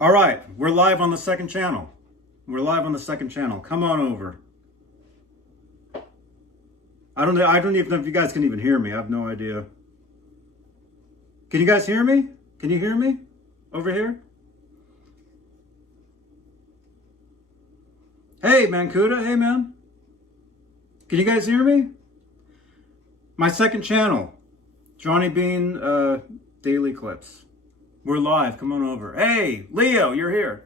All right, we're live on the second channel. We're live on the second channel. Come on over. I don't even know if you guys can even hear me. I have no idea. Can you guys hear me? Can you hear me over here? Hey, Mancuda. Hey, man. Can you guys hear me? My second channel, Johnny Bean Daily Clips. We're live. Come on over. Hey, Leo, you're here.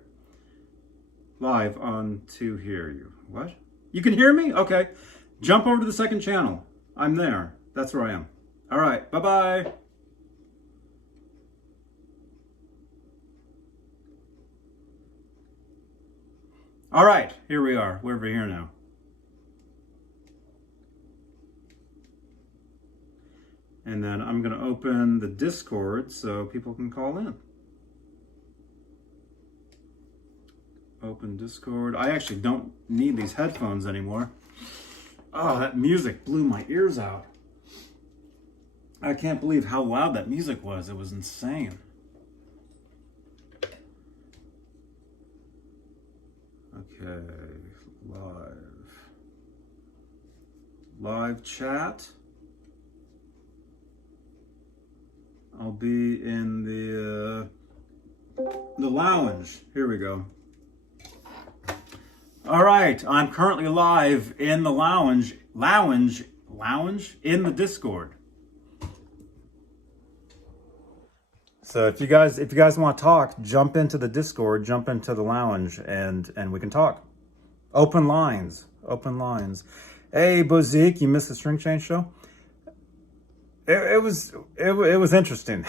Live on to hear you. What? You can hear me? Okay. Jump over to the second channel. I'm there. That's where I am. All right. Bye-bye. All right. Here we are. We're over here now. And then I'm going to open the Discord so people can call in. Open Discord. I actually don't need these headphones anymore. Oh, that music blew my ears out. I can't believe how loud that music was. It was insane. Okay, live chat. I'll be in the lounge. Here we go. All right, I'm currently live in the lounge in the Discord. So if you guys want to talk, jump into the Discord, jump into the lounge, and we can talk. Open lines. Hey, Bozique, you missed the String Change show? It was interesting.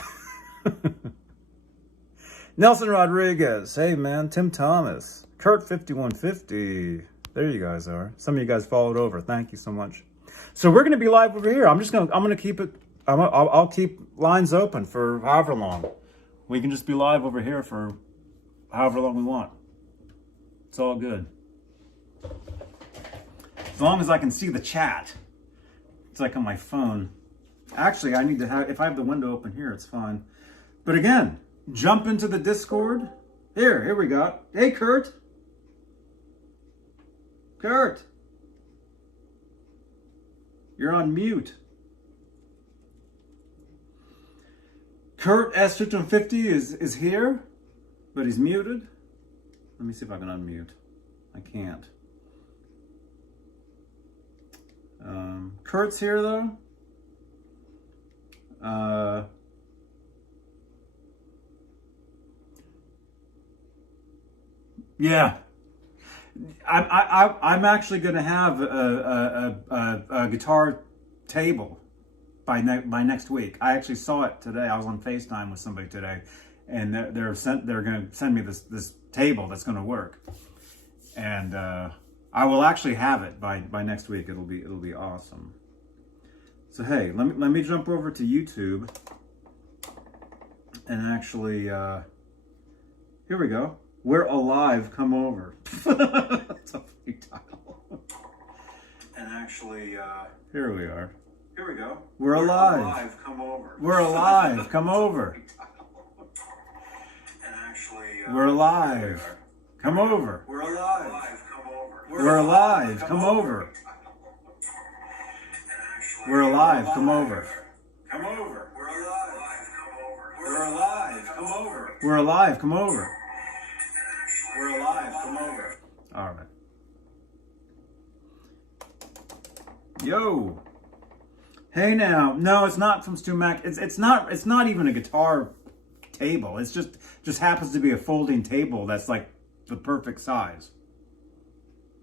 Nelson Rodriguez, hey man, Tim Thomas, Kurt 5150. There you guys are. Some of you guys followed over. Thank you so much. So we're gonna be live over here. I'm gonna keep it. I'll keep lines open for however long. We can just be live over here for however long we want. It's all good. As long as I can see the chat. It's like on my phone. Actually, I need to have, if I have the window open here, it's fine. But again, jump into the Discord. Here we go. Hey, Kurt. Kurt. You're on mute. Kurt S5150 is here, but he's muted. Let me see if I can unmute. I can't. Kurt's here though. Yeah, I'm actually going to have a guitar table by next week. I actually saw it today. I was on FaceTime with somebody today, and they're going to send me this table that's going to work, and I will actually have it by next week. It'll be awesome. So hey, let me jump over to YouTube and actually here we go. We're alive. Come over. That's a funny title. And actually here we are. Here we go. We're alive. Come over. We're alive. Come over. And actually we're alive. Come over. We're alive. Come over. We're alive. Come over. We're alive. Come over. Come over. We're alive. Come over. We're alive. Come over. We're alive. Come over. We're alive. Come over. All right. Yo. Hey now. No, it's not from Stu Mac. It's not even a guitar table. It's just happens to be a folding table that's like the perfect size.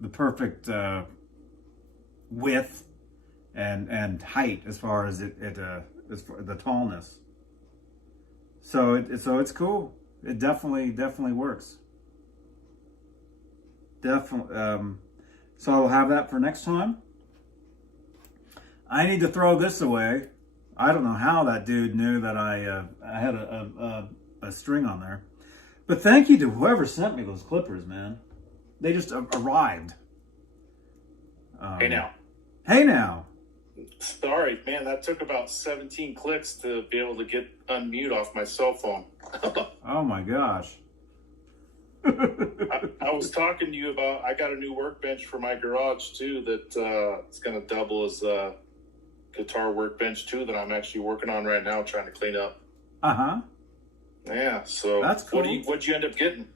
The perfect width and height as far as as far the tallness. So it's cool. It definitely works. Definitely. So I'll have that for next time. I need to throw this away. I don't know how that dude knew that I had a string on there. But thank you to whoever sent me those clippers, man. They just arrived. Hey now. Hey now. Sorry, man, that took about 17 clicks to be able to get unmute off my cell phone. Oh my gosh. I was talking to you about, I got a new workbench for my garage too that it's going to double as a guitar workbench too that I'm actually working on right now, trying to clean up. Uh-huh. Yeah, so That's cool. What'd you end up getting?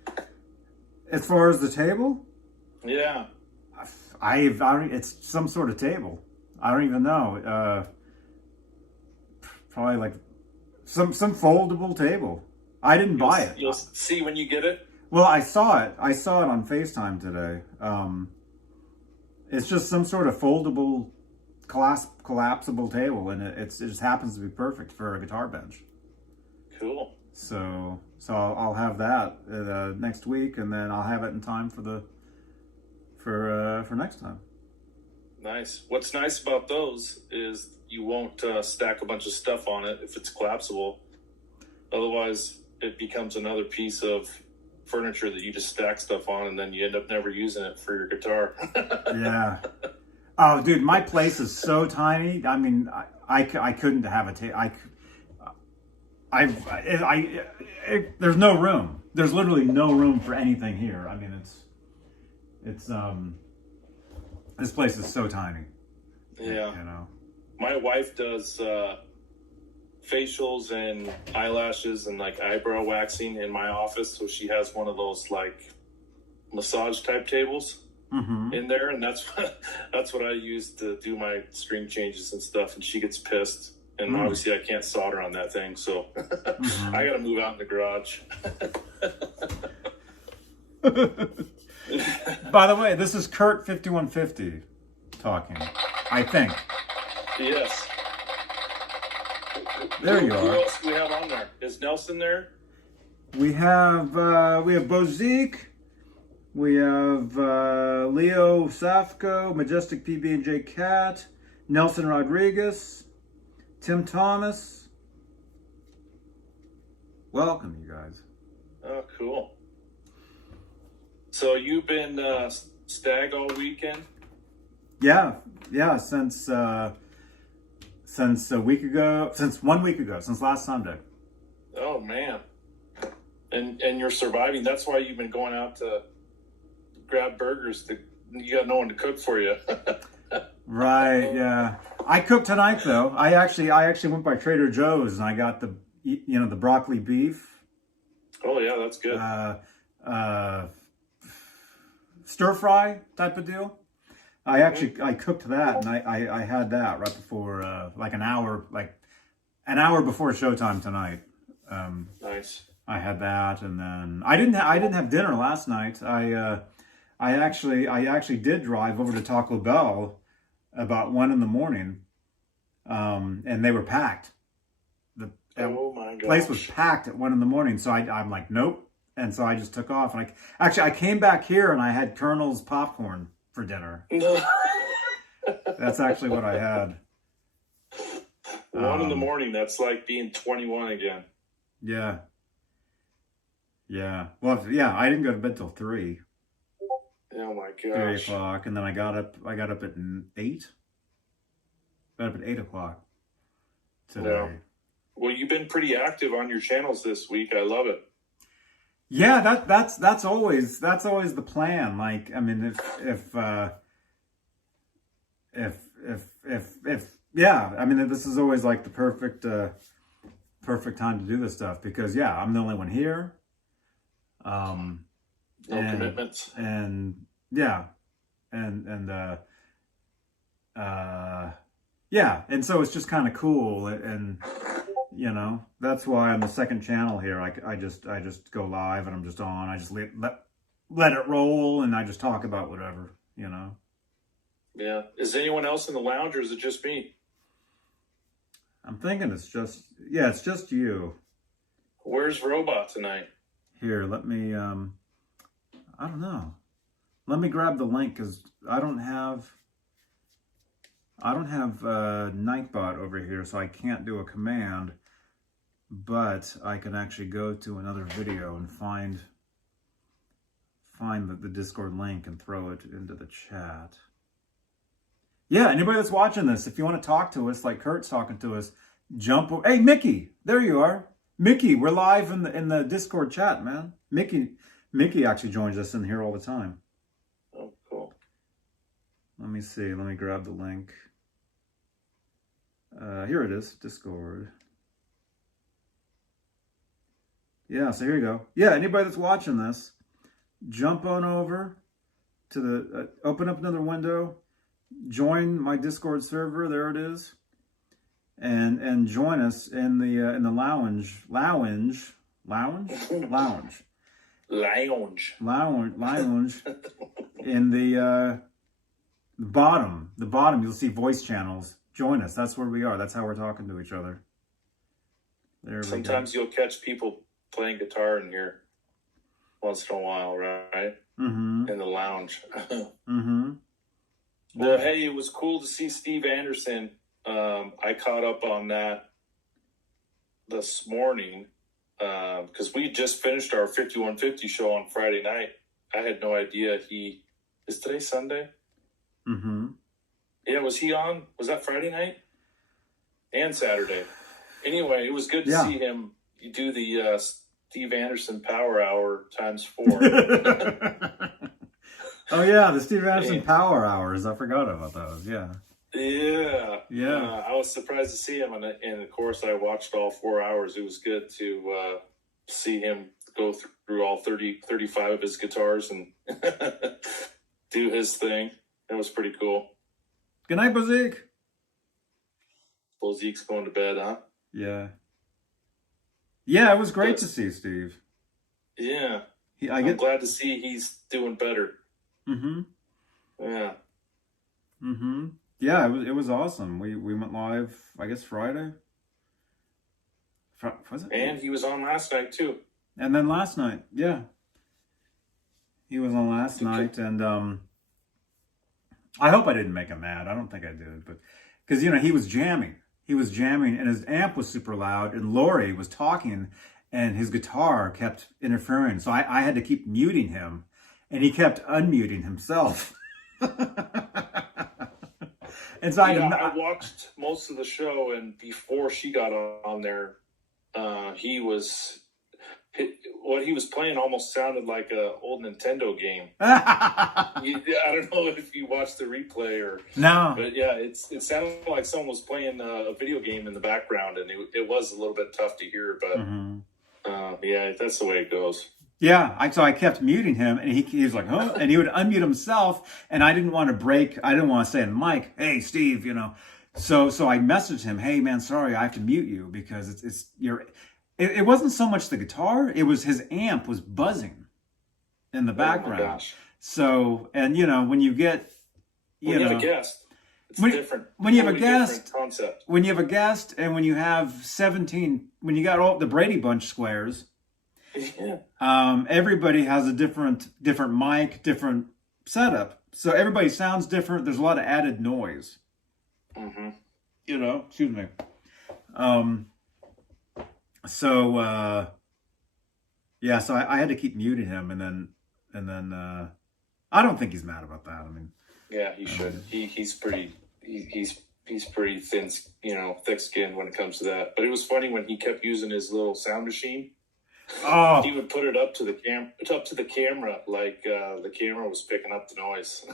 As far as the table, Yeah. it's some sort of table. I don't even know. Probably like some foldable table. I didn't buy it. You'll see when you get it. Well, I saw it. I saw it on FaceTime today. It's just some sort of foldable, collapsible table, and it just happens to be perfect for a guitar bench. Cool. So I'll have that next week, and then I'll have it in time for next time. Nice. What's nice about those is you won't stack a bunch of stuff on it if it's collapsible. Otherwise, it becomes another piece of furniture that you just stack stuff on, and then you end up never using it for your guitar. Yeah. Oh, dude, my place is so tiny. I mean, I couldn't have a table. There's no room. There's literally no room for anything here. I mean, it's this place is so tiny. Yeah. You know. My wife does facials and eyelashes and like eyebrow waxing in my office, so she has one of those like massage type tables in there, and that's what I use to do my string changes and stuff. And she gets pissed, and obviously I can't solder on that thing, so I got to move out in the garage. By the way, this is Kurt 5150 talking, I think. Yes. There you Who are. else do we have on there? Is Nelson there? We have Bozique. We have Leo Safko, Majestic PB&J Cat, Nelson Rodriguez, Tim Thomas. Welcome, you guys. Oh, cool. So you've been stag all weekend? Yeah, since 1 week ago, since last Sunday. Oh man. And you're surviving. That's why you've been going out to grab burgers. You got no one to cook for you. Right, yeah. I cooked tonight though. I actually went by Trader Joe's and I got the broccoli beef. Oh yeah, that's good. Stir fry type of deal. I cooked that, and I had that right before like an hour before showtime tonight. Nice. I had that, and then I didn't have dinner last night. I actually did drive over to Taco Bell about 1 a.m, and they were packed. The Oh my gosh. place was packed at 1 a.m, so I'm like, nope. And so I just took off, and I came back here and I had Colonel's popcorn for dinner. That's actually what I had. 1 a.m, that's like being 21 again. Yeah. Yeah. Well, yeah, I didn't go to bed till 3. Oh my 3 gosh. o'clock, and then I got up at 8. Got up at 8 o'clock today. Yeah. Well, you've been pretty active on your channels this week. I love it. Yeah, that's always the plan. Like, I mean, if yeah, I mean, this is always like the perfect time to do this stuff, because yeah, I'm the only one here. No commitments. And yeah, and yeah, and so it's just kind of cool, and you know, that's why on the second channel here, I just go live and I'm just on. I just let it roll, and I just talk about whatever, you know. Yeah. Is anyone else in the lounge, or is it just me? I'm thinking it's just you. Where's Robot tonight? Here, let me I don't know. Let me grab the link, because I don't have Nightbot over here, so I can't do a command, but I can actually go to another video and find the Discord link and throw it into the chat. Yeah, anybody that's watching this, if you want to talk to us like Kurt's talking to us, jump over. Hey, Mickey, there you are. Mickey, we're live in the Discord chat, man. Mickey Mickey actually joins us in here all the time. Oh, cool. Let me see. Let me grab the link. Here it is, Discord. Yeah, so here you go. Yeah, anybody that's watching this, jump on over to the, open up another window, join my Discord server, there it is, and join us in the lounge, in the bottom, you'll see voice channels. Join us. That's where we are. That's how we're talking to each other. There we go. Sometimes you'll catch people playing guitar in here once in a while, right? Mm-hmm. In the lounge. Mm-hmm. Well, hey, it was cool to see Steve Anderson. I caught up on that this morning because we just finished our 5150 show on Friday night. I had no idea is today Sunday? Mm-hmm. Yeah, was he on? Was that Friday night? And Saturday. Anyway, it was good to see him do the Steve Anderson Power Hour × 4. Oh, yeah, the Steve Anderson Power Hours. I forgot about those, yeah. Yeah. Yeah. I was surprised to see him, and of course I watched all 4 hours. It was good to see him go through all 35 of his guitars and do his thing. It was pretty cool. Good night, Bozique. Well, Zeke's going to bed, huh? Yeah. Yeah, it was great to see Steve. Yeah. I'm glad to see he's doing better. Mm-hmm. Yeah. Mm-hmm. Yeah, it was awesome. We went live, I guess, Friday. Was it? And he was on last night, too. And then last night, yeah. He was on last night, and I hope I didn't make him mad. I don't think I did, but because he was jamming. He was jamming, and his amp was super loud, and Lori was talking, and his guitar kept interfering. So I had to keep muting him, and he kept unmuting himself. And so I watched most of the show, and before she got on there, what he was playing almost sounded like an old Nintendo game. I don't know if you watched the replay or no, but yeah, it sounded like someone was playing a video game in the background, and it was a little bit tough to hear, but yeah, that's the way it goes. Yeah, so I kept muting him, and he was like, huh? And he would unmute himself, and I didn't want to say in the mic, hey, Steve, So I messaged him, hey, man, sorry, I have to mute you because it wasn't so much the guitar, it was his amp was buzzing in the background. Oh my gosh. So, and when you get, you have a guest, it's different. When you have a guest, concept. When you have a guest, and when you have 17, when you got all the Brady Bunch squares, yeah. Everybody has a different mic, different setup. So everybody sounds different. There's a lot of added noise. Mm-hmm. Excuse me. So I had to keep muting him, and then I don't think he's mad about that. I mean, yeah, he should. He's pretty thin, thick-skinned when it comes to that. But it was funny when he kept using his little sound machine. Oh, he would put it up to the camera, like the camera was picking up the noise.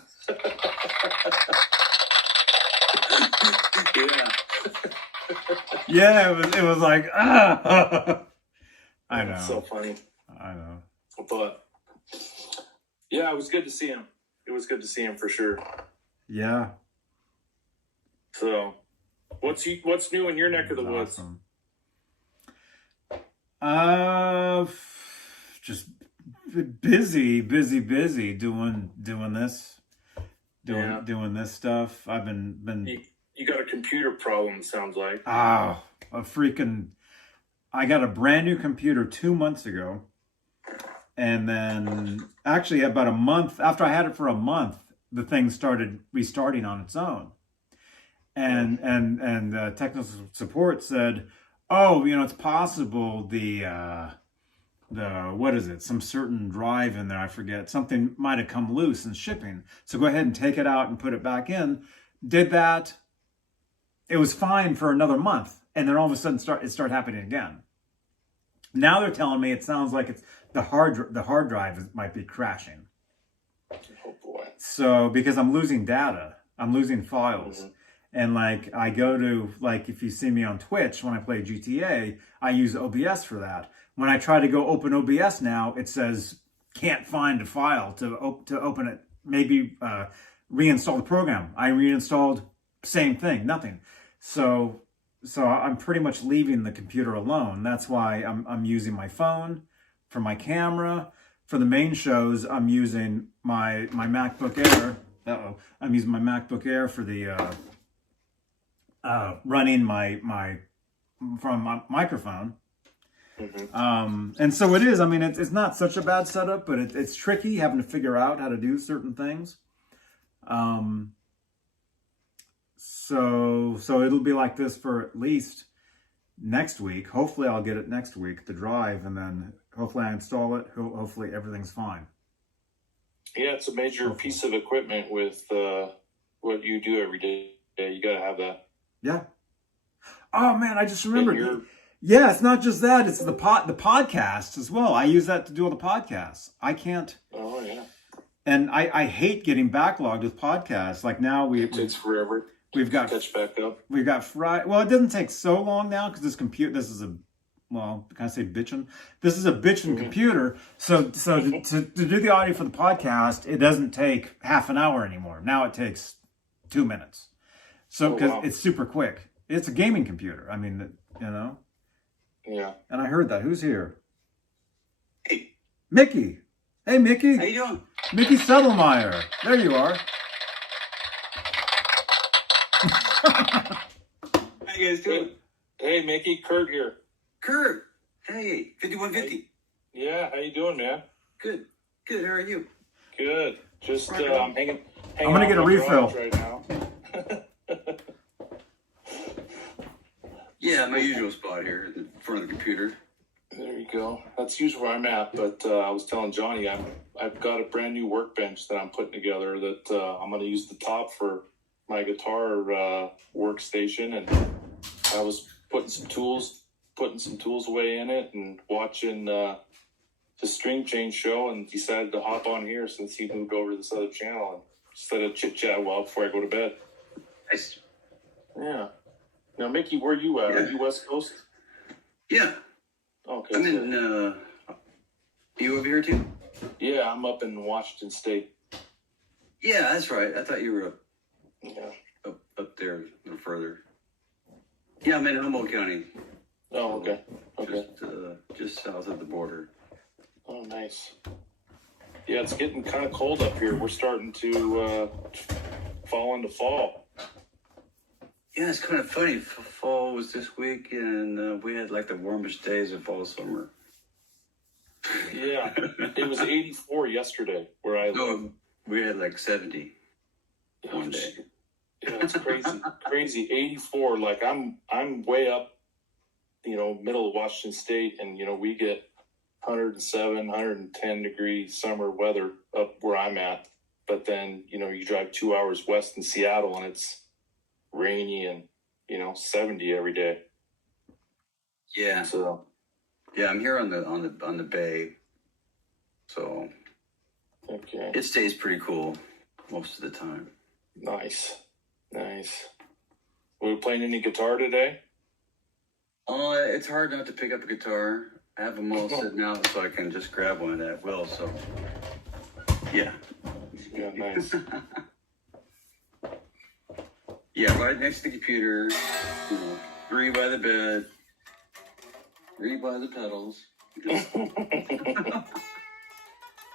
Yeah. Yeah, it was like I know. It's so funny. I know. But yeah, it was good to see him. It was good to see him for sure. Yeah. So, what's new in your neck of the woods? Awesome. Just busy doing this, doing this stuff. I've been. You got a computer problem, it sounds like. I got a brand new computer 2 months ago, and then actually about a month after I had it for a month, the thing started restarting on its own, and technical support said, oh, it's possible the what is it? Some certain drive in there, I forget. Something might have come loose in shipping. So go ahead and take it out and put it back in. Did that. It was fine for another month, and then all of a sudden it started happening again. Now they're telling me it sounds like it's the hard drive might be crashing. Oh boy. So because I'm losing data, I'm losing files. Mm-hmm. And like I go to, like, if you see me on Twitch when I play GTA, I use OBS for that. When I try to go open OBS now, it says can't find a file to open it. Maybe reinstall the program. I reinstalled, same thing, nothing. So I'm pretty much leaving the computer alone. That's why I'm using my phone for my camera. For the main shows, I'm using my MacBook Air. I'm using my MacBook Air for the running my microphone. Mm-hmm. And so it is. I mean, it's not such a bad setup, but it's tricky having to figure out how to do certain things. So it'll be like this for at least next week. Hopefully I'll get it next week, the drive, and then hopefully I install it. Hopefully everything's fine. Yeah, it's a major piece of equipment with what you do every day. Yeah, you gotta have that. Yeah. Oh man, I just remembered. Yeah, it's not just that; it's the podcast as well. I use that to do all the podcasts. I can't. Oh yeah. And I hate getting backlogged with podcasts. Like now it takes forever. We've got catch back up. We've got Friday. Well, it doesn't take so long now because this computer. This is a, well, can I say bitchin'? This is a bitchin' computer. So to do the audio for the podcast, it doesn't take half an hour anymore. Now it takes 2 minutes. So because it's super quick. It's a gaming computer. I mean, you know. Yeah. And I heard that. Who's here? Hey. Mickey. Hey, Mickey. How you doing? Mickey Settlemeyer. There you are. How you guys doing? Hey, Mickey, Kurt here. Kurt. Hey, 5150. Yeah, how you doing, man? Good. Good. How are you? Good. Just Right I'm hanging. I'm gonna get a refill right now. Yeah, my usual spot here in front of the computer. There you go. That's usually where I'm at. But I was telling Johnny, I've got a brand new workbench that I'm putting together that I'm going to use the top for my guitar workstation, and I was putting some tools away in it, and watching the String Change show, and decided to hop on here since he moved over to this other channel and instead of chit chat before I go to bed. Nice. Yeah. Now, Mickey, where are you at? Yeah. Are you West Coast? Yeah. Okay. I'm in, you over here too? Yeah, I'm up in Washington State. Yeah, that's right. I thought you were Yeah. up there a little further. Yeah, I'm in Humboldt County. Oh, okay. Okay. Just south of the border. Oh, nice. Yeah, it's getting kind of cold up here. We're starting to fall into fall. Yeah, it's kind of funny. Fall was this week, and we had like the warmest days of all summer. Yeah, it was 84 yesterday where I live. No, we had like 70 one day. Yeah, it's crazy. Crazy. 84. Like I'm way up, middle of Washington State, and we get 107, 110 degree summer weather up where I'm at. But then, you drive 2 hours west in Seattle and it's rainy and, 70 every day. Yeah. So Yeah, I'm here on the bay, so okay. it stays pretty cool most of the time. Nice. Were we playing any guitar today? It's hard not to pick up a guitar. I have them all sitting out so I can just grab one at will. So, yeah. Yeah, nice. Yeah, right next to the computer. 3 by the bed. 3 by the pedals.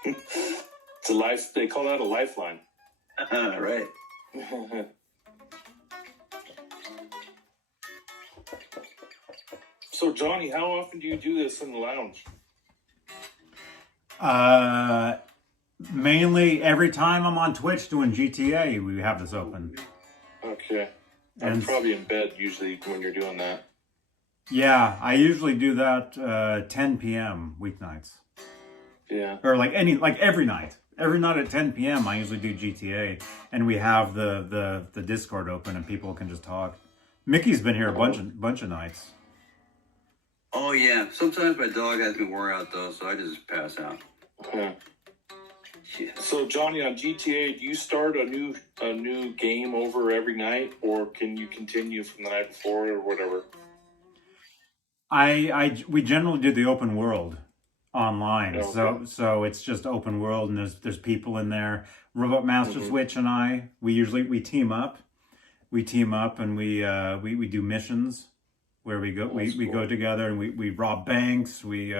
It's a life. They call that a lifeline. Right. So, Johnny, how often do you do this in the lounge? Mainly every time I'm on Twitch doing GTA, we have this open. Okay. I'm And probably in bed usually when you're doing that. yeah, I usually do that 10 p.m. weeknights. Yeah. Or every night. Every night at 10 p.m. I usually do GTA, and we have the Discord open and people can just talk. Mickey's been here a bunch of nights. Oh yeah. Sometimes my dog has me wore out though, so I just pass out. Okay. Yeah. So Johnny, on GTA, do you start a new game over every night, or can you continue from the night before or whatever? We generally do the open world online, Okay. so it's just open world, and there's people in there. Robot Master Mhm. Switch and I, we team up. We team up and we do missions where we go That's we go cool. together and we rob banks. We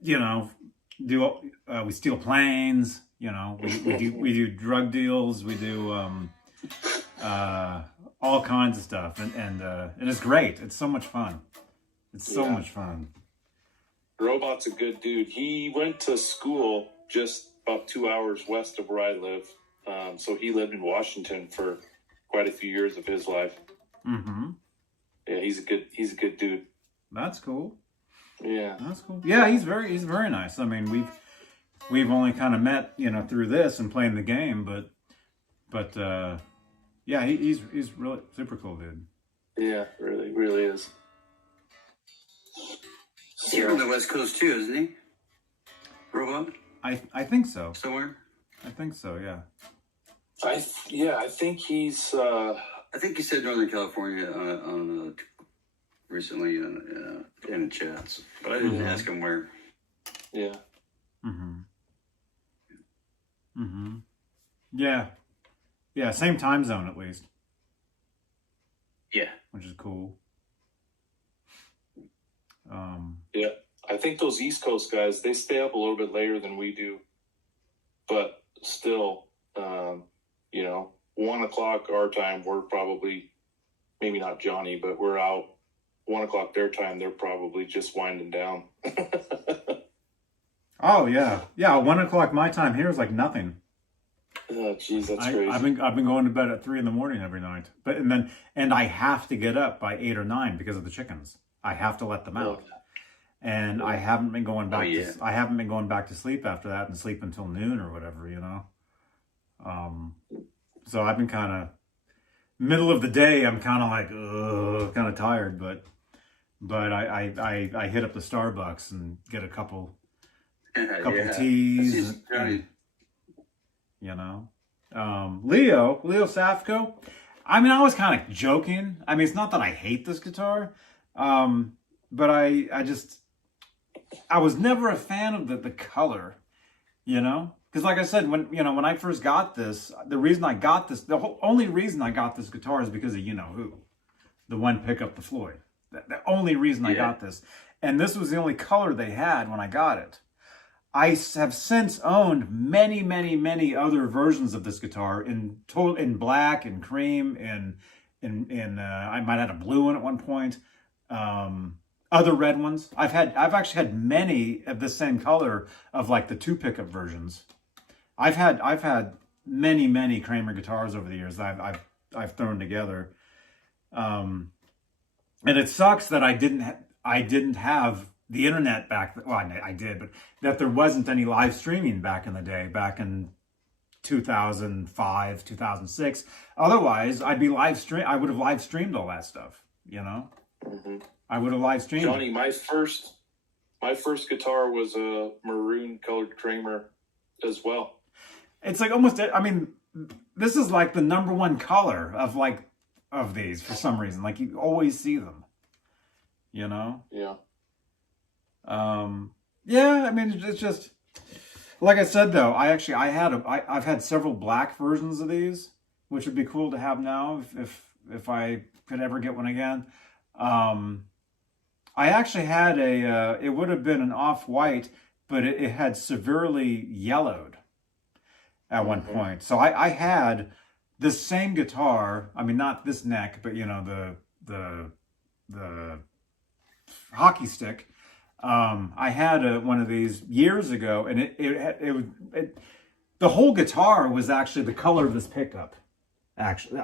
you know do we steal planes. You know, we do drug deals. We do uh, all kinds of stuff, and it's great. It's so much fun. It's so Yeah. much fun. Robot's a good dude. He went to school just about 2 hours west of where I live. So he lived in Washington for quite a few years of his life. Mm-hmm. Yeah, he's a good dude. That's cool. Yeah. That's cool. Yeah, he's very nice. I mean, we've only kind of met, through this and playing the game, but yeah, he's really super cool, dude. Yeah, really, really is. He's here on the West Coast too, isn't he? Robot? I think so. Somewhere? I think so. Yeah. I think he's I think he said Northern California recently in chats, but I didn't ask him where. yeah. Mm-hmm. Mm-hmm. Yeah. Yeah. Same time zone at least, Yeah. which is cool. Yeah. I think those East Coast guys, they stay up a little bit later than we do. But still, 1 o'clock our time, we're probably, maybe not Johnny, but we're out. 1 o'clock their time, they're probably just winding down. Oh yeah, yeah. 1 o'clock my time here is like nothing. Oh, jeez, that's crazy. I've been going to bed at 3 a.m. every night, and I have to get up by 8 or 9 because of the chickens. I have to let them out, and I haven't been going back. I haven't been going back to sleep after that and sleep until noon or whatever, So I've been kind of middle of the day. I'm kind of like kind of tired, but I hit up the Starbucks and get a couple teas. Leo Safko. I mean, I was kind of joking. I mean, it's not that I hate this guitar, but I was never a fan of the color, because like I said, when I first got this, the only reason I got this guitar is because of who, the one pickup, the Floyd. The only reason I got this, and this was the only color they had when I got it. I have since owned many, many, many other versions of this guitar in black and cream and I might have had a blue one at one point. Other red ones. I've actually had many of the same color of like the 2 pickup versions. I've had many, many Kramer guitars over the years that I've thrown together. And it sucks that I didn't have the internet back. Well, I did, but that there wasn't any live streaming back in the day, back in 2005, 2006. Otherwise, I would have live streamed all that stuff. Mm-hmm. I would have live streamed. Johnny, my first guitar was a maroon colored Kramer as well. It's like almost. I mean, this is like the number one color of these for some reason. Like you always see them. Yeah. Yeah, I mean, it's just like I said though. I've had several black versions of these, which would be cool to have now if I could ever get one again. I actually had it would have been an off-white, but it had severely yellowed at one point. So I had the same guitar. I mean, not this neck, but the hockey stick. I had one of these years ago, and the whole guitar was actually the color of this pickup. Actually,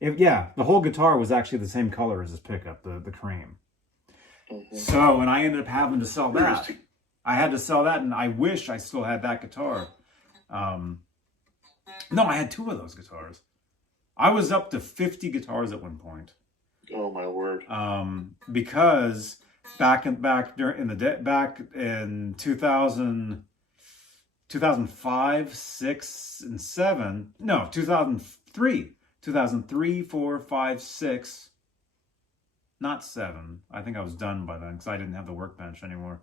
the whole guitar was actually the same color as this pickup, the cream. Mm-hmm. So, and I ended up having to sell that. I had to sell that, and I wish I still had that guitar. No, I had 2 of those guitars. I was up to 50 guitars at one point. Oh my word! Because back in 2005, 6, and 7. No, 2003, 4, 5, 6. Not 7. I think I was done by then because I didn't have the workbench anymore.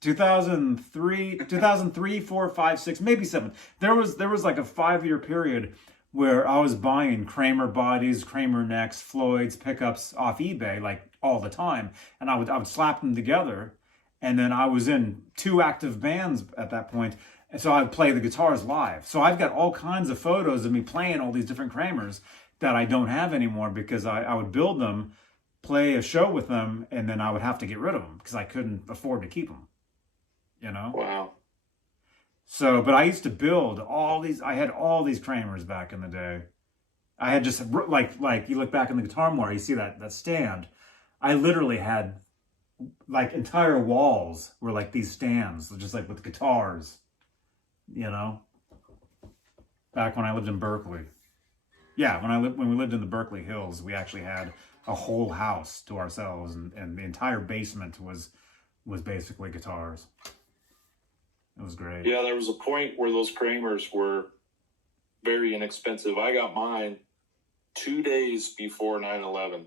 2003, 4, 5, 6, maybe 7. There was like a 5-year period where I was buying Kramer bodies, Kramer necks, Floyd's pickups off eBay like all the time, and I would slap them together, and then I was in 2 active bands at that point, and so I'd play the guitars live. So I've got all kinds of photos of me playing all these different Kramers that I don't have anymore because I would build them, play a show with them, and then I would have to get rid of them because I couldn't afford to keep them. You know? Wow. So, but I used to build all these. I had all these Kramers back in the day. I had just like you look back in the Guitar More, you see that stand. I literally had like entire walls were like these stands, just like with guitars. You know, back when I lived in Berkeley. Yeah, when we lived in the Berkeley Hills, we actually had a whole house to ourselves, and the entire basement was basically guitars. It was great. Yeah, there was a point where those Kramers were very inexpensive. I got mine 2 days before 9/11.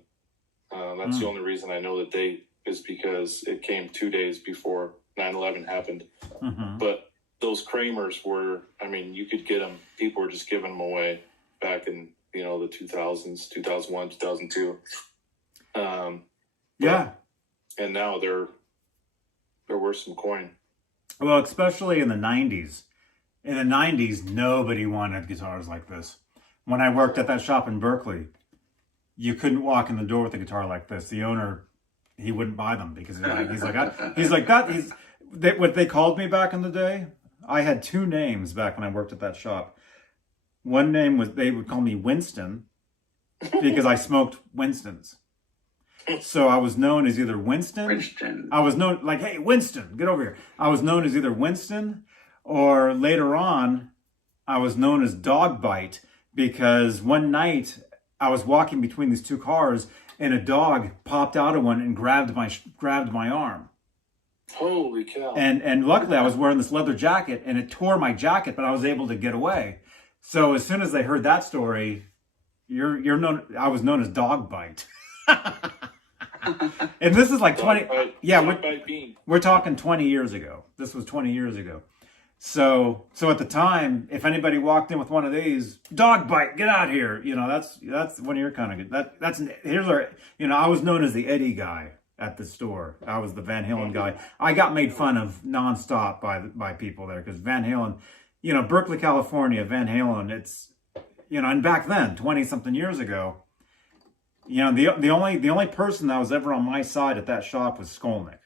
That's the only reason I know the date is because it came 2 days before 9/11 happened. Mm-hmm. But those Kramers were, I mean, you could get them. People were just giving them away back in, the 2000s, 2001, 2002. Yeah. And now they're worth some coin. Well, especially in the 90s. In the 90s, nobody wanted guitars like this. When I worked at that shop in Berkeley, you couldn't walk in the door with a guitar like this. The owner, he wouldn't buy them because what they called me back in the day. I had 2 names back when I worked at that shop. One name was, they would call me Winston because I smoked Winstons. So I was known as either Winston. I was known like, hey, Winston, get over here. I was known as either Winston, or later on, I was known as Dog Bite because one night I was walking between these 2 cars and a dog popped out of one and grabbed my arm. Holy cow! And luckily I was wearing this leather jacket and it tore my jacket, but I was able to get away. So as soon as they heard that story, you're known. I was known as Dog Bite. And this is like 20. We're talking 20 years ago. This was 20 years ago. So at the time, if anybody walked in with one of these, Dog Bite, get out here. That's when you're kind of good. Here's our. I was known as the Eddie guy at the store. I was the Van Halen guy. I got made fun of nonstop by people there because Van Halen, Berkeley, California, Van Halen. It's, and back then, 20 something years ago. The only person that was ever on my side at that shop was Skolnick,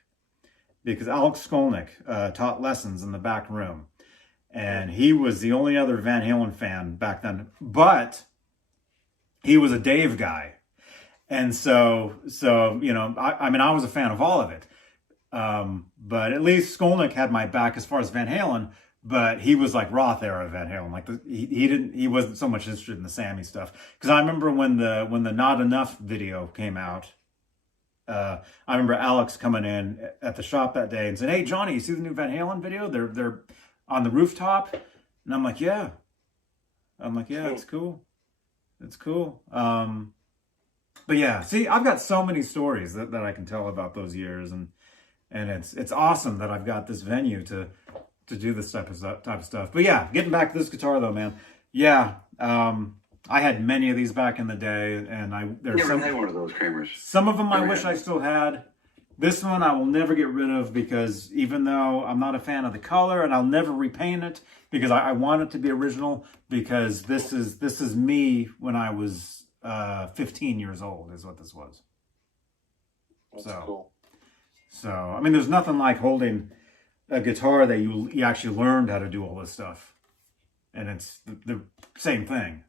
because Alex Skolnick taught lessons in the back room, and he was the only other Van Halen fan back then. But he was a Dave guy, and so I was a fan of all of it. But at least Skolnick had my back as far as Van Halen. But he was like Roth era Van Halen. Like he wasn't so much interested in the Sammy stuff. Because I remember when the Not Enough video came out, I remember Alex coming in at the shop that day and saying, "Hey Johnny, you see the new Van Halen video? They're on the rooftop." And I'm like, "Yeah." It's cool. It's cool. But yeah, see, I've got so many stories that I can tell about those years, and it's awesome that I've got this venue to do this type of stuff. But yeah, getting back to this guitar though, man. Yeah, I had many of these back in the day, and I had one of those Kramers. Some of them I wish I still had. This one I will never get rid of because even though I'm not a fan of the color, and I'll never repaint it because I want it to be original, because this is me when I was 15 years old is what this was. That's cool. So I mean, there's nothing like holding a guitar that you actually learned how to do all this stuff, and it's the same thing.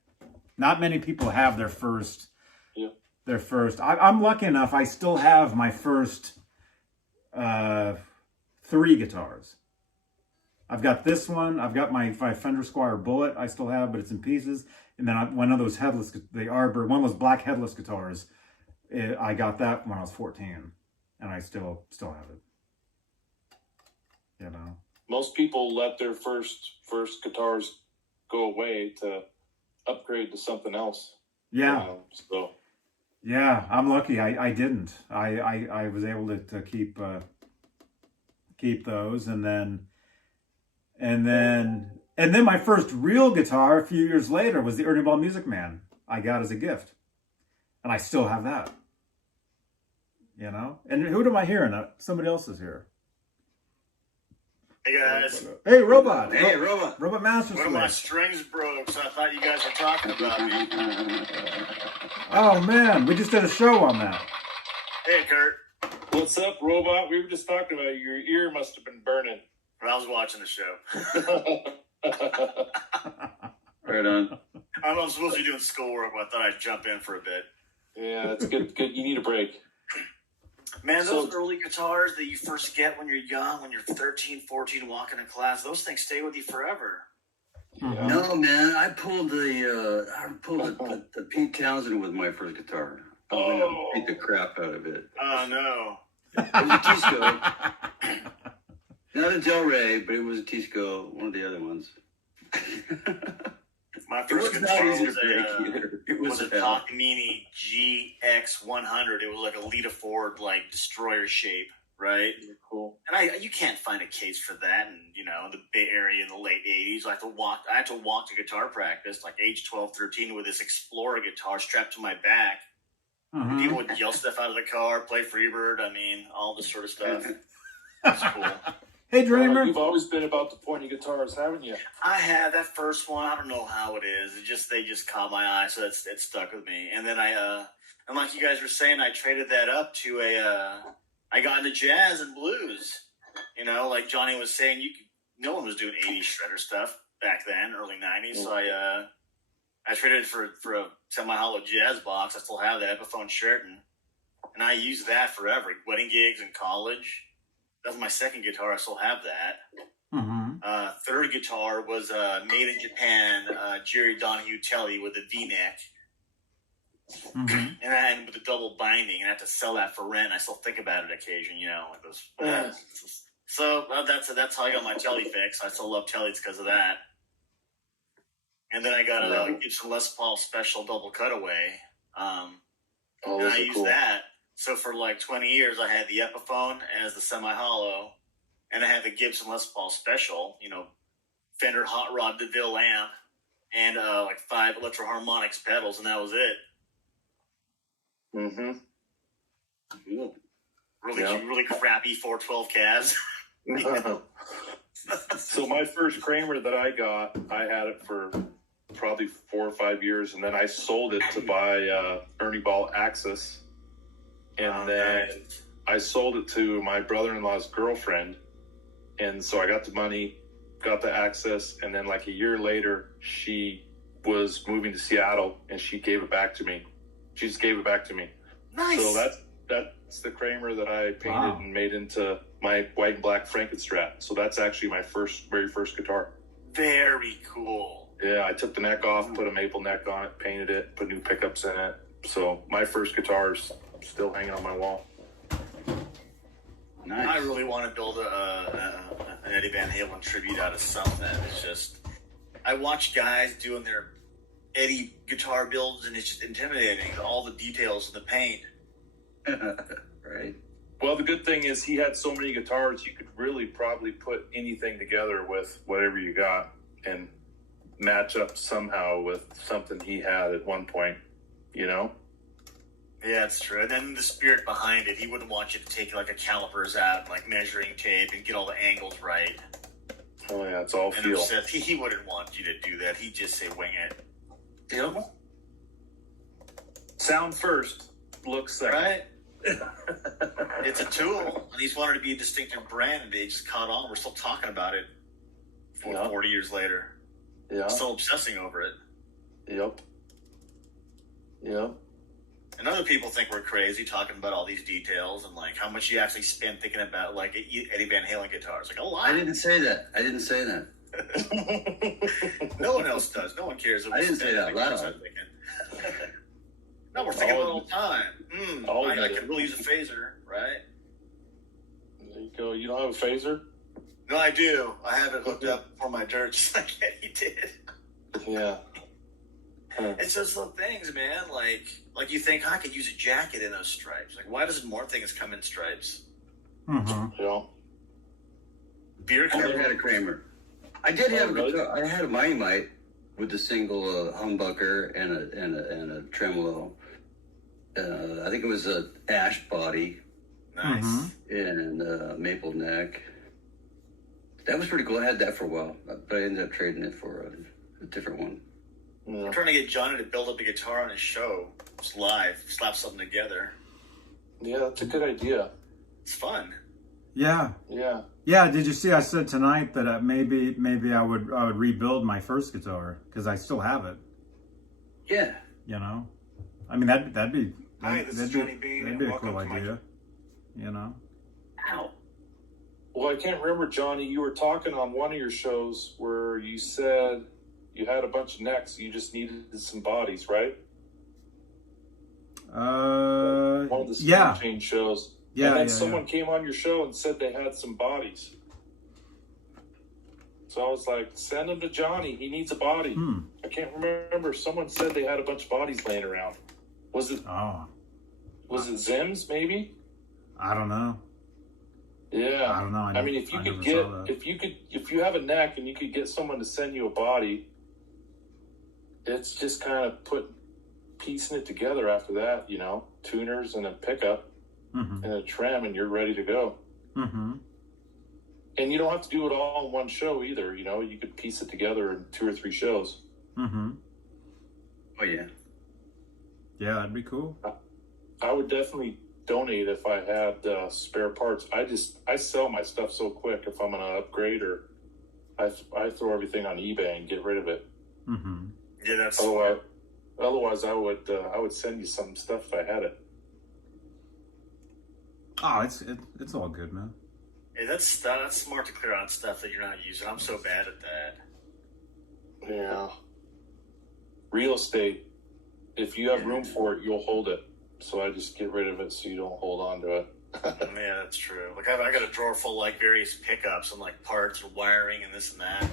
Not many people have their first. I'm lucky enough. I still have my first 3 guitars. I've got this one. I've got my Fender Squier Bullet. I still have, but it's in pieces. And then one of those headless, the Arbor, one of those black headless guitars. I got that when I was 14. and I still have it. You know. Most people let their first guitars go away to upgrade to something else. Yeah. So. Yeah, I'm lucky. I didn't. I was able to keep those, and then my first real guitar a few years later was the Ernie Ball Music Man I got as a gift, and I still have that. You know. And who am I hearing? Somebody else is here. Hey guys. Hey, Robot. Hey, Robot. Robot Master One of my Switch. strings broke, so I thought you guys were talking about me. Oh man, we just did a show on that. Hey Kurt. What's up, Robot? We were just talking about your ear must have been burning. I was watching the show. Right on. I know I'm supposed to be doing schoolwork, but I thought I'd jump in for a bit. Yeah, that's good. Good. You need a break. Man, those So- early guitars that you first get when you're young, when you're 13, 14, walking in class, those things stay with you forever. Mhm. No, man, I pulled the Pete Townsend with my first guitar. I beat the crap out of it. Oh no. It was a Tisco. Not a Del Rey, but it was a Tisco, one of the other ones. My It first was not guitar easy to was break a either. It was was a Takamine GX100. It was like a Lita Ford like destroyer shape, right? Cool. And you can't find a case for that in, the Bay Area in the late 80s. I had to walk to guitar practice like age 12, 13 with this Explorer guitar strapped to my back. Mhm. People would yell stuff out of the car, play Freebird, all this sort of stuff. It's cool. Hey, Dreamer. You've always been about the pointy guitars, haven't you? I had that first one. I don't know how it is. They just caught my eye, so it stuck with me. And then and like you guys were saying, I traded that up to I got into jazz and blues. Like Johnny was saying, no one was doing 80s shredder stuff back then, early 90s. So I traded it for a semi-hollow jazz box. I still have that Epiphone Sheraton, and I used that forever. Wedding gigs in college. That was my second guitar. I still have that. Mm-hmm. Third guitar was made in Japan, Jerry Donahue Telly with a V-neck, Mm-hmm. and with a double binding, and I had to sell that for rent. I still think about it occasionally, like those. Yeah. So that's how I got my Telly fix. I still love Tellys because of that. And then I got a Gibson Les Paul Special double cutaway, and Those I are used cool. that. So for like 20 years, I had the Epiphone as the semi-hollow, and I had the Gibson Les Paul Special, Fender Hot Rod DeVille amp, and like 5 Electro Harmonics pedals, and that was it. Mm-hmm. Cool. Really crappy 412 Cas. So my first Kramer that I got, I had it for probably 4 or 5 years, and then I sold it to buy Ernie Ball Axis, and then I sold it to my brother-in-law's girlfriend, and so I got the money, got the Axis, and then like a year later, she was moving to Seattle, and she gave it back to me. She just gave it back to me. Nice. So that's the Kramer that I painted Wow. and made into my white and black Frankenstrat. So that's actually my very first guitar. Very cool. Yeah, I took the neck off, put a maple neck on it, painted it, put new pickups in it. So my first guitar's still hanging on my wall. Nice. I really want to build an Eddie Van Halen tribute out of something. It's just, I watch guys doing their Eddie guitar builds, and it's just intimidating. All the details of the paint. Right. Well, the good thing is he had so many guitars, you could really probably put anything together with whatever you got and match up somehow with something he had at one point, Yeah, it's true. And then the spirit behind it, he wouldn't want you to take like a calipers out, like measuring tape, and get all the angles right. Oh, yeah, it's all And feel. upset. He wouldn't want you to do that. He'd just say wing it. Yep. Sound first, look second. Right? It's a tool, and he's wanted to be a distinctive brand, and they just caught on. We're still talking about it 40 years later. Yeah. Still obsessing over it. Yep. Yep. And other people think we're crazy talking about all these details and like how much you actually spend thinking about like Eddie Van Halen guitars. Like a lot. I didn't say that. No one else does. No one cares. I didn't say that out loud. No, we're thinking about it all the time. I could really use a phaser, right? you go. You don't have a phaser? No, I do. I have it hooked up for my dirt, just like Eddie did. Yeah. It's just little things, man. Like you think I could use a jacket in those stripes. Like, why doesn't more things come in stripes? Mm-hmm. Yeah. Beer I never can. had a Kramer. I did have really? a guitar. I had a Miami with the single humbucker and a tremolo. I think it was a ash body Nice. Mm-hmm. and maple neck. That was pretty cool. I had that for a while, but I ended up trading it for a different one. Yeah. I'm trying to get Johnny to build up a guitar on his show. Just live. Slap something together. Yeah, that's a good idea. It's fun. Yeah. Yeah. Yeah, did you see I said tonight that maybe I would rebuild my first guitar because I still have it, Yeah. you know? I mean that'd be Hi, this is that'd Johnny be, Bean, that'd and be a welcome cool to my- idea, you know? Ow. Well, I can't remember, Johnny. You were talking on one of your shows where you said you had a bunch of necks. You just needed some bodies, right? One of the Yeah. Speed Chain shows. Yeah, And then yeah, someone came on your show and said they had some bodies. So I was like, send them to Johnny. He needs a body. I can't remember. Someone said they had a bunch of bodies laying around. Was it Oh, Zims maybe? I don't know. Yeah. I don't know. I mean, if you I could never get, saw that. if you have a neck and you could get someone to send you a body, it's just kind of piecing it together after that, you know, tuners and a pickup Mm-hmm. and a trim, and you're ready to go. Mm-hmm. And you don't have to do it all in one show either. You know, you could piece it together in 2 or 3 shows. Mm-hmm. Oh yeah. Yeah, that'd be cool. I would definitely donate if I had spare parts. I sell my stuff so quick if I'm gonna upgrade, or I throw everything on eBay and get rid of it. Mm-hmm. Yeah, that's Otherwise, I would send you some stuff if I had it. Oh, it's all good, man. Hey, that's smart to clear out stuff that you're not using. I'm so bad at that. Yeah. Real estate. If you have room for it, you'll hold it. So I just get rid of it so you don't hold on to it. Yeah, that's true. Like I got a drawer full of like various pickups and like parts and wiring and this and that.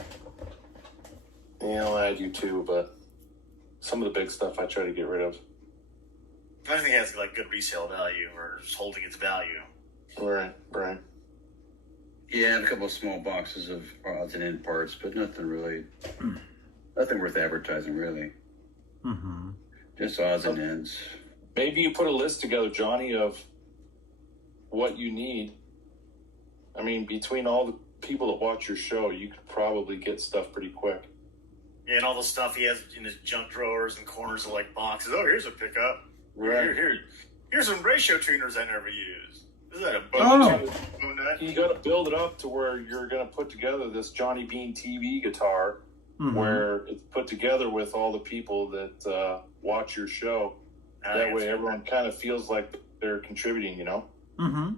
Yeah, I do too, but some of the big stuff I try to get rid of. I think it has like good resale value or just holding its value. Right. Yeah, and a couple of small boxes of odds and end parts, but nothing worth advertising, really. Mm-hmm. Just odds and ends. Maybe you put a list together, Johnny, of what you need. I mean, between all the people that watch your show, you could probably get stuff pretty quick. Yeah, and all the stuff he has in his junk drawers and corners of like boxes. Oh, here's a pickup. Right. Here's some ratio tuners I never used. Is that a Oh. bone nut? You got to build it up to where you're going to put together this Johnny Bean TV guitar, Mm-hmm. where it's put together with all the people that watch your show. That way, everyone kind of feels like they're contributing. You know. Mm-hmm.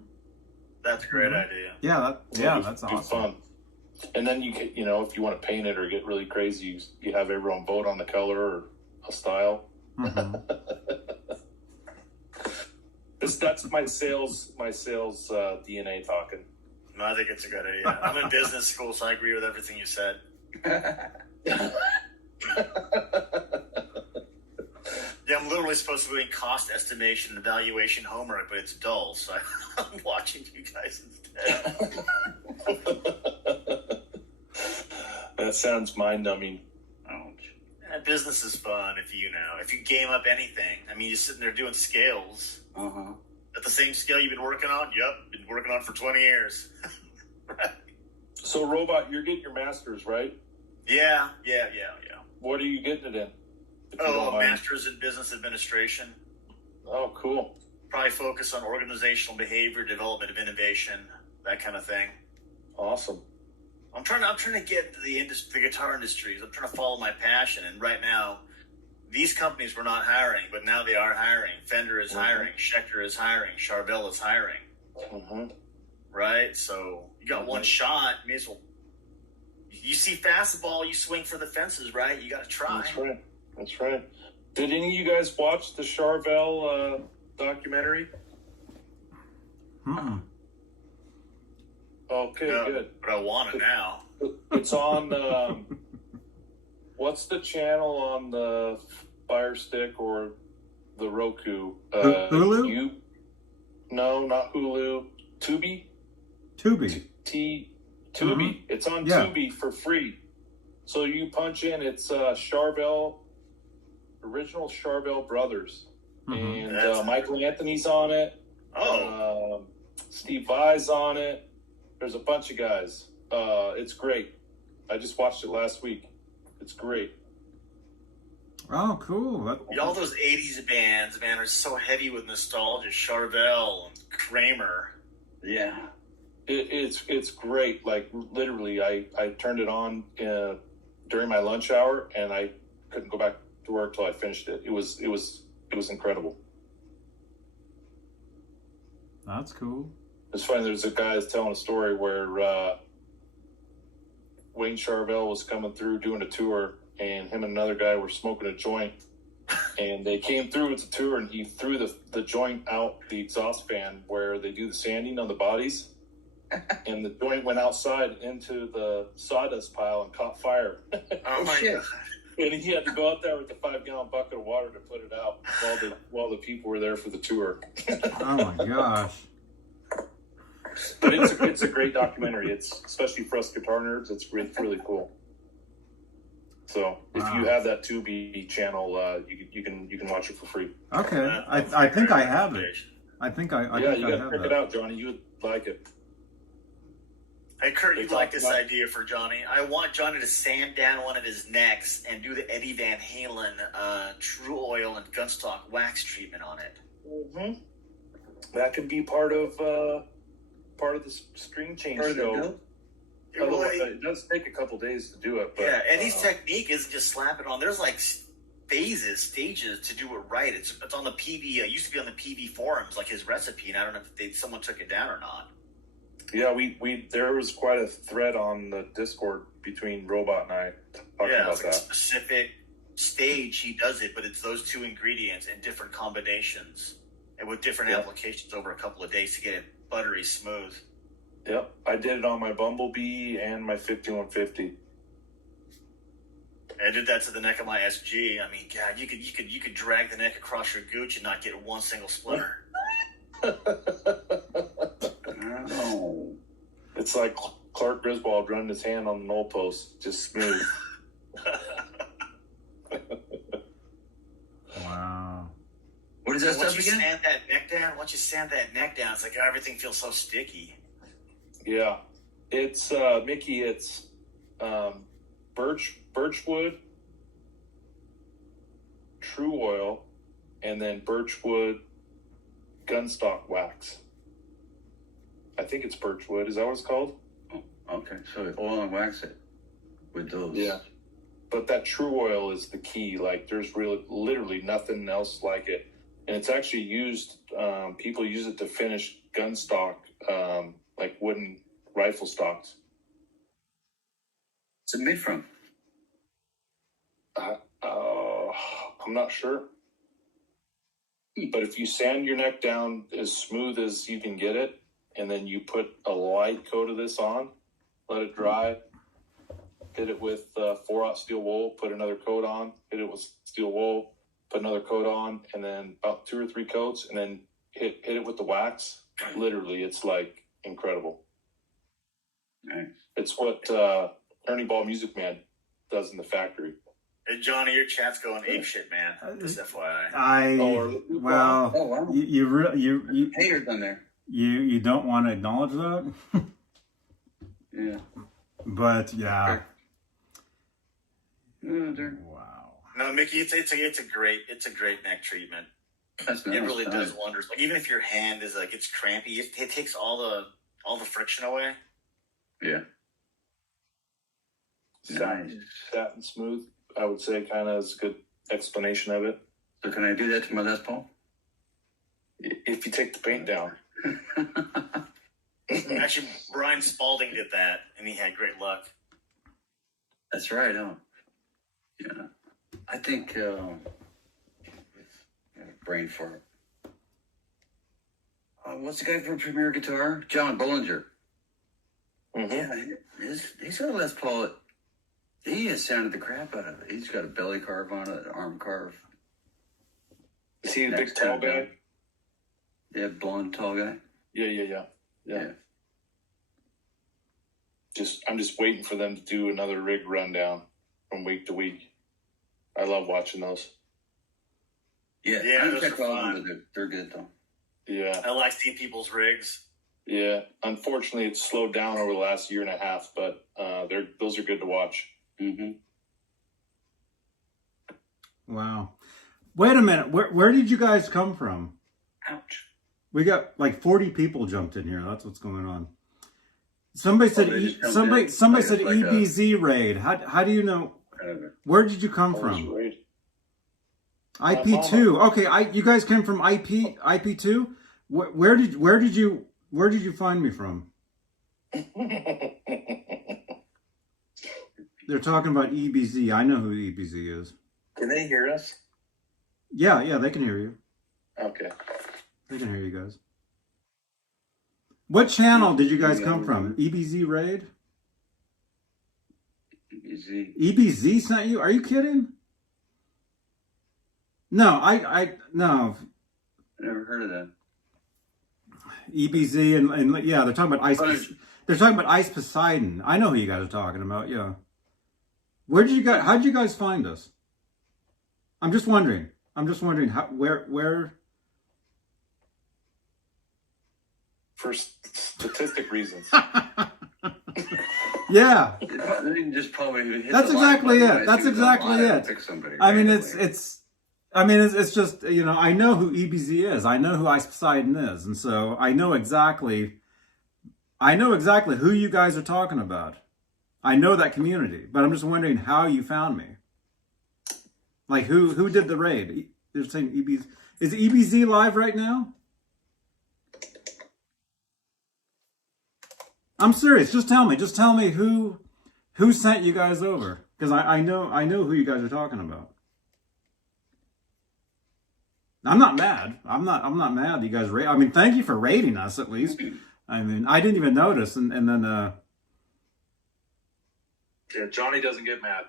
That's a great idea. Yeah, that's Be awesome. fun. And then if you want to paint it or get really crazy, you have everyone vote on the color or a style. Mm-hmm. That's my sales DNA talking. No, I think it's a good idea. I'm in business school, so I agree with everything you said. Yeah, I'm literally supposed to be doing cost estimation and evaluation homework, but it's dull, so I'm watching you guys instead. That sounds mind-numbing. Ouch. Business is fun if you game up anything. I mean, you're sitting there doing scales. Uh-huh. At the same scale you've been working on? Yep, been working on for 20 years. Right. So, Robot, you're getting your master's, right? Yeah. What are you getting it in? If you Oh, don't mind. master's in business administration. Oh, cool. Probably focus on organizational behavior, development of innovation, that kind of thing. Awesome. I'm trying to get into the guitar industries. I'm trying to follow my passion, and right now, these companies were not hiring, but now they are hiring. Fender is hiring, Schecter is hiring, Charvel is hiring. Mm-hmm. Right? So you got one shot. May as well. You see fastball, you swing for the fences, right? You got to try. That's right. Did any of you guys watch the Charvel documentary? Mm-mm. Okay, good. But I want it now. It's on. What's the channel on the Fire Stick or the Roku? Hulu? No, not Hulu. Tubi. Tubi. Tubi. It's on Tubi for free. So you punch in. It's original Charvel Brothers, and Michael Anthony's on it. Oh. Steve Vai's on it. There's a bunch of guys. It's great. I just watched it last week. It's great. Oh, cool. All those 80s bands, man, are so heavy with nostalgia. Charvel and Kramer. Yeah. It's great. Like, literally, I turned it on during my lunch hour, and I couldn't go back to work till I finished it. It was incredible. That's cool. It's funny. There's a guy that's telling a story where Wayne Charvel was coming through doing a tour, and him and another guy were smoking a joint, and they came through with the tour, and he threw the joint out the exhaust fan where they do the sanding on the bodies, and the joint went outside into the sawdust pile and caught fire. Oh my God. And he had to go out there with a 5-gallon bucket of water to put it out while the people were there for the tour. Oh my gosh. But it's a great documentary. It's especially for us guitar nerds. It's really cool. So if you have that Tubi channel, you can watch it for free. Okay, I think I have it. I think I Yeah, think you I gotta have check that. it out, Johnny. You would like it. Hey, Kurt, you They like talk this about- idea for Johnny. I want Johnny to sand down one of his necks and do the Eddie Van Halen True Oil and Gunstock wax treatment on it. Mm-hmm. That could be part of the string change Part of the show. build? It does take a couple days to do it, but Yeah, Eddie's technique isn't just slap it on. There's like stages to do it right. It's on the PV. It used to be on the PV forums, like his recipe, and I don't know if someone took it down or not. yeah, we there was quite a thread on the Discord between Robot and I talking Yeah, about it's like a that. specific stage he does it, but it's those two ingredients in different combinations and with different applications over a couple of days to get it buttery smooth. Yep, I did it on my Bumblebee and my 5150. I did that to the neck of my SG. I mean, God, you could drag the neck across your gooch and not get one single splinter. Oh. It's like Clark Griswold running his hand on the null post, just smooth. Wow. What is that Once stuff you again? sand that neck down, it's like everything feels so sticky. Yeah, it's Mickey. It's birchwood, True Oil, and then birchwood gunstock wax. I think it's birchwood. Is that what it's called? Oh, okay, so oil and wax it with those. Yeah. But that True Oil is the key. Like, there's literally nothing else like it, and it's actually used. People use it to finish gun stock, like wooden rifle stocks. What's it made from? I'm not sure. But if you sand your neck down as smooth as you can get it, and then you put a light coat of this on, let it dry, hit it with 4/0 steel wool, put another coat on, hit it with steel wool, put another coat on, and then about 2 or 3 coats, and then hit it with the wax. Literally, it's like incredible. Nice. It's what Ernie Ball Music Man does in the factory. And Johnny, your chat's going apeshit, man. Just FYI. Oh, wow. You Haters on there. you don't want to acknowledge that, Yeah. but yeah. Wow. No, Mickey, it's a great neck treatment. That's nice. It really does wonders. Like, even if your hand is like it's crampy, it takes all the friction away. Yeah. Nice. Satin smooth, I would say, kind of is a good explanation of it. So can I do that to my Les Paul? If you take the paint down. Actually, Brian Spalding did that, and he had great luck. That's right, huh? Yeah. I think, brain fart. What's the guy from Premier Guitar? John Bollinger. Mm-hmm. Yeah, he's got a Les Paul. He has sounded the crap out of it. He's got a belly carve on it, an arm carve. Is he a big Next tall time, guy? Yeah, blonde, tall guy. Yeah. Yeah. I'm just waiting for them to do another rig rundown from week to week. I love watching those. Yeah, Yeah, I those check are all of fun. them, but they're good though. Yeah. I like seeing people's rigs. Yeah. Unfortunately, it's slowed down over the last year and a half, but those are good to watch. Mm-hmm. Wow. Wait a minute. Where did you guys come from? Ouch. We got like 40 people jumped in here. That's what's going on. Somebody said they just jumped somebody in? somebody Like said it's like a- EBZ raid. How do you know? Where did you come from? Great. IP2. Okay, you guys came from IP2. Where did you find me from? They're talking about EBZ. I know who EBZ is. Can they hear us? Yeah, they can hear you. Okay. They can hear you guys. What channel did you guys come from? EBZ raid? Easy. EBZ sent you? Are you kidding? No, no. I never heard of that. EBZ and yeah, they're talking about ice. They're talking about Ice Poseidon. I know who you guys are talking about. Yeah. How'd you guys find us? I'm just wondering how where. For statistic reasons. Yeah. They can just probably hit That's the like exactly button it. as That's soon as exactly I'm live it. and pick somebody I mean, right away. it's just, you know, I know who EBZ is. I know who Ice Poseidon is. And so I know exactly who you guys are talking about. I know that community, but I'm just wondering how you found me. Like who did the raid? They're saying EBZ. Is EBZ live right now? I'm serious. Just tell me who sent you guys over. Because I know who you guys are talking about. I'm not mad. I'm not mad that you guys I mean, thank you for raiding us at least. I mean, I didn't even notice, and then Yeah, Johnny doesn't get mad.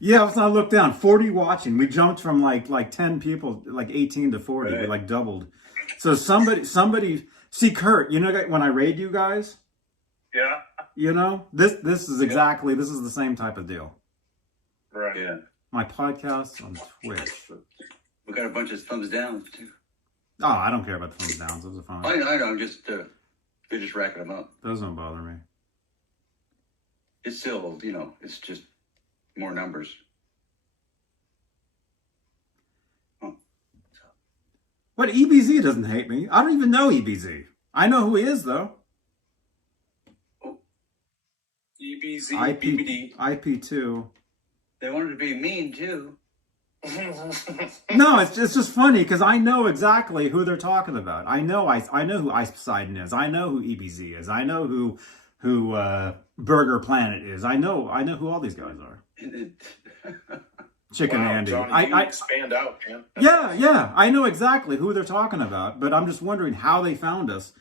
yeah, let's not look down. 40 watching. We jumped from like 10 people, like 18 to 40. Right. We like doubled. So somebody see Kurt, you know, when I raid you guys, Yeah. you know, this is exactly this is the same type of deal. Right. Yeah. My podcast on Twitch. We got a bunch of thumbs down too. Oh, I don't care about the thumbs downs. Those are fine. I know. Just they're just racking them up. Those don't bother me. It's still, you know, it's just more numbers. But EBZ doesn't hate me. I don't even know EBZ. I know who he is though. EBZ, BBD. IP2. They wanted to be mean too. No, it's just funny because I know exactly who they're talking about. I know who Ice Poseidon is. I know who EBZ is. I know who Burger Planet is. I know who all these guys are. Chicken Wow, Andy. Johnny, you expand out, man. Yeah. I know exactly who they're talking about, but I'm just wondering how they found us.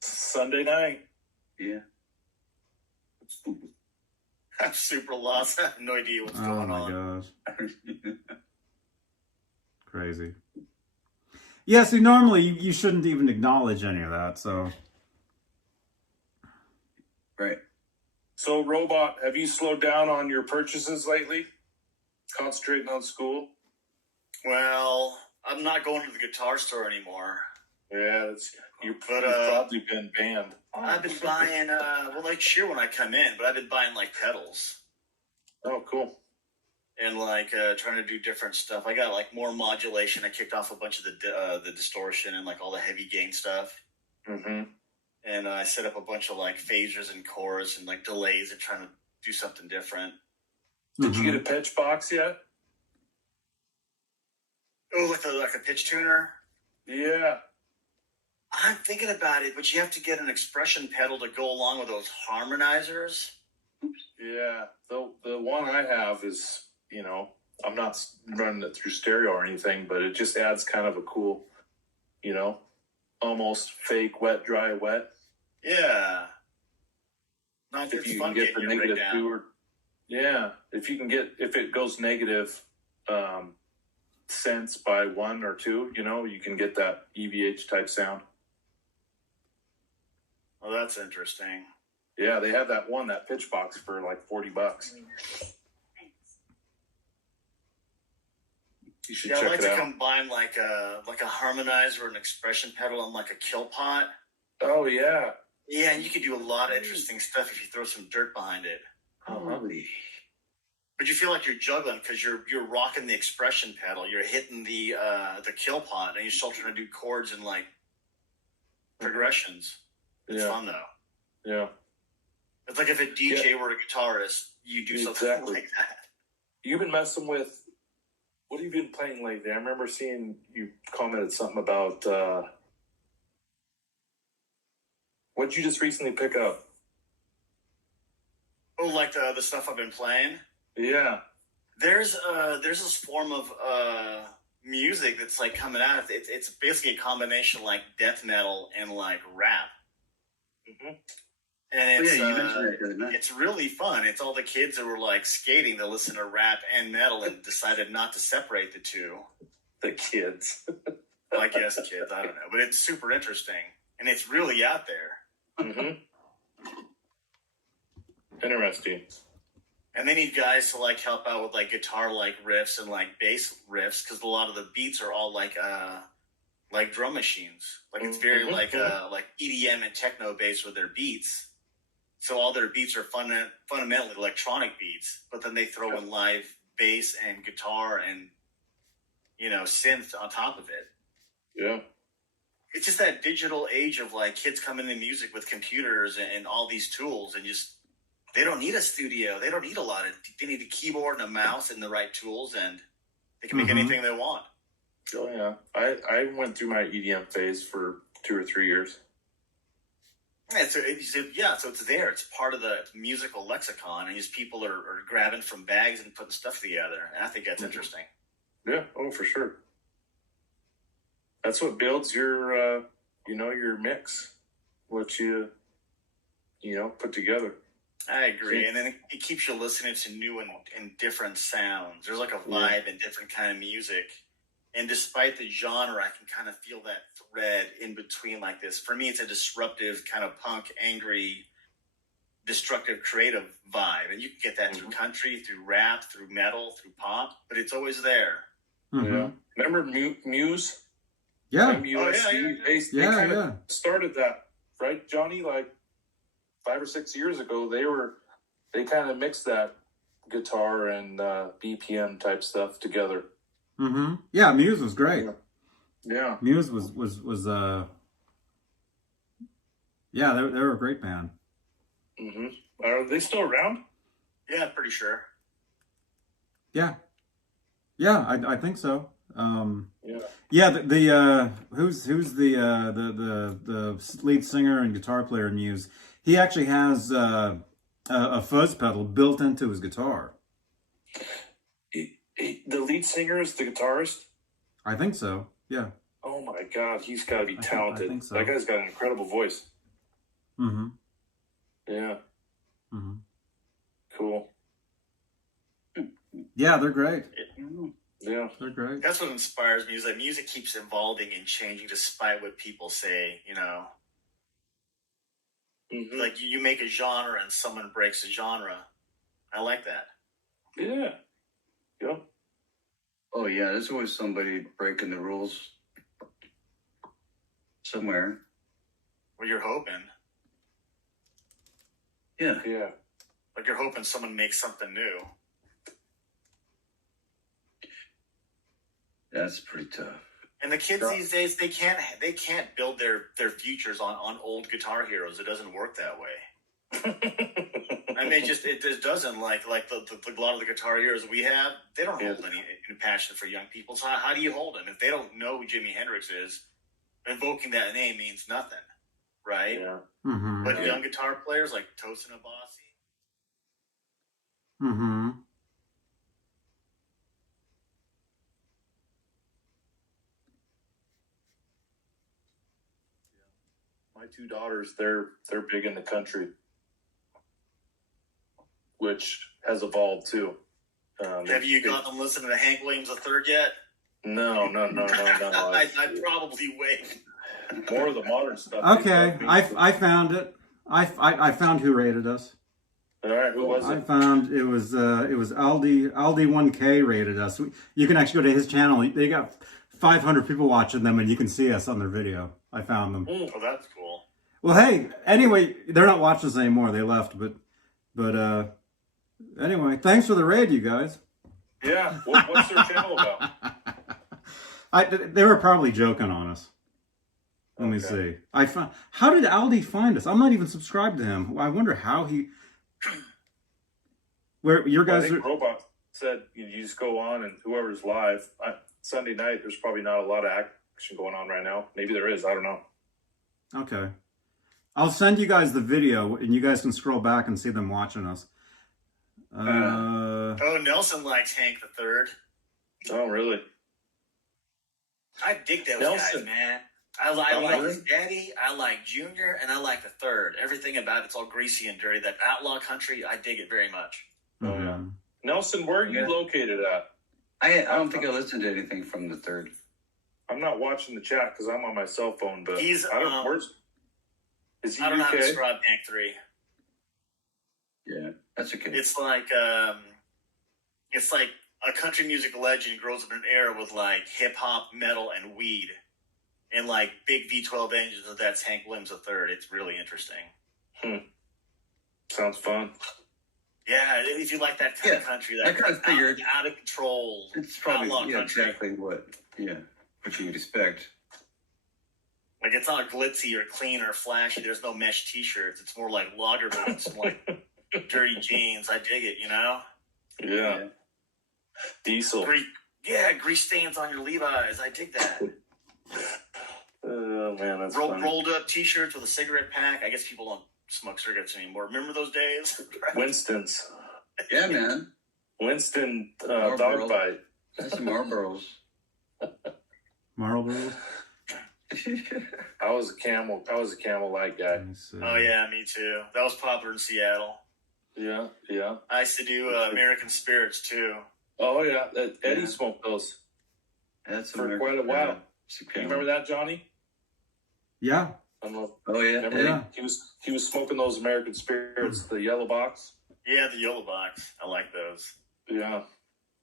Sunday night. Yeah. I'm super lost. I have no idea what's Oh going my on. gosh. Crazy. Yeah, see, normally you shouldn't even acknowledge any of that, so. Right. So, Robot, have you slowed down on your purchases lately? Concentrating on school? Well, I'm not going to the guitar store anymore. Yeah, you've But, probably been banned. I've been buying, well, like cheer when I come in, but I've been buying like pedals Oh, cool. and like trying to do different stuff. I got like more modulation. I kicked off a bunch of the distortion and like all the heavy gain stuff. Mm-hmm. And I set up a bunch of like phasers and chorus and like delays and trying to do something different. Did you get a pitch box yet? Oh, like a pitch tuner? Yeah. I'm thinking about it, but you have to get an expression pedal to go along with those harmonizers. Yeah. The one I have is, you know, I'm not running it through stereo or anything, but it just adds kind of a cool, almost fake wet, dry, wet. Yeah. No, If it's you fun can get the getting your negative breakdown. 2 or if it goes negative cents by 1 or 2, you can get that EVH type sound. Oh, that's interesting. Yeah, they have that pitch box for like $40. You should Yeah, I check like it to out. combine like a harmonizer or an expression pedal and like a kill pot. Oh yeah. Yeah, and you can do a lot of interesting stuff if you throw some dirt behind it. Holy. But you feel like you're juggling because you're rocking the expression pedal, you're hitting the kill pot, and you're still trying to do chords and like progressions. It's fun though. Yeah. It's like if a DJ were a guitarist, you do something Exactly. like that. You've been messing with. What have you been playing lately? I remember seeing you commented something about. What'd you just recently pick up? Oh, like the stuff I've been playing. Yeah. There's this form of music that's like coming out. It's basically a combination like death metal and like rap. Mm-hmm. And it's you mentioned that the other night. it's really fun. It's all the kids that were like skating that listen to rap and metal and decided not to separate the two. The kids. Well, I guess kids, I don't know, but it's super interesting and it's really out there. Mm-hmm. Interesting. And they need guys to like help out with like guitar like riffs and like bass riffs because a lot of the beats are all like drum machines. Like it's very Mhm. like EDM and techno based with their beats. So all their beats are fundamentally electronic beats, but then they throw in live bass and guitar and synth on top of it. Yeah. It's just that digital age of like kids coming into music with computers and all these tools and just they don't need a studio. They don't need a lot of. They need a keyboard and a mouse and the right tools, and they can make Mhm. anything they want. Oh yeah. I went through my EDM phase for 2 or 3 years. Yeah, so it's there. It's part of the musical lexicon, and just people are grabbing from bags and putting stuff together. And I think that's interesting. Yeah. Oh, for sure. That's what builds your your mix. What you put together. I agree, and then it keeps you listening to new and different sounds. There's like a vibe and different kind of music. And despite the genre, I can kind of feel that thread in between like this. For me, it's a disruptive kind of punk, angry, destructive, creative vibe. And you can get that through country, through rap, through metal, through pop, but it's always there. Mhm. Yeah. Remember Muse? Yeah. MUSE? They Yeah, kind of yeah. started that, right, Johnny? Like 5 or 6 years ago, they kind of mixed that guitar and BPM type stuff together. Mm-hmm. Yeah, Muse was great. Yeah. Muse was yeah, they were a great band. Mm-hmm. Are they still around? Yeah, pretty sure. Yeah. Yeah, I think so. Yeah. Yeah, who's the lead singer and guitar player in Muse? He actually has a fuzz pedal built into his guitar. The lead singer is the guitarist? I think so. Yeah. Oh my God, he's got to be talented. I think so. That guy's got an incredible voice. Mm-hmm. Yeah. Mm-hmm. Cool. Yeah, they're great. Yeah. They're great. That's what inspires me. Is that music keeps evolving and changing despite what people say. Mm-hmm. Like you make a genre and someone breaks a genre. I like that. Yeah. Yeah. Oh yeah, there's always somebody breaking the rules somewhere. Well, you're hoping. Yeah. Yeah. Like you're hoping someone makes something new. That's pretty tough. And the kids these days, they can't build their futures on old guitar heroes. It doesn't work that way. I mean, it just doesn't like a lot of the guitar heroes we have. They don't hold any passion for young people. So how do you hold them if they don't know who Jimi Hendrix is? Invoking that name means nothing, right? Yeah. Mm-hmm. But young guitar players like Tosin Abasi, Mm-hmm. my two daughters, they're big in the country, which has evolved too. Have you got them listening to Hank Williams III yet? No. I probably wait. More of the modern stuff. Okay, I found it. I found who rated us. All right, who was I it? found it was Aldi 1K rated us. You can actually go to his channel. They got 500 people watching them, and you can see us on their video. I found them. Oh, that's cool. Well, hey, anyway, they're not watching us anymore. They left, but anyway, thanks for the raid, you guys. Yeah, what's their channel about? They were probably joking on us. Let me see. How did Aldi find us? I'm not even subscribed to him. I wonder how he. Where your Well, I guys think are? Robot said you just go on and whoever's live. Sunday night, there's probably not a lot of action going on right now. Maybe there is. I don't know. Okay, I'll send you guys the video, and you guys can scroll back and see them watching us. Oh, Nelson likes Hank III. Oh, really? I dig those Nelson. guys, man. I like his daddy, I like Junior, and I like the third. Everything about it's all greasy and dirty. That outlaw country, I dig it very much. Oh, yeah. Nelson, where are you located at? I don't think I listened to anything from the third. I'm not watching the chat because I'm on my cell phone, but He's, I don't. Is he I don't know how to UK? describe Hank III. Yeah, that's okay. It's like a country music legend grows up in an era with like hip hop, metal, and weed, and like big V12 engines. And that's Hank Williams III. It's really interesting. Sounds fun. Yeah, if you like that kind of country, that I kind of figured out of control, it's probably outlaw country. exactly what you would expect. Like it's not glitzy or clean or flashy. There's no mesh T-shirts. It's more like lager boots and like dirty jeans. I dig it, you know. Yeah. Diesel. Grease stains on your Levi's. I dig that. Oh man, that's funny. Rolled up T-shirts with a cigarette pack. I guess people don't smoke cigarettes anymore. Remember those days? Winston's. Yeah, man. Winston Marlboro. dog bite. That's some Marlboros. Marlboro. I was a Camel Light guy. Oh yeah, me too. That was popular in Seattle. Yeah. I used to do American Spirits too. Oh yeah, Eddie smoked those That's for quite a while. You remember that, Johnny? Yeah. I don't know. Oh yeah. Remember Yeah. he was smoking those American Spirits, the yellow box. Yeah, the yellow box. I like those. Yeah.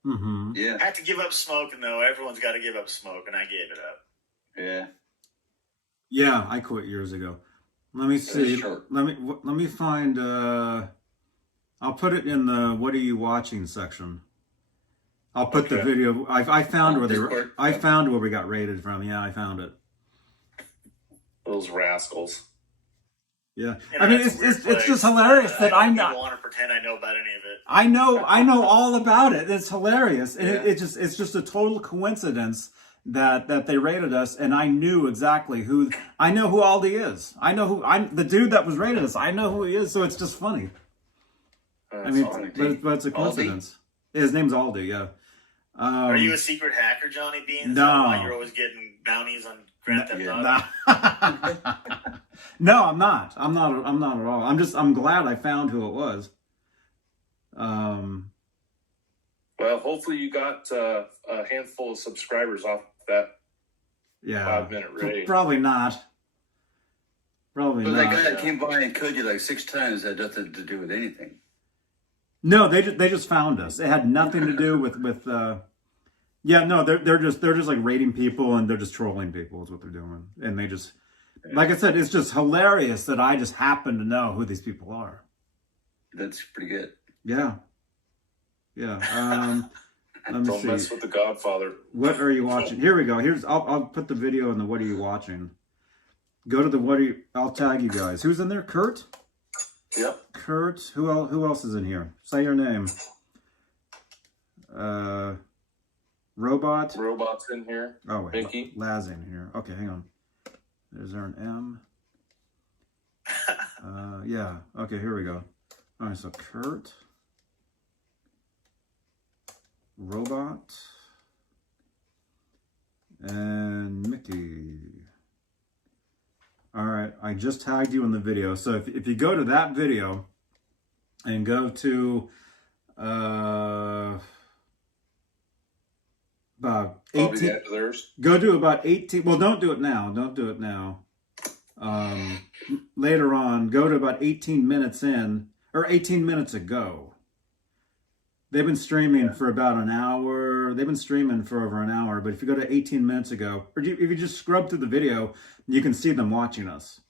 Mm-hmm. Yeah. I had to give up smoking though. Everyone's got to give up smoking. I gave it up. Yeah. Yeah, I quit years ago. Let me see. Sure. Let me find. I'll put it in the "What are you watching" section. I'll put the Okay. video. I found where they were. Discord. I found where we got rated from. Yeah, I found it. Those rascals. Yeah, And I mean that's it's a weird it's place. just hilarious I that don't I'm even not. want to pretend I know about any of it. I know all about it. It's hilarious, and Yeah. it's just a total coincidence that they rated us, and I knew exactly who. I know who Aldi is. I know who the dude that was rated us. I know who he is, so it's just funny. I mean, Aldi. but it's a coincidence. His name's Aldi. Yeah. Are you a secret hacker, Johnny Bean? Is no. that why you're always getting bounties on Grand Theft Auto? Nah. No, I'm not. I'm not at all. I'm glad I found who it was. Well, hopefully you got a handful of subscribers off that Yeah. 5-minute raid. Probably not. Probably But not. that guy that came by and killed you like 6 times had nothing to do with anything. No, they just found us. It had nothing to do with yeah, no, they're just like raiding people, and they're just trolling people is what they're doing. And they just, like I said, it's just hilarious that I just happen to know who these people are. That's pretty good. Yeah. Let me Don't see. mess with the Godfather. What are you watching? Here we go. I'll put the video in the "What are you watching?" Go to the I'll tag you guys. Who's in there? Kurt. Yep. Kurt. Who else is in here? Say your name. Robot. Robot's in here. Oh wait. Mickey. Laz in here. Okay, hang on. Is there an M? Yeah. Okay, here we go. All right. So Kurt. Robot. And Mickey. All right, I just tagged you in the video. So if you go to that video and go to about Probably 18, the end of theirs. go to about 18. Well, don't do it now. Don't do it now. Later on, go to about 18 minutes in, or 18 minutes ago. They've been streaming for about an hour. They've been streaming for over an hour. But if you go to 18 minutes ago, or if you just scrub through the video, you can see them watching us.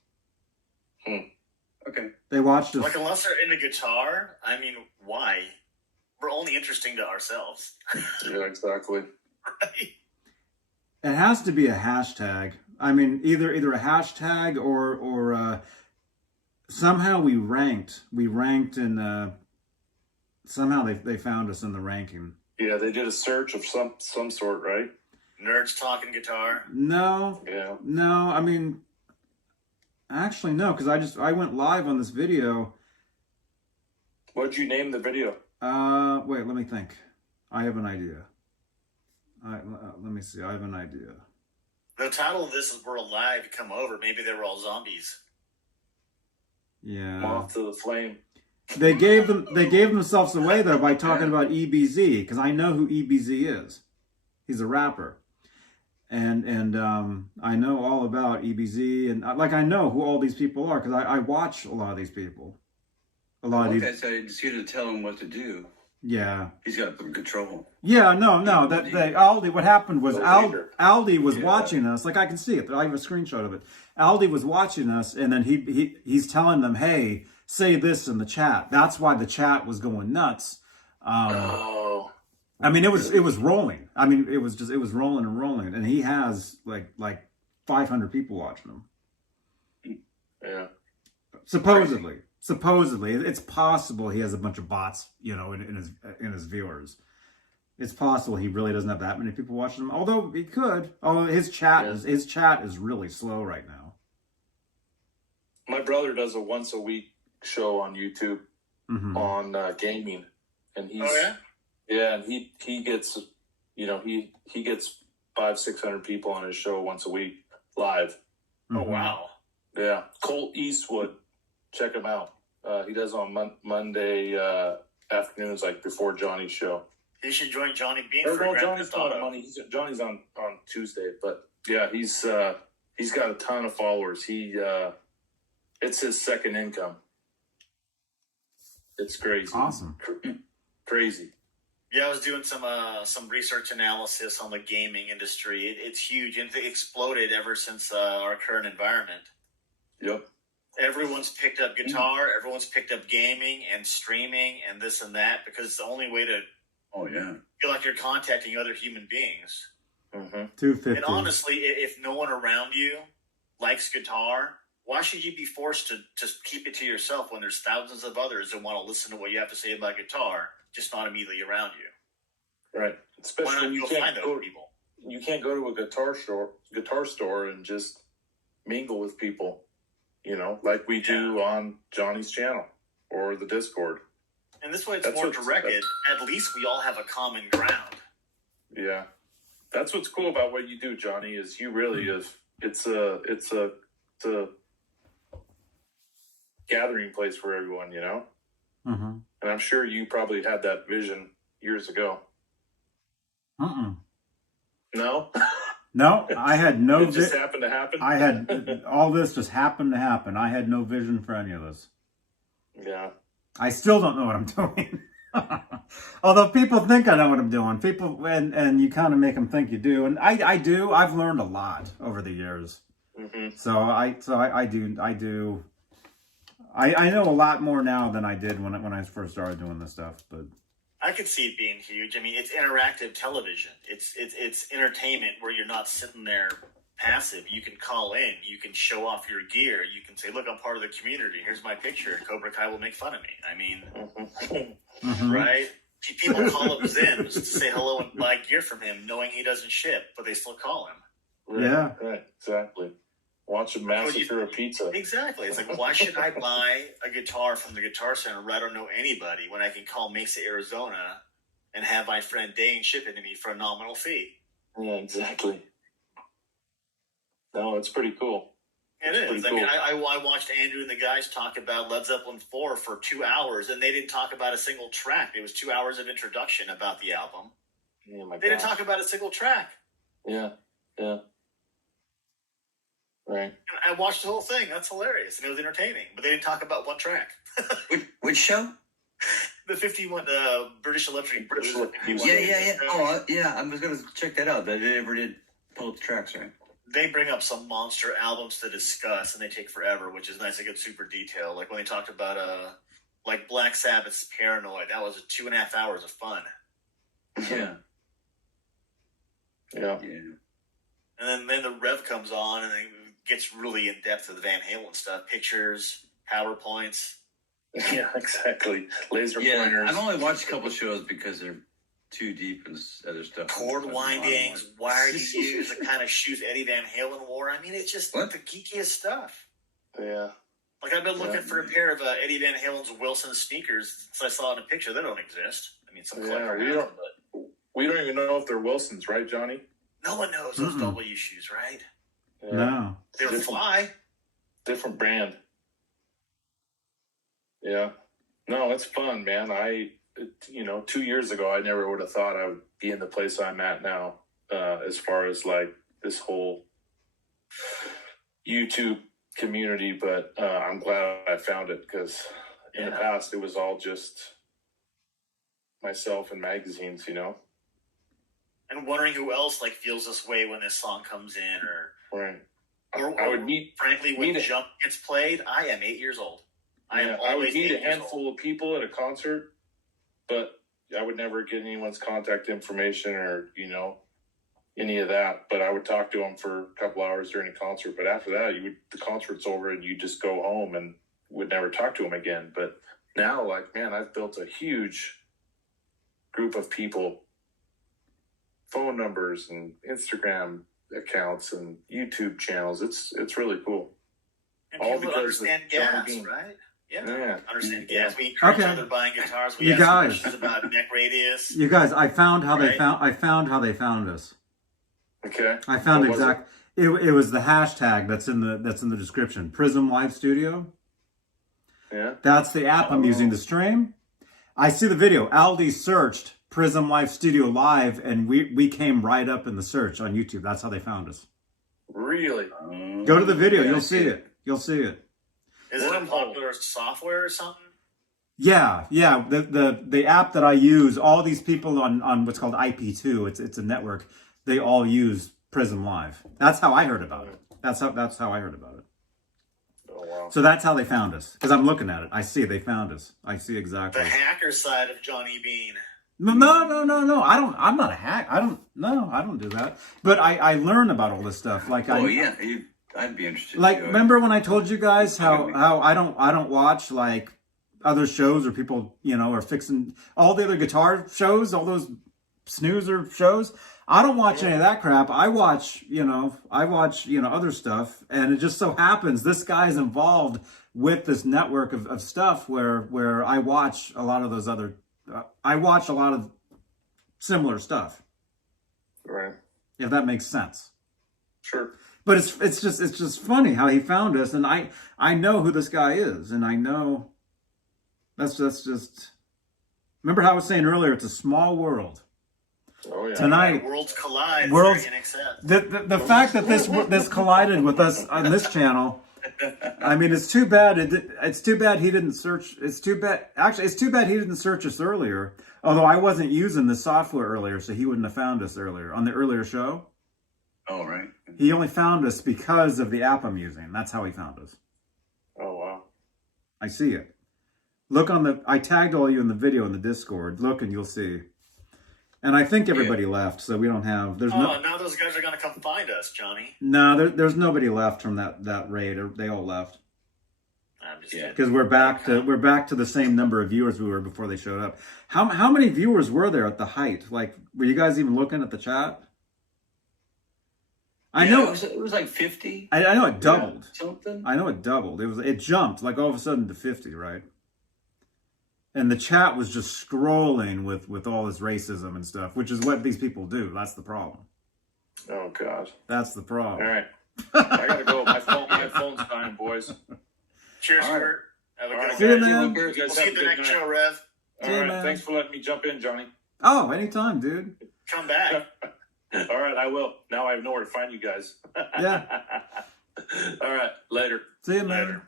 Okay. They watched us. Like, unless they're into guitar, I mean, why? We're only interesting to ourselves. Yeah, exactly. Right? It has to be a hashtag. I mean, either a hashtag or somehow we ranked. We ranked in. Somehow they found us in the ranking. Yeah, they did a search of some sort, right? Nerds talking guitar. No, Yeah. no. I mean, actually no, because I went live on this video. What'd you name the video? Wait, let me think. I have an idea. Let me see. I have an idea. The title of this is "We're Alive, Come Over." Maybe they were all zombies. Yeah. Moth to the Flame. They gave themselves away though by talking about EBZ, because I know who EBZ is. He's a rapper, and I know all about EBZ, and I know who all these people are because I watch a lot of these people. A lot of Like these. I said, it's here to tell him what to do. Yeah. He's got to put in control. Yeah. No. That Aldi. What happened was Aldi was Yeah. watching us. Like I can see it. I have a screenshot of it. Aldi was watching us, and then he's telling them, "Hey, say this in the chat." That's why the chat was going nuts. Oh. I mean, it was rolling. I mean, it was rolling and rolling, and he has like 500 people watching him. Yeah. Supposedly, it's possible he has a bunch of bots, in his viewers. It's possible he really doesn't have that many people watching him. Although he could. Although his chat is really slow right now. My brother does a once a week show on YouTube Mm-hmm. on gaming, and he's and he gets he gets 500-600 people on his show once a week live. Oh wow! Yeah, Colt Eastwood, check him out. He does on Monday afternoons, like before Johnny's show. He should join Johnny Bean Or for no, Grand Johnny's Theft not Auto. on Monday. Johnny's on Tuesday, but yeah, he's got a ton of followers. It's his second income. It's crazy. Awesome. Crazy. Yeah, I was doing some research analysis on the gaming industry. It's huge, and it exploded ever since our current environment. Yep. Everyone's picked up guitar, everyone's picked up gaming and streaming and this and that because it's the only way to Oh, yeah. feel like you're contacting other human beings. Mm-hmm. 250. And honestly, if no one around you likes guitar, why should you be forced to just keep it to yourself when there's thousands of others that want to listen to what you have to say about guitar, just not immediately around you? Right. Why Especially not when go find those people? you can't go to a guitar store and just mingle with people, like we do on Johnny's channel or the Discord. And this way it's That's more what's- directed. At least we all have a common ground. Yeah. That's what's cool about what you do, Johnny, is you really it's a gathering place for everyone, Mm-hmm. And I'm sure you probably had that vision years ago. Mm-mm. No? No, I had no It just happened to happen? I had all this just happened to happen. I had no vision for any of this. Yeah. I still don't know what I'm doing. Although people think I know what I'm doing. People and you kind of make them think you do, and I do. I've learned a lot over the years. Mm-hmm. So I do. I know a lot more now than I did when I first started doing this stuff. But I could see it being huge. I mean, it's interactive television. It's entertainment where you're not sitting there passive. You can call in. You can show off your gear. You can say, "Look, I'm part of the community. Here's my picture." Cobra Kai will make fun of me. I mean, Mhm. right? People call up Zims to say hello and buy gear from him, knowing he doesn't ship, but they still call him. Right, Yeah. Right, exactly. Watch a massacre of pizza. Exactly. It's like, why should I buy a guitar from the Guitar Center where I don't know anybody when I can call Mesa, Arizona and have my friend Dane ship it to me for a nominal fee? Yeah, exactly. No, it's pretty cool. It It's is. pretty I mean, cool. I watched Andrew and the guys talk about Led Zeppelin 4 for 2 hours, and they didn't talk about a single track. It was 2 hours of introduction about the album. Oh my They didn't gosh. talk about a single track. Yeah, yeah. Right. And I watched the whole thing. That's hilarious, and it was entertaining. But they didn't talk about one track. Which show? The 51, British Electric British Blues. Electric 51. Yeah. Oh, yeah. I was gonna check that out. They never did pull up the tracks, right? They bring up some monster albums to discuss, and they take forever, which is nice to get super detailed. Like when they talked about like Black Sabbath's Paranoid, that was 2.5 hours of fun. Yeah. Yeah. Yeah. And then the Rev comes on, and it gets really in depth with the Van Halen stuff, pictures, PowerPoints. Yeah, exactly. Laser Yeah. pointers. I've only watched a couple shows because they're too deep in this other stuff. Chord windings, wire you use, the kind of shoes Eddie Van Halen wore. I mean, it's just What? the geekiest stuff. Yeah. Like, I've been looking Yeah. for a pair of Eddie Van Halen's Wilson sneakers since I saw it in a picture. They don't exist. I mean, some Yeah, collector we has don't- them, but We don't even know if they're Wilsons, right, Johnny? no one knows those Mm-mm. W shoes, right? Yeah. No. They were Different. fly. Different brand. Yeah. No, it's fun, man. 2 years ago, I never would have thought I would be in the place I'm at now, as far as like this whole YouTube community. But I'm glad I found it, because in the Yeah. past it was all just myself and magazines, And wondering who else like feels this way when this song comes in, Right. or I would meet. frankly, when meet it. Jump gets played, I am 8 years old. I am I would always meet 8 a years old. handful of people at a concert, but I would never get anyone's contact information or, any of that. But I would talk to them for a couple hours during the concert. But after that, the concert's over and you just go home and would never talk to them again. But now, like, man, I've built a huge group of people, phone numbers and Instagram accounts and YouTube channels. It's really cool. And all people that because of understand Johnny gas, Bean. right? Yeah. Yeah. Understand Yeah. gas. We encourage Okay. other buying guitars. We You ask guys. questions about neck radius. You guys, I found how Right. I found how they found us. Okay. I found What was exact. It was the hashtag that's in the description. Prism Live Studio. Yeah. That's the app I'm using to stream. I see the video. Aldi searched Prism Live Studio Live, and we came right up in the search on YouTube. That's how they found us. Really? Go to the video. Yeah, You'll see it. You'll see it. Is it a Wormhole. popular software or something? Yeah. The app that I use, all these people on what's called IP2. It's a network. They all use Prism Live. That's how I heard about it. That's how I heard about it. Oh, wow. So that's how they found us. Because I'm looking at it. I see they found us. I see exactly. The hacker side of Johnny Bean. No. I'm not a hack. I don't do that. But I learn about all this stuff. Like Oh yeah, I'd be interested. Like, too. remember when I told you guys how I don't watch like other shows or people, are fixing all the other guitar shows, all those snoozer shows. I don't watch any of that crap. I watch other stuff, and it just so happens this guy's involved with this network of stuff where I watch a lot of those other I watch a lot of similar stuff, Right. if that makes sense. Sure. But it's just funny how he found us, and I know who this guy is, and I know that's just. Remember how I was saying earlier, it's a small world. Oh, yeah. Tonight, Worlds collide. Worlds- Worlds. Very NXS. the fact that this collided with us on this channel, I mean, it's too bad. It's too bad he didn't search. It's too bad he didn't search us earlier. Although I wasn't using the software earlier, so he wouldn't have found us earlier on the earlier show. Oh right. He only found us because of the app I'm using. That's how he found us. Oh, wow. I see it. Look I tagged all you in the video in the Discord. Look and you'll see. And I think everybody left, so we don't have. Now those guys are gonna come find us, Johnny. There's nobody left from that raid. They all left I'm just Yeah. kidding. because we're back to the same number of viewers we were before they showed up. How many viewers were there at the height? Like, were you guys even looking at the chat? I know. It was like 50. I know it doubled. Something. I know it doubled. It jumped like all of a sudden to 50, right? And the chat was just scrolling with all this racism and stuff, which is what these people do. That's the problem. Oh, God. That's the problem. All right. I gotta go. My phone's dying, boys. Cheers, All right. Kurt. Have a All right, good See you, night. man. You We'll guys see have you a at the good next night. show, Rev. All See you, right, man. thanks for letting me jump in, Johnny. Oh, anytime, dude. Come back. All right, I will. Now I know where to find you guys. Yeah. All right, later. See you, man. Later.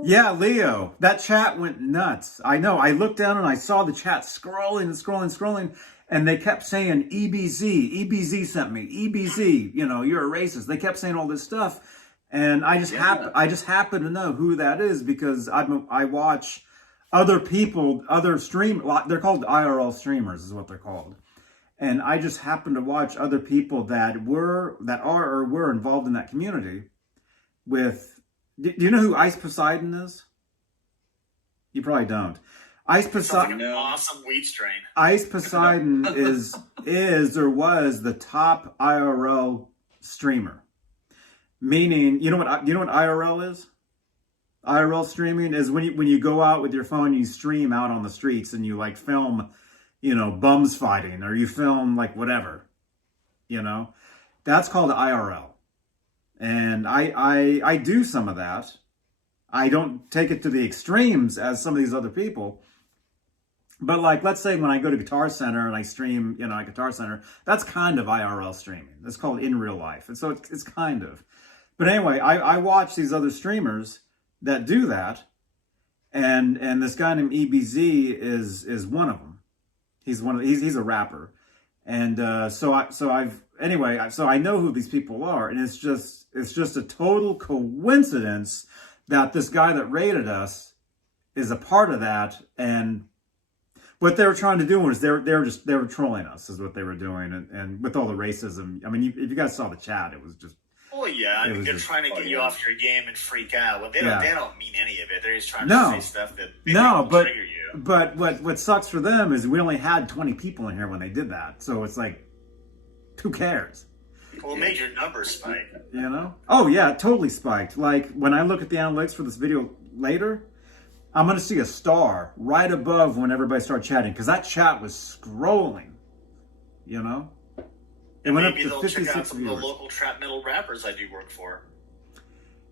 Yeah, Leo, that chat went nuts. I know. I looked down and I saw the chat scrolling and scrolling and scrolling, and they kept saying EBZ. EBZ sent me. EBZ, you know, you're a racist. They kept saying all this stuff, and I just happen to know who that is because I watch other people, other stream. They're called IRL streamers, is what they're called. And I just happen to watch other people that are or were involved in that community with. Do you know who Ice Poseidon is? You probably don't. Ice Sounds like Poseidon. an awesome weed strain. Ice Poseidon is or was the top IRL streamer. Meaning, you know what IRL is? IRL streaming is when you go out with your phone and you stream out on the streets and you like film, you know, bums fighting or you film like whatever, you know. That's called IRL. And I do some of that. I don't take it to the extremes as some of these other people. But like, let's say when I go to Guitar Center and I stream, you know, at Guitar Center, that's kind of IRL streaming. It's called in real life. And so it's kind of. But anyway, I watch these other streamers that do that. And this guy named EBZ is one of them. He's a rapper. And so I know who these people are, and it's just a total coincidence that this guy that raided us is a part of that. And what they were trying to do was they were trolling us, is what they were doing, and with all the racism. I mean, if you guys saw the chat, it was just. Oh yeah, I mean they're trying to get you off your game and freak out. Well, they don't mean any of it. They're just trying to say stuff that they think will trigger you. But what sucks for them is we only had 20 people in here when they did that, so it's like, who cares? Well, it made your numbers spike. You know? Oh yeah, it totally spiked. Like when I look at the analytics for this video later, I'm gonna see a star right above when everybody started chatting because that chat was scrolling. You know? It went up Maybe to they'll 56 check out some of viewers. the local trap metal rappers I do work for.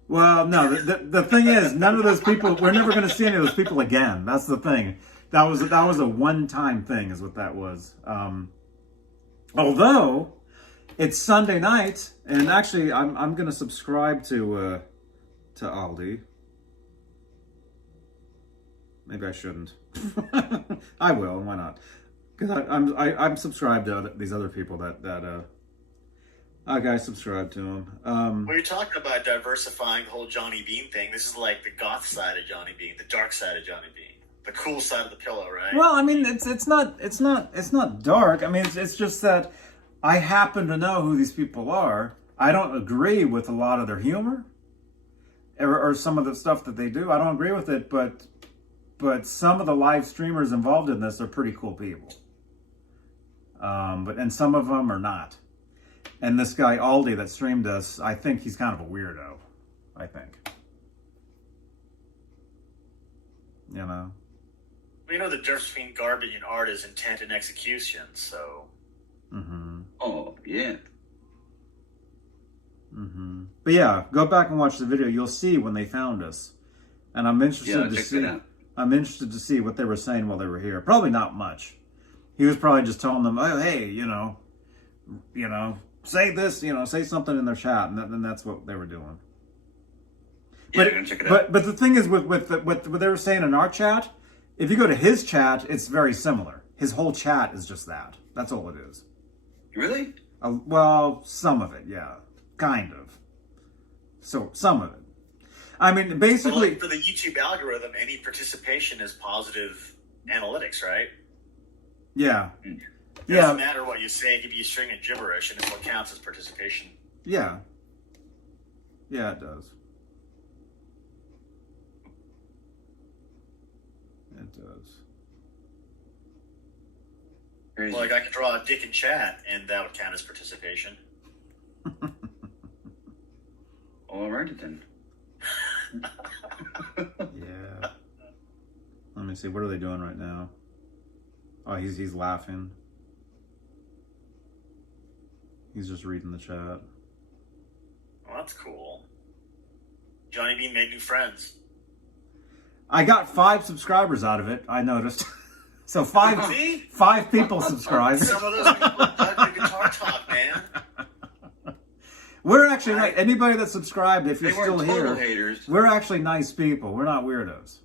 Well, no, the thing is, none of those people, we're never going to see any of those people again. That's the thing. That was a one-time thing is what that was. Although, it's Sunday night, and actually, I'm going to subscribe to Aldi. Maybe I shouldn't. I will, why not? Because I'm subscribed to these other people that guys subscribe to them. When you're talking about diversifying the whole Johnny Bean thing, this is like the goth side of Johnny Bean, the dark side of Johnny Bean, the cool side of the pillow, right? Well, I mean, it's not dark. I mean, it's just that I happen to know who these people are. I don't agree with a lot of their humor or some of the stuff that they do. I don't agree with it, but some of the live streamers involved in this are pretty cool people. And some of them are not. And this guy Aldi that streamed us, I think he's kind of a weirdo. I think. You know. We know the difference between garbage and art is intent and execution. So. Mm-hmm. Oh yeah. Mm-hmm. But yeah, go back and watch the video. You'll see when they found us, and I'm interested to see. I'm interested to see what they were saying while they were here. Probably not much. He was probably just telling them, "Oh, hey, you know, say this, say something in their chat," and then that's what they were doing. Yeah, I'm gonna check it out. But the thing is, with what they were saying in our chat, if you go to his chat, it's very similar. His whole chat is just that. That's all it is. Really? Well, some of it, yeah, kind of. So some of it. I mean, basically, for the YouTube algorithm, any participation is positive analytics, right? Yeah. It Yeah. doesn't matter what you say; it could be a string of gibberish, and it's what counts as participation. Yeah. Yeah, it does. It does. Crazy. Well, like I could draw a dick in chat, and that would count as participation. All right then. Yeah. Let me see. What are they doing right now? Oh, he's laughing. He's just reading the chat. Well, that's cool. Johnny B made new friends. I got 5 subscribers out of it, I noticed. So See? 5 people subscribed. Some of those people dug the guitar talk, man. We're actually, anybody that subscribed, if They you're still weren't total here, haters. we're actually nice people. We're not weirdos.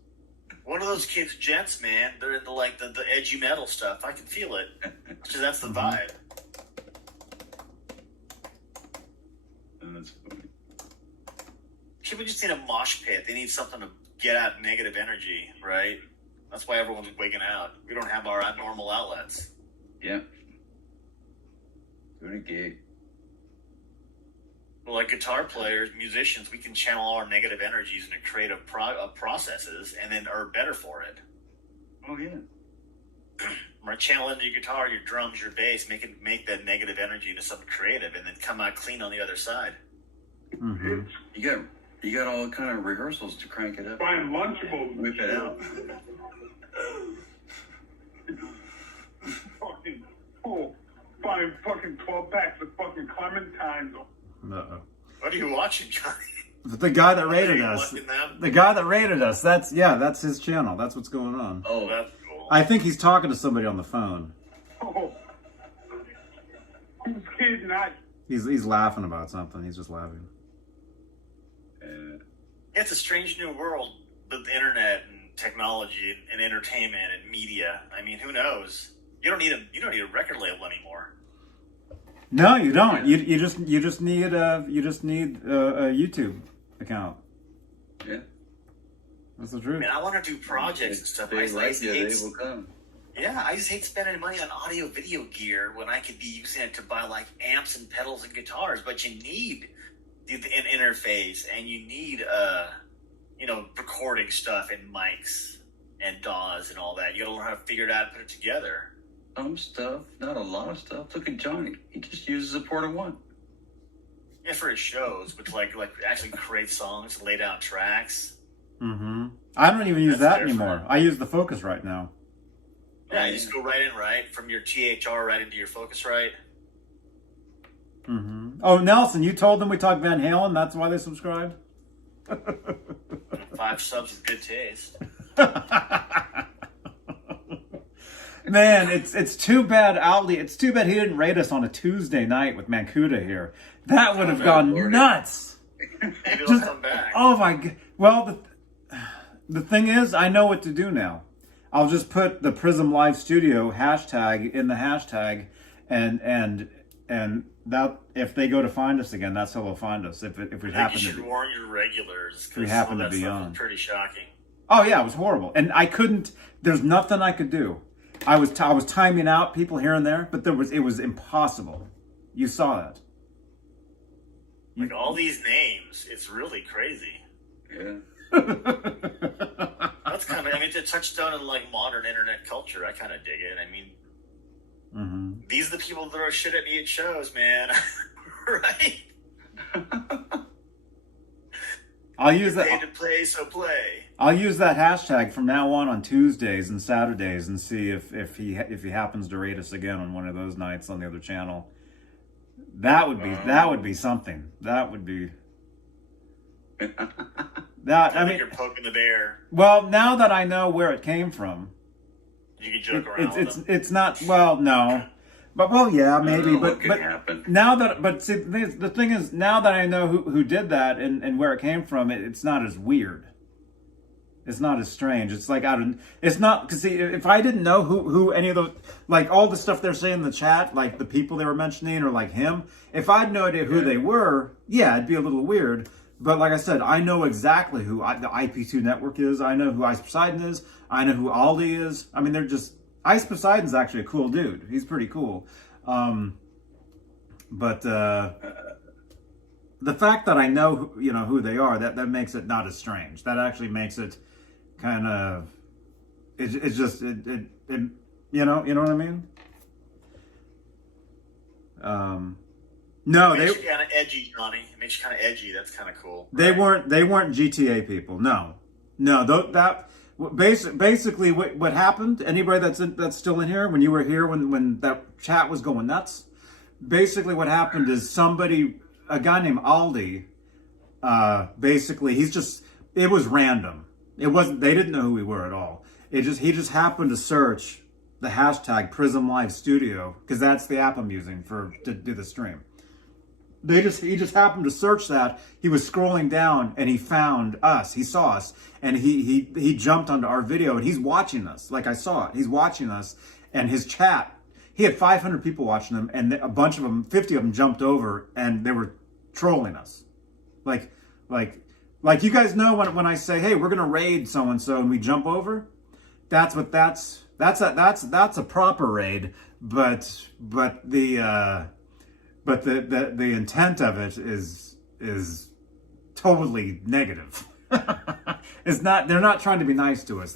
One of those kids, Jets, man, they're into like the edgy metal stuff. I can feel it. Because that's the vibe. That's funny. People just need a mosh pit. They need something to get out negative energy, right? That's why everyone's waking out. We don't have our normal outlets. Yeah. Doing a gig. Well, like guitar players, musicians, we can channel our negative energies into creative processes and then are better for it. Oh yeah. Right, channel into your guitar, your drums, your bass, make that negative energy into something creative, and then come out clean on the other side. Mm-hmm. You got all kind of rehearsals to crank it up. Buying Lunchables. Whip it out. Fucking fool. Buying fucking 12 packs of fucking Clementines. Uh-oh. What are you watching, Johnny? The guy that rated Are you us. watching them? The guy that rated us. That's his channel. That's what's going on. Oh, that's cool. I think he's talking to somebody on the phone. Oh. Who's kidding? He's laughing about something. He's just laughing. It's a strange new world with the internet and technology and entertainment and media. I mean, who knows? You don't need a record label anymore. No, you don't. You just need a YouTube account. Yeah. That's the I truth. mean, I want to do projects and stuff. They like you, they will come. Yeah, I just hate spending money on audio video gear when I could be using it to buy like amps and pedals and guitars. But you need an interface, and you need recording stuff and mics and DAWs and all that. You gotta learn how to figure it out and put it together. Some stuff, not a lot of stuff. Look at Johnny. He just uses a Porta 1. Yeah, for his shows, but like actually create songs, lay down tracks. Mm-hmm. I don't even use That's that anymore. I use the Focusrite now. Yeah, you just go right in, right from your THR right into your Focusrite. Mm-hmm. Oh, Nelson, you told them we talked Van Halen. That's why they subscribed. 5 subs with good taste. Man, it's too bad Aldi. It's too bad he didn't rate us on a Tuesday night with Mancuda here. That would have gone Lordy. nuts. Maybe they'll come back. Oh my god. Well, the thing is, I know what to do now. I'll just put the Prism Live Studio hashtag in the hashtag, and that if they go to find us again, that's how they'll find us. If we I think happen you to should be. warn your regulars. 'Cause We happen some of to that be stuff on. is pretty shocking. Oh yeah, it was horrible, and I couldn't. There's nothing I could do. I was timing out people here and there, but it was impossible. You saw that. Like all these names, it's really crazy. Yeah. That's kind of, I mean, it's a touchstone in like modern internet culture. I kind of dig it. I mean, Mm-hmm. these are the people that throw shit at me at shows, man. Right? I'll use Pay that. to play, so play. I'll use that hashtag from now on Tuesdays and Saturdays and see if he happens to rate us again on one of those nights on the other channel. That would be something. That would be that. I I think mean, you're poking the bear. well, now that I know where it came from, You can joke around with them. it's not. Well, no, but yeah, maybe. What But could happen? now that see the thing is, now that I know who did that and where it came from, it's not as weird. It's not as strange. It's like it's not because see, if I didn't know who any of those, like all the stuff they're saying in the chat, like the people they were mentioning or like him, if I had no idea who they were, yeah, it'd be a little weird. But like I said, I know exactly who the IP2 network is. I know who Ice Poseidon is. I know who Aldi is. I mean, they're just Ice Poseidon's actually a cool dude. He's pretty cool. But the fact that I know who they are, that makes it not as strange. That actually makes it kind of it's just it you know what I mean. No, It they makes you kind of edgy, Johnny. It makes you kind of edgy. That's kind of cool. they right? weren't GTA people. No, that basically what happened. Anybody that's still in here, when you were here when that chat was going nuts, basically what happened is a guy named Aldi, basically it was random. It wasn't, they didn't know who we were at all. He just happened to search the hashtag Prism Live Studio, because that's the app I'm using to do the stream. He just happened to search that. He was scrolling down and he found us. He saw us and he jumped onto our video and he's watching us. Like, I saw it. He's watching us, and his chat, he had 500 people watching him, and a bunch of them, 50 of them jumped over and they were trolling us. Like you guys know when I say, hey, we're going to raid so and so, and we jump over, that's a proper raid, but the intent of it is totally negative. It's not. They're not trying to be nice to us.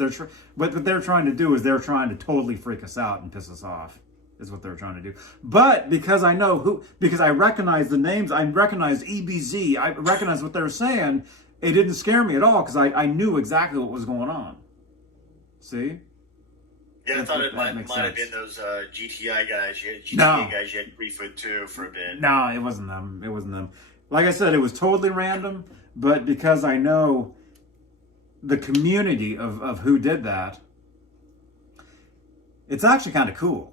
What they're trying to do is they're trying to totally freak us out and piss us off. Is what they're trying to do. But because I know because I recognize the names, I recognize EBZ, I recognize what they're saying, it didn't scare me at all, because I knew exactly what was going on. See? Yeah, I thought it might have been those GTI guys. Guys you had beef with too for a bit. No, it wasn't them. It wasn't them. Like I said, it was totally random, but because I know the community of who did that, it's actually kind of cool.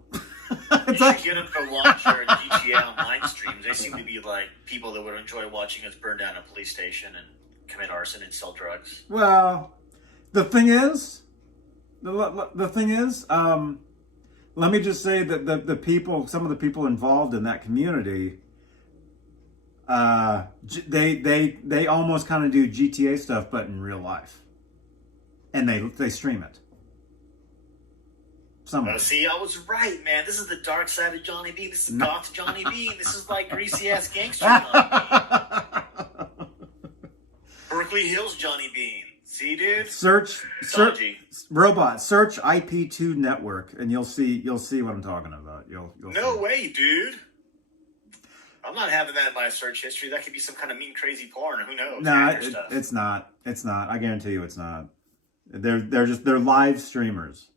You should get them to watch our GTA Online streams. They seem to be like people that would enjoy watching us burn down a police station and commit arson and sell drugs. Well, the thing is, let me just say that some of the people involved in that community, they almost kind of do GTA stuff, but in real life, and they stream it. See, I was right, man. This is the dark side of Johnny B. This is goth Johnny B. This is like greasy ass gangster Johnny B. Berkeley Hills Johnny Bean. See, dude. Search robot. Search IP2 network, and you'll see what I'm talking about. You'll no see. way, dude. I'm not having that in my search history. That could be some kind of mean, crazy porn. Who knows? No, it's not. It's not. I guarantee you, it's not. They're live streamers.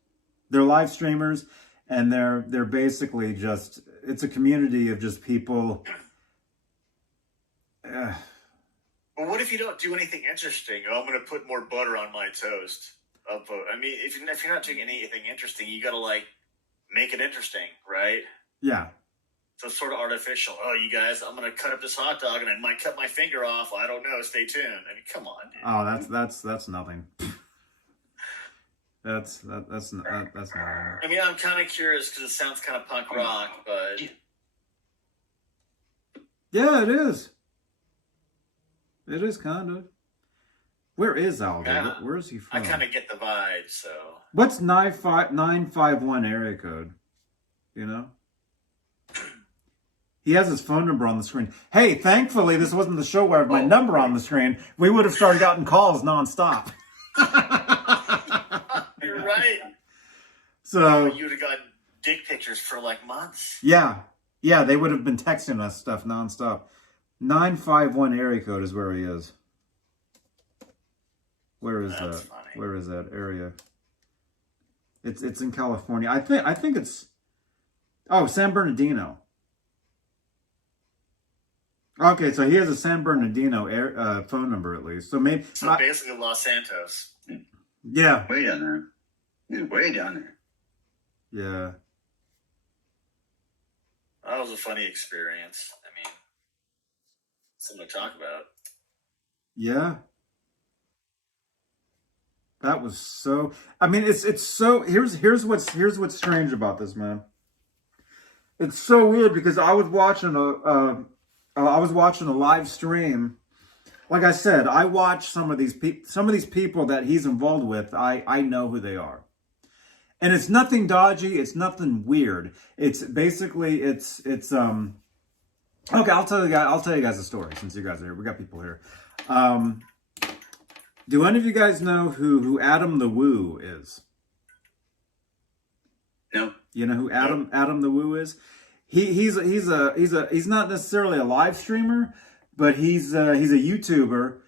They're live streamers, and they're basically just, it's a community of just people. Well, what if you don't do anything interesting? Oh, I'm going to put more butter on my toast. I mean, if you're not doing anything interesting, you got to like make it interesting, right? Yeah. So it's sort of artificial. Oh, you guys, I'm going to cut up this hot dog and I might cut my finger off. I don't know. Stay tuned. I mean, come on, dude. Oh, that's nothing. That's nothing. I mean, I'm kind of curious because it sounds kind of punk rock, but yeah, it is. It is kind of. Where is Aldo? Yeah. Where is he from? I kind of get the vibe. So what's 951 area code? You know? He has his phone number on the screen. Hey, thankfully this wasn't the show where I have my number on the screen. We would have started getting calls nonstop. You're right. So you would have gotten dick pictures for like months. Yeah, they would have been texting us stuff nonstop. 951 area code is where he is. Where is that? Funny. Where is that area? It's in California. I think it's San Bernardino. Okay, so he has a San Bernardino phone number at least. So maybe basically Los Santos. Yeah. Way down there. He's way down there. Yeah. That was a funny experience. I mean, something to talk about. Yeah. That was so. I mean, it's so. Here's what's strange about this, man. It's so weird because I was watching a live stream. Like I said, I watch some of these people that he's involved with. I know who they are, and it's nothing dodgy. It's nothing weird. It's basically it's okay. I'll tell you guys a story since you guys are here. We got people here. Do any of you guys know who Adam the Woo is? No. You know who Adam the Woo is? He's not necessarily a live streamer, but he's a YouTuber,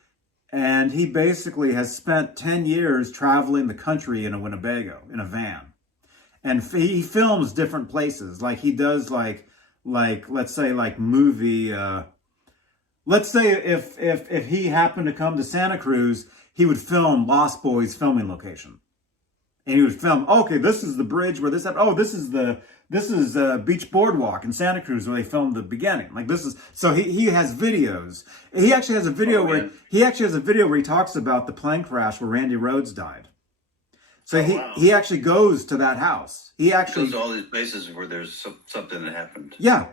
and he basically has spent 10 years traveling the country in a Winnebago in a van, and he films different places. Like he does like let's say like movie let's say if he happened to come to Santa Cruz, he would film Lost Boys filming location. And he would film, okay, this is the bridge where this happened. Oh, this is Beach Boardwalk in Santa Cruz where they filmed the beginning. Like this is, so he has videos. He actually has a video where he talks about the plane crash where Randy Rhoads died. So he actually goes to that house. He actually goes to all these places where there's something that happened. Yeah,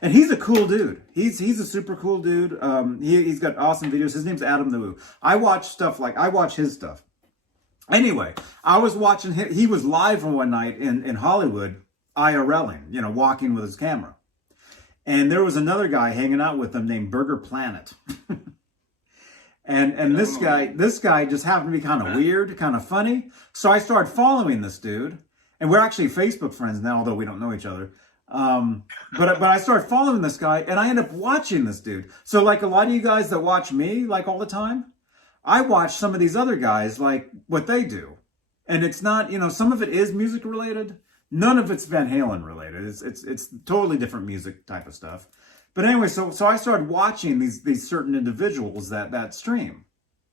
and he's a cool dude. He's a super cool dude. He's got awesome videos. His name's Adam the Woo. I watch his stuff. Anyway, I was watching him. He was live one night in Hollywood, IRLing, walking with his camera. And there was another guy hanging out with him named Burger Planet. And this guy just happened to be kind of weird, kind of funny. So I started following this dude. And we're actually Facebook friends now, although we don't know each other. But I started following this guy, and I ended up watching this dude. So like a lot of you guys that watch me like all the time, I watch some of these other guys, like what they do. And it's not, some of it is music related. None of it's Van Halen related. It's totally different music type of stuff. But anyway, so I started watching these certain individuals that stream,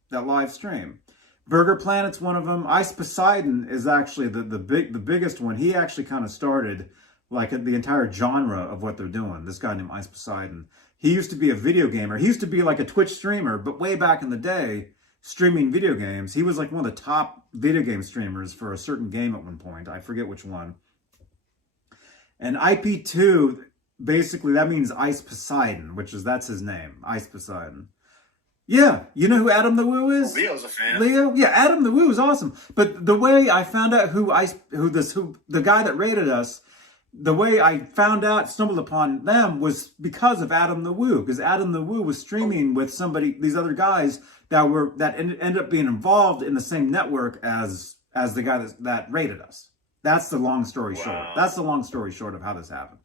that live stream. Burger Planet's one of them. Ice Poseidon is actually the biggest one. He actually kind of started like the entire genre of what they're doing. This guy named Ice Poseidon. He used to be a video gamer. He used to be like a Twitch streamer, but way back in the day, streaming video games. He was like one of the top video game streamers for a certain game at one point. I forget which one. And IP2, basically that means Ice Poseidon, that's his name, Ice Poseidon. Yeah, you know who Adam the Woo is? Well, Leo's a fan. Leo? Yeah, Adam the Woo is awesome. But the way I found out the guy that rated us, the way I stumbled upon them was because of Adam the Woo. Because Adam the Woo was streaming with these other guys that ended up being involved in the same network as the guy that rated us. That's the long story short. That's the long story short of how this happened.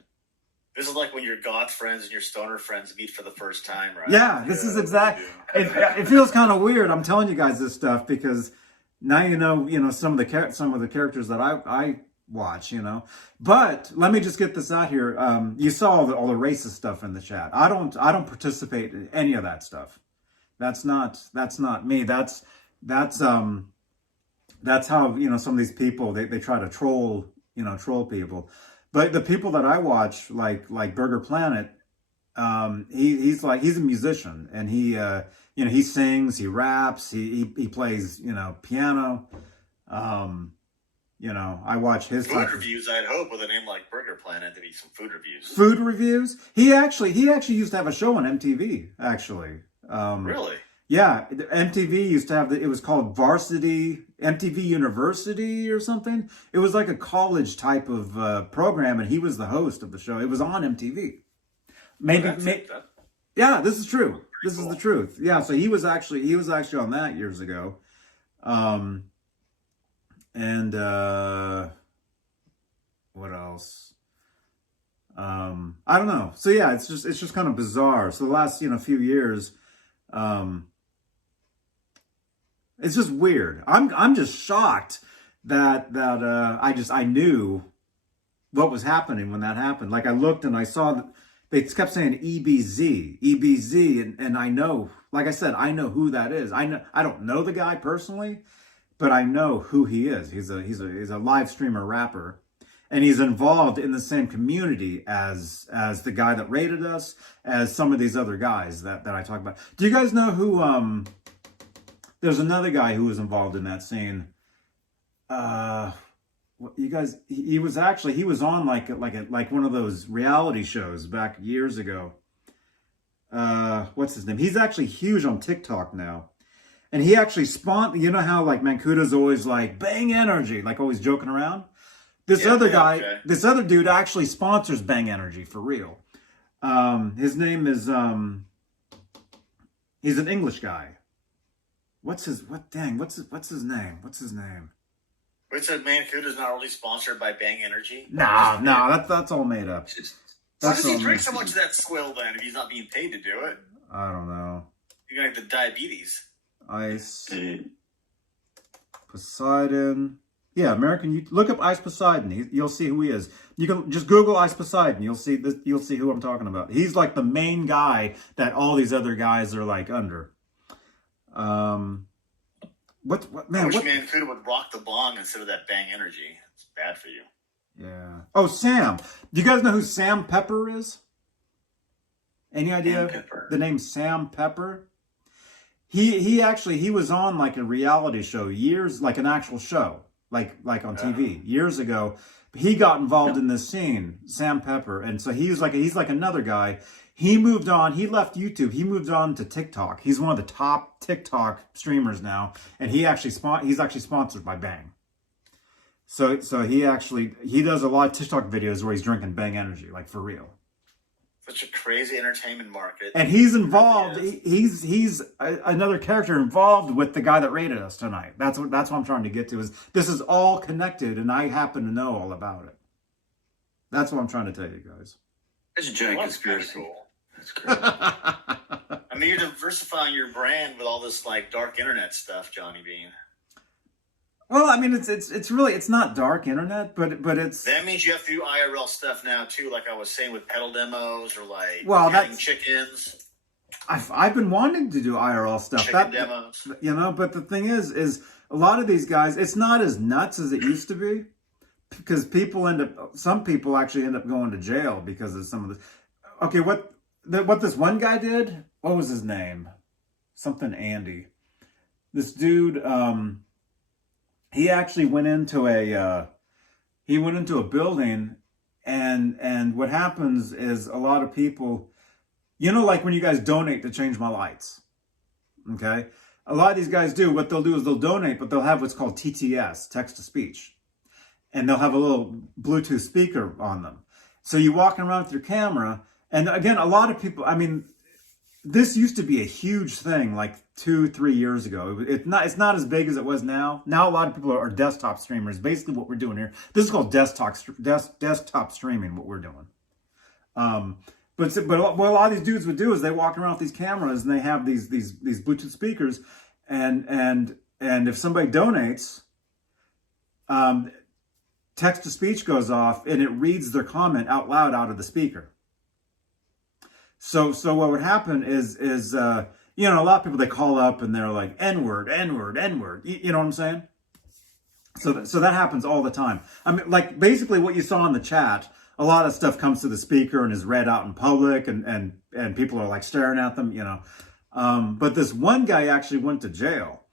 This is like when your goth friends and your stoner friends meet for the first time, right? Yeah, this is exactly. It feels kind of weird. I'm telling you guys this stuff because now you know some of the characters that I watch. But let me just get this out here. You saw all the racist stuff in the chat. I don't participate in any of that stuff. That's not me. That's how some of these people they try to troll people. But the people that I watch, like Burger Planet, he's a musician, and he sings, he raps, he plays piano. I watch his food reviews. I'd hope with a name like Burger Planet to be some food reviews. Food reviews. He actually used to have a show on MTV. Actually, really. Yeah, MTV used to have it was called MTV University or something. It was like a college type of program, and he was the host of the show. It was on MTV. Yeah, this is true. This is the truth. Yeah, so he was actually on that years ago. And what else? I don't know. So yeah, it's just kind of bizarre. So the last few years, it's just weird. I'm just shocked that I knew what was happening when that happened. Like I looked and I saw that they kept saying EBZ, and I know, like I said, I know who that is. I don't know the guy personally, but I know who he is. He's a live streamer rapper, and he's involved in the same community as the guy that rated us, as some of these other guys that I talk about. Do you guys know who? There's another guy who was involved in that scene. You guys, he was on like one of those reality shows back years ago. What's his name? He's actually huge on TikTok now. And he actually you know how like Mancuda's always like Bang Energy, like always joking around? This other dude actually sponsors Bang Energy for real. His name is, he's an English guy. What's his name? Wait, so Mancuda's not really sponsored by Bang Energy? No, that's all made up. Why does he drink so much of that swill then if he's not being paid to do it? I don't know. You're gonna have the diabetes. Ice Poseidon. Yeah, American. Look up Ice Poseidon. You'll see who he is. You can just Google Ice Poseidon. You'll see this. You'll see who I'm talking about. He's like the main guy that all these other guys are like under. What I man? wish What? Mancuda would rock the bong instead of that Bang Energy. It's bad for you. Yeah. Oh, Sam. Do you guys know who Sam Pepper is? Any idea? Sam Pepper. The name Sam Pepper. He was on like a reality show like an actual show, like on TV years ago. He got involved in this scene, Sam Pepper, and so he's like another guy. He moved on. He left YouTube. He moved on to TikTok. He's one of the top TikTok streamers now, and he's actually sponsored by Bang. So he does a lot of TikTok videos where he's drinking Bang Energy, like for real. Such a crazy entertainment market. And he's involved. Really He's another character involved with the guy that raided us tonight. That's what I'm trying to get to. Is this is all connected, and I happen to know all about it. That's what I'm trying to tell you guys. It's a giant Well, that's kinda conspiracy. cool. That's great. I mean, you're diversifying your brand with all this like dark internet stuff, Johnny Bean. Well, I mean, it's really not dark internet, but it's That means you have to do IRL stuff now too, like I was saying with pedal demos or like Well, adding that's- chickens, I've been wanting to do IRL stuff. chicken demos. But the thing is a lot of these guys, it's not as nuts as it used to be, because some people actually end up going to jail because of some of this. Okay, what this one guy did? What was his name? Something Andy. This dude, he actually went into a building, and what happens is a lot of people, like when you guys donate to change my lights, okay? A lot of these guys do, what they'll do is they'll donate, but they'll have what's called TTS, text to speech. And they'll have a little Bluetooth speaker on them. So you're walking around with your camera, and again, a lot of people, I mean, this used to be a huge thing like 2-3 years ago. It's not as big as it was now. Now a lot of people are desktop streamers. Basically what we're doing here, this is called desktop streaming, what we're doing. But what a lot of these dudes would do is they walk around with these cameras and they have these Bluetooth speakers, and if somebody donates, text to speech goes off and it reads their comment out loud out of the speaker. So what would happen is a lot of people, they call up and they're like, N-word, N-word, N-word. You know what I'm saying? So that happens all the time. I mean, like basically what you saw in the chat, a lot of stuff comes to the speaker and is read out in public, and people are like staring at them, But this one guy actually went to jail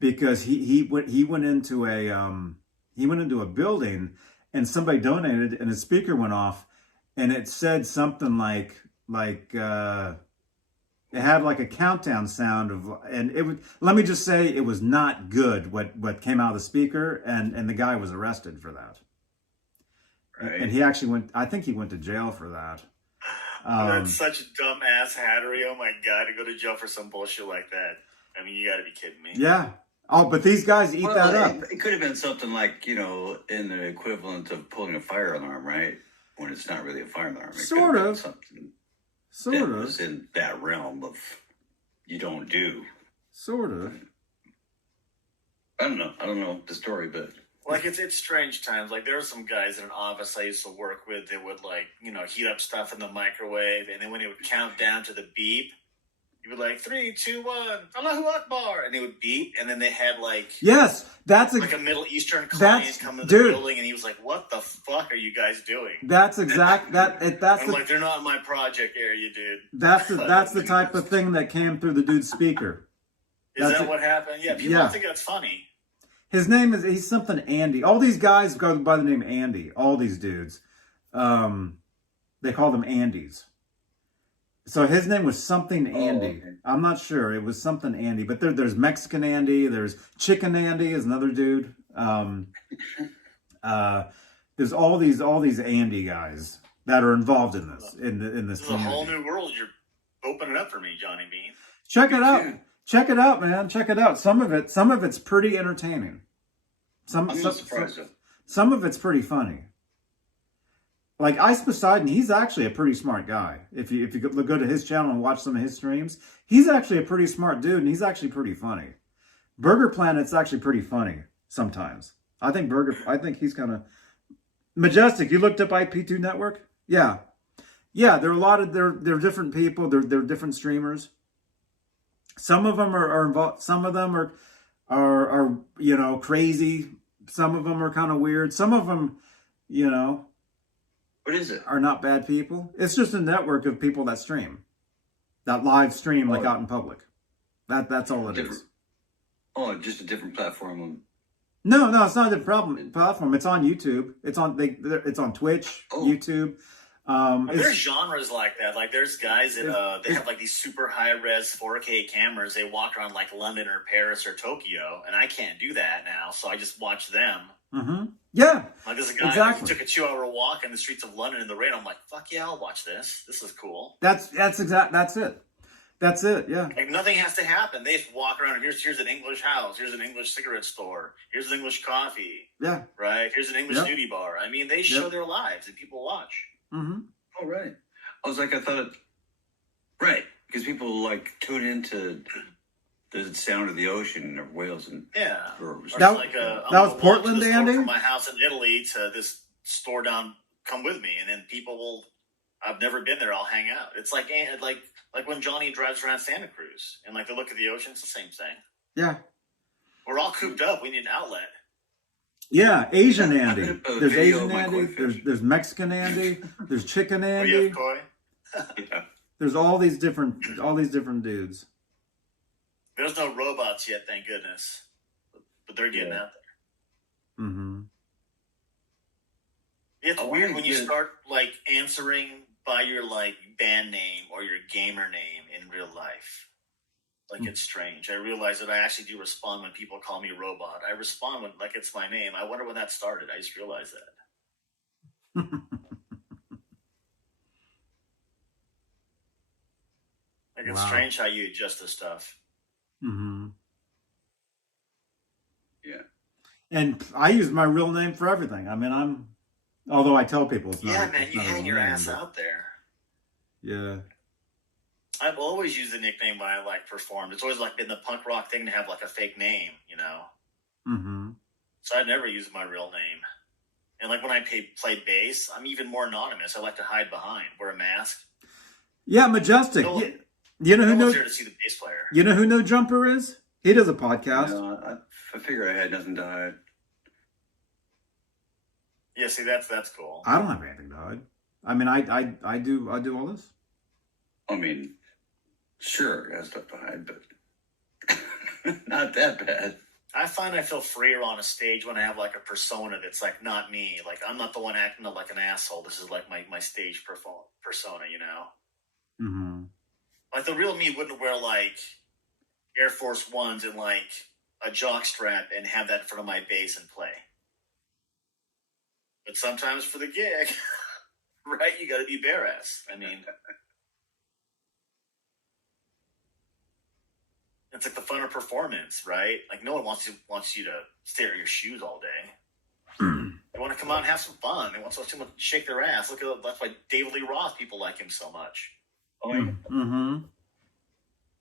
because he went into a building and somebody donated and his speaker went off and it said something like it had like a countdown sound and it would, let me just say, it was not good what came out of the speaker, and the guy was arrested for that. Right. And he actually I think he went to jail for that. That's such a dumb ass hattery. Oh my god, to go to jail for some bullshit like that. I mean, you gotta be kidding me. Yeah. Oh, but these guys eat that up. It could have been something like, in the equivalent of pulling a fire alarm, right? When it's not really a fire alarm. It Sort could have been of. something Sort that of. was in that realm of you don't do. Sort of. I don't know the story, but Like it's strange times. Like there were some guys in an office I used to work with that would heat up stuff in the microwave, and then when it would count down to the beep, you would like 3, 2, 1, Allahu Akbar, and they would beep, and then they had Yes, that's like a Middle Eastern client come into the dude. building, and he was like, "What the fuck are you guys doing?" That's exact. That's I'm the like, "They're not in my project area, dude." that's the type of thing that came through the dude's speaker. Is That's that it. what happened? Yeah, people Yeah. don't think that's funny. His name he's something Andy. All these guys go by the name Andy. All these dudes, they call them Andys. So his name was something Andy. okay. I'm not sure. It was something Andy. But there's Mexican Andy. There's Chicken Andy is another dude. There's all these Andy guys that are involved in this This is a whole new world you're opening up for me, Johnny Bean. Check it out. too. Check it out, man. Check it out. Some of it's pretty entertaining. I'm not surprised though. Some of it's pretty funny. Like Ice Poseidon, he's actually a pretty smart guy. If you go to his channel and watch some of his streams, he's actually a pretty smart dude, and he's actually pretty funny. Burger Planet's actually pretty funny sometimes. I think he's kind of Majestic. You looked up IP2 Network? Yeah. Yeah, there are a lot of they're different people. They're different streamers. Some of them are involved. Some of them are crazy. Some of them are kind of weird. Some of them, What is it? are not bad people. It's just a network of people that stream, that live stream like out in public. That's all it is. Oh, just a different platform. No, it's not a different platform. It's on YouTube. It's on Twitch, YouTube. There's genres like that. Like there's guys that they have like these super high res 4K cameras. They walk around like London or Paris or Tokyo, and I can't do that now, so I just watch them. Mm-hmm. Yeah, like there's a guy who took a 2-hour walk in the streets of London in the rain. I'm like, fuck yeah, I'll watch this. This is cool. That's it. Yeah. Like nothing has to happen. They just walk around and here's an English house. Here's an English cigarette store. Here's an English coffee. Yeah. Right. Here's an English nudie bar. I mean, they show their lives and people watch. Mm-hmm. Oh, right. I thought, right, because people like tune into the sound of the ocean or whales and That was Portland, Andy. From my house in Italy to this store down, come with me, and then people will. I've never been there. I'll hang out. It's like when Johnny drives around Santa Cruz and like they look at the ocean. It's the same thing. Yeah. We're all cooped up. We need an outlet. Yeah, Asian Andy. There's Asian Andy. There's Mexican Andy. There's Chicken Andy. yeah. There's all these different dudes. There's no robots yet, thank goodness. But they're getting out there. Mm-hmm. It's weird when you start like answering by your like band name or your gamer name in real life. Like it's strange. I realize that I actually do respond when people call me robot. I respond when like it's my name. I wonder when that started. I just realized that. Like it's strange how you adjust to stuff. Mm-hmm. Yeah. And I use my real name for everything. I mean, although I tell people it's not. Yeah, man, you hang your ass out there. Yeah. I've always used the nickname when I like performed. It's always like been the punk rock thing to have like a fake name, Mm-hmm. So I've never used my real name. And like when I play bass, I'm even more anonymous. I like to hide behind, wear a mask. Yeah, Majestic. You know who knows? There to see the bass player. You know who No Jumper is? He does a podcast. No, I figured I had nothing to hide. Yeah, see that's cool. I don't have anything to hide. I mean, I do all this. I mean, sure, I have stuff to hide, but not that bad. I find I feel freer on a stage when I have like a persona that's like not me. Like I'm not the one acting like an asshole. This is like my stage persona, Mm-hmm. Like the real me wouldn't wear like Air Force Ones and like a jock strap and have that in front of my bass and play. But sometimes for the gig, right, you got to be bare ass. I mean, it's like the fun of performance, right? Like no one wants you to stare at your shoes all day. They want to come out and have some fun. They want someone to shake their ass. That's why David Lee Roth, people like him so much. Oh, yeah. Mm-hmm.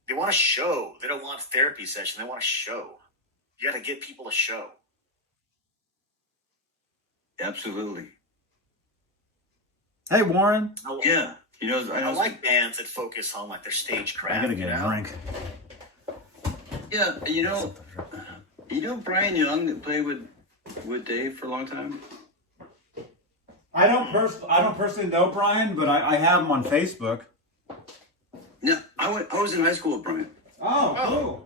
They want a show. They don't want a therapy session. They want a show. You got to get people a show. Absolutely. Hey, Warren. Yeah. I like bands that focus on like their stage craft. I gotta get a drink. Yeah, Brian Young that played with Dave for a long time? I don't personally know Brian, but I have him on Facebook. No, I was in high school with Brian. Oh,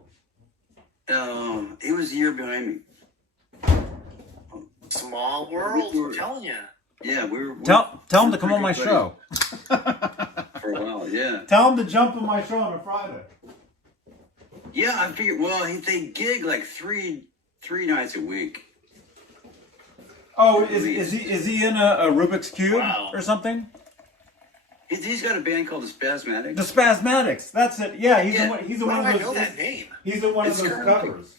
cool. He was a year behind me. Small world, I'm telling you. Yeah, we were. Tell him to come on my show. For a while, yeah. Tell him to jump on my show on a Friday. Yeah, I figured. Well, they gig like three nights a week. Oh, is he in a Rubik's Cube or something? He's got a band called the Spasmatics. The Spasmatics. That's it. Yeah, he's in one of I those. know that name. He's in one of those covers.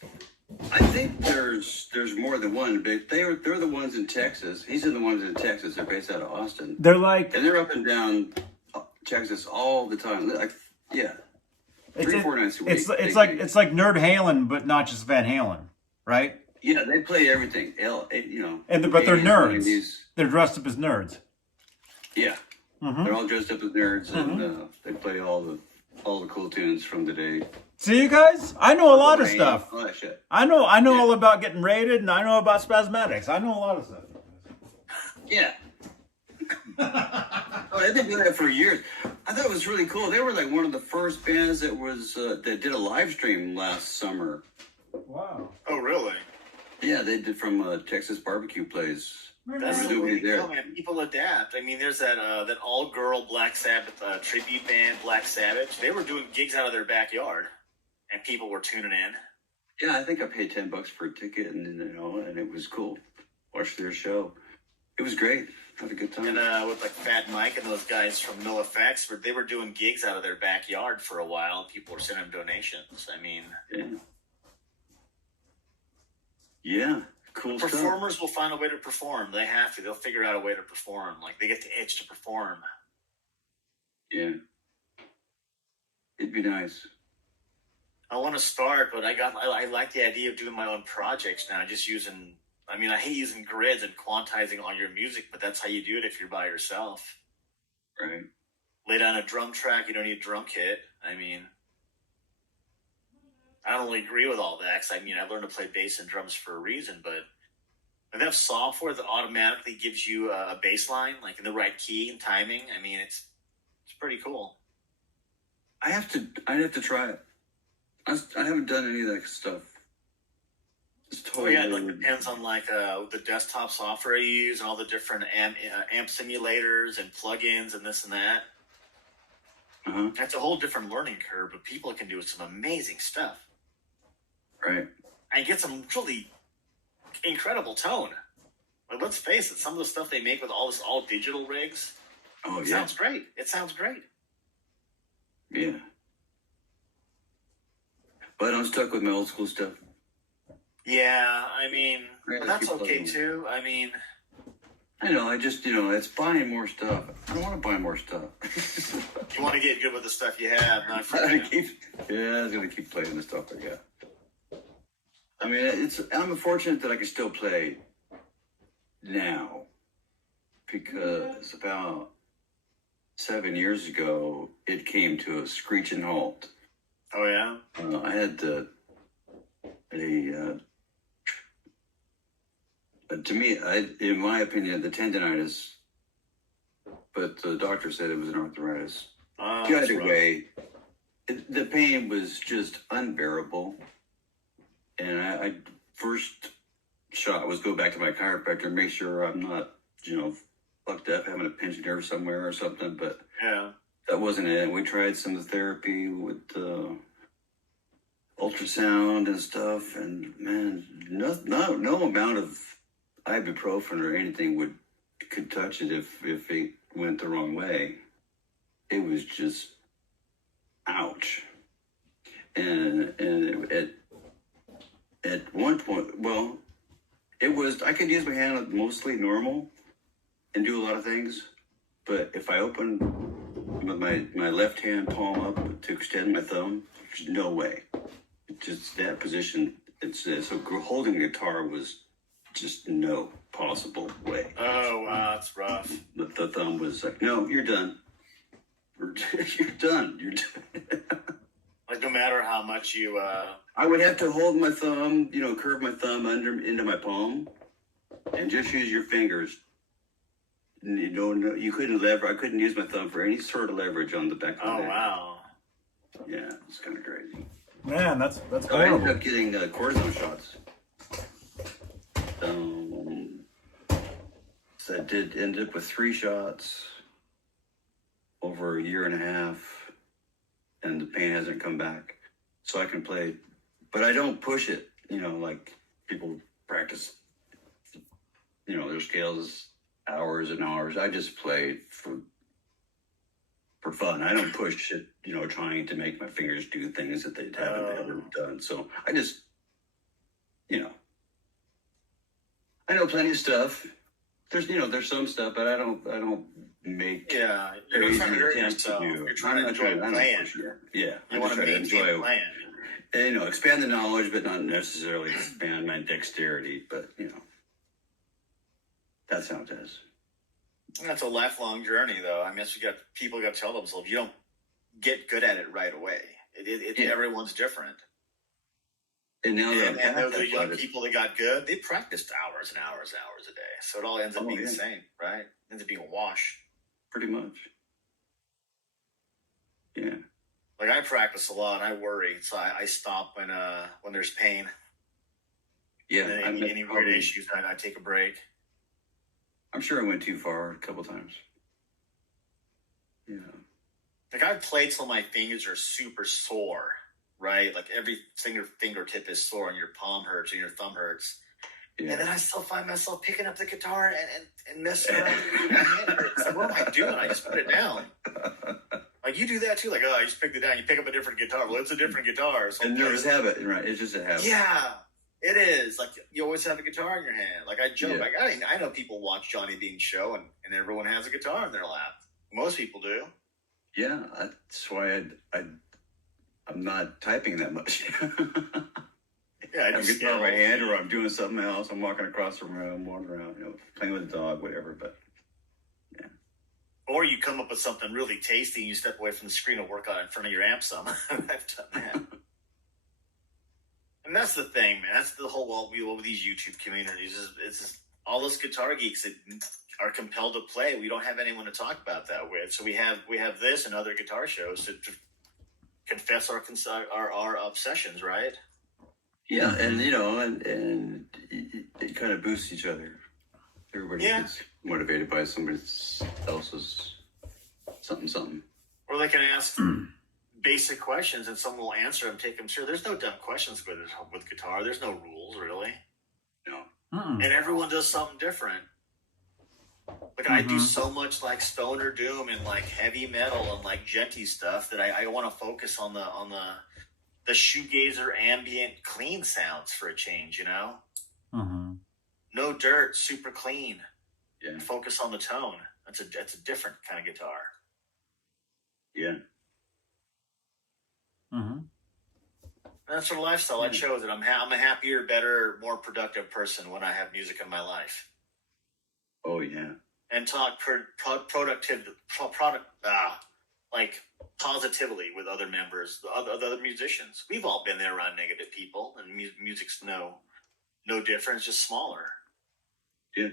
I think there's more than one, but they're the ones in Texas. He's in the ones in Texas. They're based out of Austin. They're like, and they're up and down Texas all the time. Like, yeah, 3 or 4 nights a week. It's like Nerd Halen, but not just Van Halen, right? Yeah, they play everything. You know. But they're 80s, nerds. 90s. They're dressed up as nerds. Yeah. Mhm. They're all dressed up as nerds, and they play all the cool tunes from the day. See, you guys? I know a lot of Rain, stuff. all that shit. I know Yeah. all about getting raided, and I know about spasmatics. I know a lot of stuff. Yeah. Oh, they've been doing that for years. I thought it was really cool. They were like one of the first bands that was that did a live stream last summer. Wow. Oh, really? Yeah, they did from Texas Barbecue Place. That's There the was way nobody to there. go, man. People adapt. I mean, there's that all-girl Black Sabbath tribute band, Black Sabbath. They were doing gigs out of their backyard, and people were tuning in. Yeah, I think I paid $10 for a ticket, and and it was cool. Watched their show. It was great. Had a good time. And with like Fat Mike and those guys from NoFX, they were doing gigs out of their backyard for a while. People were sending them donations. I mean, Yeah, cool stuff. performers will find a way to perform. They have to. They'll figure out a way to perform. Like they get the itch to perform. Yeah, it'd be nice. I want to start, but I like the idea of doing my own projects now. Just using. I mean, I hate using grids and quantizing all your music, but that's how you do it if you're by yourself. Right. Lay down a drum track. You don't need a drum kit. I mean, I don't really agree with all that. 'Cause I mean, I learned to play bass and drums for a reason, but if they have software that automatically gives you a bass line, like in the right key and timing, I mean, it's pretty cool. I'd have to try it. I haven't done any of that stuff. It's Oh totally. yeah, it like depends on like the desktop software you use and all the different amp simulators and plugins and this and that. Uh-huh. That's a whole different learning curve, but people can do some amazing stuff Right. and get some really incredible tone. Like, let's face it, some of the stuff they make with all digital rigs, Oh it yeah. sounds great. It sounds great. Yeah. But I'm stuck with my old school stuff. Yeah, I mean, Yeah, but that's keep okay plugging. too. I mean, I know. I just it's buying more stuff. I don't want to buy more stuff. you want to get good with the stuff you have, not I'm forget. gonna keep playing the stuff I got. I mean, I'm fortunate that I can still play now because about 7 years ago it came to a screeching halt. Oh yeah. I had to me, in my opinion, the tendonitis, but the doctor said it was an arthritis. That's Either rough. way, the pain was just unbearable. And I first shot was go back to my chiropractor and make sure I'm not, fucked up, having a pinched nerve somewhere or something. But Yeah. that wasn't it. And we tried some of the therapy with ultrasound and stuff. And man, no amount of ibuprofen or anything could touch it if it went the wrong way. It was just ouch. And at one point, well, I could use my hand mostly normal and do a lot of things, but if I open my left hand palm up to extend my thumb, there's no way. Just that position. So holding the guitar was just no possible way. Oh wow, that's rough. The thumb was like, no, you're done. You're done. You're done. Like no matter how much you I would have to hold my thumb, curve my thumb into my palm, and just use your fingers. You couldn't I couldn't use my thumb for any sort of leverage on the back of the oh neck. wow. Yeah, it's kind of crazy. Man, that's So I ended horrible. up getting cortisone shots. So I did end up with 3 shots over a year and a half, and the pain hasn't come back. So I can play, but I don't push it, like people practice, their scales hours and hours. I just play for fun. I don't push it, trying to make my fingers do things that they haven't ever done. So I just, I know plenty of stuff. There's some stuff, but I don't make Yeah, you're not crazy trying to hurt attempts to yourself. do. You're trying I'm to not enjoy I'm not playing. pushing it. Yeah, You I want just to try to maintain enjoy. playing. you know, expand the knowledge, but not necessarily expand my dexterity. But you know, that's how it is. That's a lifelong journey, though. I mean, that's what people got to tell themselves. You don't get good at it right away. Yeah. Everyone's different. And now that And I'm those young people that got good, they practiced hours and hours and hours a day. So it all ends up being the same, right? It ends up being a wash. pretty much. Yeah. Like I practice a lot, and I worry, so I stop when there's pain. Yeah. And any weird issues, I take a break. I'm sure I went too far a couple times. Yeah. Like I've played till my fingers are super sore, right? Like every fingertip is sore, and your palm hurts, and your thumb hurts. Yeah. And then I still find myself picking up the guitar and messing around with my hand hurts. Like, what am I doing? I just put it down. Like you do that too. Like, oh, I just picked it down. You pick up a different guitar. Well, it's a different guitar. So And there's habit, right? It's just a habit. yeah, it is. Like you always have a guitar in your hand. Like I joke. Yeah. Like I know people watch Johnny Bean's show, and everyone has a guitar in their lap. Most people do. Yeah, that's why I'm not typing that much. Yeah, I have a guitar in my hand, or I'm doing something else. I'm walking across the room, walking around, you know, playing with the dog, whatever. But Or you come up with something really tasty, and you step away from the screen and work on it in front of your amp some. I've done that. And that's the thing, man. That's the whole with these YouTube communities. It's just all those guitar geeks that are compelled to play. We don't have anyone to talk about that with. So we have this and other guitar shows to confess our obsessions, right? yeah, and you know, and it kind of boosts each other. Everybody gets motivated by somebody else's something. Or they can ask basic questions and someone will answer them, take them through. There's no dumb questions with guitar. There's no rules, really. You know. Mm-mm. And everyone does something different. Like I do so much like stoner doom and like heavy metal and like genty stuff that I want to focus on the shoegazer ambient clean sounds for a change, you know? Mm-hmm. No dirt, super clean. Yeah. Focus on the tone. That's a different kind of guitar. Yeah. Mm-hmm. And that's sort of lifestyle I chose it. I'm a happier, better, more productive person when I have music in my life. Oh yeah. And talk like positively with other members, other musicians. We've all been there around negative people, and music's no different. It's just smaller. Yeah.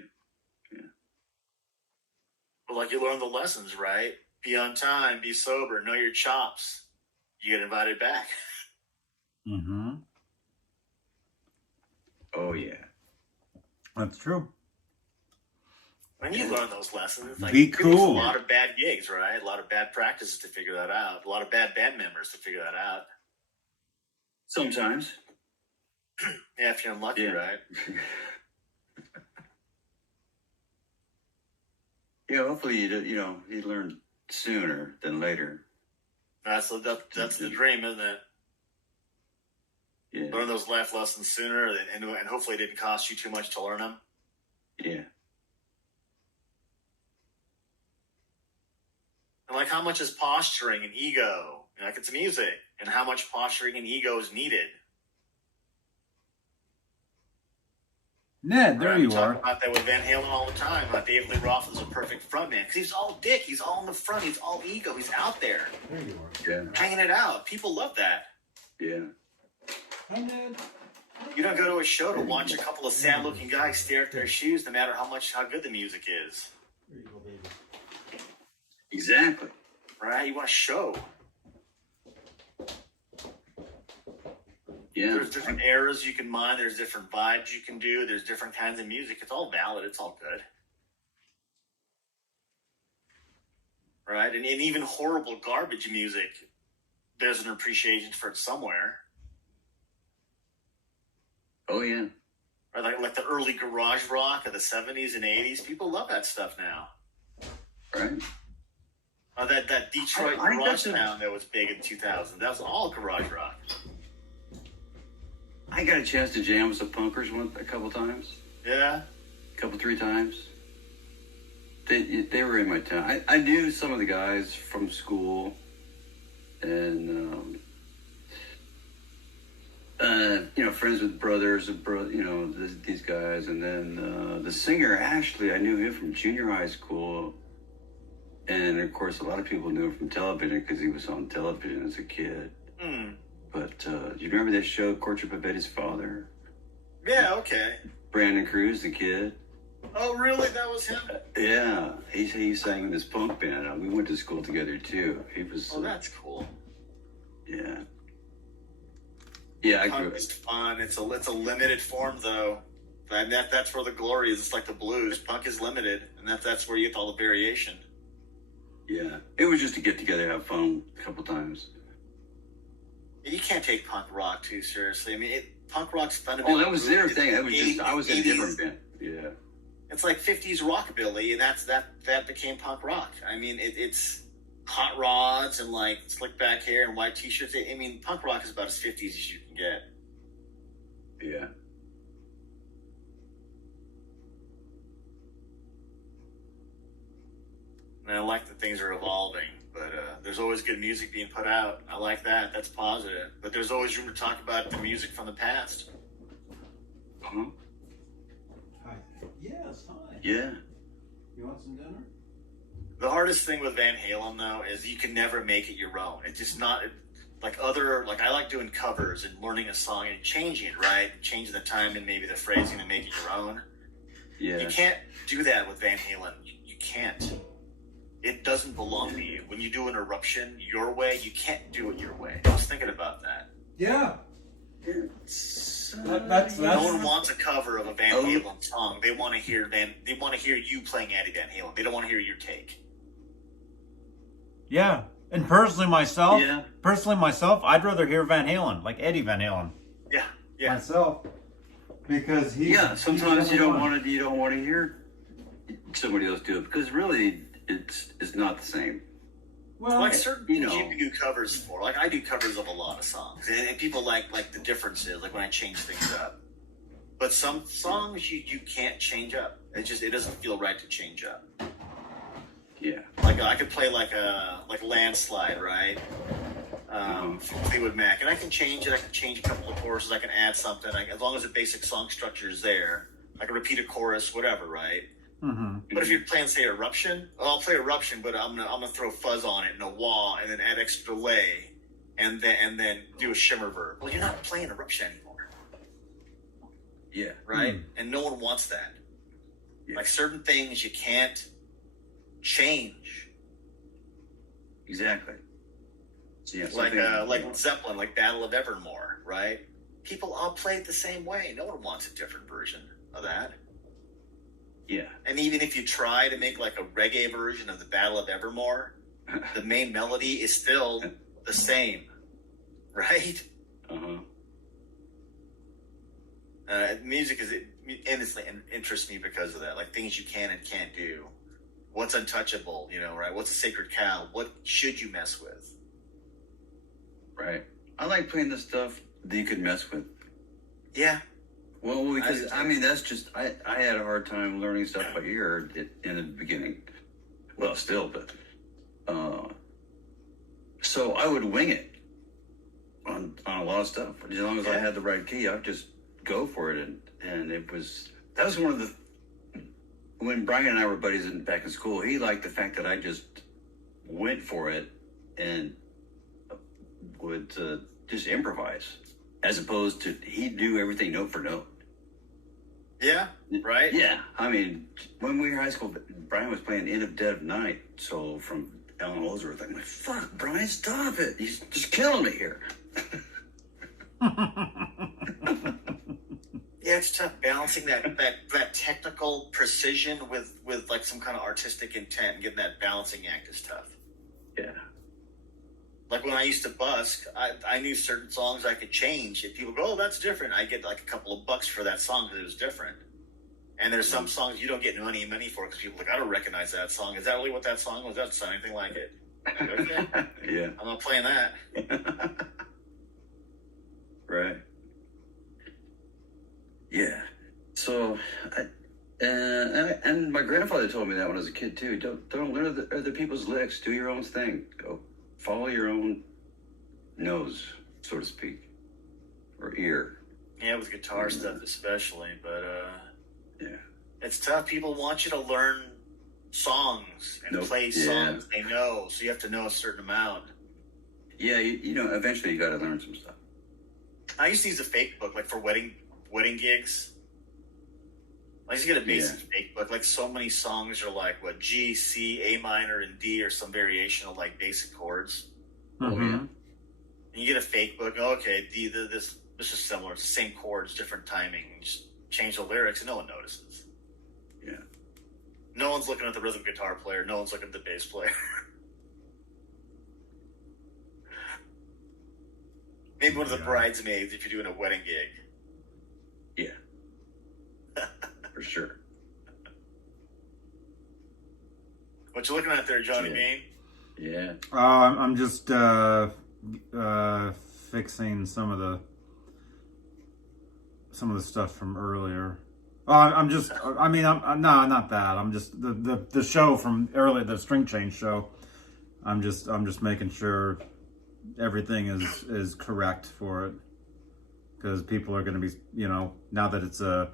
But like you learn the lessons, right? Be on time, be sober, know your chops. You get invited back. Mm-hmm. Oh yeah. That's true. When you learn those lessons, like Be it was cool. a lot of bad gigs, right? A lot of bad practices to figure that out. A lot of bad band members to figure that out. Sometimes. Yeah, if you're unlucky, Yeah. right? Yeah, hopefully you learn sooner than later. That's the dream, isn't it? Yeah. Learn those life lessons sooner, and hopefully it didn't cost you too much to learn them. Yeah. And like, how much is posturing and ego? Like, it's music, and how much posturing and ego is needed. Ned, there Right? you We talk are. about that with Van Halen all the time. About David Lee Roth is a perfect frontman because he's all dick, he's all in the front, he's all ego, he's out there There you are. Yeah. hanging it out. People love that. Yeah. Hi, Ned. You don't go to a show to watch a couple of sad-looking guys stare at their shoes, no matter how good the music is. There you go, baby. Exactly. Right? You want a show. Yeah. There's different eras you can mine. There's different vibes you can do. There's different kinds of music. It's all valid. It's all good. Right? And even horrible garbage music, there's an appreciation for it somewhere. Oh yeah. Right? Like the early garage rock of the 70s and 80s. People love that stuff now. Right. That Detroit I garage got to- sound that was big in 2000. That was all garage rock. I got a chance to jam with some punkers a couple times. Yeah? Three times. They were in my town. I knew some of the guys from school, and friends with brothers, these guys, and then the singer Ashley, I knew him from junior high school, and of course, a lot of people knew him from television because he was on television as a kid. Hmm. But do you remember that show, Courtship of Betty's Father? Yeah, okay. Brandon Cruz, the kid. Oh, really? That was him? Yeah, he sang in this punk band. We went to school together too. He was. Oh, that's cool. Yeah. Yeah, I grew Punk is fun. It's a limited form though, and that's where the glory is. It's like the blues. Punk is limited, and that's where you get all the variation. Yeah, it was just to get together, have fun a couple times. You can't take punk rock too seriously. I mean, punk rock's fundamentally. Oh, that was their thing. That was just I was in a 80s. different band. Yeah. It's like 50s rockabilly, and that became punk rock. I mean, it's hot rods and like slick back hair and white t-shirts. I mean, punk rock is about as 50s as you can get. Yeah. And I like that things are evolving, but there's always good music being put out. I like that. That's positive. But there's always room to talk about the music from the past. Huh? Hi. Yes, hi. Yeah. You want some dinner? The hardest thing with Van Halen, though, is you can never make it your own. It's just not like I like doing covers and learning a song and changing it, right? Changing the time and maybe the phrasing and make it your own. Yeah. You can't do that with Van Halen. You can't. It doesn't belong to you. When you do an eruption your way, you can't do it your way. I was thinking about that. Yeah. That's No one wants a cover of a Van Oh. Halen song. They want to hear you playing Eddie Van Halen. They don't want to hear your take. yeah. And personally myself, Yeah. I'd rather hear Van Halen, like Eddie Van Halen. Yeah, yeah. Myself, because he. Yeah. Sometimes you don't want to hear somebody else do it because really it's not the same. Well, Like certain you things know. you do covers for. Like I do covers of a lot of songs, and people like the differences, like when I change things up. But some songs you can't change up. It doesn't feel right to change up. Yeah. Like I could play like Landslide, right? From Fleetwood Mac, and I can change it. I can change a couple of choruses. I can add something. As long as the basic song structure is there, I can repeat a chorus, whatever, right? Mm-hmm. But if you're playing, say, Eruption, well, I'll play Eruption, but I'm gonna throw fuzz on it and a wah, and then add extra delay, and then do a shimmer verb. Well, you're not playing Eruption anymore, Yeah. right? And no one wants that. Yeah. Like certain things you can't change. Exactly. So, yeah. Like something- Zeppelin, like Battle of Evermore, right? People all play it the same way. No one wants a different version of that. Yeah. And even if you try to make like a reggae version of the Battle of Evermore, the main melody is still the same, right? Uh-huh. Music is endlessly interests me because of that. Like things you can and can't do. What's untouchable, right? What's a sacred cow? What should you mess with? Right. I like playing the stuff that you could mess with. Yeah. Well, because I- that's just I had a hard time learning stuff by ear in the beginning. Well, still, but so I would wing it on a lot of stuff. As long as I had the right key, I'd just go for it, and that was one of the when Brian and I were buddies back in school. He liked the fact that I just went for it and would just improvise, as opposed to he'd do everything note for note. Yeah. Right? Yeah, I mean, when we were in high school, Brian was playing "End of Dead of Night" solo from Alan Ellsworth. I'm like, "Fuck, Brian, stop it! He's just killing me here." Yeah, it's tough balancing that technical precision with like some kind of artistic intent, and getting that balancing act is tough. Yeah, Like when I used to busk, I knew certain songs I could change. If people go, "Oh, that's different," I get like a couple of bucks for that song because it was different. And there's some songs you don't get any money for because people are like, "I don't recognize that song. Is that really what that song was? That doesn't sound anything like it." Like, okay, yeah, I'm not playing that. right. Yeah. So, and my grandfather told me that when I was a kid too. Don't learn other people's licks. Do your own thing. Go follow your own nose, so to speak. or ear. Yeah, with guitar stuff especially, but Yeah. it's tough. People want you to learn songs and Nope. play Yeah. songs they know, so you have to know a certain amount. Yeah, you know, eventually you got to learn some stuff. I used to use a fake book, like for wedding gigs. I used to get a basic fake book. Like so many songs are like what G, C, A minor, and D, or some variation of like basic chords. Oh, yeah. And you get a fake book. Oh, okay, this is similar. It's the same chords, different timing. You just change the lyrics, and no one notices. Yeah. No one's looking at the rhythm guitar player. No one's looking at the bass player. Maybe one of the bridesmaids if you're doing a wedding gig. Yeah. For sure. What you looking at there, Johnny Bean? Yeah. I'm just fixing some of the stuff from earlier. I'm just. I mean, I'm no, not that. I'm just the show from earlier, the string change show. I'm just making sure everything is correct for it, because people are going to be, you know, now that it's a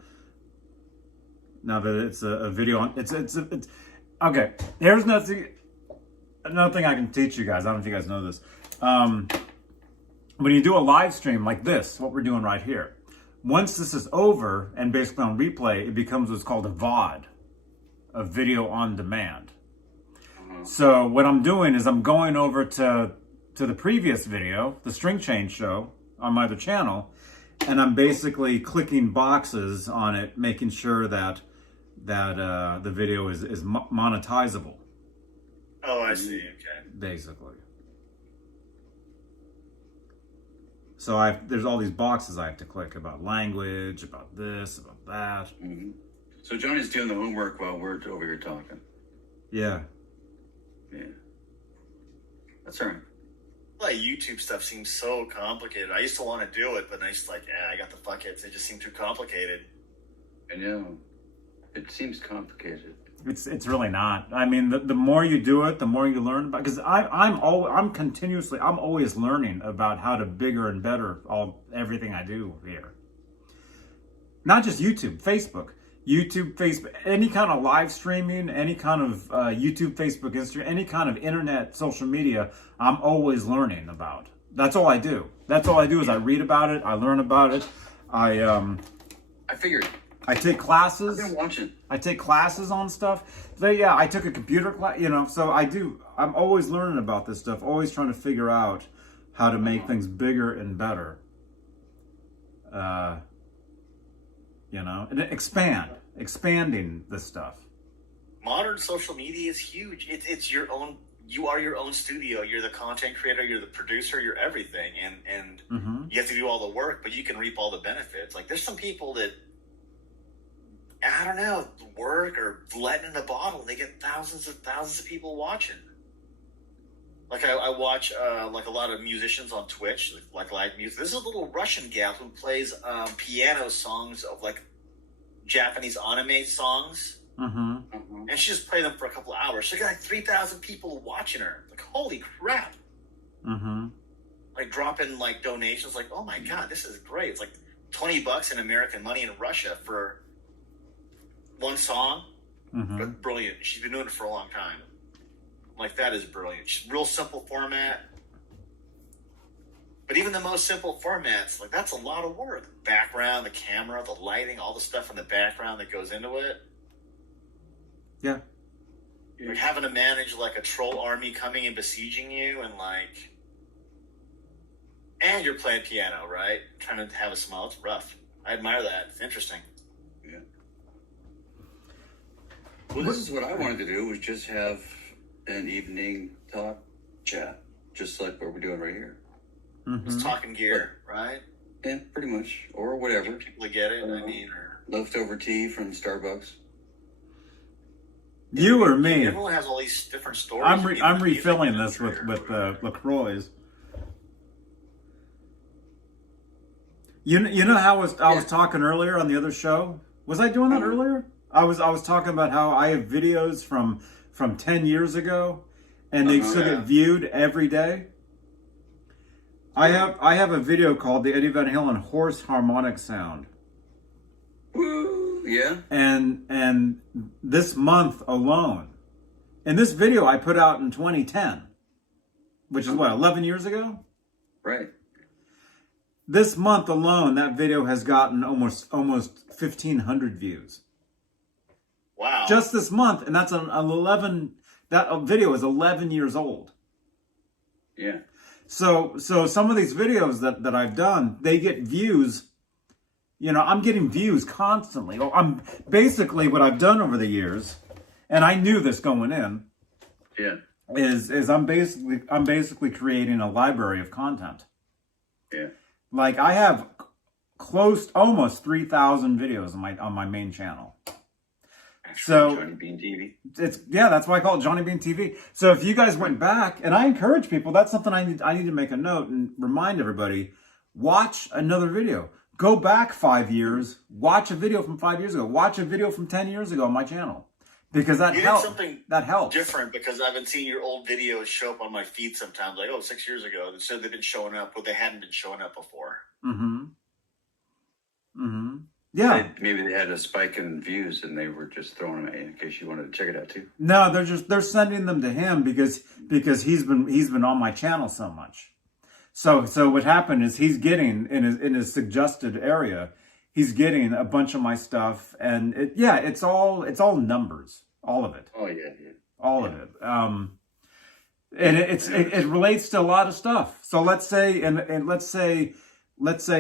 video on, it's okay. Here's another thing I can teach you guys. I don't know if you guys know this. When you do a live stream like this, what we're doing right here, once this is over and basically on replay, it becomes what's called a VOD, a video on demand. So what I'm doing is I'm going over to the previous video, the string change show on my other channel, and I'm basically clicking boxes on it, making sure that the video is monetizable. Oh, I see. Okay. Basically. So there's all these boxes I have to click about language, about this, about that. Mm-hmm. So Johnny's doing the homework while we're over here talking. Yeah. Yeah. That's all right. Like YouTube stuff seems so complicated. I used to want to do it, but I just like, I got the buckets. It just seemed too complicated. I know. It seems complicated. It's really not. I mean, the more you do it, the more you learn about. Because I'm always learning about how to bigger and better everything I do here. Not just YouTube, Facebook, any kind of live streaming, any kind of YouTube, Facebook, Instagram, any kind of internet, social media. I'm always learning about. That's all I do. That's all I do is I read about it, I learn about it. I figured. I take classes. I've been watching. I take classes on stuff. So yeah, I took a computer class, you know, so I'm always learning about this stuff, always trying to figure out how to make things bigger and better. You know, and expanding this stuff. Modern social media is huge. It's your own, you are your own studio. You're the content creator, you're the producer, you're everything. And you have to do all the work, but you can reap all the benefits. Like there's some people that, I don't know, work or letting in a bottle. They get thousands of people watching. Like I watch like a lot of musicians on Twitch, like live music. This is a little Russian gal who plays piano songs of like Japanese anime songs, and she just played them for a couple of hours. She got like 3,000 people watching her. Like holy crap! Like dropping like donations. Like oh my god, this is great. It's like $20 in American money in Russia for one song, but brilliant. She's been doing it for a long time. Like that is brilliant. She's real simple format, but even the most simple formats, like that's a lot of work. Background, the camera, the lighting, all the stuff in the background that goes into it. Yeah. Like having to manage like a troll army coming and besieging you, and you're playing piano, right? Trying to have a smile. It's rough. I admire that. It's interesting. Yeah. Well, this is what I wanted to do, was just have an evening talk chat, just like what we're doing right here. It's talking gear, right? Yeah, pretty much. Or whatever. Get people to get it, I mean, or... Leftover tea from Starbucks. You or me? Everyone has all these different stories. I'm refilling this with LaCroix. You know how I was talking earlier on the other show? Was I doing that earlier? I was talking about how I have videos from 10 years ago, and they still get viewed every day. I have a video called the Eddie Van Halen Horse Harmonic Sound. Woo! Yeah. And this month alone, and this video I put out in 2010, which is what, 11 years ago? Right. This month alone, that video has gotten almost 1,500 views. Wow. Just this month, and that's an 11. That video is 11 years old. Yeah. So some of these videos that I've done, they get views. You know, I'm getting views constantly. Well, I'm basically what I've done over the years, and I knew this going in. Yeah. Is I'm basically creating a library of content. Yeah. Like I have almost 3,000 videos on my main channel. So Johnny Bean TV. that's why I call it Johnny Bean TV. So if you guys went back, and I encourage people, that's something I need to make a note and remind everybody, watch another video. Go back 5 years, watch a video from 5 years ago, watch a video from 10 years ago on my channel. Because that You did helps. something That helps. different because I've been seeing your old videos show up on my feed sometimes, like 6 years ago. Instead, they've been showing up, but they hadn't been showing up before. Yeah. Maybe they had a spike in views and they were just throwing them at you in case you wanted to check it out too. No, they're sending them to him because he's been on my channel so much. So what happened is he's getting in his suggested area, he's getting a bunch of my stuff, and it's all numbers, all of it. Oh yeah, yeah. All of it. And it relates to a lot of stuff. So let's say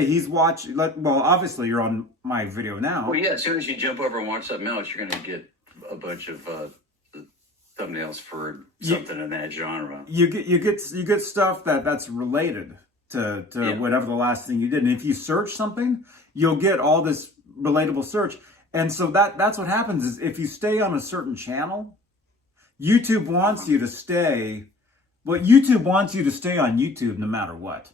he's watching. Well, obviously you're on my video now. Oh yeah. As soon as you jump over and watch something else, you're gonna get a bunch of thumbnails for something in that genre. You get stuff that's related to whatever the last thing you did. And if you search something, you'll get all this relatable search. And so that's what happens is if you stay on a certain channel, YouTube wants you to stay. Well, YouTube wants you to stay on YouTube no matter what.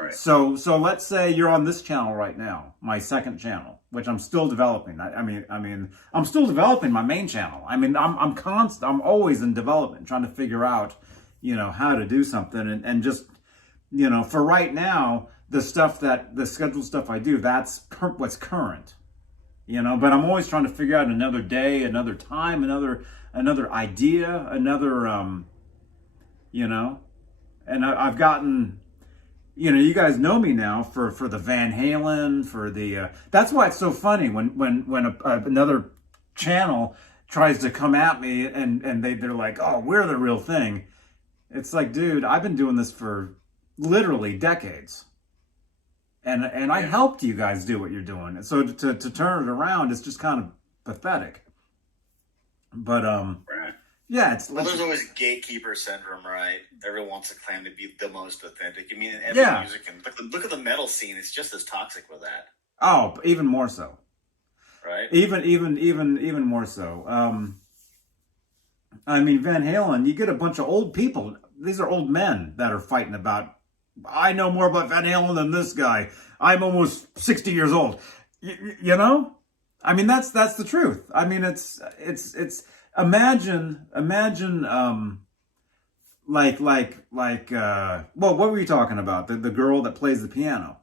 Right. So let's say you're on this channel right now, my second channel, which I'm still developing. I mean, I'm still developing my main channel. I mean, I'm always in development, trying to figure out, how to do something, and just, for right now, the scheduled stuff I do, that's what's current, but I'm always trying to figure out another day, another time, another idea, another, and I've gotten, you guys know me now for the Van Halen, for the, that's why it's so funny when another channel tries to come at me and they're like, oh, we're the real thing. It's like, dude, I've been doing this for literally decades. And I helped you guys do what you're doing. So to turn it around, it's just kind of pathetic. But, Right. yeah, There's always gatekeeper syndrome, right? Everyone wants to claim to be the most authentic. I mean, every music and look at the metal scene; it's just as toxic with that, oh, even more so. right? Even more so. I mean, Van Halen, you get a bunch of old people. These are old men that are fighting about, I know more about Van Halen than this guy. I'm almost 60 years old. I mean, that's the truth. I mean, it's imagine, well, what were you talking about? The girl that plays the piano.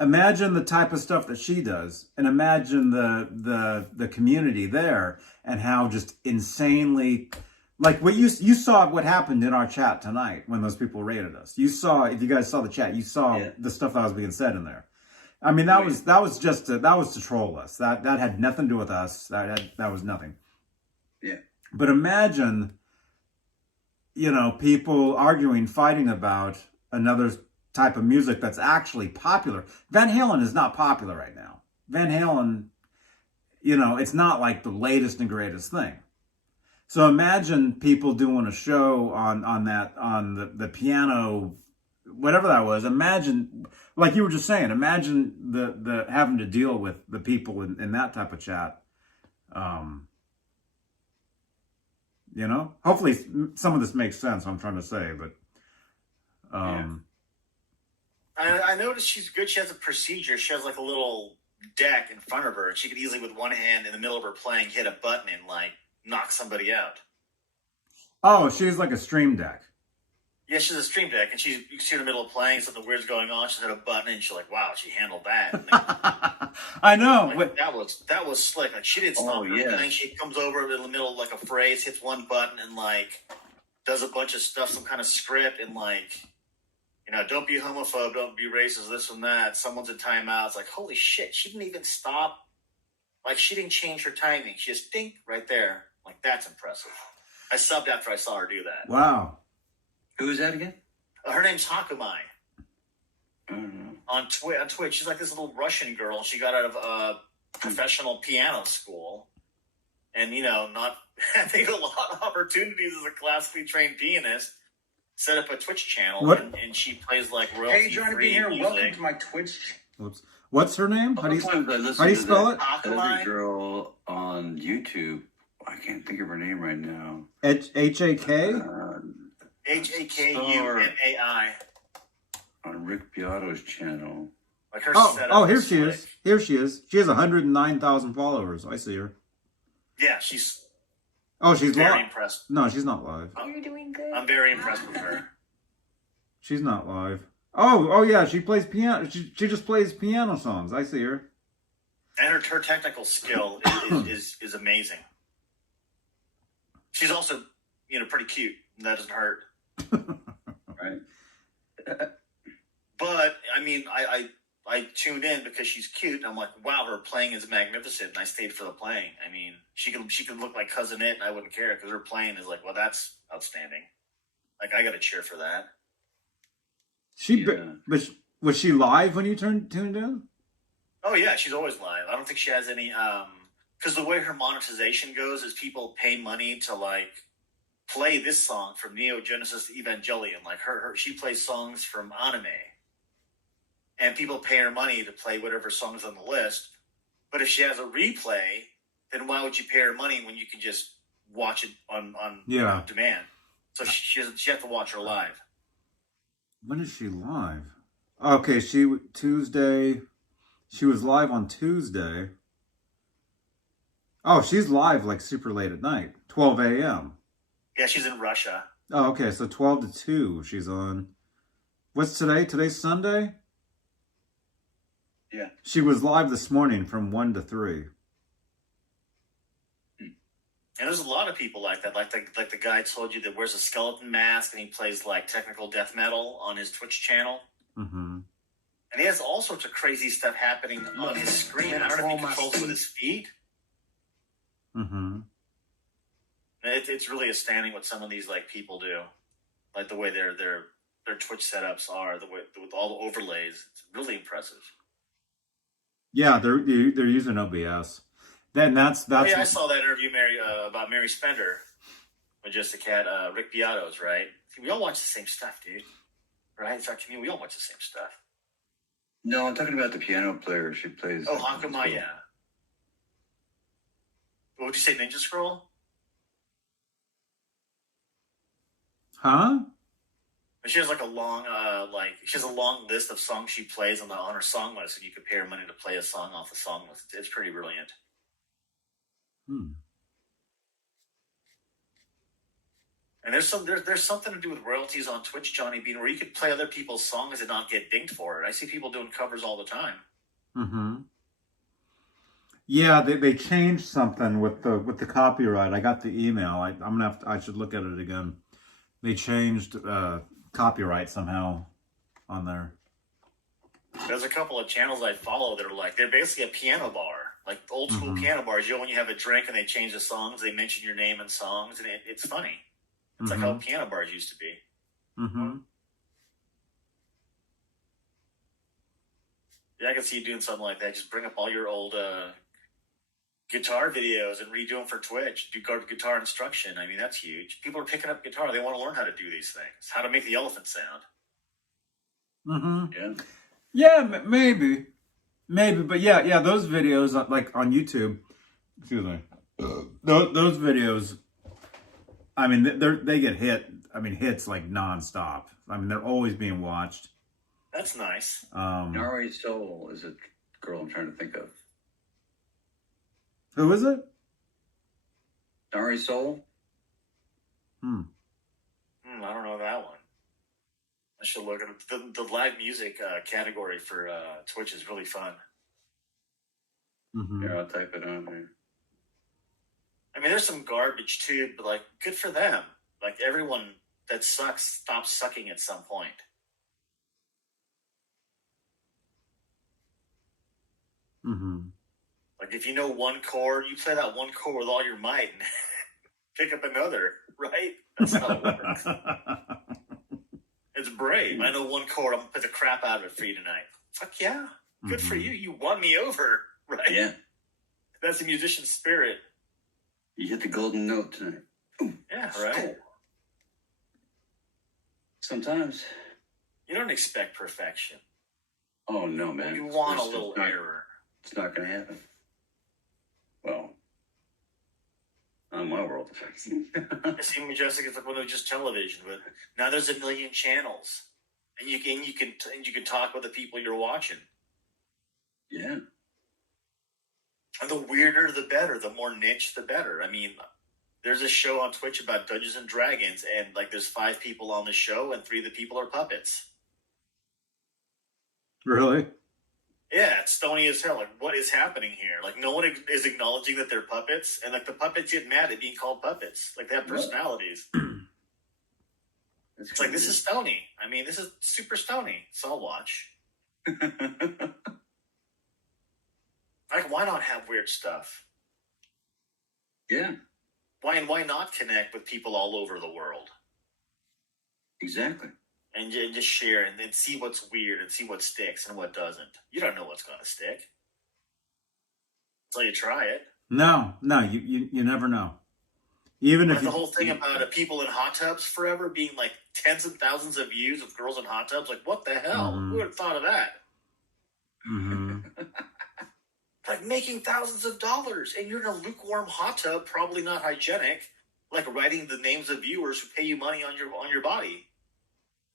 Imagine the type of stuff that she does, and imagine the community there, and how just insanely, like what you saw what happened in our chat tonight when those people rated us. You saw, if you guys saw the chat, you saw the stuff that was being said in there. I mean, that was to troll us. That had nothing to do with us. That was nothing. Yeah. But imagine, people arguing, fighting about another type of music that's actually popular. Van Halen is not popular right now. Van Halen, it's not like the latest and greatest thing. So imagine people doing a show on the piano, whatever that was. Imagine, like you were just saying, imagine the having to deal with the people in that type of chat. Hopefully some of this makes sense, what I'm trying to say, but I noticed she's good. She has a procedure. She has like a little deck in front of her. She could easily, with one hand in the middle of her playing, hit a button and like knock somebody out. Oh, she's like a stream deck. Yeah, she's a stream deck, and you see her in the middle of playing, something weird's going on. She's at a button, and she's like, "Wow, she handled that." And I know. like, that was slick. Like she didn't stop Oh, her, yeah. and then she comes over in the middle of like a phrase, hits one button, and like does a bunch of stuff, some kind of script, and like, you know, don't be homophobe, don't be racist, this and that. Someone's in timeout. It's like, holy shit, she didn't even stop. Like she didn't change her timing. She just ding right there. Like that's impressive. I subbed after I saw her do that. Wow. Who is that again? Her name's Hakamai. I don't know. On Twitch. She's like this little Russian girl. She got out of professional piano school, and you know, not having a lot of opportunities as a classically trained pianist. Set up a Twitch channel, What? and she plays like royalty-free music. my Twitch. Whoops. What's her name? How do you Sometimes I listen how do you to spell that it? other Akamai? girl on YouTube. I can't think of her name right now. H-A-K? HAKUMAI. On Rick Beato's channel. Like her Oh, setup. oh, here is she slick. is. Here she is. She has 109,000 followers. I see her. Yeah, she's Oh, she's very live. impressed. No, she's not live. You're doing good. I'm very impressed with her. She's not live. Oh yeah, she plays piano. She just plays piano songs. I see her. And her technical skill is amazing. She's also, you know, pretty cute. That doesn't hurt. Right. But I mean, I tuned in because she's cute, and I'm like, wow, her playing is magnificent, and I stayed for the playing. I mean, she can look like Cousin It, and I wouldn't care because her playing is like, well, that's outstanding. Like I got to cheer for that. Yeah. But was she live when you tuned in? Oh yeah, she's always live. I don't think she has any because the way her monetization goes is people pay money to like play this song from Neo Genesis Evangelion. Like she plays songs from anime, and people pay her money to play whatever songs on the list. But if she has a replay, then why would you pay her money when you can just watch it on Yeah. demand? So she has to watch her live. When is she live? Okay, Tuesday. She was live on Tuesday. Oh, she's live like super late at night, 12 a.m. Yeah, she's in Russia. Oh, okay, so 12 to 2 she's on. What's today? Today's Sunday? Yeah. She was live this morning from 1 to 3. And there's a lot of people like that, like the guy I told you that wears a skeleton mask and he plays like technical death metal on his Twitch channel. Mm-hmm. And he has all sorts of crazy stuff happening on his screen. I don't know if he controls it with his feet. Mm-hmm. It's really astounding what some of these like people do, like the way their Twitch setups are, the way with all the overlays. It's really impressive. Yeah, they're using OBS. Then that's Oh yeah, I saw that interview about Mary Spender with Just a Cat, Rick Beato's, right? See, we all watch the same stuff, dude. Right? It's our community. We all watch the same stuff. No, I'm talking about the piano player. She plays. Oh, Hakamai, yeah. What would you say, Ninja Scroll? Huh? But she has like a long, she has a long list of songs she plays on her song list, and you could pay her money to play a song off the song list. It's pretty brilliant. And there's something to do with royalties on Twitch, Johnny Bean, where you could play other people's songs and not get dinged for it. I see people doing covers all the time. Mm-hmm. Yeah, they changed something with the copyright. I got the email. I should look at it again. They changed copyright somehow on there. There's a couple of channels I follow that are like, they're basically a piano bar, like old school piano bars. You know, when you have a drink and they change the songs, they mention your name in songs, and it's funny. It's like how piano bars used to be. Mm-hmm. Yeah, I can see you doing something like that. Just bring up all your old guitar videos and redo them for Twitch. Do guitar instruction. I mean, that's huge. People are picking up guitar. They want to learn how to do these things. How to make the elephant sound. Mm-hmm. Yeah. Yeah, maybe, but yeah, those videos like on YouTube. Excuse me. Those videos. I mean, they get hits like nonstop. I mean, they're always being watched. That's nice. Nari Soul is a girl I'm trying to think of. Who is it? Nari Soul? I don't know that one. I should look at it. The live music category for Twitch is really fun. Mm-hmm. Here, I'll type it on there. I mean, there's some garbage too, but like, good for them. Like, everyone that sucks stops sucking at some point. Mm-hmm. Like, if you know one chord, you play that one chord with all your might and pick up another, right? That's how it works. It's brave. I know one chord. I'm gonna put the crap out of it for you tonight. Fuck yeah. Good for you. You won me over, right? Yeah. That's the musician spirit. You hit the golden note tonight. Yeah, right? Sometimes. You don't expect perfection. Oh, no, man. You want a It's little not- error. It's not going to happen. Well, not in my world. Same with Jessica, when it was just television, but now there's a million channels, and you can talk with the people you're watching. Yeah. And the weirder, the better. The more niche, the better. I mean, there's a show on Twitch about Dungeons and Dragons, and like, there's 5 people on the show, and 3 of the people are puppets. Really? Yeah, it's stony as hell. Like, what is happening here? Like, no one is acknowledging that they're puppets, and like, the puppets get mad at being called puppets. Like, they have personalities. It's like, this is stony. I mean, this is super stony, so I'll watch. Like, why not have weird stuff? Yeah, Why not connect with people all over the world exactly. and just share and then see what's weird and see what sticks and what doesn't? You don't know what's going to stick until you try it. No, you never know. Even Like if the whole thing about people in hot tubs forever being like tens of thousands of views of girls in hot tubs. Like, what the hell? Mhm. Who would have thought of that? Mm-hmm. Like, making thousands of dollars and you're in a lukewarm hot tub, probably not hygienic. Like, writing the names of viewers who pay you money on your body.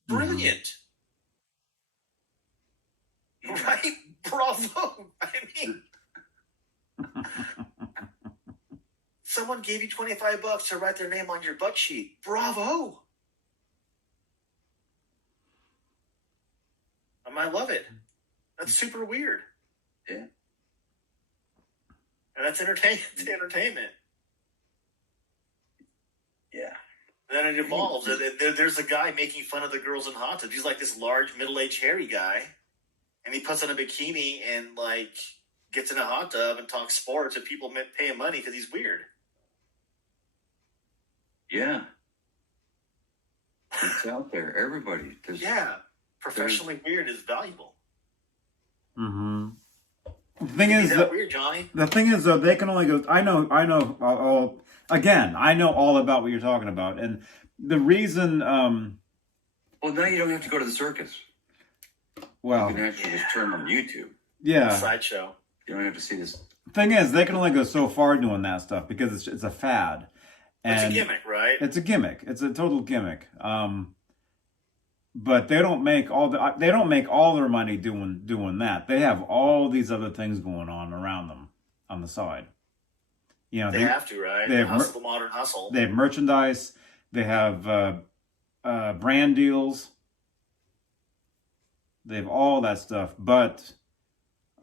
Brilliant. Right? Bravo. I mean, someone gave you $25 to write their name on your butt cheek. Bravo. I love it. That's super weird. Yeah. And that's entertainment. Yeah. Then it evolves. And there's a guy making fun of the girls in hot tubs. He's like this large, middle-aged, hairy guy. And he puts on a bikini and, like, gets in a hot tub and talks sports, and people pay him money because he's weird. Yeah. It's out there. Everybody. Yeah. Professionally weird is valuable. Mm-hmm. The thing Is is that that weird, Johnny? the thing is though, they can only go. I know. Again, I know all about what you're talking about, and the reason. Well, now you don't have to go to the circus. Well, You can actually just turn on YouTube. yeah. Sideshow. You don't have to see this. Thing is, they can only go so far doing that stuff because it's a fad. It's a And gimmick, right? It's a gimmick. It's a total gimmick. But they don't make all their money doing that. They have all these other things going on around them on the side. You know, They have to, right? they have Hustle, the modern hustle. They have merchandise. They have brand deals. They have all that stuff. But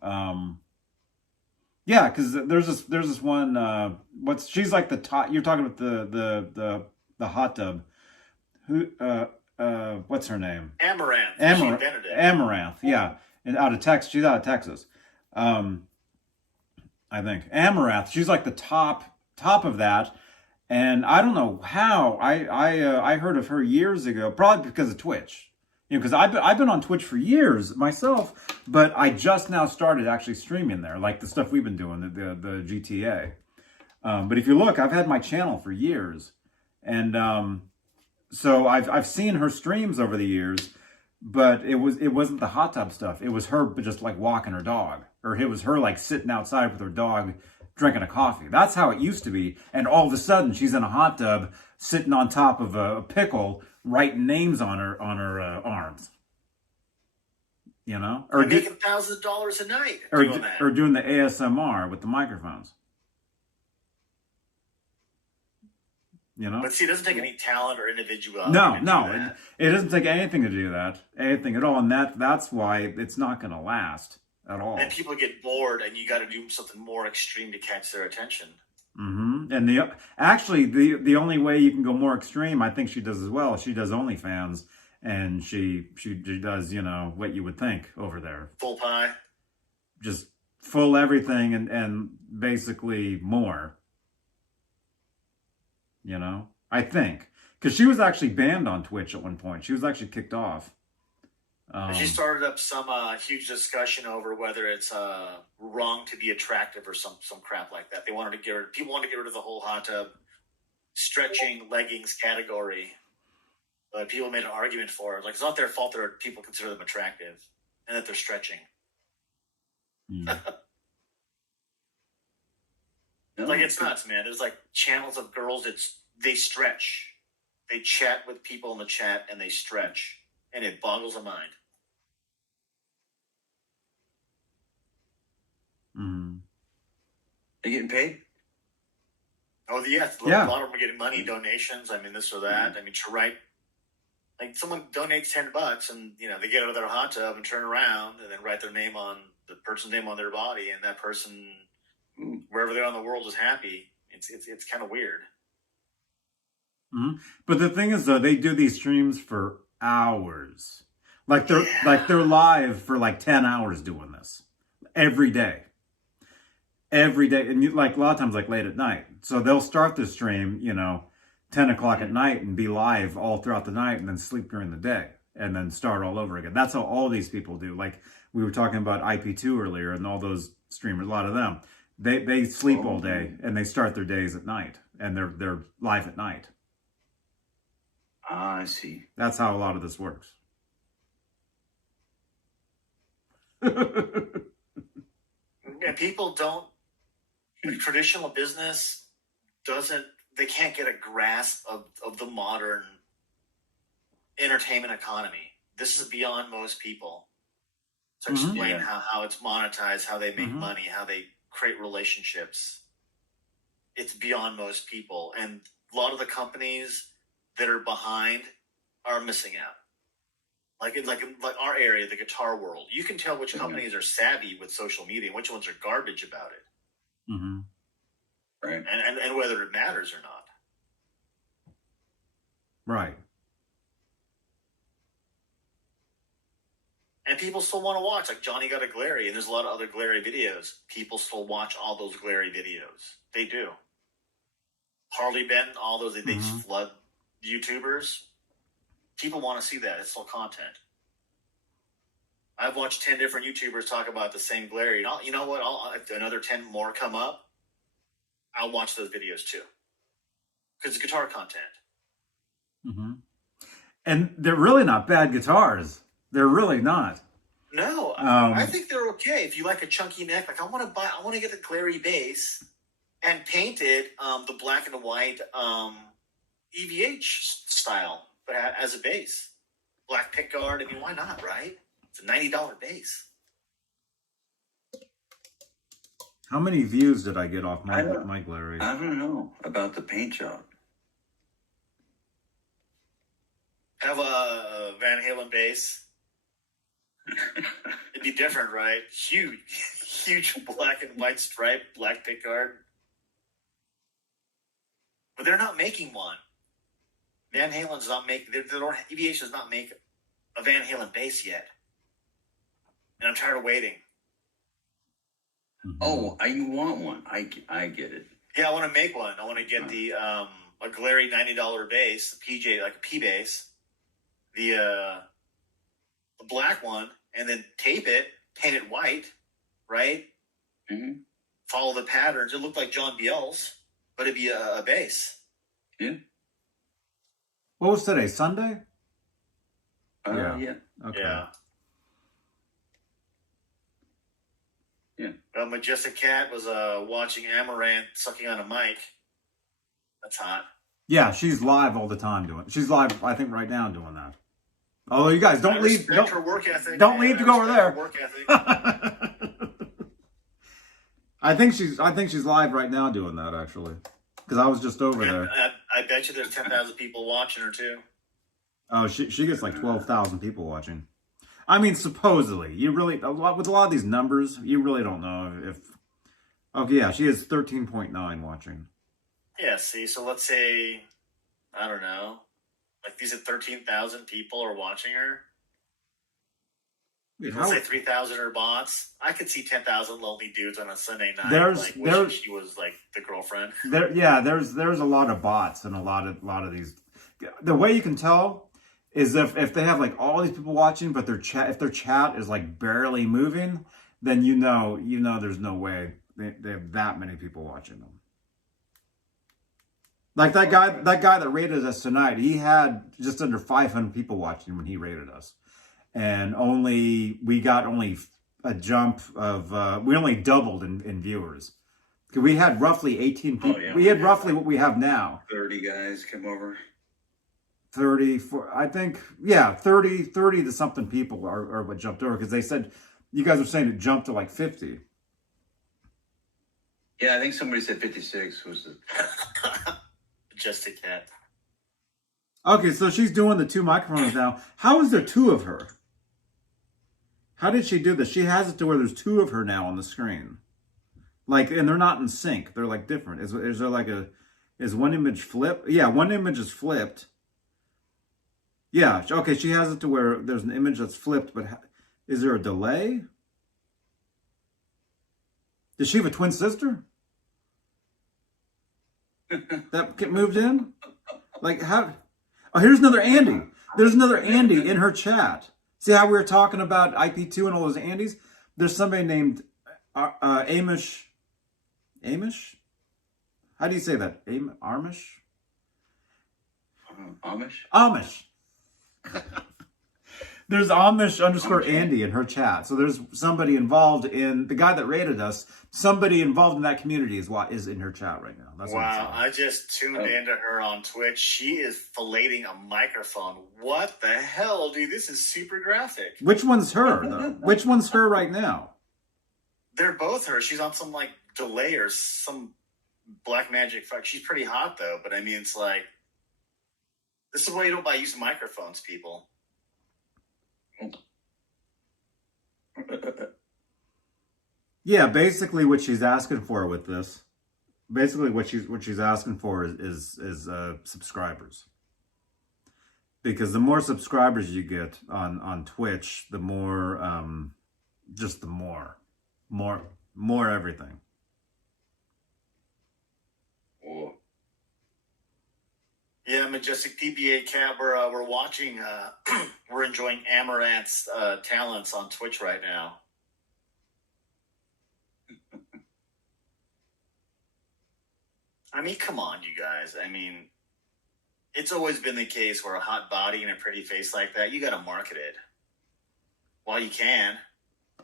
yeah, because there's this one. She's like the top. You're talking about the hot tub. Who? What's her name? Amaranth. She invented it. Amaranth, yeah. And out of Texas. She's out of Texas. I think. Amaranth, she's like the top of that. And I don't know how. I heard of her years ago, probably because of Twitch. You know, because I've been on Twitch for years myself, but I just now started actually streaming there, like the stuff we've been doing, the GTA. But if you look, I've had my channel for years. And so I've seen her streams over the years, but it wasn't the hot tub stuff. It was her just like walking her dog, or it was her like sitting outside with her dog drinking a coffee. That's how it used to be. And all of a sudden she's in a hot tub sitting on top of a pickle writing names on her arms. You know? Or making $1,000 a night or doing that. or doing the ASMR with the microphones. You know? But see, it doesn't take any talent or individuality. No, to do no, that. it doesn't take anything to do that, anything at all, and that's why it's not going to last at all. And people get bored, and you got to do something more extreme to catch their attention. Mm-hmm. And the only way you can go more extreme, I think she does as well. She does OnlyFans, and she does, you know, what you would think over there, Full pie. just full everything and basically more. You know, I think because she was actually banned on Twitch at one point. She was actually kicked off. She started up some huge discussion over whether it's wrong to be attractive or some crap like that. People wanted to get rid of the whole hot tub stretching leggings category. But people made an argument for it. Like, it's not their fault that people consider them attractive and that they're stretching. Mm. Like, it's nuts, man. There's like channels of girls they stretch. They chat with people in the chat and they stretch. And it boggles the mind. Mm. They getting paid? Oh, yeah. Yeah. A lot of them are getting money, donations. I mean, this or that. I mean, to write, like, someone donates $10 and, you know, they get out of their hot tub and turn around and then write their name on the person's name on their body, and that person, wherever they are in the world, is happy. It's kind of weird. Mm-hmm. But the thing is, though, they do these streams for hours. Like they're live for like 10 hours doing this every day. Every day, and like a lot of times, like late at night. So they'll start the stream, you know, 10 o'clock at night and be live all throughout the night, and then sleep during the day, and then start all over again. That's how all these people do. Like we were talking about IP2 earlier, and all those streamers, a lot of them, they sleep all day and they start their days at night, and they're live at night. Ah, I see. That's how a lot of this works. And people don't. Traditional business they can't get a grasp of the modern entertainment economy. This is beyond most people. To explain how it's monetized, how they make money, how they create relationships. It's beyond most people. And a lot of the companies that are behind are missing out. Like in our area, the guitar world, you can tell which companies are savvy with social media and which ones are garbage about it. Mm-hmm. Right. And whether it matters or not. Right. And people still want to watch, like Johnny Got a Glary, and there's a lot of other Glary videos. People still watch all those Glary videos. They do. Harley Benton, all those, they just flood YouTubers. People want to see that. It's still content. I've watched 10 different YouTubers talk about the same Glary. And you know what? If another 10 more come up, I'll watch those videos too. Because it's guitar content. Mm-hmm. And they're really not bad guitars. They're really not. No, I think they're okay. If you like a chunky neck, like I want to get the Glary bass and paint it the black and the white EVH style, but as a bass. Black pickguard, I mean, why not, right? It's a $90 bass. How many views did I get off my Glary? I don't know about the paint job. Have a Van Halen bass. It'd be different, right? Huge black and white stripe, black pickguard. But they're not making one. Van Halen's not making. EVH does not make a Van Halen bass yet, and I'm tired of waiting. Mm-hmm. Oh, you want one? I get it. Yeah, I want to make one. I want to get the a Glary $90 bass, the PJ, like a P bass, the black one, and then tape it, paint it white, right? Mm-hmm. Follow the patterns. It looked like John Biel's, but it'd be a bass. Yeah. What was today? Sunday? Yeah. Okay. Yeah. Majestic Cat was watching Amaranth sucking on a mic. That's hot. Yeah, she's live all the time doing. She's live, I think, right now doing that. Although you guys don't leave. Respect her work ethic. Don't leave to go over there. Her work ethic. I think she's live right now doing that, actually, because I was just over there. I I bet you there's 10,000 people watching her too. Oh, she gets like 12,000 people watching. I mean, supposedly, you really with a lot of these numbers, you really don't know if. Okay, yeah, she has 13.9 watching. Yeah, see, so let's say, I don't know, like these are 13,000 people are watching her. Dude, Let's say 3,000 are bots. I could see 10,000 lonely dudes on a Sunday night, There's- wishing she was like the girlfriend. there's a lot of bots and a lot of these. The way you can tell is if they have like all these people watching, but if their chat is like barely moving, then you know there's no way they have that many people watching them. Like that guy that rated us tonight, he had just under 500 people watching when he rated us, and we got a jump of we only doubled in viewers. We had roughly 18 people. yeah, we had roughly what we have now. 30 guys come over. 30, I think, yeah, 30 to something people are what jumped over, because they said, you guys are saying it jumped to like 50. Yeah, I think somebody said 56 was the. Just a cat. Okay, so she's doing the 2 microphones now. How is there 2 of her? How did she do this? She has it to where there's 2 of her now on the screen. Like, and they're not in sync. They're like different. Is there like is one image flipped? Yeah, one image is flipped. Yeah, okay, she has it to where there's an image that's flipped, but is there a delay? Does she have a twin sister? That get moved in? Like how? Oh, here's another Andy. There's another Andy in her chat. See how we were talking about IP2 and all those Andys? There's somebody named Amish. Amish? How do you say that? Amish? Amish? Amish. There's Amish underscore Andy in her chat. So there's somebody involved in the guy that rated us. Somebody involved in that community is in her chat right now. That's what I'm Wow, saying. I just tuned into her on Twitch. She is filleting a microphone. What the hell, dude? This is super graphic. Which one's her, though? Which one's her right now? They're both her. She's on some like delay or some black magic fuck. She's pretty hot though, but I mean, it's like, this is why you don't buy used microphones, people. Yeah, basically what she's asking for with this, what she's asking for is subscribers. Because the more subscribers you get on Twitch, the more more everything. Oh. Yeah, Majestic PBA Cat, we're watching, we're enjoying Amaranth's talents on Twitch right now. I mean, come on, you guys. I mean, it's always been the case where a hot body and a pretty face like that, you got to market it while you can.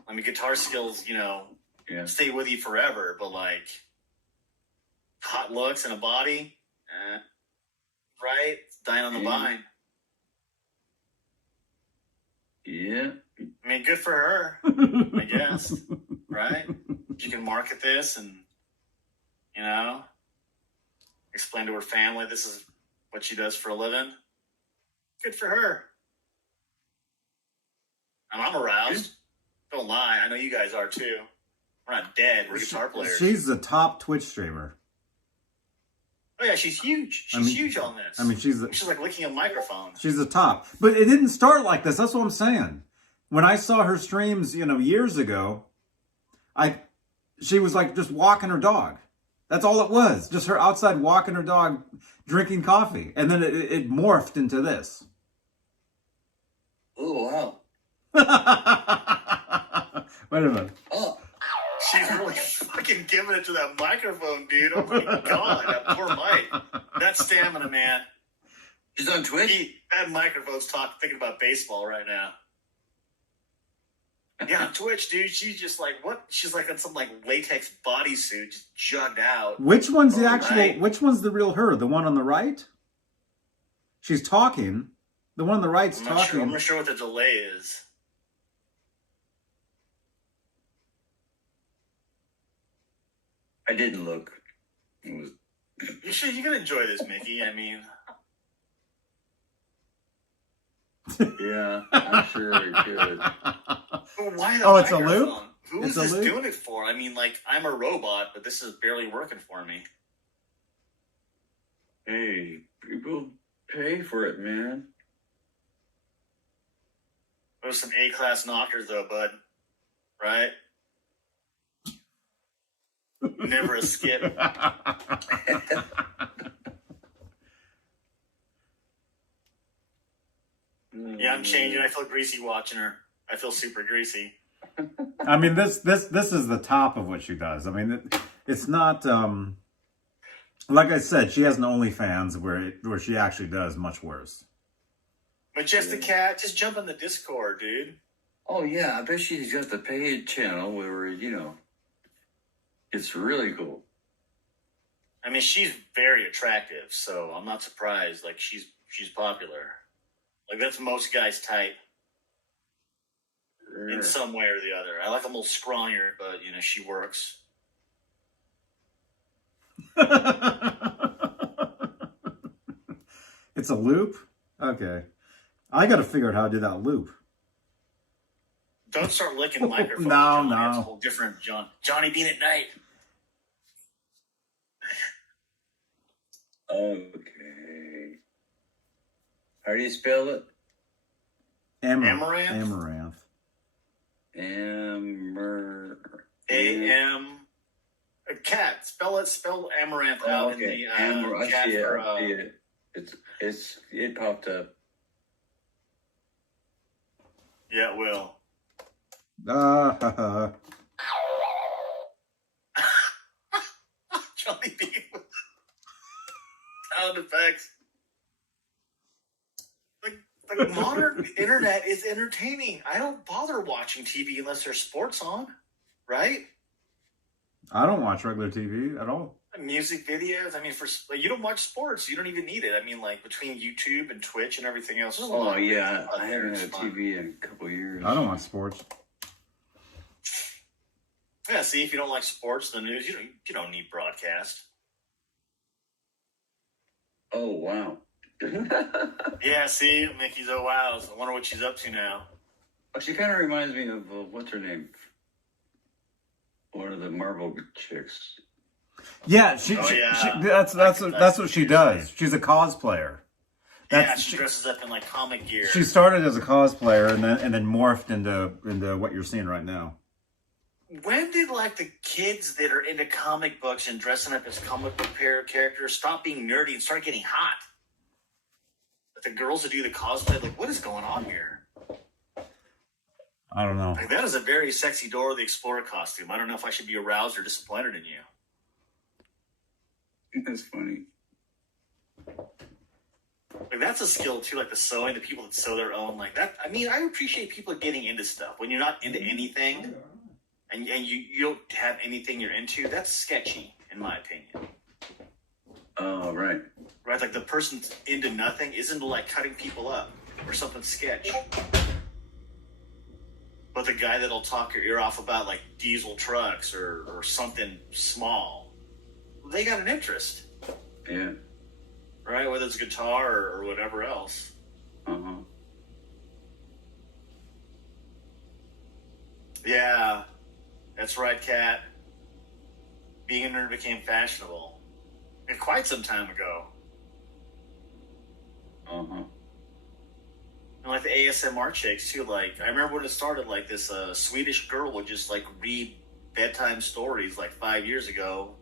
I mean, guitar skills, Yeah. stay with you forever, but like hot looks and a body, right? It's dying on the vine. Yeah. I mean, good for her, I guess, right? She can market this and, explain to her family this is what she does for a living. Good for her. And I'm aroused. Don't lie. I know you guys are too. We're not dead. We're guitar players. She's the top Twitch streamer. Oh yeah, she's huge. She's huge on this. I mean, she's like licking a microphone. She's the top. But it didn't start like this. That's what I'm saying. When I saw her streams, years ago, she was like just walking her dog. That's all it was. Just her outside walking her dog, drinking coffee. And then it morphed into this. Oh, wow. Wait a minute. Oh. She's really fucking giving it to that microphone, dude. Oh my god, that poor mic. That stamina, man. She's on Twitch? That microphone's thinking about baseball right now. Yeah, on Twitch, dude. She's just like, what? She's like in some like latex bodysuit, just jugged out. Which one's the Right. which one's the real her? The one on the right? She's talking. The one on the right's I'm talking. not sure what the delay is. I didn't look. It was You can enjoy this, Mickey. I mean, Yeah, I'm sure it could. but why the Oh, it's a microphone? loop? Who It's is a this loop? doing it for? I mean, like, I'm a robot, but this is barely working for me. Hey, people pay for it, man. Those some A-class knockers, though, bud. Right? Never a skip. Yeah, I'm changing. I feel greasy watching her. I feel super greasy. I mean, this is the top of what she does. I mean, it's not like I said. She has an OnlyFans where she actually does much worse. Majestic Cat, just jump on the Discord, dude. Oh yeah, I bet she's got the paid channel where it's really cool. I mean, she's very attractive, so I'm not surprised. Like, she's popular. Like, that's most guys' type in some way or the other. I like them a little scrawnier, but she works. It's a loop? Okay. I got to figure out how to do that loop. Don't start licking the microphone. No, Johnny. no. That's a whole different Johnny Bean at night. Okay. How do you spell it? Amaranth? Amaranth. A-M... Cat. Spell Amaranth out in the I cat see it. for... I see it. It popped up. Yeah, it will. Johnny Bean. Sound effects. The modern internet is entertaining. I don't bother watching TV unless there's sports on, right? I don't watch regular TV at all. Music videos. I mean, you don't watch sports. You don't even need it. I mean, like, between YouTube and Twitch and everything else. Oh yeah, I haven't had a TV in a couple of years. I don't watch sports. Yeah, see, if you don't like sports, the news, you don't need broadcast. Oh wow. Yeah, see, Mickey's oh wows. I wonder what she's up to now. Oh, she kind of reminds me of what's her name? One of the Marvel chicks. Yeah, yeah. that's what she does. She's a cosplayer. Yeah, she dresses up in like comic gear. She started as a cosplayer and then morphed into what you're seeing right now. When did like the kids that are into comic books and dressing up as comic book characters stop being nerdy and start getting hot? Like the girls that do the cosplay, like, what is going on here? I don't know. Like, that is a very sexy Dora the Explorer costume. I don't know if I should be aroused or disappointed in you. That's funny. Like, that's a skill too, like the sewing, the people that sew their own, like that. I mean, I appreciate people getting into stuff. When you're not into anything and you don't have anything you're into, that's sketchy, in my opinion. Oh, right. Right? Like, the person into nothing isn't like cutting people up or something sketch. But the guy that'll talk your ear off about like diesel trucks or something small, they got an interest. Yeah. Right? Whether it's guitar or whatever else. Uh-huh. Yeah. That's right, Kat. Being a nerd became fashionable. And quite some time ago. Uh-huh. And like the ASMR chicks too, like I remember when it started, like this Swedish girl would just like read bedtime stories like 5 years ago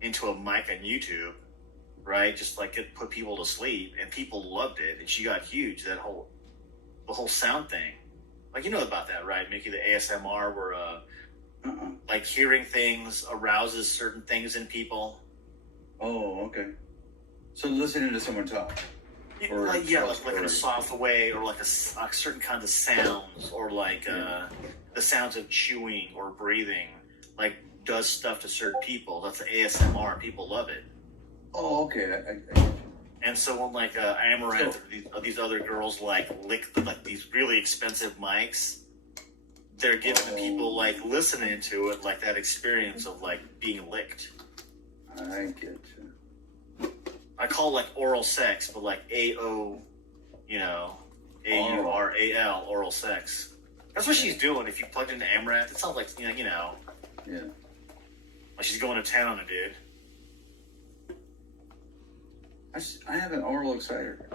into a mic on YouTube, right? Just like it put people to sleep, and people loved it, and she got huge. The whole sound thing, like, you know about that, right, Mickey? The ASMR where like hearing things arouses certain things in people. Oh, okay. So listening to someone talk. Or like in a soft way, or like a certain kinds of sounds, or like the sounds of chewing or breathing, like does stuff to certain people. That's the ASMR. People love it. Oh, okay. And so when like Amaranth or these other girls like lick like these really expensive mics, they're giving the people like listening to it like that experience of like being licked. I get you. I call it like oral sex, but like AO, you know, AURAL, oral sex. That's what she's doing. If you plugged into Amrath, it sounds like Yeah. like she's going to town on a dude. I have an oral exciter.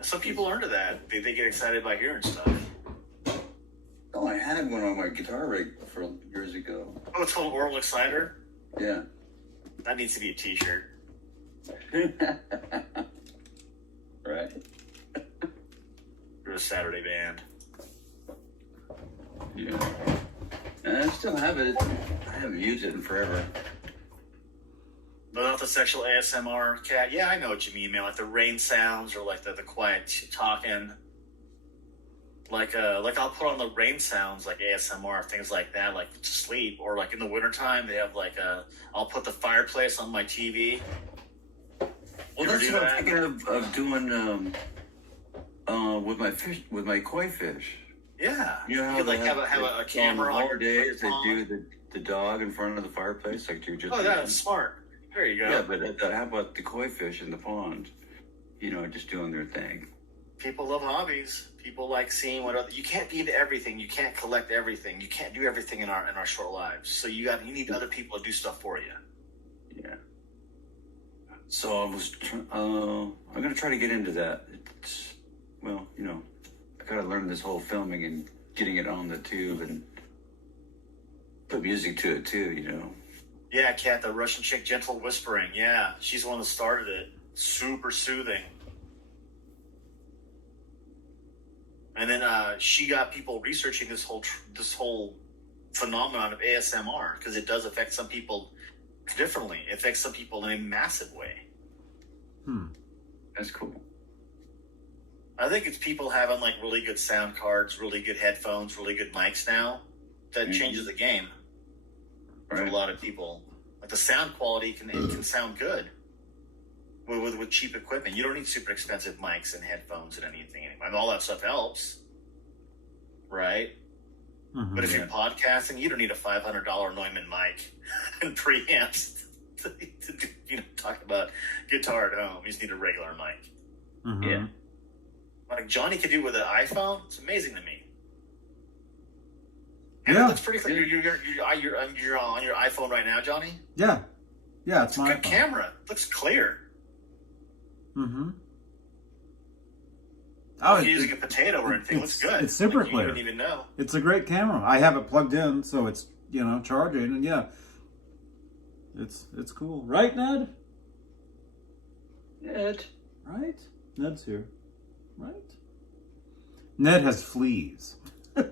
Some people are into that. They get excited by hearing stuff. Oh, I had one on my guitar rig for years ago. Oh, it's called oral exciter. Yeah. That needs to be a T-shirt. Right. You're a Saturday band. Yeah. And I still have it. I haven't used it in forever. But not the sexual ASMR cat. Yeah, I know what you mean, man. Like the rain sounds or like the quiet talking. Like I'll put on the rain sounds like ASMR, things like that, like to sleep. Or like in the wintertime, they have like I'll put the fireplace on my TV. Well, that's what I'm thinking of doing with my fish, with my koi fish. Yeah. You know how you could, they like have a camera on on your days they pond. do the dog in front of the fireplace, like you just. Oh, that's smart. There you go. Yeah, but how about the koi fish in the pond? You know, just doing their thing. People love hobbies. People like seeing what other. You can't be into everything. You can't collect everything. You can't do everything in our short lives. So you need other people to do stuff for you. Yeah. So I'm gonna try to get into that. Well, you know, I gotta learn this whole filming and getting it on the tube and put music to it too. You know. Yeah, Kat, the Russian chick, Gentle Whispering. Yeah, she's the one that started it. Super soothing. And then she got people researching this whole phenomenon of ASMR because it does affect some people differently. It affects some people in a massive way. That's cool. I think it's people having like really good sound cards, really good headphones, really good mics now. That changes the game for a lot of people. Like the sound quality can sound good with cheap equipment. You don't need super expensive mics and headphones and anything anymore. And all that stuff helps, right? But if you're podcasting, you don't need a $500 Neumann mic and preamps to talk about guitar at home. You just need a regular mic. Yeah. Like Johnny could do with an iPhone. It's amazing to me. Yeah. That's pretty clear. You're on your iPhone right now, Johnny. Yeah. Yeah, it's It's a my good phone. camera. It looks clear. Oh, If you're using a potato or anything, it looks good. It's super You clear. wouldn't even know. It's a great camera. I have it plugged in, so it's charging, and yeah, it's cool, right, Ned? Ned. Right? Ned's here, right? Ned has fleas. Oh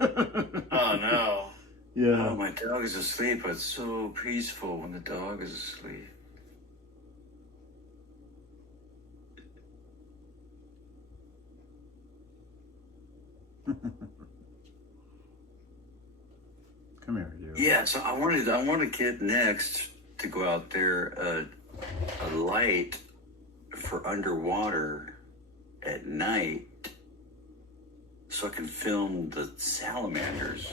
no. Yeah. Oh, my dog is asleep. It's so peaceful when the dog is asleep. Come here, you. Yeah, so I want to get next to go out there a light for underwater at night so I can film the salamanders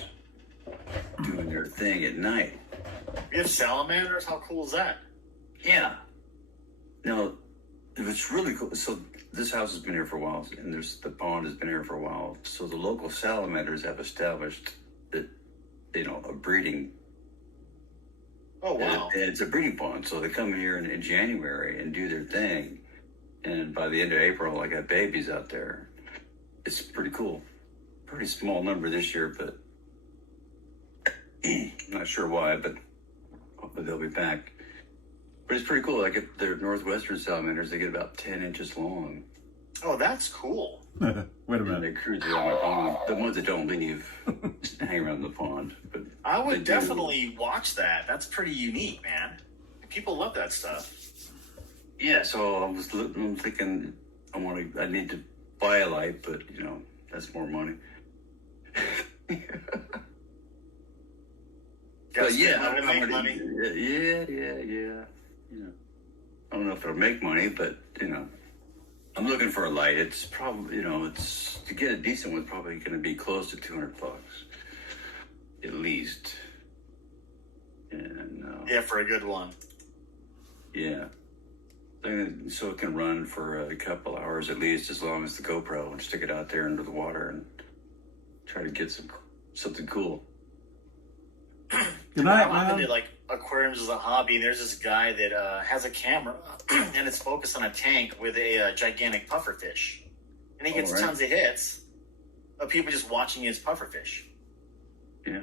doing their thing at night. You have salamanders? How cool is that? Yeah. Now, it's really cool. So this house has been here for a while, and the pond has been here for a while. So the local salamanders have established that, a breeding. Oh wow. And it's a breeding pond, so they come here in January and do their thing, and by the end of April, I got babies out there. It's pretty cool. Pretty small number this year, but not sure why, but hopefully they'll be back. But it's pretty cool. I get their northwestern salamanders. They get about 10 inches long. Oh, that's cool. Wait a And minute. they cruise around the pond. The ones that don't leave just hang around the pond. But I they would do. definitely watch that. That's pretty unique, man. People love that stuff. Yeah, so I'm thinking I need to buy a light, but that's more money. But yeah, I'm gonna make money. Yeah. I don't know if it'll make money, but I'm looking for a light. It's probably it's to get a decent one. Probably going to be close to $200, at least. And Yeah, for a good one. yeah. So it can run for a couple hours at least, as long as the GoPro, and stick it out there under the water and try to get something cool. Good night, I'm man. into like aquariums as a hobby. There's this guy that has a camera and it's focused on a tank with a gigantic pufferfish, and he gets All right. tons of hits of people just watching his pufferfish. Yeah.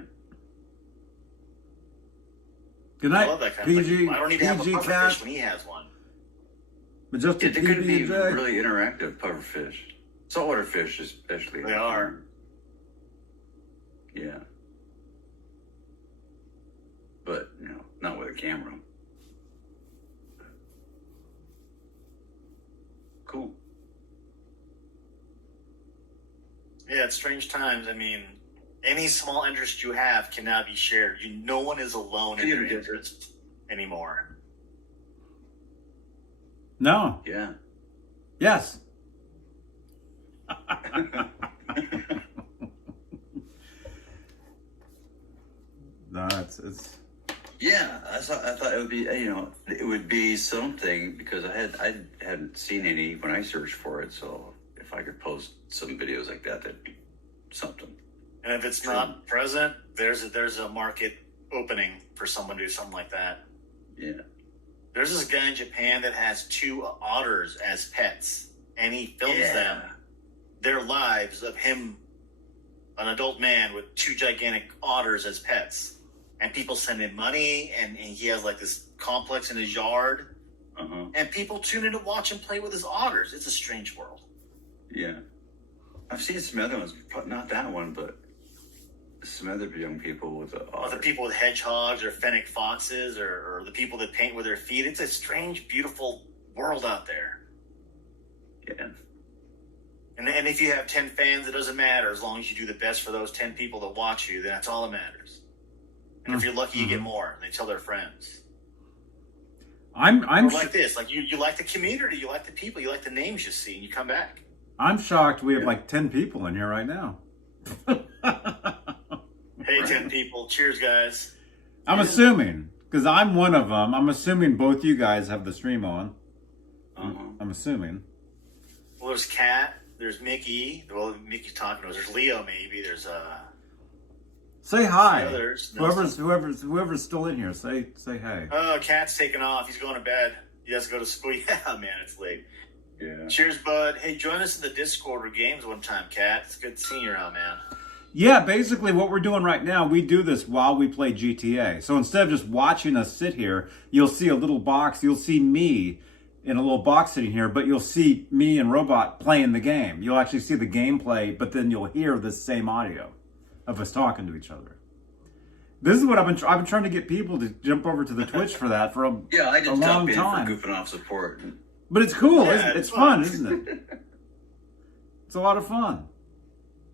Good I night, love that kind of PG. thing. I don't need to have a PG pufferfish cat. when he has one. Majestic They could be PB&J. really interactive pufferfish. Saltwater fish, especially. They are. Yeah. But, not with a camera. Cool. Yeah, it's strange times. I mean, any small interest you have can now be shared. No one is alone in their Yeah. interest anymore. No. Yeah. Yes. No, it's. Yeah, I thought it would be, it would be something, because I hadn't seen any when I searched for it. So if I could post some videos like that, that'd be something. And if it's not present, there's a market opening for someone to do something like that. Yeah. There's this guy in Japan that has 2 otters as pets, and he films them, their lives of him, an adult man with 2 gigantic otters as pets. And people send him money, and he has like this complex in his yard, Uh-huh. and people tune in to watch him play with his otters. It's a strange world. Yeah. I've seen some other ones, not that one, but some other young people with the Or the people with hedgehogs or fennec foxes, or the people that paint with their feet. It's a strange, beautiful world out there. Yeah. And if you have 10 fans, it doesn't matter. As long as you do the best for those 10 people that watch you, then that's all that matters. And if you're lucky, you get more. They tell their friends. I'm Or like this, like you like the community, you like the people, you like the names you see, and you come back. I'm shocked we have like 10 people in here right now. Hey, 10 people. Cheers, guys. I'm assuming, because I'm one of them. I'm assuming both you guys have the stream on. Uh-huh. I'm assuming. Well, there's Kat. There's Mickey. Well, Mickey's talking to us. There's Leo, maybe. There's Say hi. others. Whoever's still in here, say hey. Oh, Kat's taking off. He's going to bed. He has to go to school. Yeah, man, it's late. Yeah. Cheers, bud. Hey, join us in the Discord or games one time, Kat. It's good seeing you around, man. Yeah, basically what we're doing right now, we do this while we play GTA. So instead of just watching us sit here, you'll see a little box. You'll see me in a little box sitting here, but you'll see me and Robot playing the game. You'll actually see the gameplay, but then you'll hear the same audio of us talking to each other. This is what I've been trying to get people to jump over to the Twitch for that for a long I just stopped in time. for goofing off support. But it's cool. Yeah, isn't it? it's It's fun, fun. isn't it? It's a lot of fun.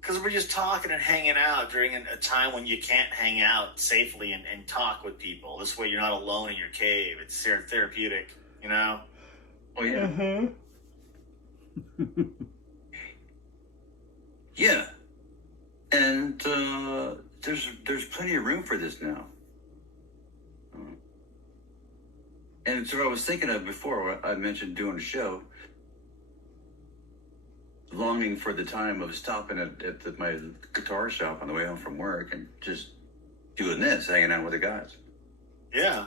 Because we're just talking and hanging out during a time when you can't hang out safely and talk with people. This way you're not alone in your cave. It's therapeutic, you know? Oh, yeah. Yeah. And there's plenty of room for this now. And it's what I was thinking of before. I mentioned doing a show. Longing for the time of stopping at my guitar shop on the way home from work and just doing this, hanging out with the guys, Yeah.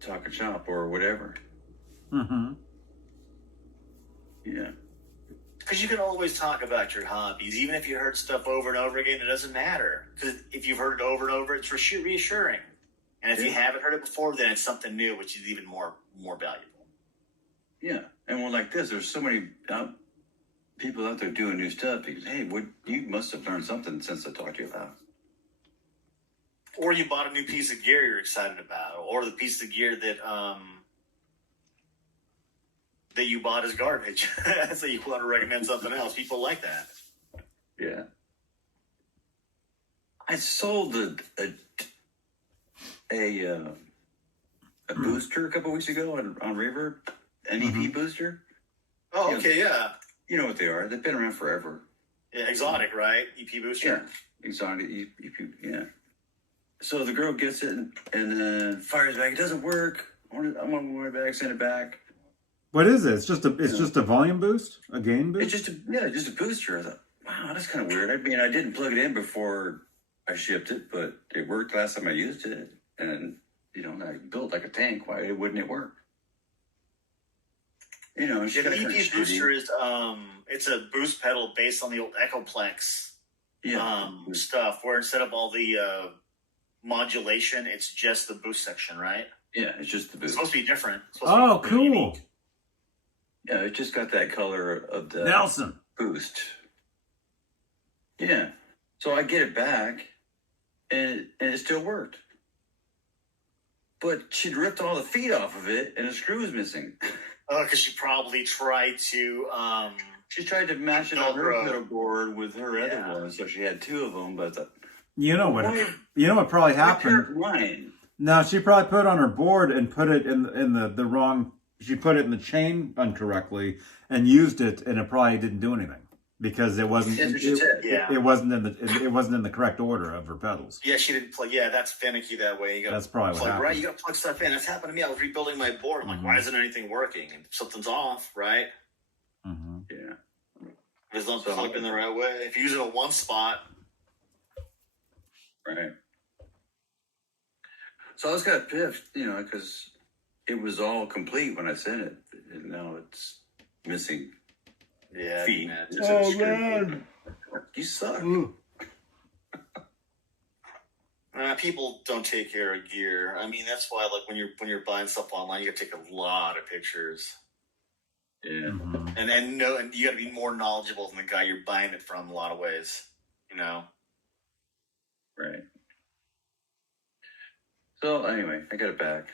talking shop or whatever. Mm-hmm. Yeah. Because you can always talk about your hobbies. Even if you heard stuff over and over again, it doesn't matter. Because if you've heard it over and over, it's reassuring. And if you haven't heard it before, then it's something new, which is even more valuable. Yeah. And well, like this, there's so many people out there doing new stuff because, hey, you must have learned something since I talked to you about. Or you bought a new piece of gear you're excited about, or the piece of gear that you bought is garbage. So you want to recommend something else. People like that. Yeah. I sold a booster a couple weeks ago on Reverb, an EP booster. Oh, okay, yeah. You know what they are. They've been around forever. Yeah, exotic, right? EP booster. Yeah, exotic EP, yeah. So the girl gets it and then fires it back. It doesn't work. I want it back, send it back. What is it? It's just a volume boost, a gain boost. It's just a booster. I thought, wow, that's kind of weird. I mean, I didn't plug it in before I shipped it, but it worked last time I used it, and I built like a tank. Why wouldn't it work? It's Yeah, the kinda EP shitty. booster is it's a boost pedal based on the old Echoplex stuff, where instead of all the modulation, it's just the boost section, right? Yeah, it's just the It's boost. supposed to be different. It's supposed to Oh, be cool. unique. Yeah, it just got that color of the Nelson. boost. Yeah. So I get it back, and it still worked. But she'd ripped all the feet off of it, and a screw was missing. Oh, because she probably tried to. She tried to match it on her Velcro. pedal board with her Yeah. other one, so she had two of them. But I thought, You know what? Why- You know what probably I happened? turned mine. No, she probably put it on her board and put it in the wrong. She put it in the chain incorrectly and used it, and it probably didn't do anything because it wasn't. That's what she said. Yeah. It wasn't in the correct order of her pedals. Yeah, she didn't plug. Yeah, that's finicky that way. You got That's probably what plug, happened. right? You got to plug stuff in. That's happened to me. I was rebuilding my board. I'm like, why isn't anything working? And something's off, right? Mm-hmm. Yeah. If it's not So- plugged in the right way. If you use it in one spot, Right. So I was kind of piffed, because it was all complete when I sent it, and now it's missing yeah. feet. man. It's a screw. You suck. People don't take care of gear. I mean, that's why, like, when you're buying stuff online, you got to take a lot of pictures, Yeah. Mm-hmm. and you got to be more knowledgeable than the guy you're buying it from. In a lot of ways, Right. So anyway, I got it back.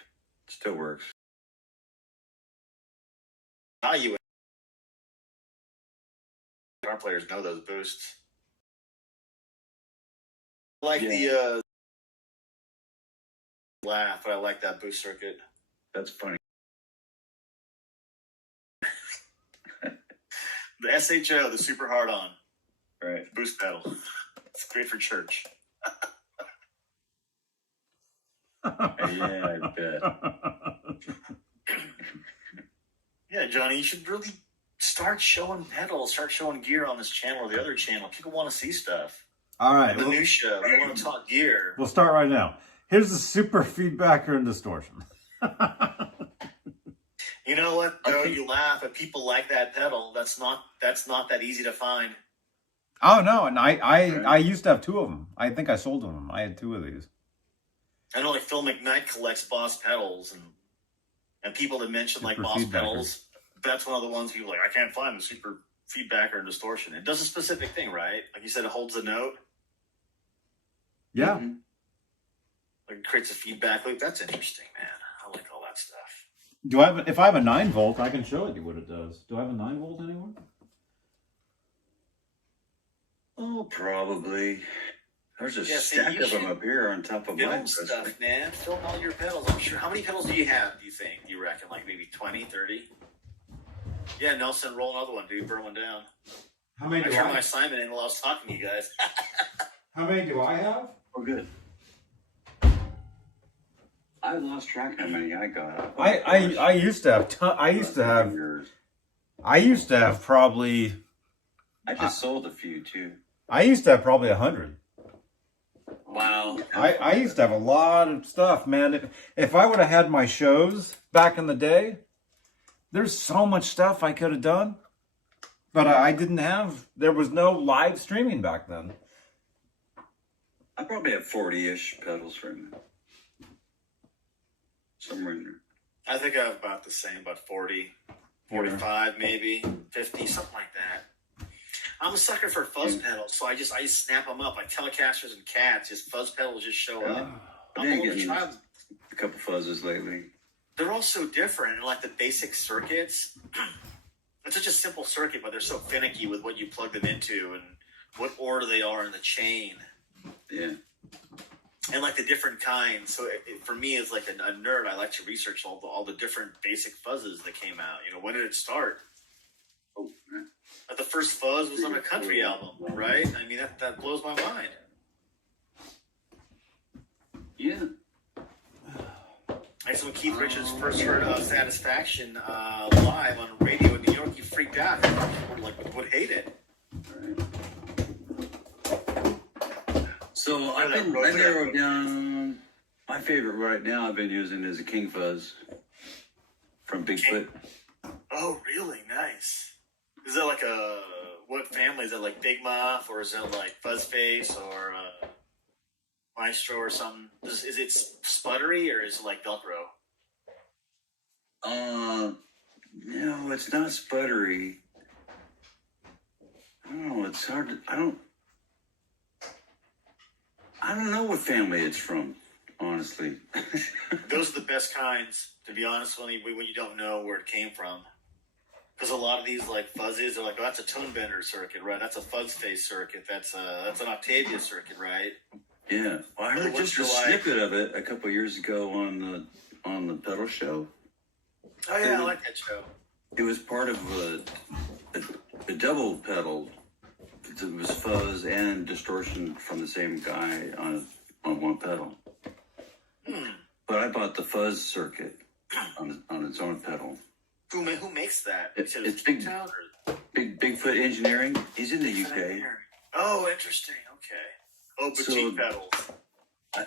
It still works. Value. Our players know those boosts. Like the laugh, but I like that boost circuit. That's funny. The SHO, the super hard on Right. boost pedal. It's great for church. Yeah, I bet. Yeah, Johnny, you should really start showing pedals, start showing gear on this channel or the other channel. People want to see stuff. All right, The new show, we want to talk gear. we'll start right now. Here's the super feedbacker and distortion. You know what? Though Okay. you laugh, but people like that pedal. That's not that easy to find. Oh no, and I used to have two of them. I think I sold them. I had two of these. I know, like Phil McKnight collects Boss pedals, and people that mention like Super Boss feedbacker. pedals. That's one of the ones people like. I can't find the super feedbacker and distortion. It does a specific thing, right? Like you said, it holds a note, Yeah. Mhm. like it creates a feedback loop. That's interesting, man. I like all that stuff. Do I have? If I have a 9-volt, I can show you what it does. Do I have a 9-volt anywhere? Oh, probably. There's a Yeah, see, stack you of them should up here on top of Film mine. stuff, man. Film all your pedals. I'm sure. How many pedals do you have, do you think? Do you reckon? Like maybe 20, 30? Yeah, Nelson, roll another one, dude. Burn one down. How many I turned my assignment in while I was talking to you guys. How many do I have? Oh, good. I lost track of how many I got. I used to have. I used to have. Yours. I used to have probably. I just sold a few too. I used to have probably 100. Wow. I used to have a lot of stuff, man. If I would have had my shows back in the day, there's so much stuff I could have done. But I didn't have. There was no live streaming back then. I probably have 40-ish pedals right now. Somewhere in there. I think I have about the same, about 40, 45 maybe, 50, something like that. I'm a sucker for fuzz pedals, so I just snap them up. Like Telecasters and Cats, just fuzz pedals just show up. I've I'm been willing to getting try them. a couple fuzzes lately. They're all so different. Like the basic circuits, it's such a simple circuit, but they're so finicky with what you plug them into and what order they are in the chain. Yeah. And like the different kinds. So for me, as like a nerd, I like to research all the different basic fuzzes that came out. When did it start? Oh, man. The first fuzz was on a country album, right? I mean, that blows my mind. Yeah. Like when Keith Richards first heard Satisfaction live on radio in New York, he freaked out. Would hate it. So I narrowed down my favorite right now. I've been using is a King Fuzz from Bigfoot. Oh, really? Nice. Is that like what family? Is that like Big Muff, or is that like Fuzzface, or Maestro, or something? Is it sputtery, or is it like Velcro? No, it's not sputtery. I don't know. It's hard to, I don't know what family it's from, honestly. Those are the best kinds, to be honest, when you don't know where it came from. Because a lot of these like fuzzes are like, oh, that's a tone bender circuit, right? That's a fuzz face circuit. That's an Octavia circuit, right? Yeah, well, I heard just a snippet of it a couple years ago on the pedal show. Oh yeah, I like that show. It was part of a double pedal. It was fuzz and distortion from the same guy on one pedal. But I bought the fuzz circuit on its own pedal. Who makes that? It's Bigfoot Engineering. He's in the UK. Oh, interesting. Okay. Oh, boutique pedals.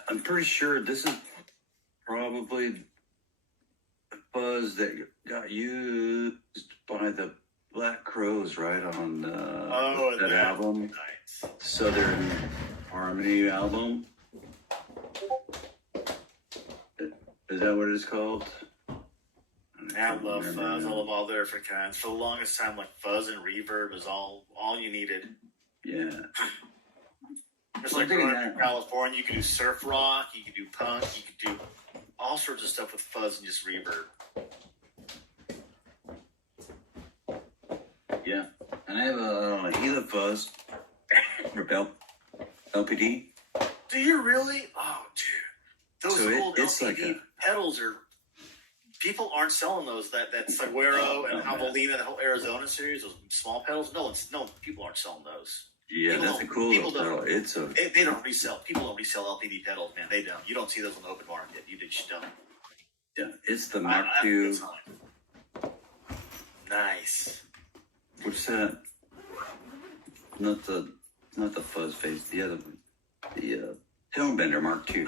I'm pretty sure this is probably the fuzz that got used by the Black Crowes, right, on that album. Nice. Southern Harmony album. Is that what it's called? I love fuzz. I love all the different kinds. For the longest time, like fuzz and reverb is all you needed. Yeah. It's like growing up in California, you could do surf rock, you could do punk, you could do all sorts of stuff with fuzz and just reverb. Yeah. And I have a Gila Fuzz for LPD. Do you really? Oh, dude. Those old it's LPD like pedals are... People aren't selling those. That Saguaro and Javelina, the whole Arizona series, those small pedals. People aren't selling those. Yeah, that's a cool little pedal. They don't resell. People don't resell LPD pedals, man. They don't. You don't see those on the open market. You just don't. Yeah, it's the Mark II. Nice. What's that? Not the fuzz face. The tone bender Mark II.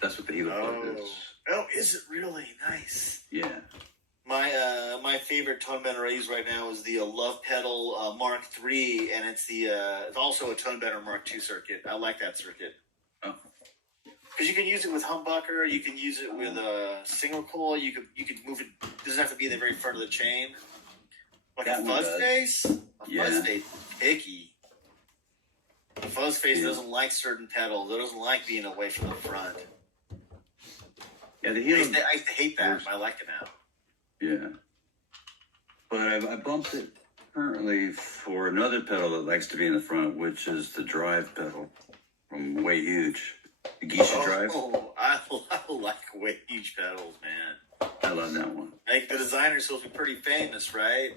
That's what the Gila Fuzz is. Oh, is it really? Nice. Yeah. My favorite tone bender I use right now is the Love Pedal Mark III, and it's also a tone bender Mark II circuit. I like that circuit. Oh. Because you can use it with humbucker, you can use it with a single coil, you could move it. It doesn't have to be in the very front of the chain. Like a fuzz face. Fuzz face is picky. The fuzz face doesn't like certain pedals. It doesn't like being away from the front. Yeah, I used to hate that, but I like it now. Yeah. But I bumped it currently for another pedal that likes to be in the front, which is the drive pedal from Way Huge. The Geisha Drive. Oh, I like Way Huge pedals, man. I love that one. Like the designer's supposed to be pretty famous, right?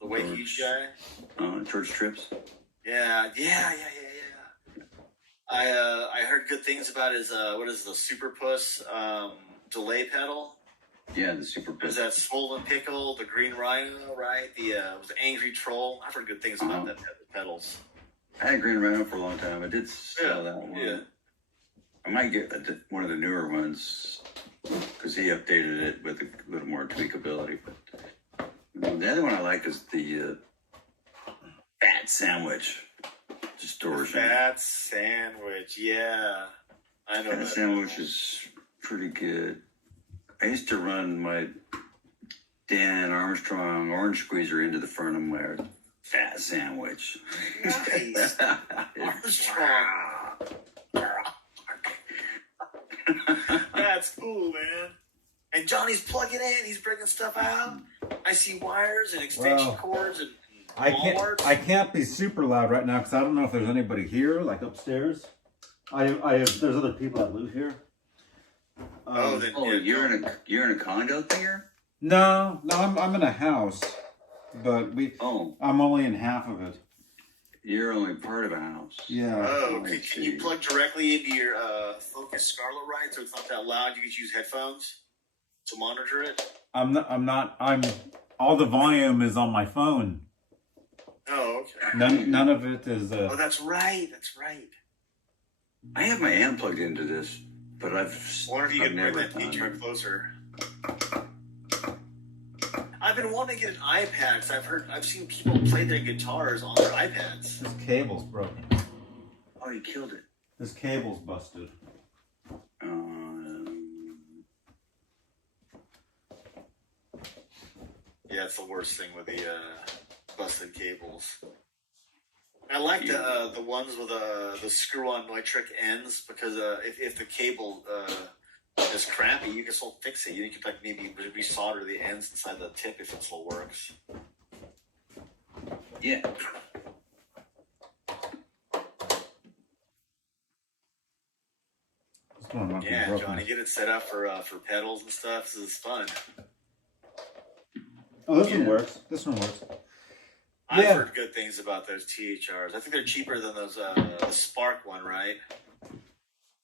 The Way Huge guy. Church Trips. Yeah. I heard good things about his what is the Super Puss delay pedal. Yeah, the Super Puss. There's that Swollen Pickle, the Green Rhino, right? The was Angry Troll. I've heard good things about the pedals. I had Green Rhino for a long time. I did sell that one. Yeah. I might get one of the newer ones because he updated it with a little more tweakability. But the other one I like is the Fat Sandwich distortion. Fat Sandwich, yeah. I know. Fat Sandwich is pretty good. I used to run my Dan Armstrong orange squeezer into the front of my Fat Sandwich. Nice. Armstrong. That's cool, man. And Johnny's plugging in. He's bringing stuff out. I see wires and extension cords and I can't be super loud right now because I don't know if there's anybody here, like upstairs. There's other people that live here. You're in a condo there? No, I'm in a house, but I'm only in half of it. You're only part of a house. Yeah. Oh, can you plug directly into your Focus Scarlet Ride so it's not that loud? You could use headphones. to monitor it? I'm not. All the volume is on my phone. Oh, okay. None of it is. Oh, that's right. That's right. I have my amp plugged into this, but I wonder if you I've can bring never that done feature it. closer. I've been wanting to get an iPad because I've seen people play their guitars on their iPads. This cable's broken. Oh, you killed it. This cable's busted. Yeah, it's the worst thing with the busted cables. I like the ones with the screw-on electric ends because if the cable is crappy, you can still fix it. You can like maybe resolder the ends inside the tip if it still works. Yeah. This one might be Yeah, broken. Johnny, get it set up for pedals and stuff. This is fun. Oh, this one works. This one works. I've Yeah. heard good things about those THRs. I think they're cheaper than those the Spark one, right?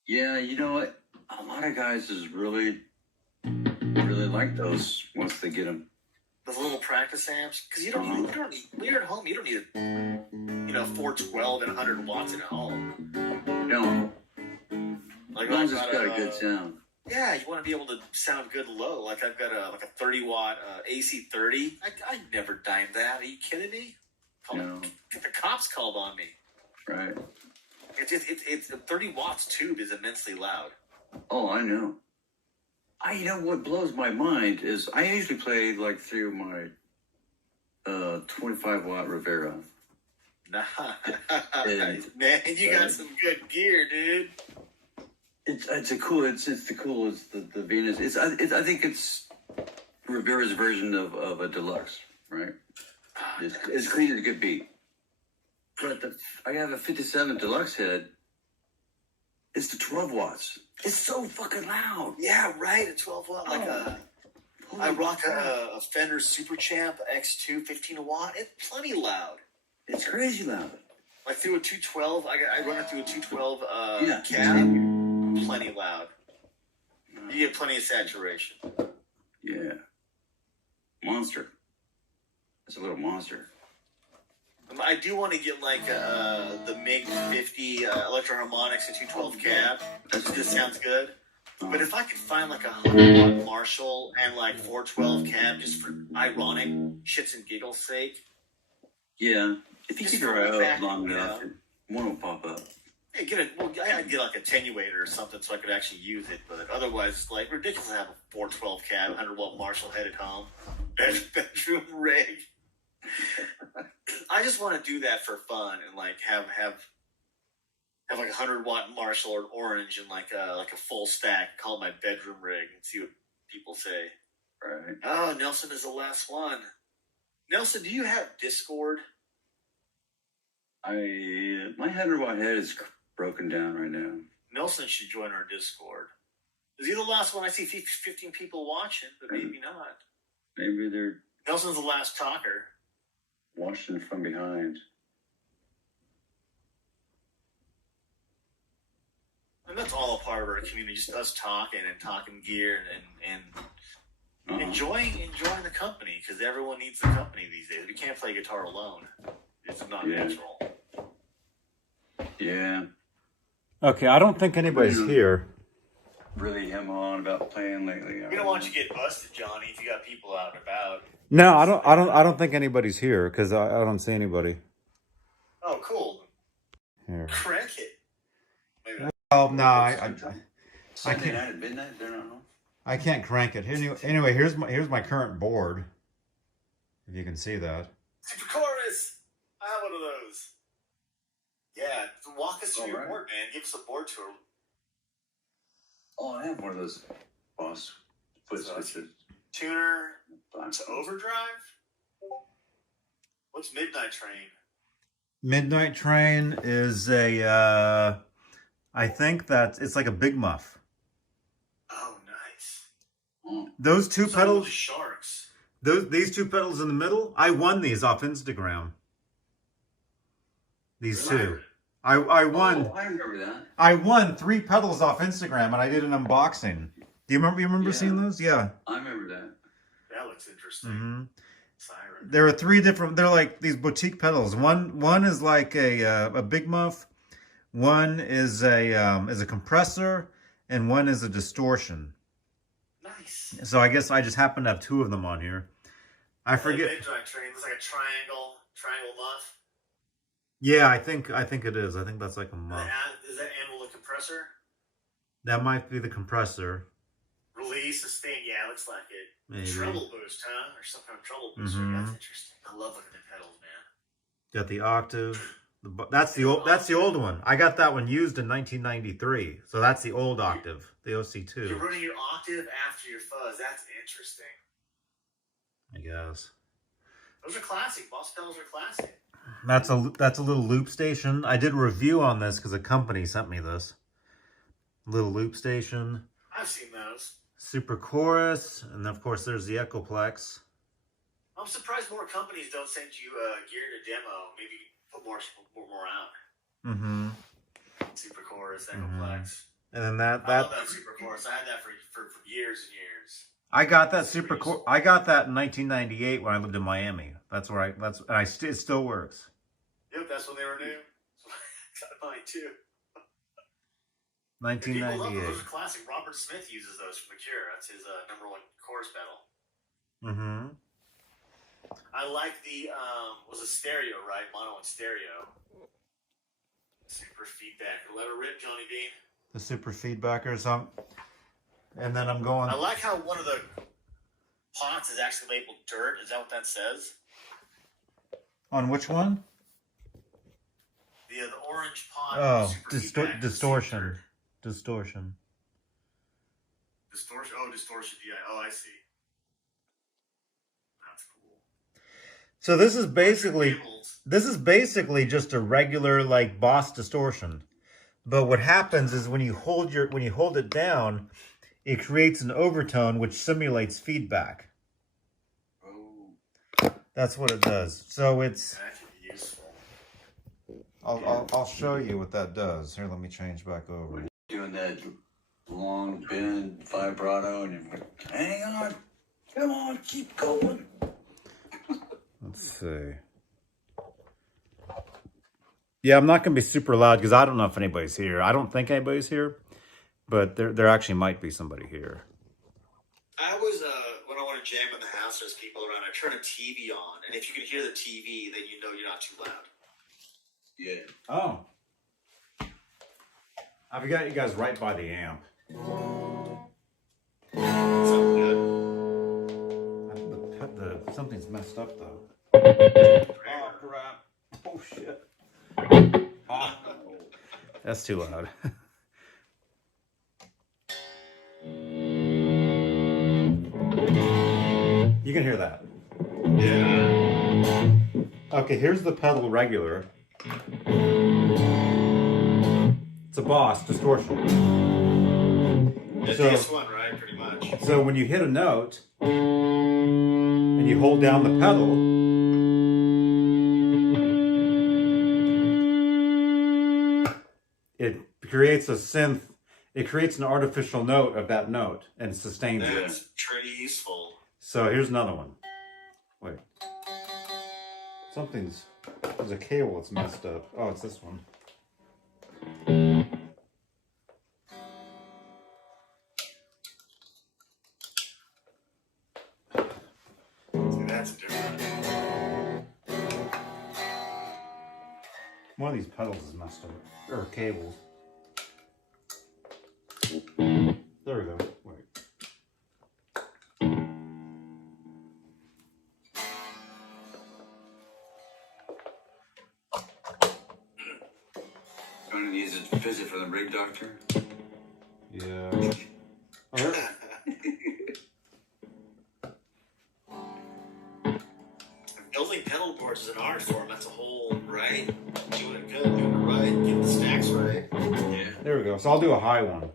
Yeah, you know what? A lot of guys is really like those once they get them. Those little practice amps, because you don't need, when you're at home, you don't need 412 and 100 watts at home. No, Like as long as I've it's got a good sound. Yeah, you want to be able to sound good low. Like I've got a 30 watt AC30. I never dimed that. Are you kidding me? No. The cops called on me. Right. It's a 30 watts tube is immensely loud. Oh, I know. You know what blows my mind is I usually play like through my 25 watt Rivera. Nah, And- man, you got some good gear, dude. It's the coolest the Venus. I think it's Rivera's version of a deluxe, right? It's clean as it could be. But I have a 57 deluxe head. It's the 12 watts. It's so fucking loud. Yeah, right. A 12 watt, like I rock a Fender Super Champ X2 15 watt. It's plenty loud. It's crazy loud. Like through a 212, I run it through a 212 Yeah. cab. Plenty loud. You get plenty of saturation. Yeah. Monster. It's a little monster. I do want to get like the MiG 50 Electro Harmonix and 212 cab. That's This good. sounds good. But if I could find like a 100 watt Marshall and like 412 cab just for ironic shits and giggles sake. Yeah. If you Just keep your for eye the out fact, long you enough, know. one will pop up. Hey, I'd get like attenuator or something so I could actually use it. But otherwise, it's like ridiculous to have a 412 cab, 100 watt Marshall head at home, bedroom rig. I just want to do that for fun and like have like a 100 watt Marshall or orange and like a full stack. Call it my bedroom rig and see what people say. Right. Oh, Nelson is the last one. Nelson, do you have Discord? My 100 watt head is broken down right now. Nelson should join our Discord. Is he the last one? I see 15 people watching, but maybe not. Maybe they're Nelson's the last talker. watching from behind. And that's all a part of our community, just us talking and talking gear and enjoying the company, because everyone needs the company these days. We can't play guitar alone. It's not Yeah. natural. Yeah. Okay, I don't think anybody's here. Really hem on about playing lately. We don't want you to get busted, Johnny, if you got people out and about. No, I don't think anybody's here because I don't see anybody Oh, cool. here. Crank it. Maybe Oh no, I Sunday can't- night at midnight, they're not home. I can't crank it. Anyway, here's my current board. If you can see that. Super Chorus! I have one of those. Yeah, walk us through your Alright. board, man. Give us a board tour. Oh, I have one of those boss foot So- switches. Tuner to overdrive? What's Midnight Train? Midnight Train is a I think that it's like a big muff. Oh, nice. Oh, Those two Some of pedals, the Sharks. these two pedals in the middle, I won these off Instagram. These two. I won. I remember that. I won 3 pedals off Instagram and I did an unboxing. Do you remember Yeah. seeing those? Yeah. I remember that. That looks interesting. Mm-hmm. Siren. There are three different. They're like these boutique pedals. One is like a big muff. One is a compressor, and one is a distortion. Nice. So I guess I just happen to have two of them on here. I forget. Big joint train. Looks like a triangle muff. Yeah, I think it is. I think that's like a muff. Is that animal a compressor? That might be the compressor. Release, sustain. Yeah, looks like it. Maybe. Treble boost, huh? Or some kind of treble booster. Mhm. That's interesting. I love looking at pedals, man. Got the octave. That's the old one. I got that one used in 1993. So that's the old octave, the You're OC2, running your octave after your fuzz. That's interesting. I guess. Those are classic. Boss pedals are classic. That's a little loop station. I did a review on this because a company sent me this. Little loop station. I've seen those. Super chorus, and of course there's the Echoplex. I'm surprised more companies don't send you gear to demo. Maybe put more out. Mm-hmm. Super Chorus, Echoplex. And then I love that Super Chorus. I had that for years and years. I got that I got that in 1998 when I lived in Miami. It still works. Yep, that's when they were new. Got mine too. And people love 1998. those. Those are classic. Robert Smith uses those from the Cure. That's his #1 chorus pedal. Mm-hmm. I like the was a stereo, right? Mono and stereo. Super feedback. Let her rip, Johnny Bean. The super feedbacker or something. And then I'm going. I like how one of the pots is actually labeled dirt. Is that what that says? On which one? The orange pot. Oh, super feedback, distortion. dirt. Distortion. Distortion. Oh, distortion. Yeah. Oh, I see. That's cool. So this is basically just a regular like Boss distortion. But what happens is when you hold it down, it creates an overtone which simulates feedback. Oh. That's what it does. So it's That can be useful. I'll show you what that does. Here, let me change back over. Doing that long bend vibrato, and you're like, hang on, come on, keep going. Let's see. Yeah, I'm not going to be super loud because I don't know if anybody's here. I don't think anybody's here, but there actually might be somebody here. I always, when I want to jam in the house, there's people around. I turn a TV on, and if you can hear the TV, then you know you're not too loud. Yeah. Oh. I've got you guys right by the amp. Sounds good. Something's messed up though. Oh, crap. Oh shit. That's too loud. You can hear that. Yeah. Okay, here's the pedal regular. It's a Boss distortion. It's So- DS1, right? Pretty much. So when you hit a note and you hold down the pedal, it creates a synth. It creates an artificial note of that note and sustains it. That's pretty useful. So here's another one. Wait. There's a cable that's messed up. Oh, it's this one. See, that's different. One of these pedals is messed up. Or cables. There we go. Wait. Going to use a visit from the rig doctor. Yeah. Oh, there- Building pedal boards is an art form. That's a whole, right? Doing it good, doing it right, getting the stacks right. Yeah. There we go. So I'll do a high one.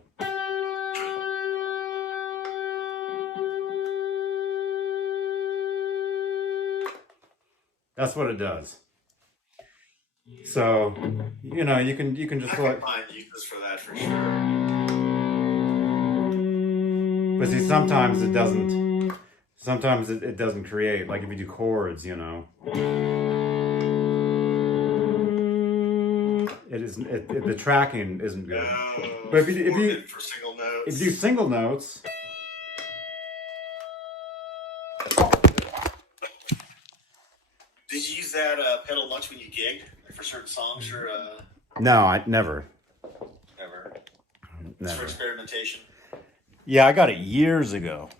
That's what it does. So, you know, you can I just can like find uses for that for sure. But see, sometimes it doesn't. Sometimes it doesn't create. Like if you do chords, you know. It isn't. The tracking isn't good. But if you for single notes. if you do single notes. Did you use that pedal much when you gigged, like for certain songs, or No, I never. never? Just for Never. experimentation. Yeah, I got it years ago.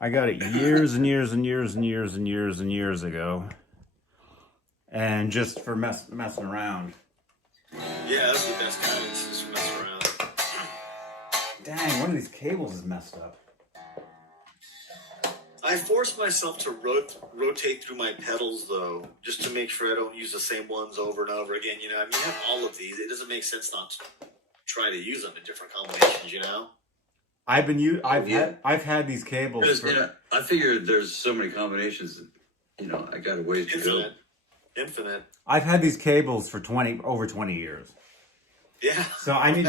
I got it years and years and years and years and years and years ago. And just for messing around. Yeah, that's the best kind. It's just mess around. Dang, one of these cables is messed up. I force myself to rotate through my pedals, though, just to make sure I don't use the same ones over and over again. You know, I mean, you have all of these. It doesn't make sense not to try to use them in different combinations. You know. I've had these cables. I figure there's so many combinations that, I got a ways to go. Infinite. I've had these cables for over 20 years. Yeah. So I need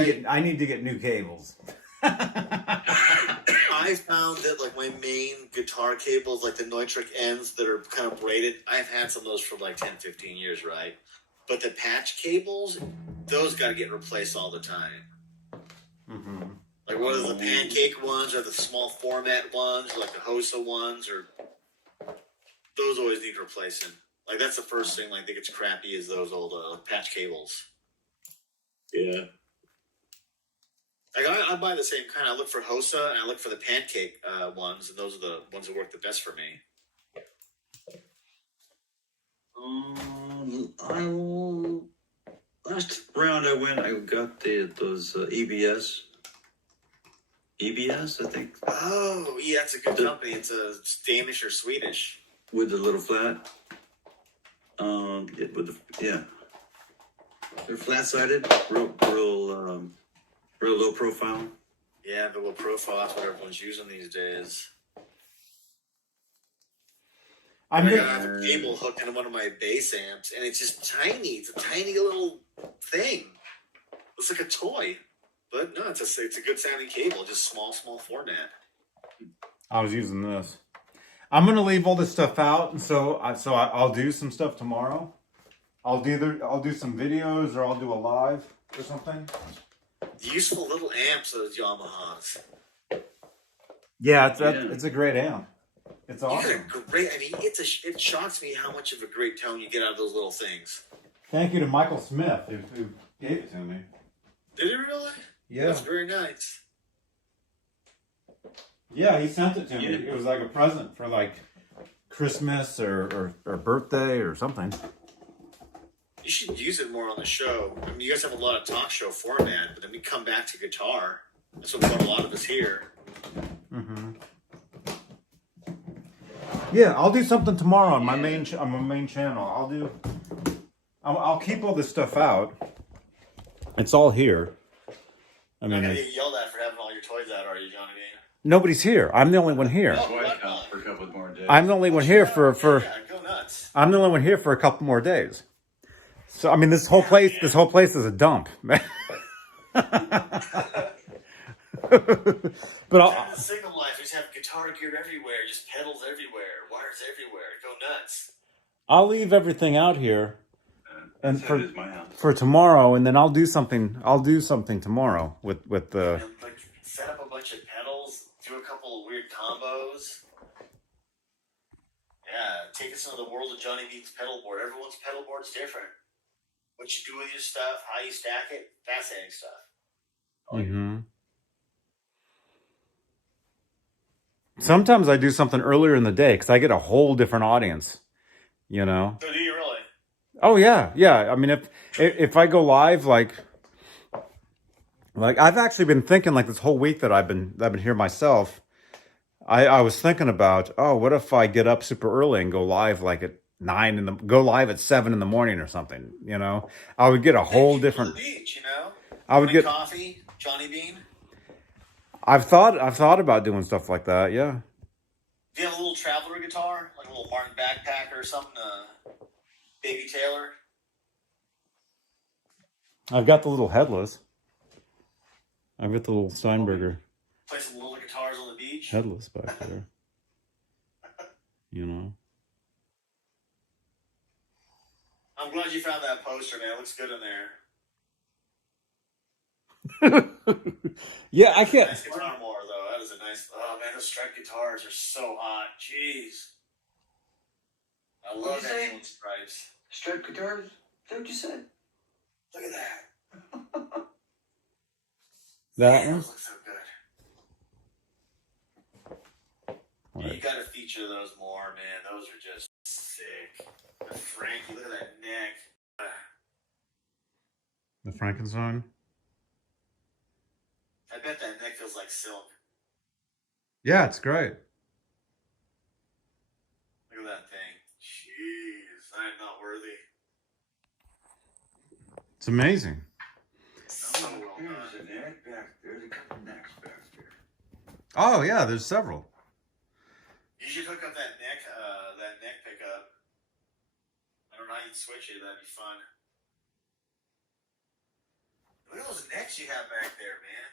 to get new cables. I found that like my main guitar cables, like the Neutrik ends that are kind of braided, I've had some of those for like 10, 15 years, right? But the patch cables, those got to get replaced all the time. Mm-hmm. Like whether the pancake ones or the small format ones, or like the Hosa ones, or those always need replacing. Like that's the first thing like that gets crappy is those old patch cables. Yeah. Like I buy the same kind. I look for Hosa and I look for the pancake ones, and those are the ones that work the best for me. Last round I went, I got those EBS. EBS, I think, Oh, yeah, it's a good company. It's Danish or Swedish. with the little flat. They're flat-sided, real low profile. Yeah, the low profile. That's what everyone's using these days. I have a cable hooked into one of my bass amps, and it's just tiny. It's a tiny little thing. It's like a toy, but no, it's a good sounding cable. Just small format. I was using this. I'm gonna leave all this stuff out, and so I'll do some stuff tomorrow. I'll do some videos, or I'll do a live or something. Useful little amps, those Yamahas. Yeah, it's a great amp. It's awesome. You got a great. I mean, it shocks me how much of a great tone you get out of those little things. Thank you to Michael Smith who gave it to me. Did it really? Yeah. That's very nice. Yeah, he sent it to me. Yeah. It was like a present for like Christmas or birthday or something. You should use it more on the show. I mean, you guys have a lot of talk show format, but then we come back to guitar. That's what brought a lot of us here. Mm-hmm. Yeah, I'll do something tomorrow on my main channel. I'll keep all this stuff out. It's all here. I mean, You yelled at for having all your toys out, are you, Johnny? nobody's here. I'm the only one here. So I count for a couple more days. I'm the only one here for Yeah, go nuts. I'm the only one here for a couple more days. So I mean, this whole place is a dump. But In the single life, we just have guitar gear everywhere, just pedals everywhere, wires everywhere. Go nuts. I'll leave everything out here and So it is my house. for tomorrow, and then I'll do something tomorrow with the. And, like, set up a bunch of pedals, do a couple of weird combos. Yeah, take us into the world of Johnny Bean's pedal board. Everyone's pedal board's different. What you do with your stuff, how you stack it, fascinating stuff. Mm-hmm. Sometimes I do something earlier in the day because I get a whole different audience. You know. So do you really? Oh yeah. I mean, if I go live, like I've actually been thinking like this whole week that I've been here myself. I was thinking about, what if I get up super early and go live like at 9 go live at 7 in the morning or something, you know? I would get a whole different. The beach, you know. I would get. Coffee, Johnny Bean. I've thought about doing stuff like that. Yeah. Do you have a little traveler guitar, like a little Martin backpacker or something? Baby Taylor. I've got the little headless. I've got the little Steinberger. Play some little guitars on the beach. Headless back there. You know. I'm glad you found that poster, man. It looks good in there. Yeah, I can't. Nice guitar more, though. That is a nice. Oh man, those striped guitars are so hot. Jeez. I love What'd you that say? England stripes. Striped guitars? Is that what you said? Look at that. That Man, one? those look so good. Right. You gotta feature those more, man. Those are just sick. The Frankie, look at that neck. The Frankenstein? I bet that neck feels like silk. Yeah, it's great. Look at that thing. Jeez, I am not worthy. It's amazing. So well done. There's a neck back there. There's a couple necks back there. Oh, yeah, there's several. You should hook up that neck pickup. I don't know how you'd switch it. That'd be fun. Look at those necks you have back there, man.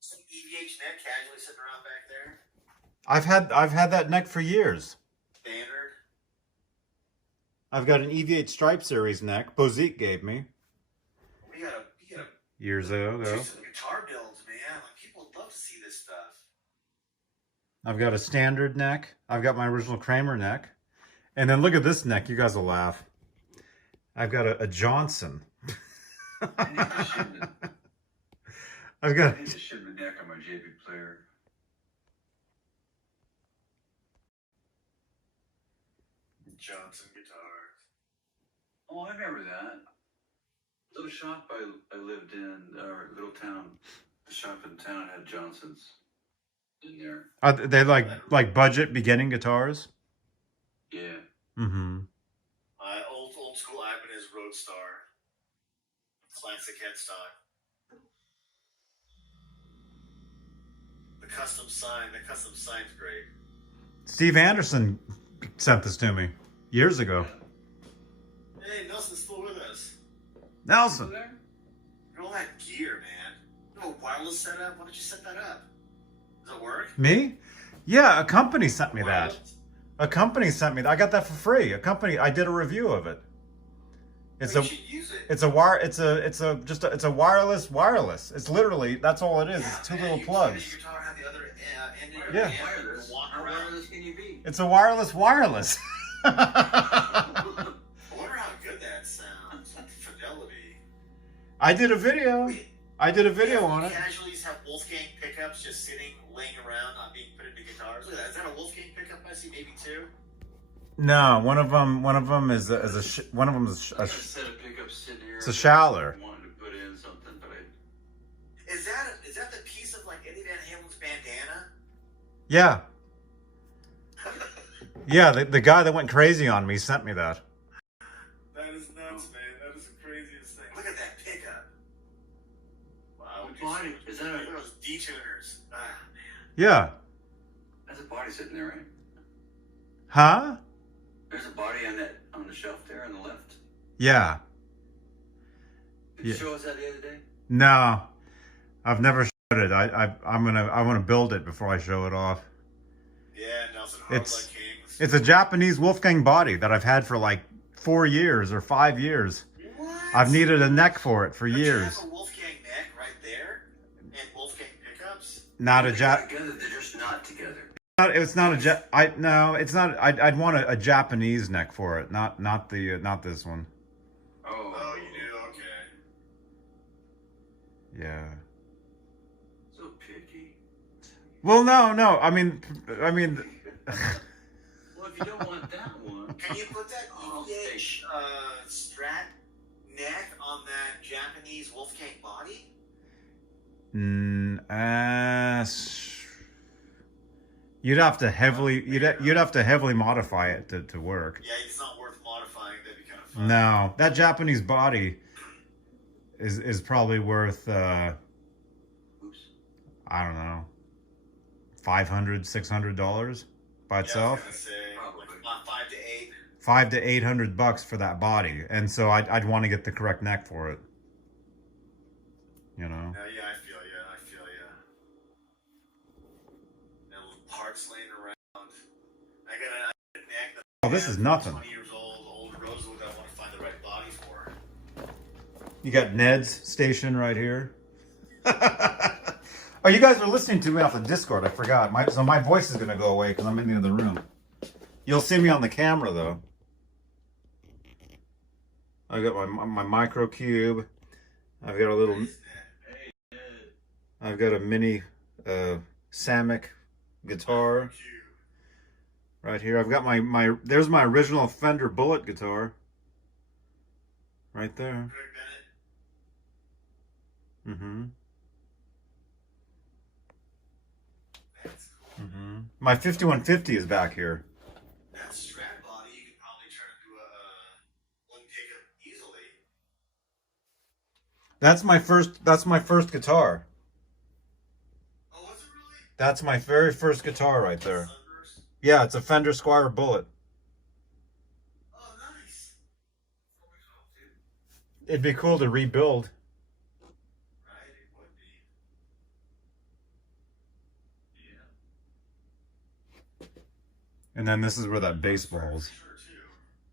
Some EVH neck casually sitting around back there. I've had that neck for years. Standard. I've got an EV8 Stripe Series neck. Bozique gave me We gotta years ago. do some guitar builds, man. Like people would love to see this stuff. I've got a standard neck. I've got my original Kramer neck. And then look at this neck. You guys will laugh. I've got a Johnson. I need to shim the, I've got... I need to shim the neck on my JP player. Johnson guitars. Oh, I remember that. Little shop I lived in, or little town, the shop in town had Johnson's in there. Are they like budget beginning guitars? Yeah. Mm-hmm. Old school Ibanez Roadstar. Classic headstock. The custom sign's great. Steve Anderson sent this to me years ago. Hey, Nelson's still with us. Nelson. Look at all that gear, man. No wireless setup. Why don't you set that up? Does it work? Me? Yeah, a company sent me that. Wireless? A company sent me that. I got that for free. I did a review of it. It's You a should use it. it's a wireless. It's literally, that's all it is. It's two little plugs. Your guitar have the other end in your Yeah. hand. Wireless. Walk How around. wireless can you be? It's a wireless. I wonder how good that sounds. The fidelity. I did a video. I did a video on it. Casualties have Wolfgang pickups just sitting, laying around, not being put into guitars. Look at that. Is that a Wolfgang pickup I see? Maybe two. No, one of them is a I got a set of pickups sitting here. it's a Schaller. Wanted to put in something, but I Is that the piece of like Eddie Van Halen's bandana? Yeah. Yeah, the guy that went crazy on me sent me that. That is nuts, man. That is the craziest thing. Look at that pickup. Wow. What body? Is that Look at a, those detuners. Ah, man. Yeah. that's a body sitting there, right? Huh? There's a body on the shelf there on the left. Yeah. Did you Yeah. show us that the other day? No. I've never showed it. I want to build it before I show it off. Yeah, Nelson Hardline It's- Kings. It's a Japanese Wolfgang body that I've had for like 4 years or 5 years. What? I've needed a neck for it for Don't you years. have a Wolfgang neck right there, and Wolfgang pickups. Not a They're Jap. together. They're just not together. It's not a Jap. No, it's not. I'd want a Japanese neck for it. Not this one. Oh, you do? Okay. Yeah. So picky. Well, no. I mean. Well, if you don't want that one, Can you put that Oh, EVH Strat neck on that Japanese Wolfgang body? You'd have to heavily modify it to work. Yeah, it's not worth modifying. That'd be kind of fun. No, that Japanese body is probably worth oops. I don't know, $500, $600 by Yeah, itself. I was gonna say, Probably. like about 5 to 8. $500 to $800 for that body, and so I'd want to get the correct neck for it. You know. No, yeah, I feel ya. got a neck that Oh, this is nothing. 20 years old rosewood. I want to find the right body for. You got Ned's station right here. Oh, you guys are listening to me off the Discord. I forgot. So my voice is going to go away because I'm in the other room. You'll see me on the camera, though. I got my micro cube. I've got a little... I've got a mini Samick guitar right here. I've got my there's my original Fender Bullet guitar right there. My 5150 is back here. That strap body, you could probably turn into a one pickup easily. That's my first guitar. Oh, was it really? That's my very first guitar right there. Sunburst? Yeah, it's a Fender Squier Bullet. Oh, nice. It'd be cool to rebuild. Right, it would be. Yeah. And then this is where that baseball's. Sure, too.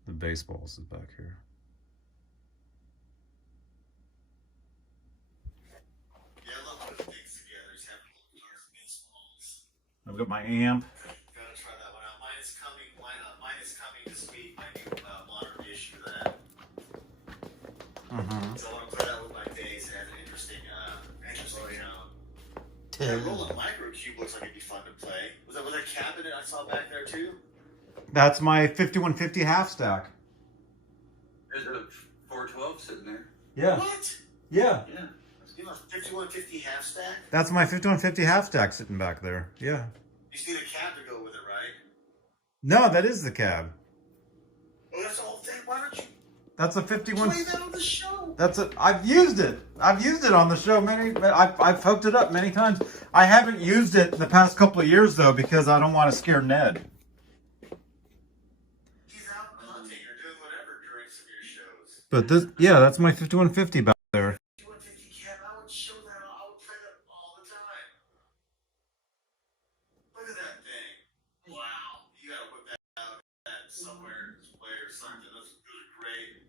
The baseball's is back here. Yeah, I love putting things together. Just having little baseballs. I've got my amp. Gotta try that one out. Mine is coming. Mine is coming this week. My new modern issue of that. So I want to play that with my bass. It has an interesting sound. That Roland Micro Cube looks like it'd be fun to play. Was that cabinet I saw back there too? That's my 5150 half stack. There's a 412 sitting there. Yeah. What? Yeah. Yeah. You know, 5150 half stack. That's my 5150 half stack sitting back there. Yeah. You just need a cab to go with it, right? No, that is the cab. Oh, that's the whole thing. Why don't you That's a 51. play that on the show? I've used it. I've used it on the show I've hooked it up many times. I haven't used it the past couple of years though because I don't want to scare Ned. He's out hunting or doing whatever during some of your shows. But that's my 5150 back there. 5150 cab, I would show that. I would play that all the time. Look at that thing. Wow. You gotta whip that out at somewhere display or something. Those are great.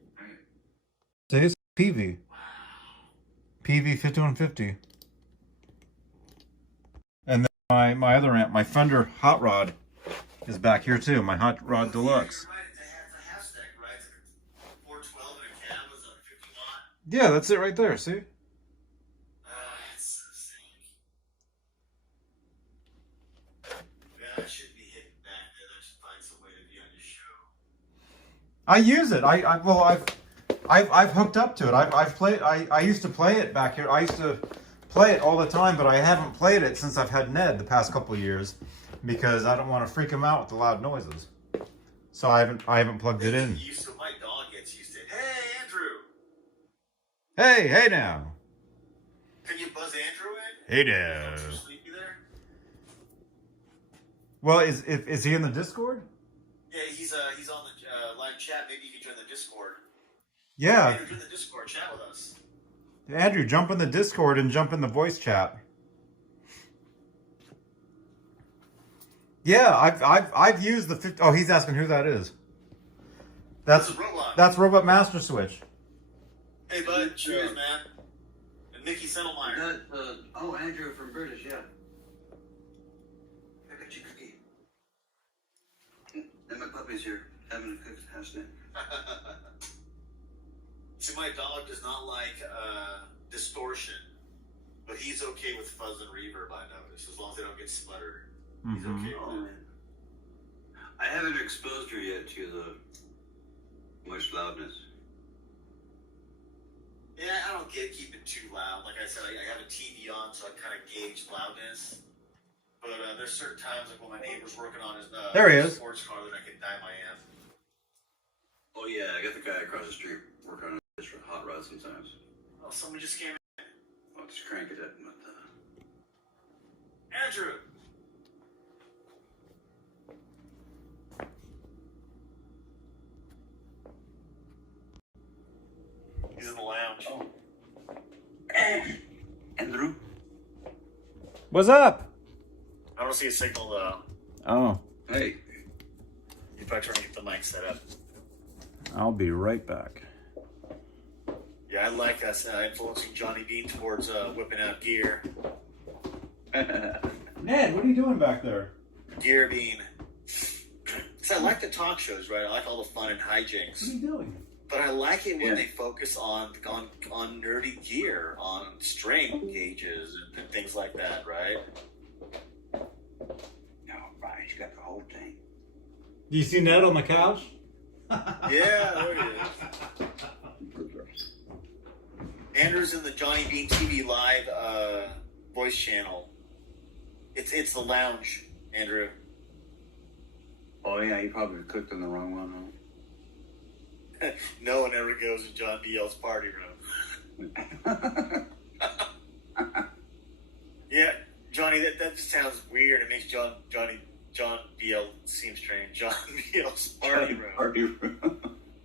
See, it's PV. PV 5150. And then my other amp, my Fender Hot Rod, is back here too. My Hot Rod Deluxe. You're right. It's a half stack, right? It's a 412 and a cab was a 50 watt. Yeah, that's it right there. See? It's so sick. Yeah, I should be hitting back there. I should find some way to be on your show. I use it. I've hooked up to it. I've played. I used to play it back here. I used to play it all the time, but I haven't played it since I've had Ned the past couple of years because I don't want to freak him out with the loud noises. So I haven't plugged it in. My dog gets used to it. Hey, Andrew. Hey now. Can you buzz Andrew in? Hey now. Is he sleepy there? Well, is he in the Discord? Yeah, he's on the live chat. Maybe you can join the Discord. Yeah. Andrew, join the Discord. Chat with us. Andrew, jump in the Discord and jump in the voice chat. Yeah, I've used the 50. Oh, he's asking who that is. This is Robot. That's Robot Master Switch. Hey, bud. Cheers, man. And Mickey Settlemeyer. Andrew from British, yeah. I got you cookie. And my puppy's here, having a cooked hash snack. See, my dog does not like distortion, but he's okay with fuzz and reverb, I notice, as long as they don't get sputtered. He's okay with it. I haven't exposed her yet to the much loudness. Yeah, I don't keep it too loud. Like I said, I have a TV on, so I kind of gauge loudness. But there's certain times, like when my neighbor's working on his There he is. sports car, that I can dye my amp. Oh yeah, I got the guy across the street working on his hot rod sometimes. Oh, someone just came in. I'll just crank it up with Andrew! He's in the lounge. Andrew? What's up? I don't see a signal, though. Oh. Hey. You're probably trying to get the mic set up. I'll be right back. Yeah, I like us influencing Johnny Bean towards whipping out gear. Ned, what are you doing back there? Gear Bean. Because I like the talk shows, right? I like all the fun and hijinks. What are you doing? But I like it when they focus on nerdy gear, on string gauges and things like that, right? No, Brian's got the whole thing. Do you see Ned on the couch? Yeah, there he is. Andrew's in the Johnny Bean TV Live voice channel. It's the lounge, Andrew. Oh yeah, you probably clicked on the wrong one, huh? No one ever goes in John BL's party room. Yeah, Johnny, that just sounds weird. It makes John BL seem strange. John BL's party room. Party room.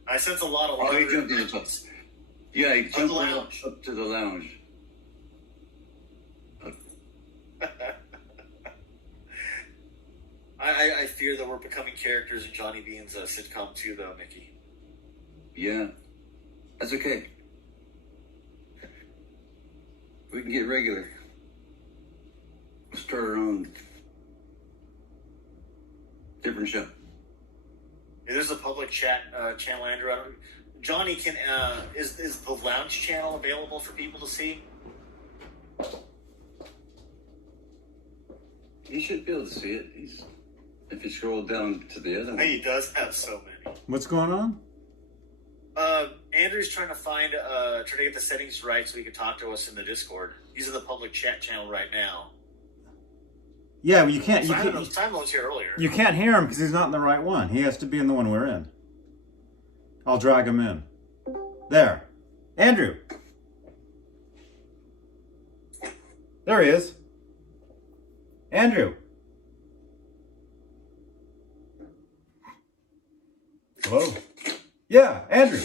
I sense a lot of Oh, he laughter. jumped in the top. Yeah, he jumped lounge. up to the lounge. I fear that we're becoming characters in Johnny Bean's sitcom too, though, Mickey. Yeah, that's okay. We can get regular. Start our own different show. Yeah, there's a public chat channel, Andrew. Johnny, is the lounge channel available for people to see? You should be able to see it. If you scroll down to the other one. He does have so many. What's going on? Andrew's trying to get the settings right so he can talk to us in the Discord. He's in the public chat channel right now. Yeah, well, you can't. You can't. Simon was here earlier. You can't hear him because he's not in the right one. He has to be in the one we're in. I'll drag him in. There. Andrew. There he is. Andrew. Hello. Yeah, Andrew.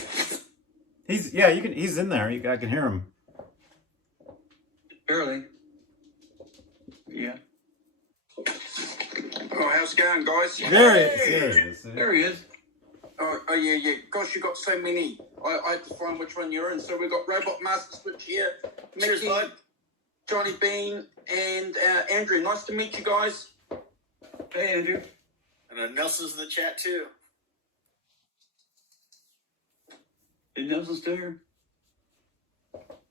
He's in there. I can hear him. Barely. Yeah. Oh, how's it going, guys? There he is. There he is. Oh, yeah. Gosh, you got so many. I had to find which one you're in. So we've got Robot Master Switch here, Cheers, Mickey, bud. Johnny Bean, and Andrew. Nice to meet you guys. Hey, Andrew. And Nelson's in the chat too. Is Nelson still here?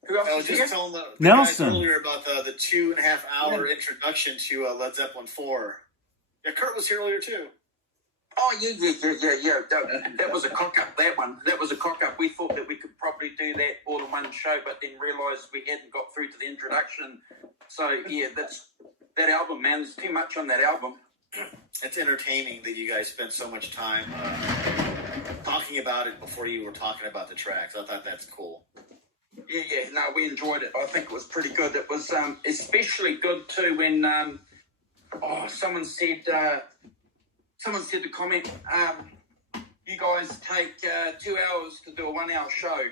Who else I was is here? just telling the Nelson. guys earlier about the 2.5 hour introduction to Led Zeppelin 4. Yeah, Kurt was here earlier too. Oh, yeah. That was a cock-up, that one. That was a cock-up. We thought that we could probably do that all in one show, but then realised we hadn't got through to the introduction. So, yeah, that album, man. There's too much on that album. It's entertaining that you guys spent so much time talking about it before you were talking about the tracks. I thought that's cool. Yeah. No, we enjoyed it. I think it was pretty good. It was especially good too when someone said the comment. You guys take 2 hours to do a 1 hour show.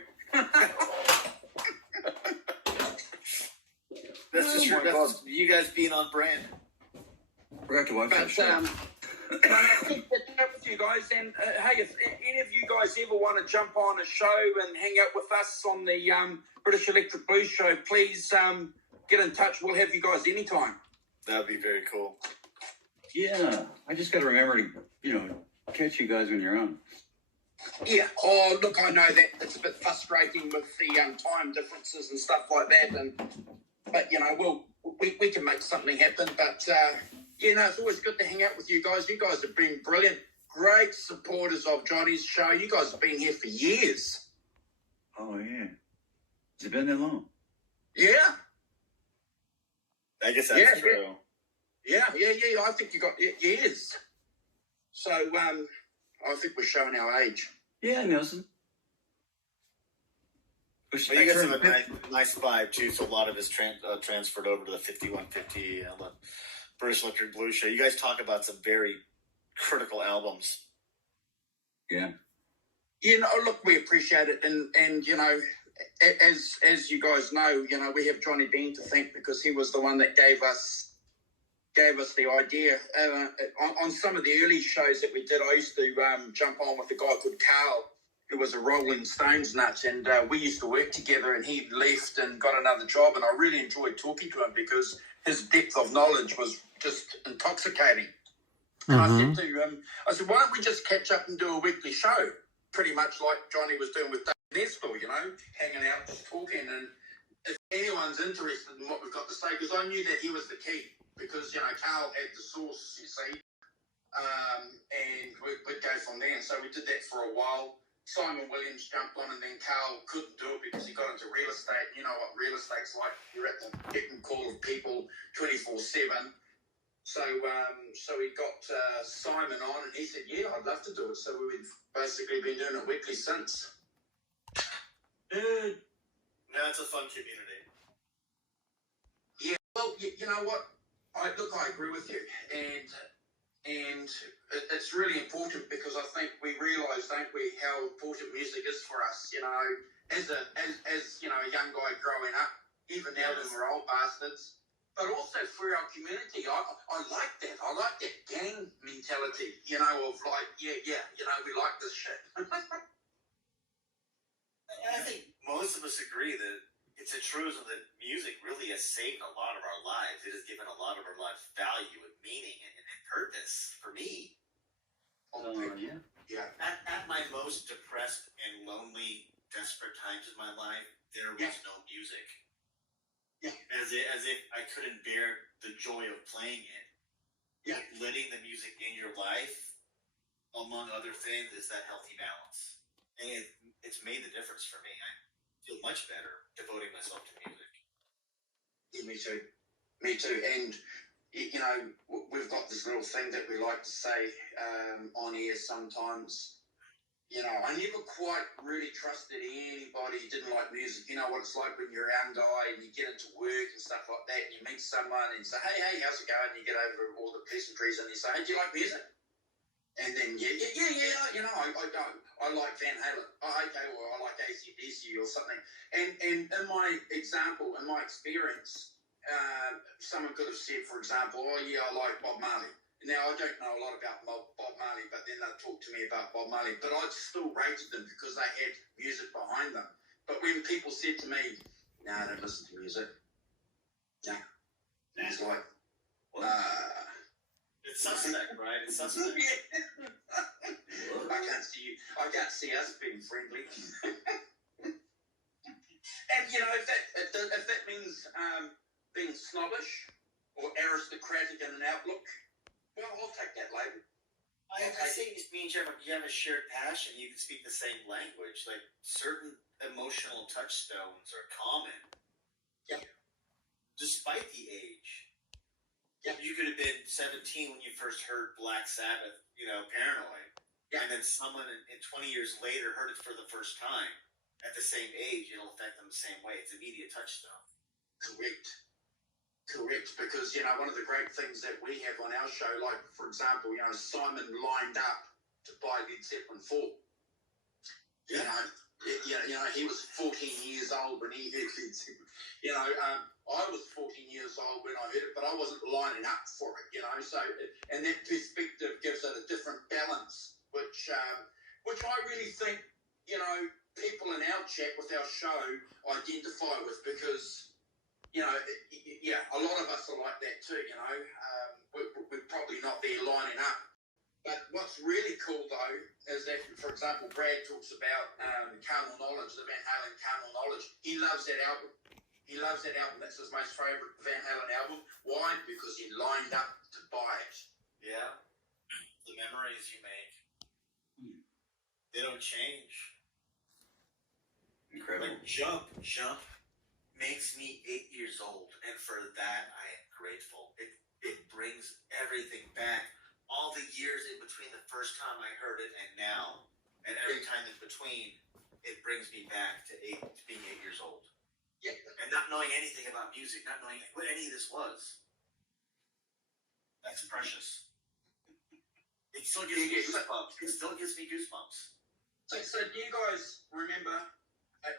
That's just that's you guys being on brand. Forgot to watch that But show. I think that's up with you guys. And hey, if any of you guys ever want to jump on a show and hang out with us on the British Electric Blues Show, please get in touch. We'll have you guys anytime. That'd be very cool. Yeah, I just got to remember to, catch you guys when you're on. Yeah. Oh, look, I know that it's a bit frustrating with the time differences and stuff like that, but we can make something happen. But it's always good to hang out with you guys. You guys have been brilliant, great supporters of Johnny's show. You guys have been here for years. Oh, yeah. Has it been that long? Yeah. I guess that's true. Yeah. I think you got years. So I think we're showing our age. Yeah, Nelson. But you guys have a nice vibe too. So a lot of it's transferred over to the 5150 and the British Electric Blues Show. You guys talk about some very critical albums. Yeah. Look, we appreciate it, and as you guys know, we have Johnny Bean to thank because he was the one that gave us gave us the idea. On some of the early shows that we did, I used to jump on with a guy called Carl, who was a Rolling Stones nut, and we used to work together, and he left and got another job, and I really enjoyed talking to him because his depth of knowledge was just intoxicating. And I said to him, why don't we just catch up and do a weekly show? Pretty much like Johnny was doing with Dave Nesbill, hanging out, just talking. And if anyone's interested in what we've got to say, because I knew that he was the key, because, Carl had the source, you see, and we'd go from there. And so we did that for a while. Simon Williams jumped on, and then Carl couldn't do it because he got into real estate. You know what real estate's like. You're at the beck and call of people 24/7. So he got Simon on, and he said, yeah, I'd love to do it. So we've basically been doing it weekly since. Dude. No, it's a fun community. Yeah, well, you know what? I agree with you. And it's really important because I think we realise, don't we, how important music is for us, as a young guy growing up, even now when we're old bastards. But also for our community, I like that. I like that gang mentality, of like, we like this shit. I think most of us agree that it's a truism that music really has saved a lot of our lives. It has given a lot of our lives value and meaning and purpose for me. Yeah. At my most depressed and lonely, desperate times in my life, there was no music. Yeah. As if I couldn't bear the joy of playing it. Yeah. Letting the music in your life, among other things, is that healthy balance. And it's made the difference for me. I feel much better devoting myself to music. Yeah, me too. And we've got this little thing that we like to say on air sometimes. I never quite really trusted anybody who didn't like music. You know what it's like when you're a young guy and you get into work and stuff like that, and you meet someone and you say, hey, how's it going? And you get over all the pleasantries and you say, hey, do you like music? And then, yeah, I like Van Halen. Oh, okay, well, I like AC/DC or something. And in my example, in my experience, someone could have said, for example, oh, yeah, I like Bob Marley. Now, I don't know a lot about Bob Marley, but then they'll talk to me about Bob Marley. But I still rated them because they had music behind them. But when people said to me, no, I don't listen to music. No. It's like, It's suspect, right? It's suspect. I can't see us being friendly. And, if that means being snobbish or aristocratic in an outlook, well, I'll take that label. I think it means you have a shared passion. You can speak the same language. Like certain emotional touchstones are common. Yeah. Despite the age. Yeah. You could have been 17 when you first heard Black Sabbath, Paranoid. Yeah. And then someone in 20 years later heard it for the first time. At the same age, it'll affect them the same way. It's immediate touchstone. Correct, because one of the great things that we have on our show, like for example, Simon lined up to buy Led Zeppelin 4. He was 14 years old when he heard Led Zeppelin. I was 14 years old when I heard it, but I wasn't lining up for it. So and that perspective gives it a different balance, which I really think people in our chat with our show identify with because. A lot of us are like that too, we're probably not there lining up. But what's really cool though is that, for example, Brad talks about Carnal Knowledge, the Van Halen Carnal Knowledge. He loves that album. That's his most favourite Van Halen album. Why? Because he lined up to buy it. Yeah. The memories you make, they don't change. Incredible. Like Jump makes me 8 years old, and for that I am grateful. It brings everything back. All the years in between the first time I heard it and now, and every time in between, it brings me back to being 8 years old. Yeah. And not knowing anything about music, not knowing what any of this was. That's precious. It still gives me goosebumps. So do you guys remember,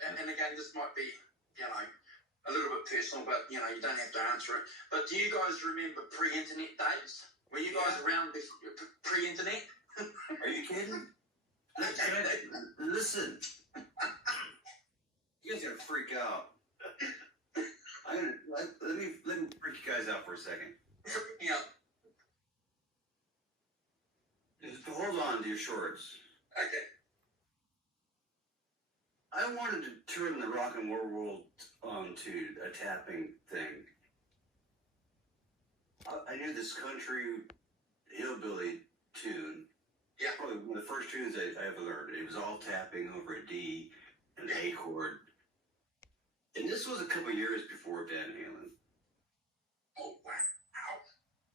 and again, this might be, a little bit personal, but you know, you don't have to answer it. But do you guys remember pre-internet days? Were you guys around pre-internet? Are you kidding? Listen. You guys are gonna freak out. Let me freak you guys out for a second. Yeah. Just hold on to your shorts. Okay. I wanted to turn the rock and roll world onto a tapping thing. I knew this country hillbilly tune. Yeah. Probably one of the first tunes I ever learned. It was all tapping over a D and an A chord. And this was a couple years before Van Halen. Oh wow.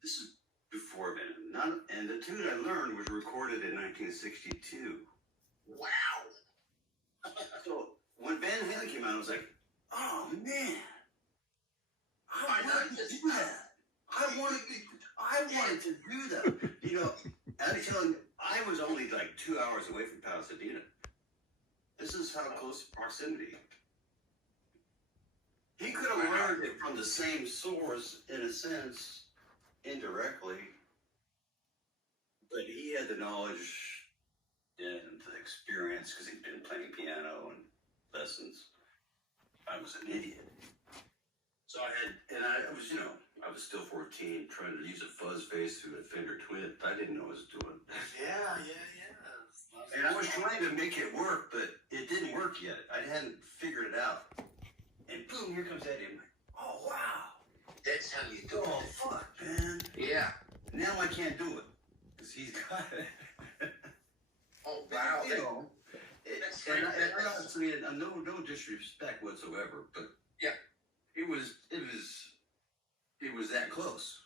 This is before Van Halen. And the tune I learned was recorded in 1962. Wow. So when Van Halen came out, I was like, oh man, I wanted to do that. I wanted to do that. You know, I'm telling you, I was only like 2 hours away from Pasadena. This is how close proximity. He could have learned it from the same source, in a sense, indirectly, but he had the knowledge and the experience because he'd been playing piano and lessons. I was an idiot. So I was still 14, trying to use a fuzz bass through a Fender Twin. I didn't know what I was doing. Yeah. And I was trying to make it work, but it didn't work yet. I hadn't figured it out. And boom, here comes Eddie. I'm like, oh, wow. That's how you do Oh, it. fuck, man. Yeah. Now I can't do it. Because he's got it. Oh wow. You know, That's and great. I honestly, no disrespect whatsoever, but Yeah. it was that close,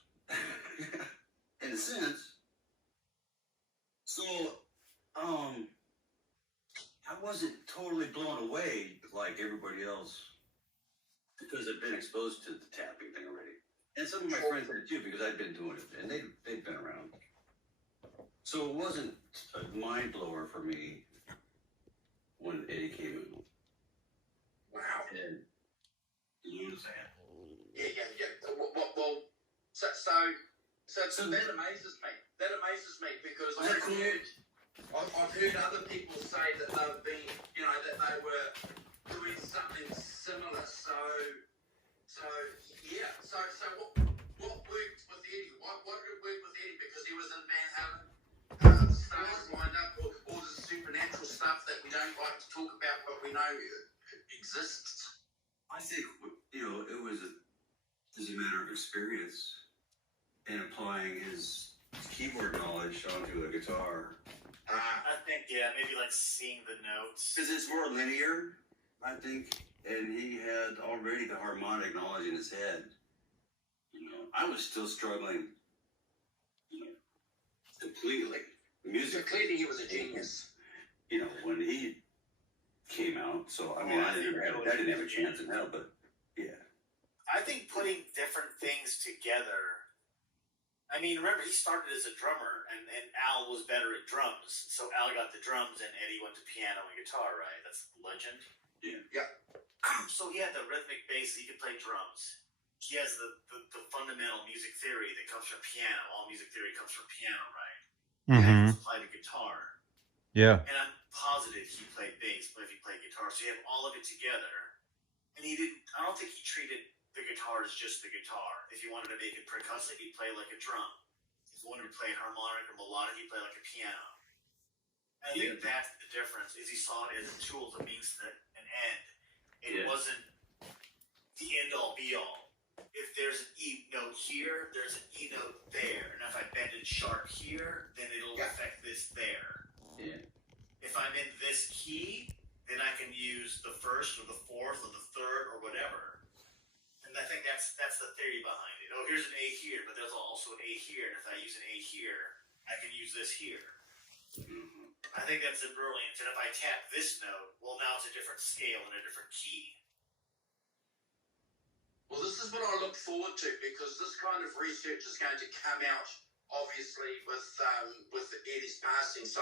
in a sense. So, I wasn't totally blown away like everybody else because I've been exposed to the tapping thing already, and some of my friends did too because I'd been doing it and they've been around. So it wasn't a mind blower for me when Eddie came in. Wow. And you know what I'm saying? Yeah. Well, so that amazes me. That amazes me because Is that cool? I've heard other people say that they've been, you know, that they were doing something similar. So yeah. So what worked with Eddie? What did work with Eddie because he was in Van Halen? Stars lined up, all the supernatural stuff that we don't like to talk about, but we know exists. I think, you know, it was a matter of experience and applying his keyboard knowledge onto a guitar. I think, maybe like seeing the notes. Because it's more linear, I think, and he had already the harmonic knowledge in his head. You know, I was still struggling, you know, completely. So clearly he was a genius. You know, when he came out, so I mean, I didn't have a chance in hell, but yeah. I think putting different things together. I mean, remember, he started as a drummer, and Al was better at drums. So Al got the drums, and Eddie went to piano and guitar, right? That's legend. Yeah. So he had the rhythmic bass, he could play drums. He has the fundamental music theory that comes from piano. All music theory comes from piano, right? Mm-hmm. He played the guitar. Yeah. And I'm positive he played bass, but if he played guitar, so you have all of it together. And I don't think he treated the guitar as just the guitar. If you wanted to make it percussive, he'd play like a drum. If you wanted to play harmonic or melodic, he'd play like a piano. I think that's the difference, is he saw it as a tool, a means to an end. It wasn't the end-all, be-all. If there's an E note here, there's an E note there. And if I bend it sharp here, then it'll affect this there. Yeah. If I'm in this key, then I can use the first or the fourth or the third or whatever. And I think that's the theory behind it. Oh, here's an A here, but there's also an A here. And if I use an A here, I can use this here. Mm-hmm. I think that's the brilliance. And if I tap this note, well, now it's a different scale and a different key. Well, this is what I look forward to because this kind of research is going to come out, obviously, with Eddie's passing. So,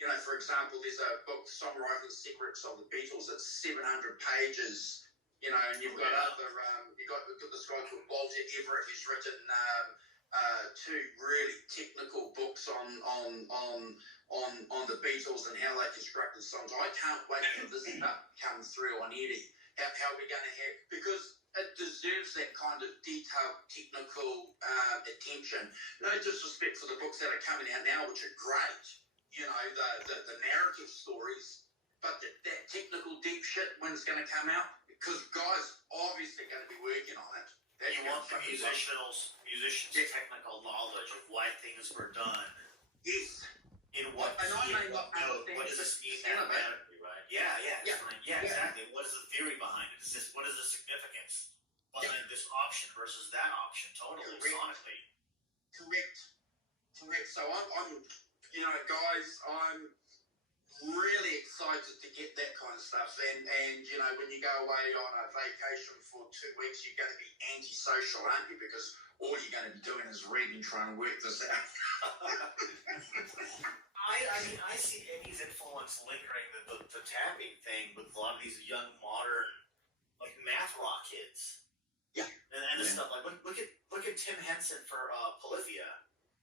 you know, for example, there's a book, Songwriting Secrets of the Beatles. It's 700 pages You know, and you've got you've got this guy called Walter Everett who's written two really technical books on the Beatles and how they constructed songs. I can't wait for this stuff comes through on Eddie. How we're going to have, because it deserves that kind of detailed technical attention. No disrespect for the books that are coming out now, which are great. You know, the narrative stories, but that technical deep shit when it's going to come out, because guys obviously going to be working on it. You want the musicians' technical knowledge of why things were done. Yes. In what And I may not what understand does this mean the extent of it. mathematically, right? Yeah, exactly. What is the theory behind it? What is the significance behind this option versus that option? Totally, sonically. Correct. So I'm, you know, guys, I'm really excited to get that kind of stuff. And you know, when you go away on a vacation for 2 weeks, you're going to be antisocial, aren't you? Because all you're going to be doing is reading, trying to work this out. I mean, I see Eddie's influence lingering the tapping thing with a lot of these young modern, like math rock kids. Yeah. And this stuff like look at Tim Henson for Polyphia.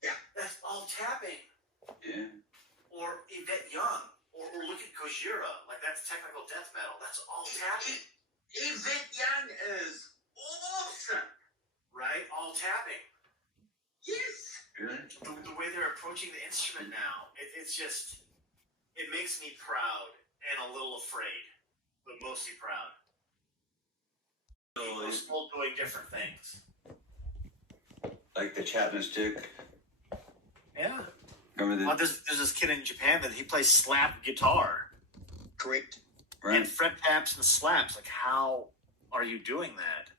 Yeah. That's all tapping. Yeah. Or Yvette Young. Or look at Gojira. Like that's technical death metal. That's all tapping. Yvette Young is awesome. Right? All tapping. Yes. Really? The way they're approaching the instrument now, it's just, it makes me proud and a little afraid, but mostly proud. We're still doing different things. Like the Chapman stick. Yeah. Remember the There's this kid in Japan that he plays slap guitar Correct. right? and fret taps and slaps. Like, how are you doing that?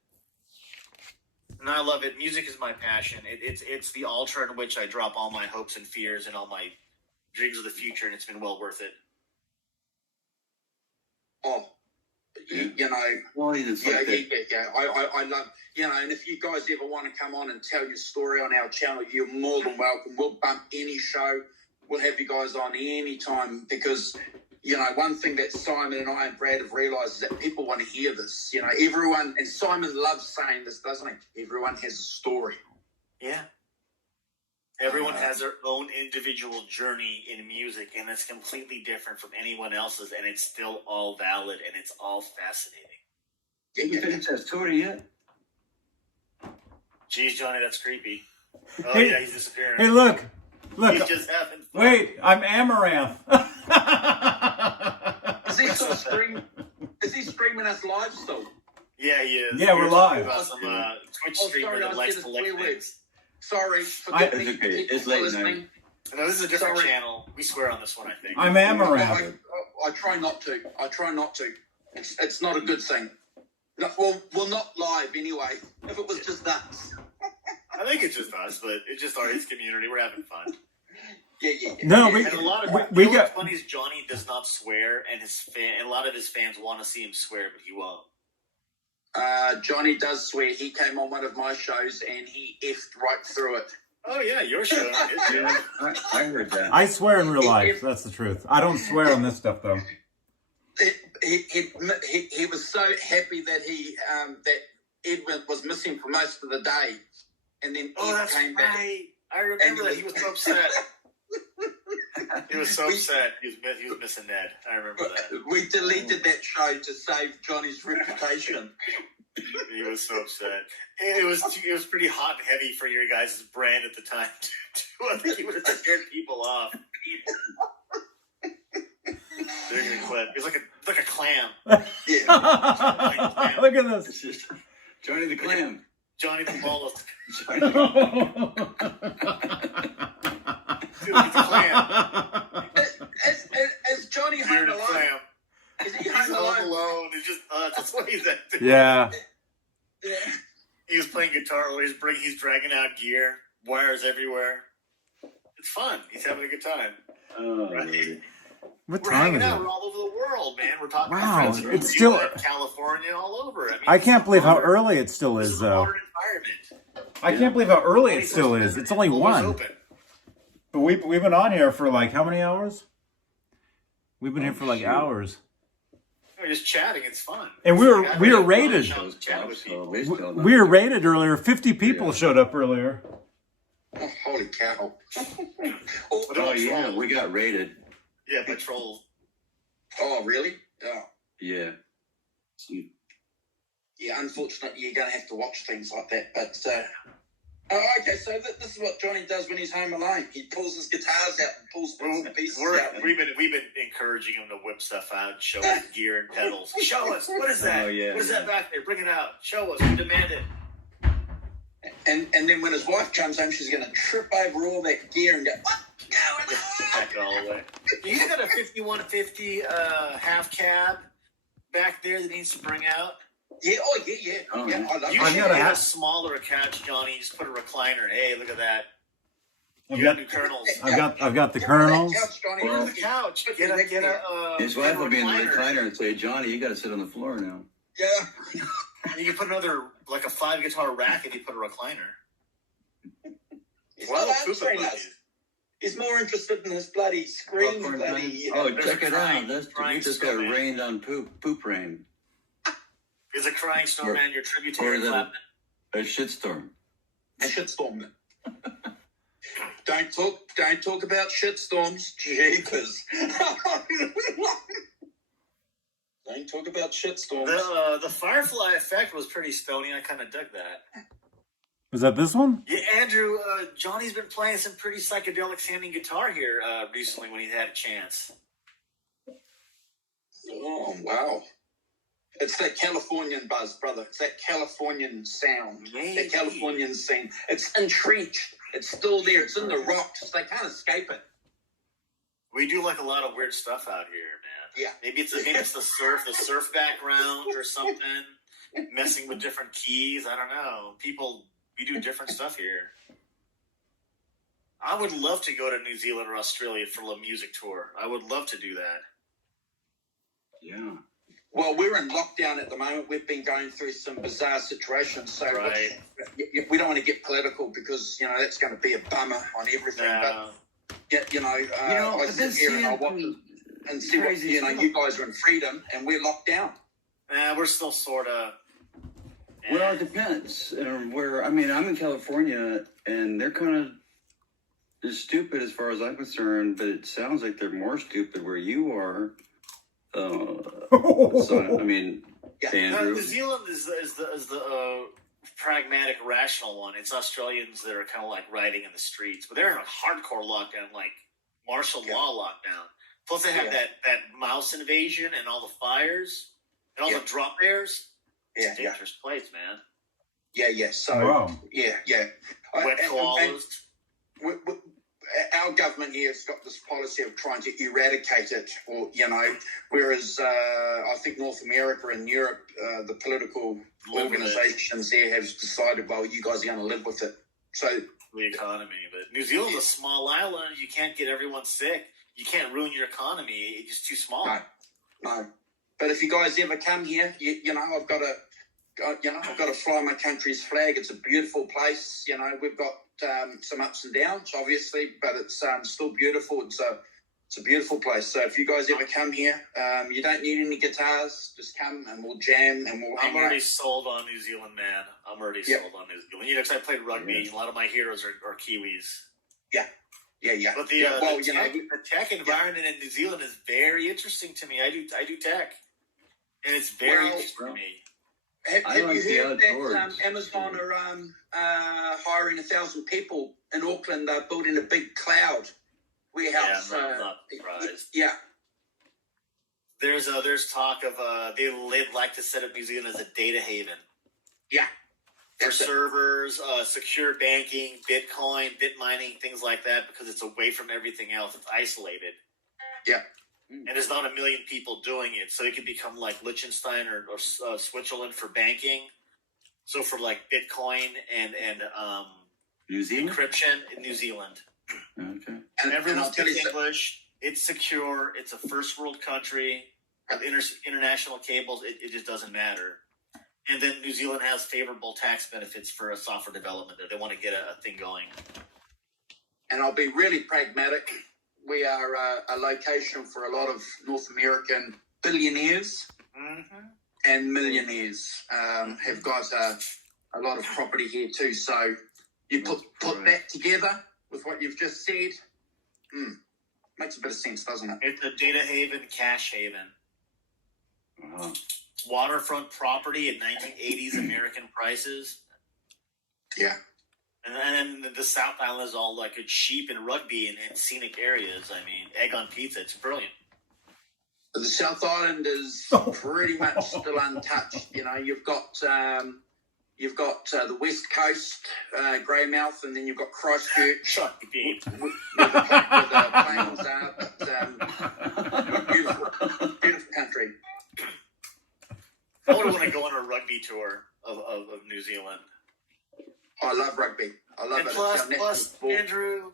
And I love it. Music is my passion. It's the altar in which I drop all my hopes and fears and all my dreams of the future, and it's been well worth it. Oh, you know. Well, it's like that. Yeah. I love, you know, and if you guys ever want to come on and tell your story on our channel, you're more than welcome. We'll bump any show. We'll have you guys on any time because, you know, one thing that Simon and I and Brad have realised is that people want to hear this. You know, everyone, and Simon loves saying this, doesn't he? Everyone has a story. Yeah. Everyone has their own individual journey in music, and it's completely different from anyone else's, and it's still all valid, and it's all fascinating. Did you finish that story yet? Jeez, Johnny, that's creepy. Oh, Hey- yeah, he's disappearing. Hey, look. He's just having fun. Wait, I'm Amaranth. Is he streaming us live still? Yeah, he is. Yeah, we're We're talking live. about some Twitch Oh, streamer sorry, that I likes said to a lick swear word. things. Sorry, forgive me. It's okay. people It's late listening. night. No, this is a different Sorry. channel. We swear on this one, I think. I'm Amaranth. I try not to. It's not a good thing. No, well, not live anyway. If it was just us. I think it's just us, but it's just our community. We're having fun. Yeah. No, yeah. we- And a lot of we you know what's got- funny is Johnny does not swear, and and a lot of his fans want to see him swear, but he won't. Johnny does swear. He came on one of my shows and he effed right through it. Oh yeah, your show. His show. I heard that. I swear in real life. That's the truth. I don't swear on this stuff, though. He was so happy that that Edwin was missing for most of the day, and then Oh, Ed that's came back. right. I remember that. He was so upset. He was so upset. He was missing Ned. I remember that. We deleted that show to save Johnny's reputation. He was so upset. It was pretty hot and heavy for your guys' brand at the time. Too. I think he would have scared people off. They're gonna clip. He's like a clam. Yeah. Look at this. It's just Johnny the Clam. Johnny the Ball. Johnny. Dude, he's a clam. Is Johnny home Bearded alone? clam. Is he He's home home alone? alone. He's just that's what he's acting. Yeah. Yeah. He was playing guitar while he's dragging out gear, wires everywhere. It's fun. He's having a good time. Oh, Right. What We're time hanging is out. it? We're all over the world, man. We're talking Wow, about friends in it's New still- Zealand, California, all over. I can't believe how early it still It's is, a though. modern environment. I can't believe how early it still is. It's only Always 1. open. But we've been on here for like how many hours? We've been here for like hours. We're just chatting. It's fun. And we were rated. Those Chat with cops, so people. they still not- We were rated earlier. 50 people showed up earlier. Oh, holy cow! Oh yeah, we got raided. Yeah, patrol. Oh, really? Oh. Yeah. Yeah, unfortunately, you're going to have to watch things like that. But, okay, so this is what Johnny does when he's home alone. He pulls his guitars out and pulls bits and pieces out. We've been encouraging him to whip stuff out and show us gear and pedals. Show us. What is that? Oh, yeah, what is yeah. that back there? Bring it out. Show us. We demand it. And then when his wife comes home, she's going to trip over all that gear and go, what's going on? Back all the way. You got a 5150 half cab back there that needs to bring out? Yeah, yeah. Oh, yeah, yeah. I love You I've it. should got a get a half- smaller couch, Johnny. Just put a recliner. Hey, look at that. I've You got got, new kernels. I've got the Get on that kernels. couch, Johnny. Where's the couch? Get a His get wife a will be in the recliner and say, "Johnny, you got to sit on the floor now." Yeah. You can put another, like a 5 guitar rack if you put a recliner. He's Well, not Cooper answering buddies. us. He's more interested in his bloody screen, Popcorn bloody. time. You Oh, know, check it crying- out. We crying just got snowman. rained on poop rain. Is a crying snowman your tributary or the- clap? A shitstorm. a shitstorm. Don't talk about shitstorms, jeepers. Don't talk about shitstorms. The Firefly effect was pretty stony. I kind of dug that. Was that this one? Yeah, Andrew, Johnny's been playing some pretty psychedelic sounding guitar here recently when he had a chance. Oh wow! It's that Californian buzz, brother. It's that Californian sound. Maybe. That Californian scene. It's entrenched. It's still there. It's in the rocks. They can't escape it. We do like a lot of weird stuff out here, man. Yeah. Maybe it's the surf background or something. Messing with different keys. I don't know. We do different stuff here. I would love to go to New Zealand or Australia for a music tour. I would love to do that. Yeah. Well, we're in lockdown at the moment. We've been going through some bizarre situations. So Right. we don't want to get political because, that's going to be a bummer on everything. No. But, I I've been sit here and I seeing watch some and see what, crazy stuff. you guys are in freedom and we're locked down. We're still sort of. Well, it depends. I'm in California, and they're kind of just stupid as far as I'm concerned, but it sounds like they're more stupid where you are. So, Yeah. Andrew. New Zealand is the pragmatic, rational one. It's Australians that are kind of like riding in the streets, but they're in a hardcore lockdown, like martial law lockdown. Plus, they have Yeah. that mouse invasion and all the fires and all Yeah. the drop bears. It's Yeah, a yeah. dangerous place, man. Yeah. So, Wow. yeah. Wet And koalas. our government here has got this policy of trying to eradicate it, or whereas I think North America and Europe, the political Live with it. organisations there have decided, well, you guys are going to live with it. So The economy, but New Zealand's a small island. You can't get everyone sick. You can't ruin your economy. It's just too small. no. But if you guys ever come here, I've got to fly my country's flag. It's a beautiful place. We've got some ups and downs, obviously, but it's still beautiful. It's a beautiful place. So if you guys ever come here, you don't need any guitars. Just come and we'll jam and we'll I'm hang already out. sold on New Zealand, man. I'm already Yep. sold on New Zealand. Because I played rugby. A lot of my heroes are Kiwis. Yeah. But the tech environment in New Zealand is very interesting to me. I do tech, and it's very Well, interesting to me. Have I like you the heard outdoors. that Amazon are hiring 1,000 people in Auckland? They're building a big cloud warehouse. Yeah, I'm not surprised. Yeah. There's talk of they'd like to set up New Zealand as a data haven Yeah. for That's it. servers, secure banking, Bitcoin, bit mining, things like that, because it's away from everything else. It's isolated. Yeah. And there's not a million people doing it, so it could become like Liechtenstein or Switzerland for banking. So for like Bitcoin and New Zealand? encryption in New Zealand, Okay. And everyone I'll tell you speaks something. English. It's secure. It's a first world country. With international cables, it just doesn't matter. And then New Zealand has favorable tax benefits for a software development there. They want to get a thing going. And I'll be really pragmatic. We are a location for a lot of North American billionaires. and millionaires have got a lot of property here too. So you put that together with what you've just said, makes a bit of sense, doesn't it? It's a data haven, cash haven. Uh-huh. Waterfront property at 1980s American prices. Yeah. And then the South Island is all like it's sheep and rugby and scenic areas. I mean, egg on pizza. It's brilliant. The South Island is pretty much still untouched. You know, you've got the West Coast, Greymouth, and then you've got Christchurch, where the plains are. But, beautiful country. I would want to go on a rugby tour of New Zealand. I love rugby. I love And it. plus, It's our national sport. Andrew,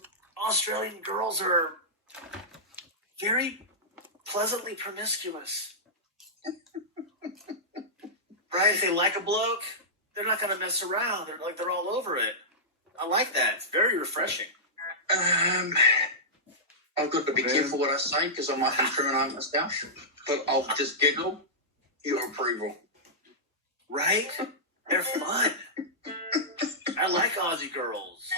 Australian girls are very pleasantly promiscuous. Right? If they like a bloke, they're not going to mess around. They're all over it. I like that. It's very refreshing. I've got to be careful what I say because I might incriminate myself. But I'll just giggle. Your approval. Right? They're fun. I like Aussie girls.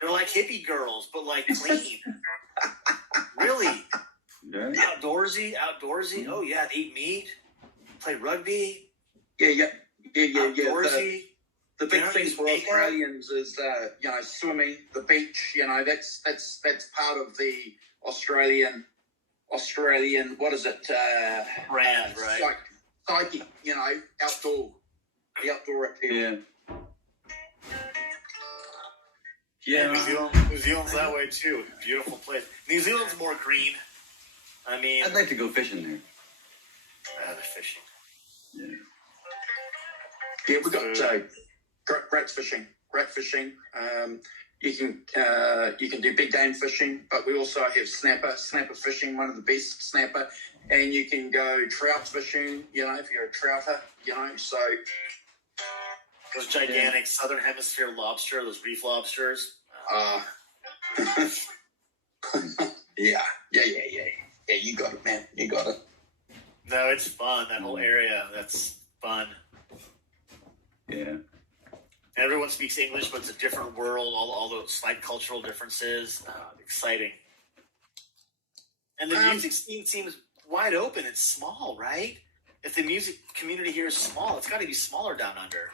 They're like hippie girls, but like clean. Really? Yeah. Outdoorsy. Oh yeah, they eat meat. Play rugby. Yeah. Outdoorsy. The big You know, thing use for makeup. Australians is, swimming, the beach. You know, that's part of the Australian. What is it? Brand, right? Psyche. You know, the outdoor appeal. Yeah. New Zealand's that way too. Beautiful place. New Zealand's more green. I mean, I'd like to go fishing there. they're fishing. Yeah, we got great fishing. You can do big game fishing, but we also have snapper fishing, one of the best snapper, and you can go trout fishing. You know, if you're a trouter, you know. So Those gigantic Southern Hemisphere lobster, those reef lobsters. yeah. You got it, man. You got it. No, it's fun. That whole area, that's fun. Yeah. Everyone speaks English, but it's a different world. All those slight cultural differences. Exciting. And the music scene seems wide open. It's small, right? If the music community here is small, it's got to be smaller down under.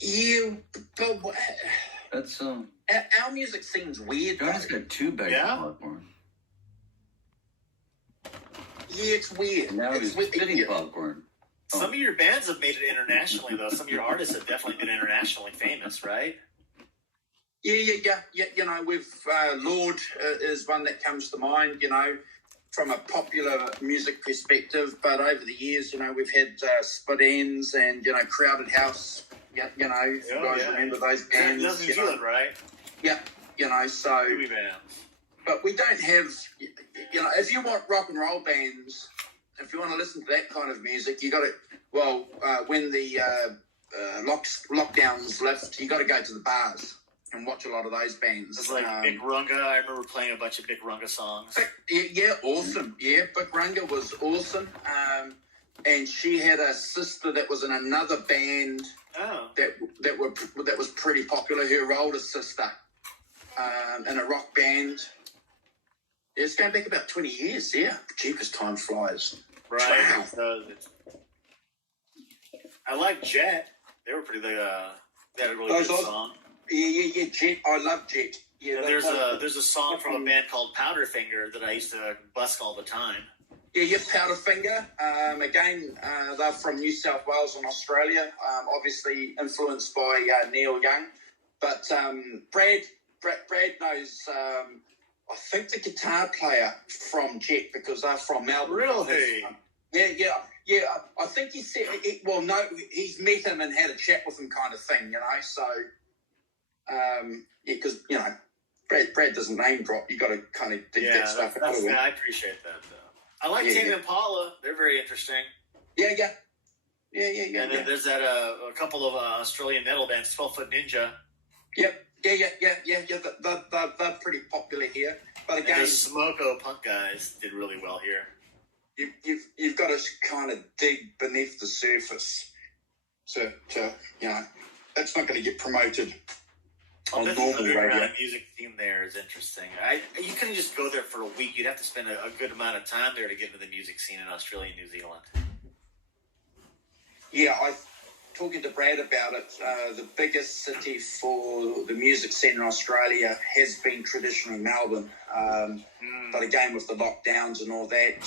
Yeah, but That's our music scene's weird. Johnny's though. got 2 bags Yeah? of popcorn. Yeah, it's weird. And now It's he's weird. spitting Yeah. popcorn. Some of your bands have made it internationally, though. Some of your artists have definitely been internationally famous, right? Yeah. You know, we've Lord is one that comes to mind. You know, from a popular music perspective. But over the years, you know, we've had Split Ends and Crowded House. Yeah, you know, if you guys remember those bands. That's New Zealand, right? Yeah, you know. So, Movie bands. but we don't have. You know, if you want rock and roll bands, if you want to listen to that kind of music, you got to. Well, when the lockdowns lift, you got to go to the bars and watch a lot of those bands. It's like Big Runga. I remember playing a bunch of Big Runga songs. Yeah, awesome. Yeah, Big Runga was awesome. And she had a sister that was in another band Oh. that was pretty popular. Her older sister in a rock band. It's going back about 20 years. Yeah, cheapest time flies. Right. Wow. I like Jet. They were pretty. They had a really Those good are- song. Yeah. Jet. I love Jet. Yeah, And that- there's a song from a band called Powderfinger that I used to busk all the time. Yeah, Powderfinger. Again, they're from New South Wales and Australia. Obviously influenced by Neil Young. But Brad knows, I think, the guitar player from Jet because they're from Melbourne. Really? Yeah. I think he said, he's met him and had a chat with him kind of thing, you know. So, because, you know, Brad doesn't name drop. You got to kind of dig that stuff out of him. I appreciate that, though. I like Yeah, Tame yeah. Impala. They're very interesting. Yeah. And then there's that a couple of Australian metal bands, 12 Foot Ninja. Yep. Yeah. They're pretty popular here. But And again, the Smoko punk guys did really well here. you've got to kind of dig beneath the surface to that's not going to get promoted on The normal radio. underground music scene there is interesting. You couldn't just go there for a week. You'd have to spend a good amount of time there to get into the music scene in Australia and New Zealand. Yeah, talking to Brad about it. The biggest city for the music scene in Australia has been traditionally Melbourne. But again, with the lockdowns and all that,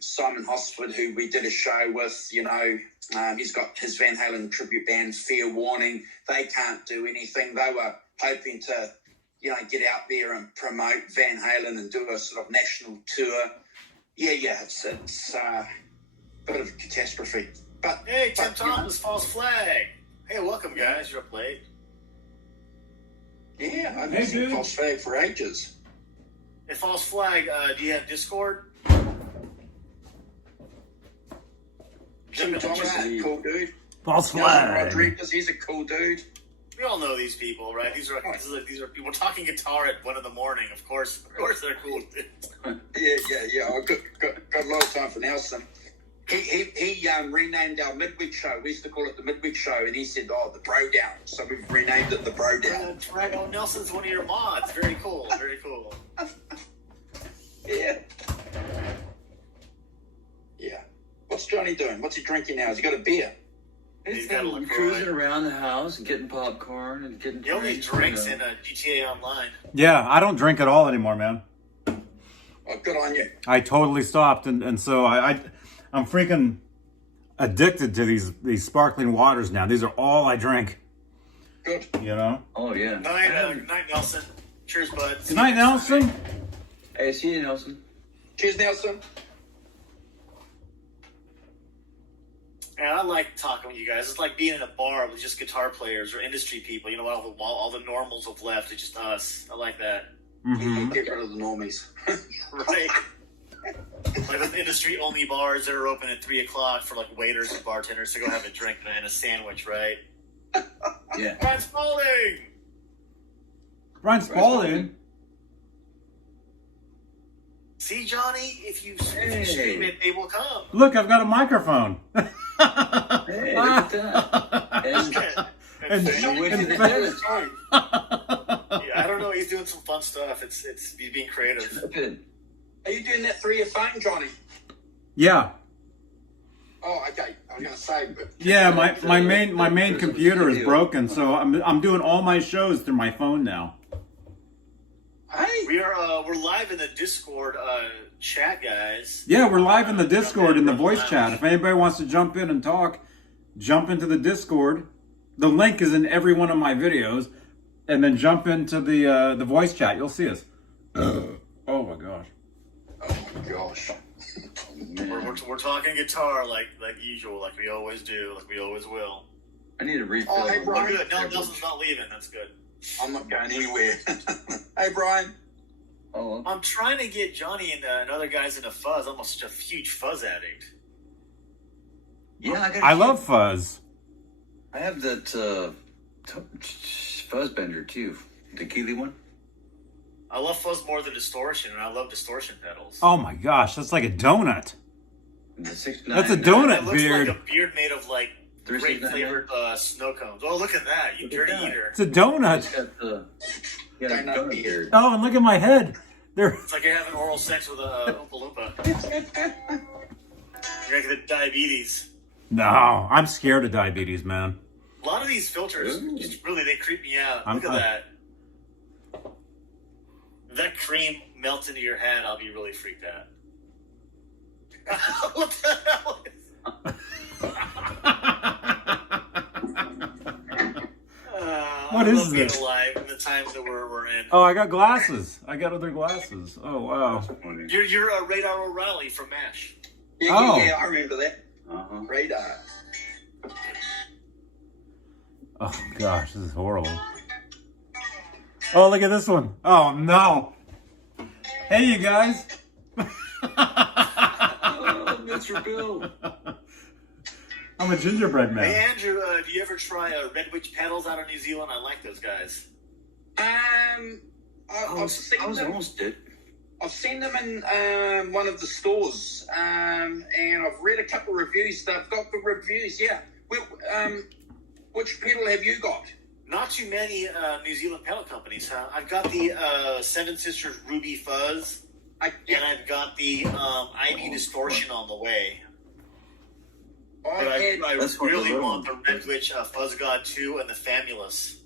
Simon Hosford, who we did a show with, he's got his Van Halen tribute band, Fair Warning. They can't do anything. They were hoping to, get out there and promote Van Halen and do a sort of national tour. Yeah, it's a bit of a catastrophe. But Hey, Tim Thomas, False Flag. Hey, welcome, guys. You're up late. Yeah, I've Hey, been seeing dude. False Flag for ages. Hey, False Flag, do you have Discord? Tim Thomas is a cool dude. False Nelson flag. Rodriguez, he's a cool dude. We all know these people, right? These are people talking guitar at 1 a.m. Of course, they're cool. Yeah. I've got a lot of time for Nelson. He renamed our midweek show. We used to call it the midweek show, and he said, the Bro Down. So we've renamed it the Bro Down. That's right. Oh, Nelson's one of your mods. Very cool. Very cool. Yeah. What's Johnny doing? What's he drinking now? Has he got a beer? He's got a LaCroix. cruising around the house and getting popcorn and getting. He only drinks, drinks you in GTA Online. Yeah, I don't drink at all anymore, man. Oh, good on you. I totally stopped, and so I'm freaking addicted to these sparkling waters now. These are all I drink. Good. Oh yeah. Night, Nelson. Cheers, bud. Good night, Nelson. Hey, see you, Nelson. Cheers, Nelson. Man, I like talking with you guys. It's like being in a bar with just guitar players or industry people. All the normals have left. It's just us. I like that. Get rid of the normies. Right. Like the industry-only bars that are open at 3 o'clock for like waiters and bartenders to go have a drink and a sandwich, right? Yeah. Brian Spalding! Brian Spalding. See, Johnny, if you stream it, they will come. Look, I've got a microphone. Hey, look at that. And And- went to the and- dentist. Yeah, I don't know. He's doing some fun stuff. He's being creative. Are you doing that through your phone, Johnny? Yeah. Oh, okay. I was going to say, but Yeah, my main computer is broken, so I'm doing all my shows through my phone now. hey, We're live in the Discord chat, guys. Yeah, we're live in the Discord in the voice chat. If anybody wants to jump in and talk, jump into the Discord. The link is in every one of my videos, and then jump into the voice chat. You'll see us. Oh my gosh. oh my gosh. We're talking guitar like usual, like we always do, like we always will. I need a refill. Oh, hey, Oh, Brian. good. Nelson's not leaving. That's good. I'm not going anywhere. Hey, Brian. Oh, I'm trying to get Johnny and other guys into fuzz. I'm such a huge fuzz addict. yeah. I love fuzz. I have that fuzz bender too, the Keeley one. I love fuzz more than distortion, and I love distortion pedals. Oh my gosh, that's like a donut. The 69. That's a It donut looks beard. like a beard made of like grape 369. flavored snow cones. Oh, look at that, you Look at dirty that. eater! It's a donut. It's got the Donut donut beard. beard. Oh, and look at my head. There. It's like you're having oral sex with a Oompa Loompa. You're gonna get diabetes. No, I'm scared of diabetes, man. A lot of these filters, Ooh. just really, they creep me out. I'm Look at fine. that. If that cream melts into your head, I'll be really freaked out. What the hell What I is love being this? alive in the times that we're in. Oh, I got glasses. I got other glasses. Oh wow. You're Radar O'Reilly from MASH. Yeah, Oh. yeah, I remember that. Uh-huh. Radar. Oh gosh, this is horrible. Oh, look at this one. Oh no. Hey, you guys. Oh, Mr. Bill. I'm a gingerbread Hey man. Andrew, do you ever try Red Witch pedals out of New Zealand? I like those guys. I've I seen was them. almost did. I've seen them in one of the stores, and I've read a couple of reviews. They've got good reviews. Yeah. Well, which pedal have you got? Not too many New Zealand pedal companies, huh? I've got the Seven Sisters Ruby Fuzz, and I've got the ID Distortion on the way. But I really want the Red Witch Fuzz God 2 and the Famulous.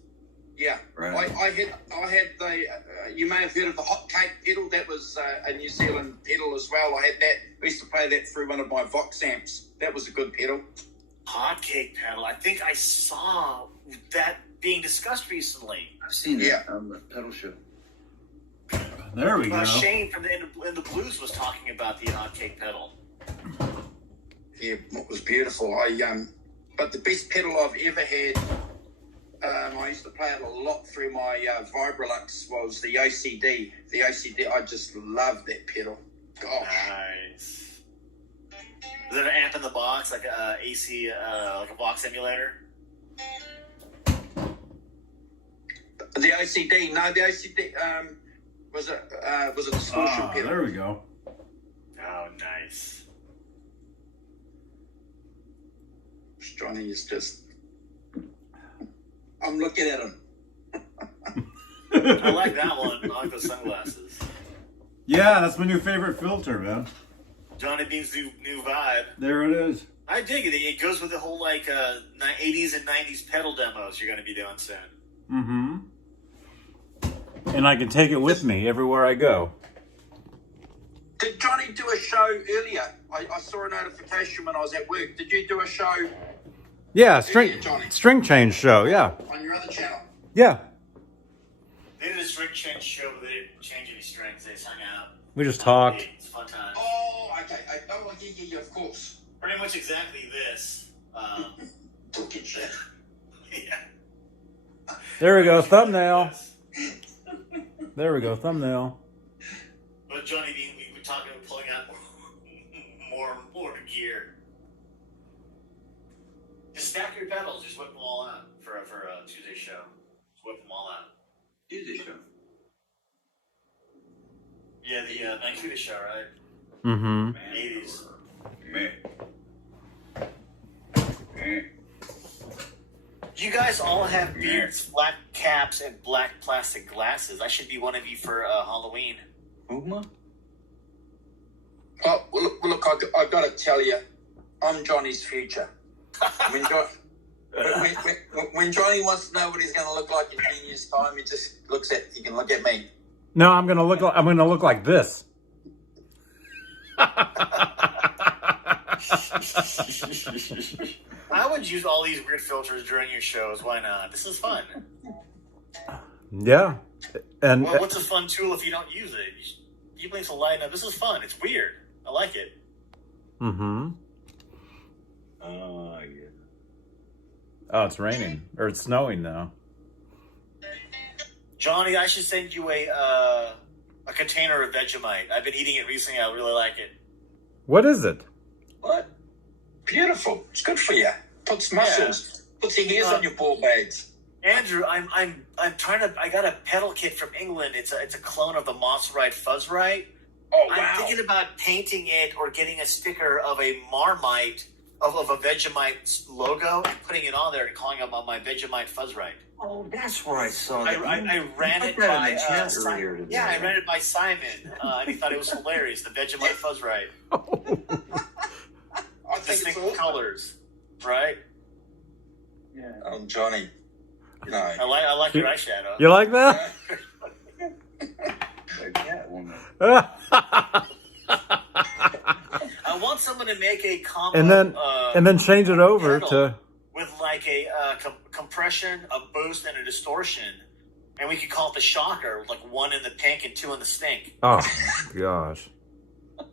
Yeah, Right. I had the. You may have heard of the Hot Cake pedal. That was a New Zealand pedal as well. I had that. I used to play that through one of my Vox amps. That was a good pedal. Hot Cake pedal. I think I saw that being discussed recently. I've seen Yeah. it on the pedal show. There we go. Shane from the In the Blues was talking about the Hot Cake pedal. Yeah, it was beautiful. But the best pedal I've ever had. I used to play it a lot through my Vibrolux. Was the OCD. The OCD. I just love that pedal. Gosh. Nice. Is it an amp in the box, like a AC, like a box emulator? The OCD. No, the OCD. Was a distortion pedal. There we go. Oh, nice. Johnny is just. I'm looking at him. I like that one. I like those sunglasses. Yeah, that's my new favorite filter, man. Johnny Bean's new vibe. There it is. I dig it. It goes with the whole like 80s and 90s pedal demos you're going to be doing soon. Mm-hmm. And I can take it with me everywhere I go. Did Johnny do a show earlier? I saw a notification when I was at work. Did you do a show Yeah, earlier, Johnny, string change show, yeah. on your other channel? Yeah. They did a string change show, but they didn't change any strings. They just hung out. We just talked. It's fun time. Oh, okay. Yeah, of course. Pretty much exactly this. Talking shit. Yeah. There we go, thumbnail. There we go, thumbnail. But Johnny Bean, we were talking about pulling out more gear. Just stack your pedals. Just whip them all out for a Tuesday show. Just whip them all out. Tuesday show. Yeah, the 92 show, right? Mm-hmm. 80s. Man. You guys all have beards, black caps, and black plastic glasses. I should be one of you for Halloween. Uma? Oh, well, look, I've got to tell you, I'm Johnny's future. When Johnny wants to know what he's going to look like in 10 years' time, he can look at me. No, I'm gonna look like this. I would use all these weird filters during your shows. Why not? This is fun. Yeah. And Well, what's a fun tool if you don't use it? You things to lighten up. This is fun. It's weird. I like it. mm-hmm. Oh, yeah. Oh, it's raining. Or it's snowing now. Johnny, I should send you a container of Vegemite. I've been eating it recently. I really like it. What is it? What? Beautiful. It's good for you. Puts muscles. Puts your hairs on your ball bags. Andrew, I'm trying to. I got a pedal kit from England. It's a clone of the Mossrite Fuzzrite. Oh, wow. I'm thinking about painting it or getting a sticker of a Marmite of a Vegemite logo and putting it on there and calling it my Vegemite Fuzzrite. Oh, that's where I saw I that. ran I it put that by in the chat Simon. earlier today. Yeah, I ran it by Simon, and he thought it was hilarious. The Vegemite Fuzzrite, I think it's distinct awesome. colors, right? Yeah. Johnny. No. I like your eyeshadow. You like that? Catwoman. I want someone to make a combo, and then change it over pedal to with like a compression, a boost, and a distortion, and we could call it the Shocker, with like 1 in the pink and 2 in the stink. oh gosh. But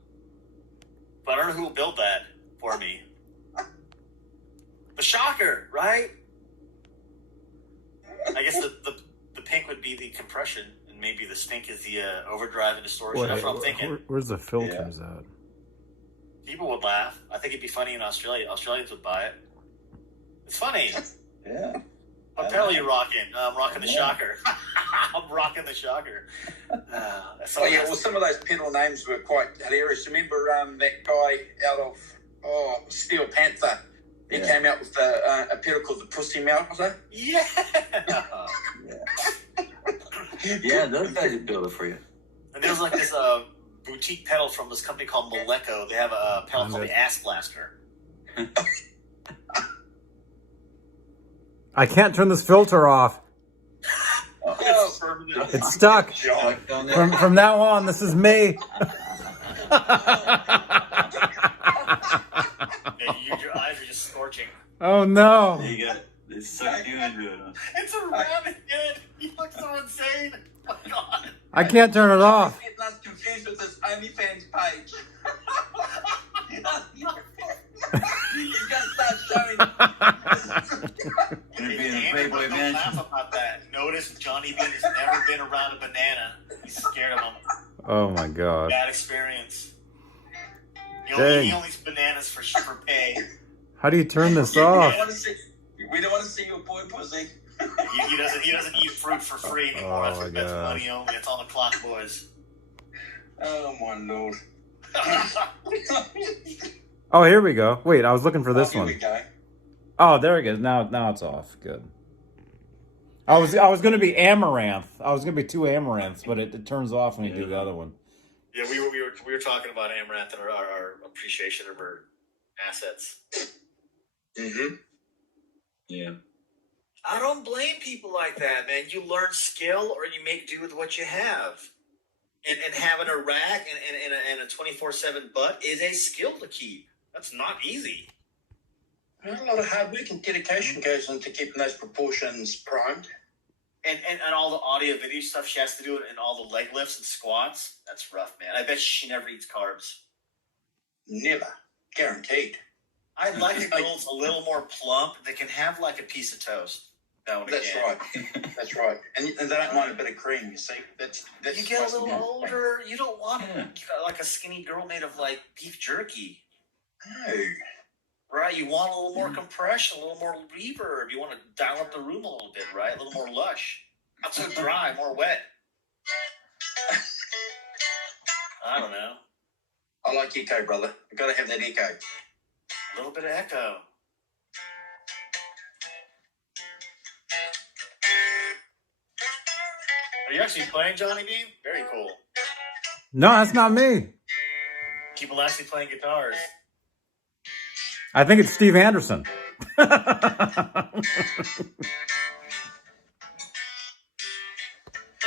I don't know who will build that for me. The Shocker, right? I guess the pink would be the compression, and maybe the stink is the overdrive and distortion. That's what I'm thinking. Where's the filters at? People would laugh. I think it'd be funny in Australia. Australians would buy it. It's funny. Yeah. What pedal are you rocking? I'm rocking the Shocker. I'm rocking the Shocker. Oh yeah, well, some of those pedal names were quite hilarious. Remember that guy out of Steel Panther? He came out with a pedal called the Pussy Melter. Yeah. Yeah, those guys would build it for you. And there's like this boutique pedal from this company called Moleko. They have a pedal called the Ass Blaster. I can't turn this filter off. Oh, It's stuck. John. From now on, this is me. Your eyes are just scorching. Oh no. You got it sucked you into it. Huh? It's a rabbit head. You look so insane. Oh my god. I can't turn it off. Getting us confused with this OnlyFans page. He's going to start showing. Gonna be in the Damn, Playboy don't Mansion. laugh about that. Notice Johnny Bean has never been around a banana. He's scared of them. Oh my god. Bad experience. He Dang. only eats bananas for pay. How do you turn this We off? don't want to see your boy pussy. He doesn't eat fruit for free anymore. Oh, my That's God. money only. It's on the clock, boys. Oh my lord. Oh, here we go. Wait, I was looking for this Here we one. go. Oh, there it is. Now it's off. Good. I was gonna be Amaranth. I was gonna be two Amaranths, but it turns off when you do the other one. Yeah, we were talking about Amaranth and our appreciation of her assets. Mm-hmm. Yeah. I don't blame people like that, man. You learn skill or you make do with what you have. And having a rack and a 24/7 butt is a skill to keep. That's not easy. A lot of hard work and dedication goes into keeping those proportions primed. And all the audio video stuff she has to do, and all the leg lifts and squats. That's rough, man. I bet she never eats carbs. Never. Guaranteed. I'd like a girl that's a little more plump that can have like a piece of toast now and That's again. right. That's right. And they don't mind a bit of cream, you see. That's You get a supposed to little be- older, you don't want like a skinny girl made of like beef jerky. No. Right, you want a little more compression, a little more reverb. You want to dial up the room a little bit, right? A little more lush. Not so dry, more wet. I don't know. I like echo, brother. I've got to have that echo. A little bit of echo. Are you actually playing Johnny Bean? Very cool. No, that's not me. People actually playing guitars. I think it's Steve Anderson.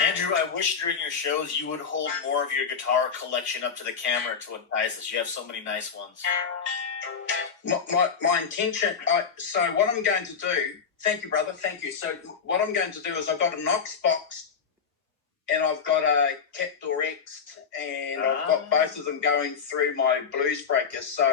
Andrew, I wish during your shows you would hold more of your guitar collection up to the camera to entice us. You have so many nice ones. My intention, so what I'm going to do, thank you, brother, thank you. So what I'm going to do is I've got a Knox box and I've got a Captor X and I've got both of them going through my Blues Breakers. So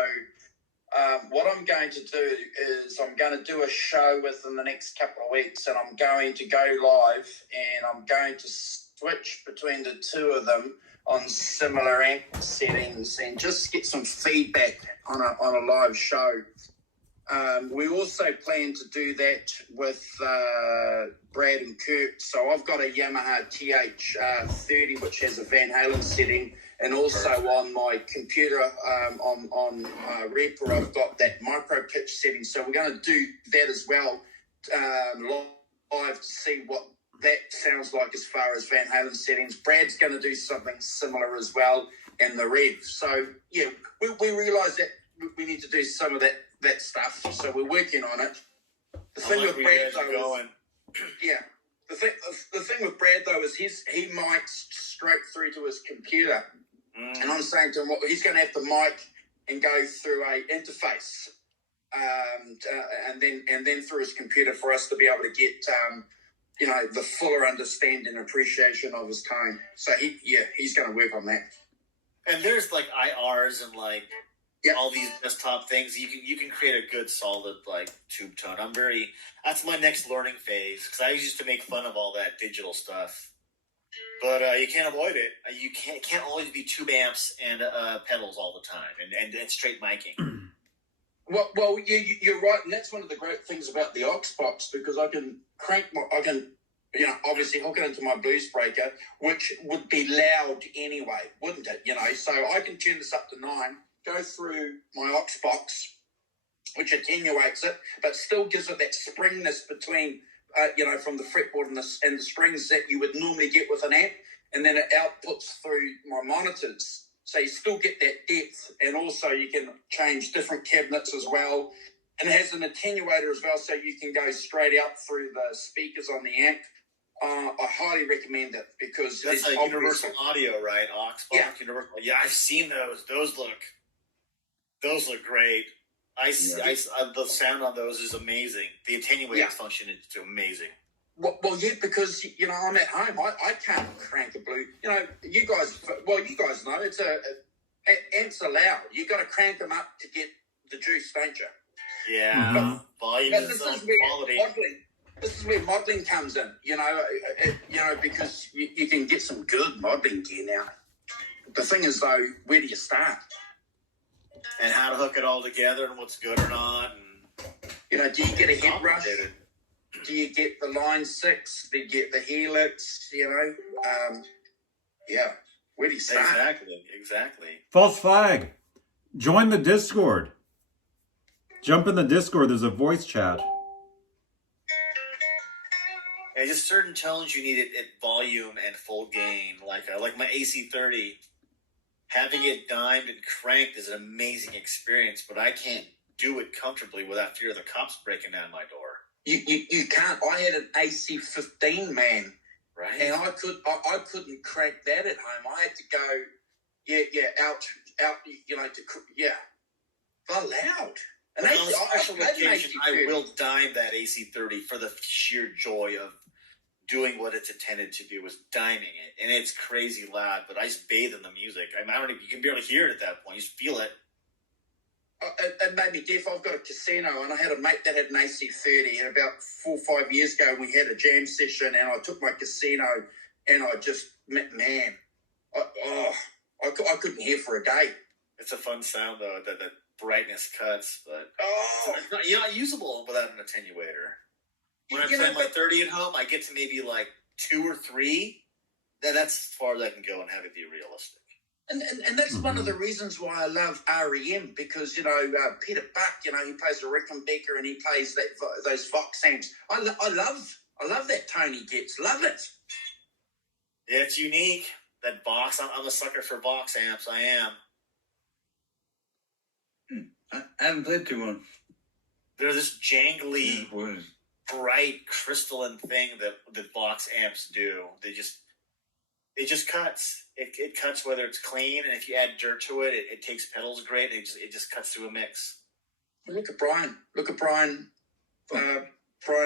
what I'm going to do is I'm going to do a show within the next couple of weeks and I'm going to go live and I'm going to switch between the two of them on similar amp settings and just get some feedback on a live show. We also plan to do that with Brad and Kurt. So I've got a Yamaha TH30 which has a Van Halen setting, and also on my computer on Reaper I've got that micro pitch setting. So we're going to do that as well live to see what that sounds like as far as Van Halen settings. Brad's going to do something similar as well in the Rev. So yeah, we realise that we need to do some of that stuff. So we're working on it. The thing with Brad though is, yeah, the thing with Brad though is he mics straight through to his computer, and I'm saying to him, he's going to have the mic and go through a interface, and then through his computer for us to be able to get the fuller understanding and appreciation of his tone. So he's going to work on that. And there's like IRs and like Yep. all these desktop things. You can create a good solid like tube tone. That's my next learning phase because I used to make fun of all that digital stuff, but you can't avoid it. You can't always be tube amps and pedals all the time and straight miking. Well, you're right, and that's one of the great things about the aux box, because I can obviously hook it into my blues breaker, which would be loud anyway, wouldn't it? So I can tune this up to 9, go through my aux box, which attenuates it, but still gives it that springness between, from the fretboard and the strings that you would normally get with an amp, and then it outputs through my monitors. So you still get that depth, and also you can change different cabinets as well. And it has an attenuator as well, so you can go straight out through the speakers on the amp. I highly recommend it, because That's it's a universal audio, right? Aux box, Yeah. universal. Yeah, I've seen those. Those look great. The sound on those is amazing. The attenuating function is amazing. Well, yeah, because I'm at home. I can't crank a blue. You guys know it's amps are loud. You got to crank them up to get the juice, don't you? Yeah, volume But is where quality. this is where modeling comes in. Because you can get some good modeling gear now. The thing is, though, where do you start? And how to hook it all together and what's good or not. And Do you get a head rush? complicated. Do you get the Line 6? Do you get the Helix? Where do you start? Exactly. False flag. Join the Discord. Jump in the Discord. There's a voice chat. And just certain tones you need it at volume and full gain. Like my AC30, having it dimed and cranked is an amazing experience, but I can't do it comfortably without fear of the cops breaking down my door. You can't. I had an AC15, man, Right? and I couldn't crank that at home. I had to go, out, they're loud. And But on a special I've had an occasion, I AC30. will dime that AC30 for the sheer joy of doing what it's intended to do, is diming it. And it's crazy loud, but I just bathe in the music. You can barely hear it at that point. You just feel it. It made me deaf. I've got a casino, and I had a mate that had an AC30, and about 4 or 5 years ago, we had a jam session, and I took my casino, and I just, man, I couldn't hear for a day. It's a fun sound, though. The brightness cuts, but Oh, it's not usable without an attenuator. When I You play know, my but- 30 at home, I get to maybe like 2 or 3. That's as far as I can go and have it be realistic. And that's one of the reasons why I love REM, because Peter Buck, he plays a Rickenbacker, and he plays those Vox amps. I love that tone he gets. Love it. Yeah, it's unique. That Vox, I'm a sucker for Vox amps. I am. I haven't played too much. They're this jangly, What is- bright, crystalline thing that Vox amps do. It just cuts. It cuts whether it's clean, and if you add dirt to it, it takes pedals great, and it just cuts through a mix. Look at Brian. Brian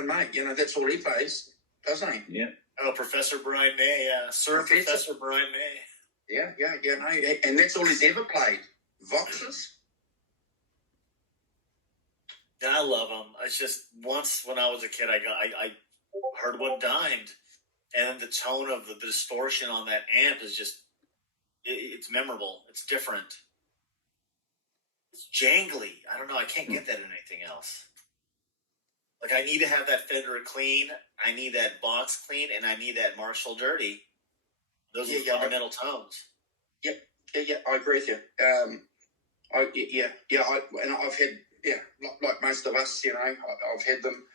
May. That's all he plays, doesn't he? Yeah. Oh, Professor Brian May, Sir Professor Brian May. Yeah. No, and that's all he's ever played. Voxes. And I love them. It's just once when I was a kid, I heard one dimed, and the tone of the distortion on that amp is just it's memorable. It's different. It's jangly. I don't know. I can't get that in anything else. Like I need to have that Fender clean. I need that Vox clean, and I need that Marshall dirty. Those are the fundamental tones. Yeah, I agree with you. I've had, like most of us, I've had them.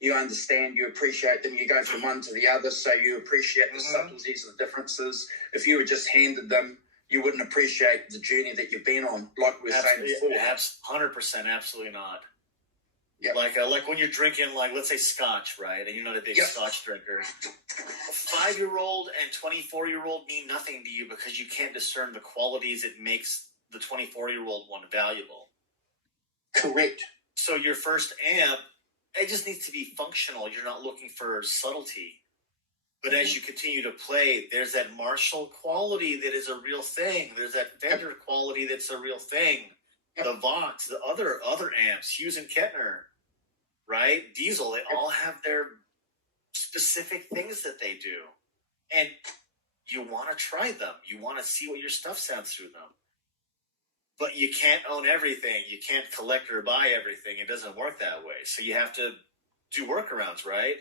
You understand, you appreciate them. You go from one to the other, so you appreciate the subtleties of the differences. If you were just handed them, you wouldn't appreciate the journey that you've been on, like we were saying before. 100%, absolutely not. Yeah. Like when you're drinking, like let's say Scotch, right? And you're not a big Yes. Scotch drinker. A 5-year-old and 24-year-old mean nothing to you because you can't discern the qualities it makes the 24-year-old one valuable. Correct. So your first amp, it just needs to be functional. You're not looking for subtlety. But as you continue to play, there's that Marshall quality that is a real thing. There's that Fender quality that's a real thing. The Vox, the other amps, Hughes and Kettner, right? Diesel, they all have their specific things that they do. And you want to try them. You want to see what your stuff sounds through them. But you can't own everything. You can't collect or buy everything. It doesn't work that way. So you have to do workarounds, right?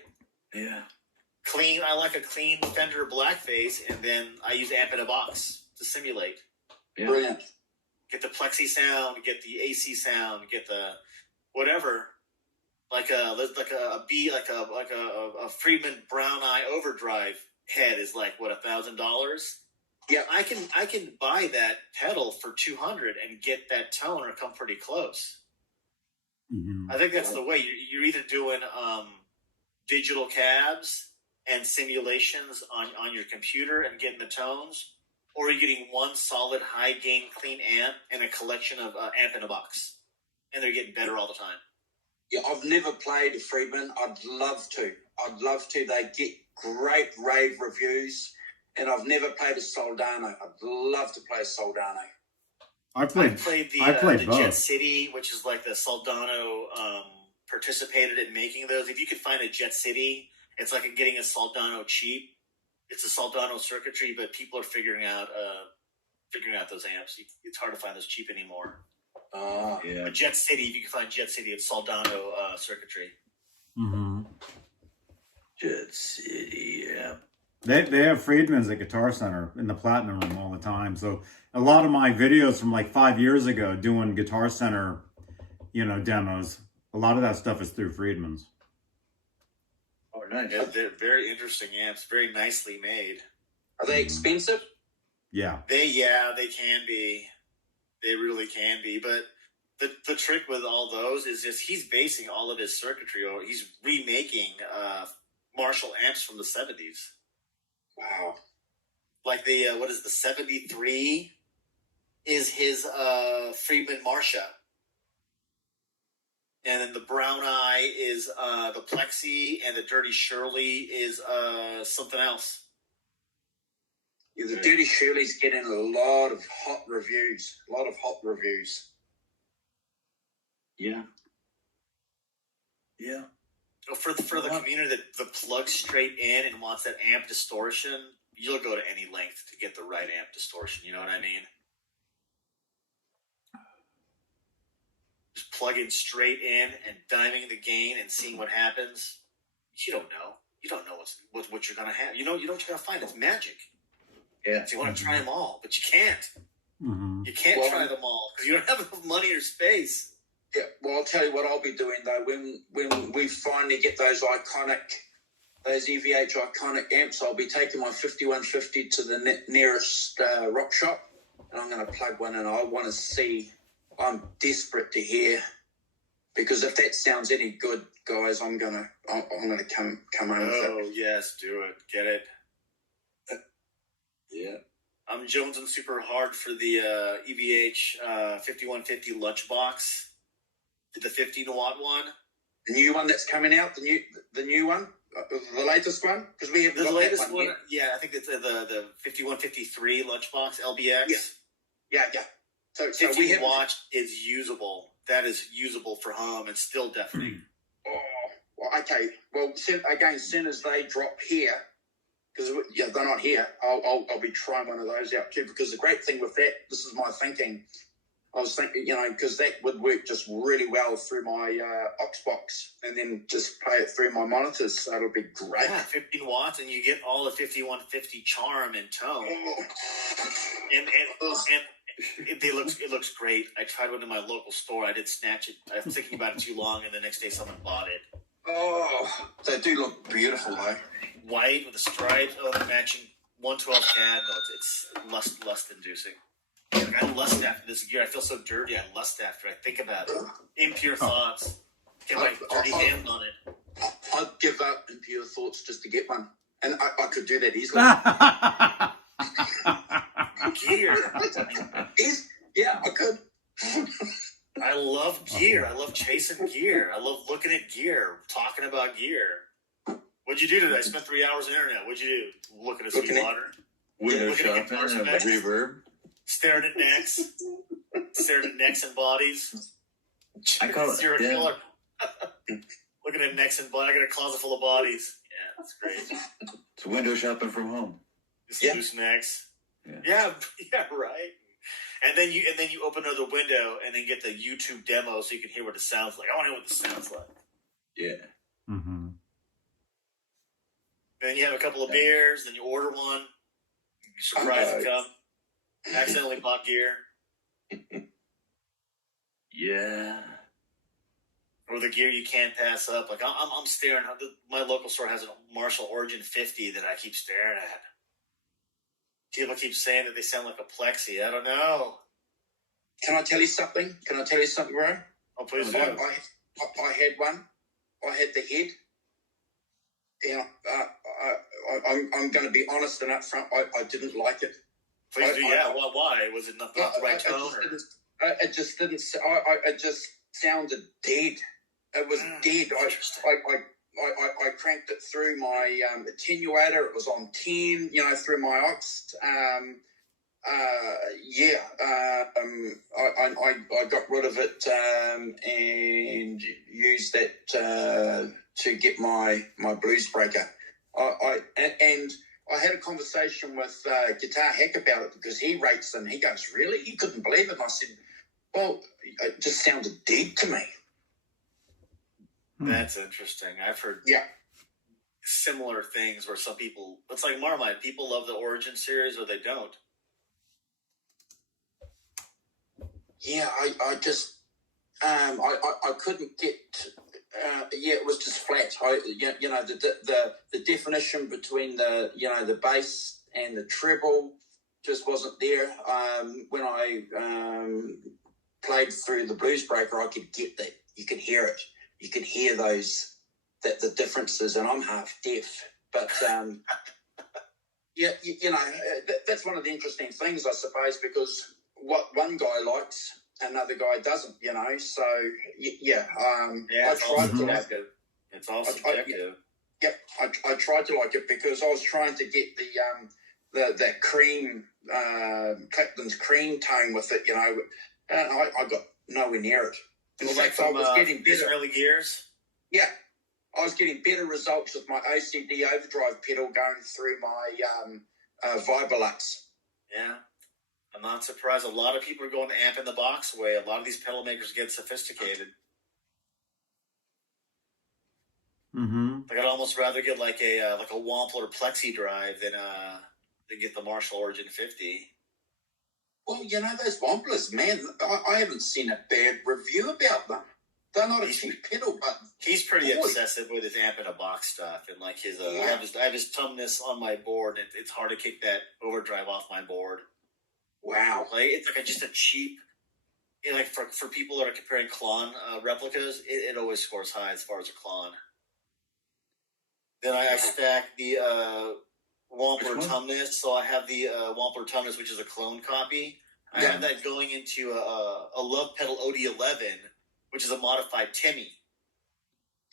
Yeah. I like a clean Fender Blackface, and then I use amp in a box to simulate. Yeah. Brilliant. Get the plexi sound, get the AC sound, get the whatever. Like a Friedman Brown Eye Overdrive head is like what, $1,000. Yeah. I can buy that pedal for $200 and get that tone or come pretty close. Mhm. I think that's the way. You're either doing digital cabs and simulations on your computer and getting the tones, or you're getting one solid high gain clean amp and a collection of amp in a box, and they're getting better all the time. Yeah, I've never played a Friedman. I'd love to. They get great rave reviews, and I've never played a Soldano. I'd love to play a Soldano. I I played played the Jet both. City, which is like the Soldano participated in making those. If you could find a Jet City, it's like getting a Soldano cheap. It's a Soldano circuitry, but people are figuring out those amps. It's hard to find those cheap anymore. Yeah. But Jet City, if you can find Jet City, it's Soldano circuitry. Mm-hmm. Jet City, yeah. They have Friedmans at Guitar Center in the Platinum Room all the time. So a lot of my videos from like 5 years ago doing Guitar Center, demos, a lot of that stuff is through Friedmans. Oh, nice. Yeah, they're very interesting amps, very nicely made. Are they expensive? Yeah. They can be. They really can be. But the trick with all those is just he's basing all of his circuitry, or he's remaking Marshall amps from the 70s. Wow. Like the 73 is his Friedman Marsha. And then the Brown Eye is the Plexi, and the Dirty Shirley is something else. Yeah, the Dirty Shirley's getting a lot of hot reviews. Yeah. Yeah. For the community that plugs straight in and wants that amp distortion, you'll go to any length to get the right amp distortion. You know what I mean? Just plugging straight in and diming the gain and seeing what happens. You don't know. You don't know what you're gonna have. You know what you're gonna find. It's magic. Yeah. So you want to try them all, but you can't. Mm-hmm. You can't Well, try them all because you don't have enough money or space. Yeah, well, I'll tell you what I'll be doing though. When we finally get those EVH iconic amps, I'll be taking my 5150 to the nearest rock shop, and I'm going to plug one in. I want to see. I'm desperate to hear, because if that sounds any good, guys, I'm gonna come home with it. Oh yes, do it. Get it. Yeah. I'm jonesing super hard for the EVH 5150 lunchbox, the 15-watt one. The new one that's coming out, the new one, the latest one, because we haven't The got latest that one one, yet. yeah, I think it's the 5153 lunchbox LBX. Yeah. So 15 we haven't. watt is usable. That is usable for home and still deafening. Oh, well, okay. Well, again, soon as they drop here, because they're not here, I'll be trying one of those out too. Because the great thing with that, this is my thinking. I was thinking, because that would work just really well through my Oxbox, and then just play it through my monitors. So it'll be great. Yeah, 15 watts, and you get all the 5150 charm and tone. And it looks great. I tried one in my local store. I did snatch it. I was thinking about it too long, and the next day someone bought it. Oh, they do look beautiful, though. White with the stripes, the matching 112 CAD. No, it's lust inducing. Like, I lust after this gear. I feel so dirty. I lust after. I think about it. Impure thoughts. Get my dirty hands on it. I'd give up impure thoughts just to get one, and I could do that easily. Gear. Yeah, I could. I love gear. I love chasing gear. I love looking at gear, talking about gear. What'd you do today? I spent 3 hours on the internet. What'd you do? Looking at Looking at- water. Window Looking at shopping guitar and specs. reverb. Staring at necks. Staring at necks and bodies. I call it, Serial yeah. killer. Looking at necks and bodies. I got a closet full of bodies. Yeah, that's great. It's window shopping from home. Just Yeah. loose necks. Yeah. Yeah, right. And then you open another window and then get the YouTube demo so you can hear what it sounds like. I want to hear what this sounds like. Yeah. Mm-hmm. And then you have a couple of beers, then you order one. You're surprised to come. Accidentally bought gear. Yeah. Or the gear you can't pass up. Like I'm staring. My local store has a Marshall Origin 50 that I keep staring at. People keep saying that they sound like a Plexi. I don't know. Can I tell you something? Bro? Oh, please I do. had one. I had the head. Yeah, I'm going to be honest and upfront. I didn't like it. Please do. Yeah. Why? Was it not the right tone? It just didn't. It just sounded dead. It was dead. I cranked it through my attenuator. It was on 10. Through my aux. I got rid of it and used that to get my blues breaker. I had a conversation with Guitar Hack about it because he rates them. He goes, really? He couldn't believe it. And I said, well, it just sounded dead to me. That's interesting. I've heard similar things where some people, it's like Marmite. People love the Origin series or they don't. Yeah, I just I couldn't get. It was just flat. The definition between the bass and the treble just wasn't there. When I played through the Blues Breaker, I could get that. You could hear it. You could hear the differences, and I'm half deaf. But that's one of the interesting things, I suppose, because what one guy likes, another guy doesn't. So it's all subjective. It's all subjective. I tried to like it because I was trying to get that cream, Clapton's cream tone with it, and I got nowhere near it. In fact, I was getting better. Israeli gears? Yeah. I was getting better results with my OCD overdrive pedal going through my Vibrolux. Yeah. I'm not surprised. A lot of people are going the amp in the box way. A lot of these pedal makers get sophisticated. Mm-hmm. Like I'd almost rather get like a Wampler Plexi drive than get the Marshall Origin 50. Well, those Wamplers, man, I haven't seen a bad review about them. They're not a cheap pedal, but he's pretty obsessive with his amp in a box stuff, and like his I have his Tumnus on my board. And it's hard to kick that overdrive off my board. Wow, like it's like just a cheap. Like for people that are comparing Klon replicas, it always scores high as far as a Klon. Then I stack the Wampler Tumnus, so I have the Wampler Tumnus, which is a clone copy. I have that going into a Love Pedal OD11, which is a modified Timmy.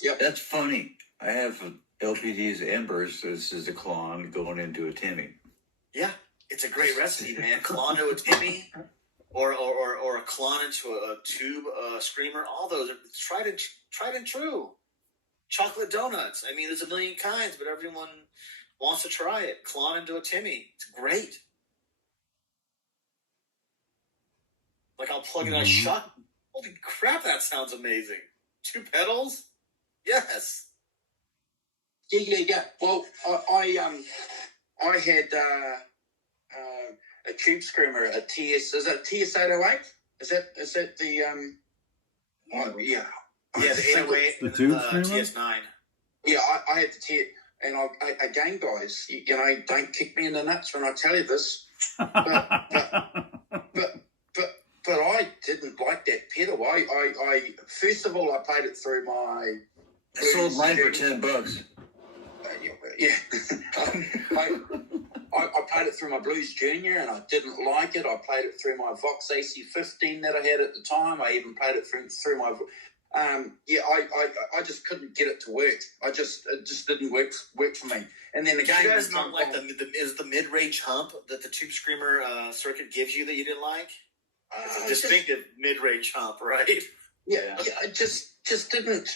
Yep, that's funny. I have LPD's Embers. This is a Klon going into a Timmy. Yeah, it's a great recipe, man. Klon to a Timmy, or a Klon into a tube screamer. All those are tried and true. Chocolate donuts. I mean, there's a million kinds, but everyone wants to try it. Klon into a Timmy. It's great. Like I'll plug in a shot. Holy crap, that sounds amazing. 2 pedals? Yes. Yeah. Well, I had a tube screamer, a TS. Is it TS808? Is that the Oh yeah. Yeah, the 808. The tube screamer? TS9. Yeah, I had the TS. And again, guys, don't kick me in the nuts when I tell you this. But I didn't like that pedal. I first of all, I played it through my. I sold mine for $10. Yeah. I played it through my Blues Junior, and I didn't like it. I played it through my Vox AC15 that I had at the time. I even played it through my. I just couldn't get it to work. It just didn't work for me. And then again, you guys not like is the mid-range hump that the Tube Screamer circuit gives you that you didn't like? It's a distinctive mid-range hump, right? Yeah, it just didn't.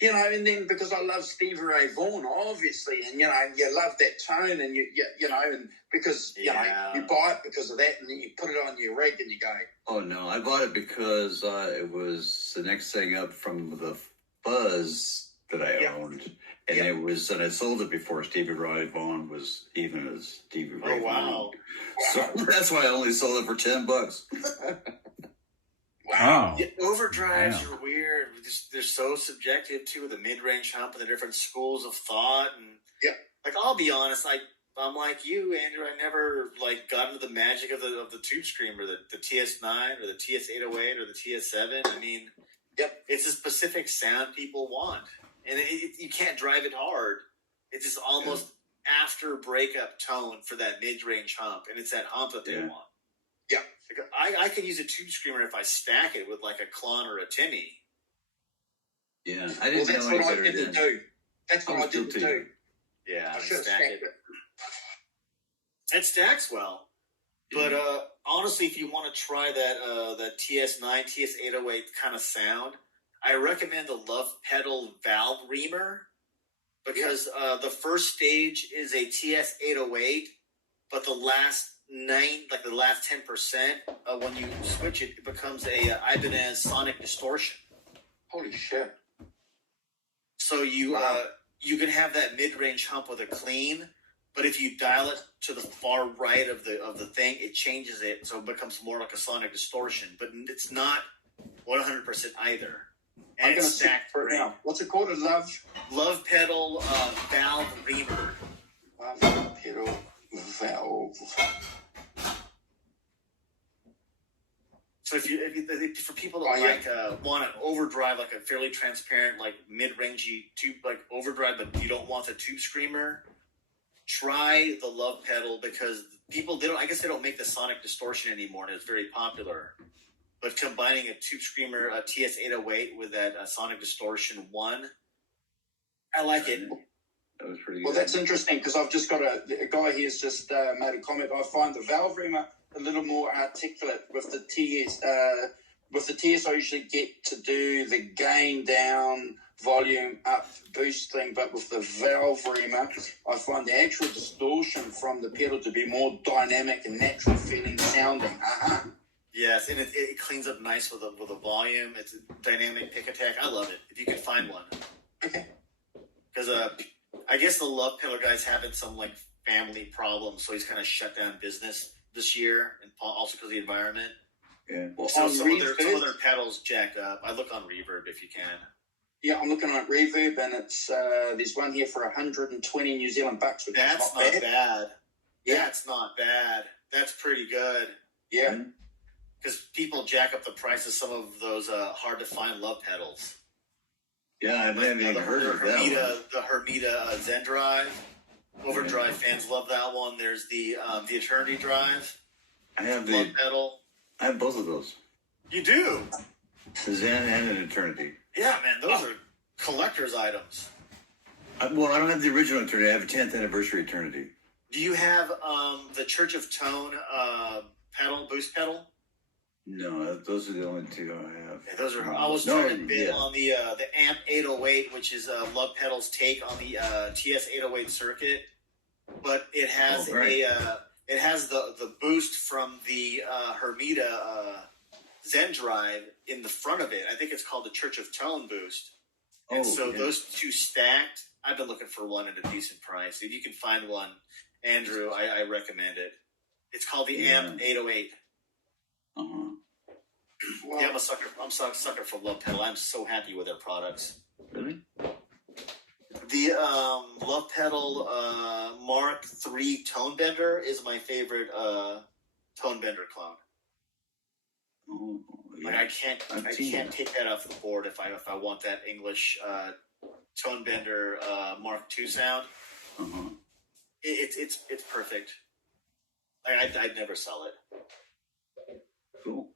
You know, and then because I love Stevie Ray Vaughan, obviously, and you know, you love that tone, and you know, and because you know, you buy it because of that, and then you put it on your rig, and you go, Oh no, I bought it because it was the next thing up from the Fuzz that I owned, and it was, and I sold it before Stevie Ray Vaughan was even as Stevie Ray Vaughan. Wow. So that's why I only sold it for $10. Wow. Yeah, overdrives Wow. are weird. They're so subjective to the mid-range hump and the different schools of thought. And like, I'll be honest, I'm like you, Andrew. I never like got into the magic of the Tube Screamer, the TS9 or the TS808 or the TS7. I mean, it's a specific sound people want, and you can't drive it hard. It's just almost after breakup tone for that mid-range hump, and it's that hump that they want. Yeah. I could use a Tube Screamer if I stack it with like a Klon or a Timmy. Yeah, I well, didn't that's know what any I better did to then. do. That's what I did to do. Yeah, I should have stack stacked it. it. It stacks well. But honestly, if you want to try that TS9, TS808 kind of sound, I recommend the Love Pedal Valve Reamer because the first stage is a TS808, but the last 10%, when you switch it, it becomes a Ibanez Sonic Distortion. Holy shit! So you can have that mid-range hump with a clean, but if you dial it to the far right of the thing, it changes it, so it becomes more like a Sonic Distortion. But it's not 100% either. And I'm going to it's stacked for it now. What's it called? A Love Pedal Valve Reamer. Love Pedal Valve. So if for people that want an overdrive, like a fairly transparent, like mid-rangey tube, like overdrive, but you don't want the Tube Screamer, try the Love Pedal because people I guess they don't make the Sonic Distortion anymore, and it's very popular. But combining a Tube Screamer, a TS808 with that Sonic Distortion 1, I like it. That was pretty good. Well, that's interesting because I've just got a guy here's just made a comment. I find the Valve Reamer a little more articulate with the TS. With the TS, I usually get to do the gain down, volume up, boost thing, but with the Valve Reamer, I find the actual distortion from the pedal to be more dynamic and natural feeling sounding. Yes, and it cleans up nice with a volume. It's a dynamic pick attack. I love it. If you can find one. Okay. Because I guess the Love Pedal guy's having some like family problems, so he's kind of shut down business this year, and also because of the environment. Yeah. Well, So on some of Reverb, their pedals jack up. I look on Reverb if you can. yeah, I'm looking at Reverb, and it's there's one here for 120 New Zealand bucks, which That's is not bad. Yeah. That's not bad. That's pretty good. Yeah. Because people jack up the price of some of those hard to find Love pedals. Yeah, I haven't even heard of that one. The Hermida Zen Drive. Overdrive fans love that one. There's the Eternity Drive. I have Love pedal. I have both of those. You do? The Zen and an Eternity. Yeah, man. Those are collector's items. Well, I don't have the original Eternity. I have a 10th anniversary Eternity. Do you have the Church of Tone boost pedal? No, those are the only two I have. Yeah, those are. I was trying to bid on the Amp 808, which is Love Pedal's take on the TS 808 circuit, but it has it has the boost from the Hermida Zen Drive in the front of it. I think it's called the Church of Tone boost, and those two stacked. I've been looking for one at a decent price. If you can find one, Andrew, I recommend it. It's called the Amp 808. Well, Yeah, I'm a sucker for Love Pedal. I'm so happy with their products. Really? The Love Pedal Mark III Tone Bender is my favorite Tone Bender clone. Oh, yeah. Like I can't take that off the board if I want that English Tone Bender Mark II sound. It's perfect. I'd never sell it. Cool.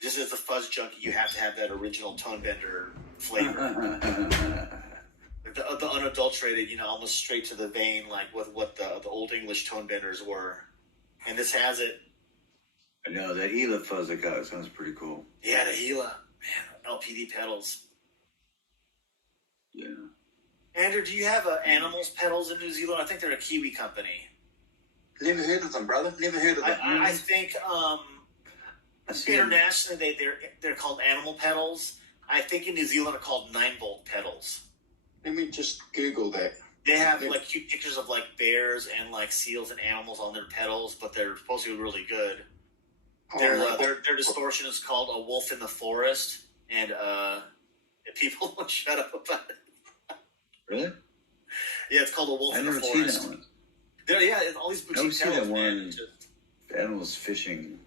Just as a fuzz junkie, you have to have that original Tone Bender flavor. The unadulterated, almost straight to the vein, like what the old English Tone Benders were. And this has it. I know, that Gila fuzz I got sounds pretty cool. Yeah, the Gila. Man, LPD pedals. Yeah. Andrew, do you have animals pedals in New Zealand? I think they're a Kiwi company. Never heard of them, brother. Never heard of them. I think I see them. internationally they're called animal pedals. I think in New Zealand they're called 9-volt pedals. Let me just Google that. They have like cute pictures of like bears and like seals and animals on their pedals, but they're supposed to be really good. Their distortion is called A Wolf in the Forest, and people won't shut up about it. Really? Yeah, it's called A Wolf I've in the never seen Forest. that one. Yeah, all these I boutique would see that pedals, one. man. Animals fishing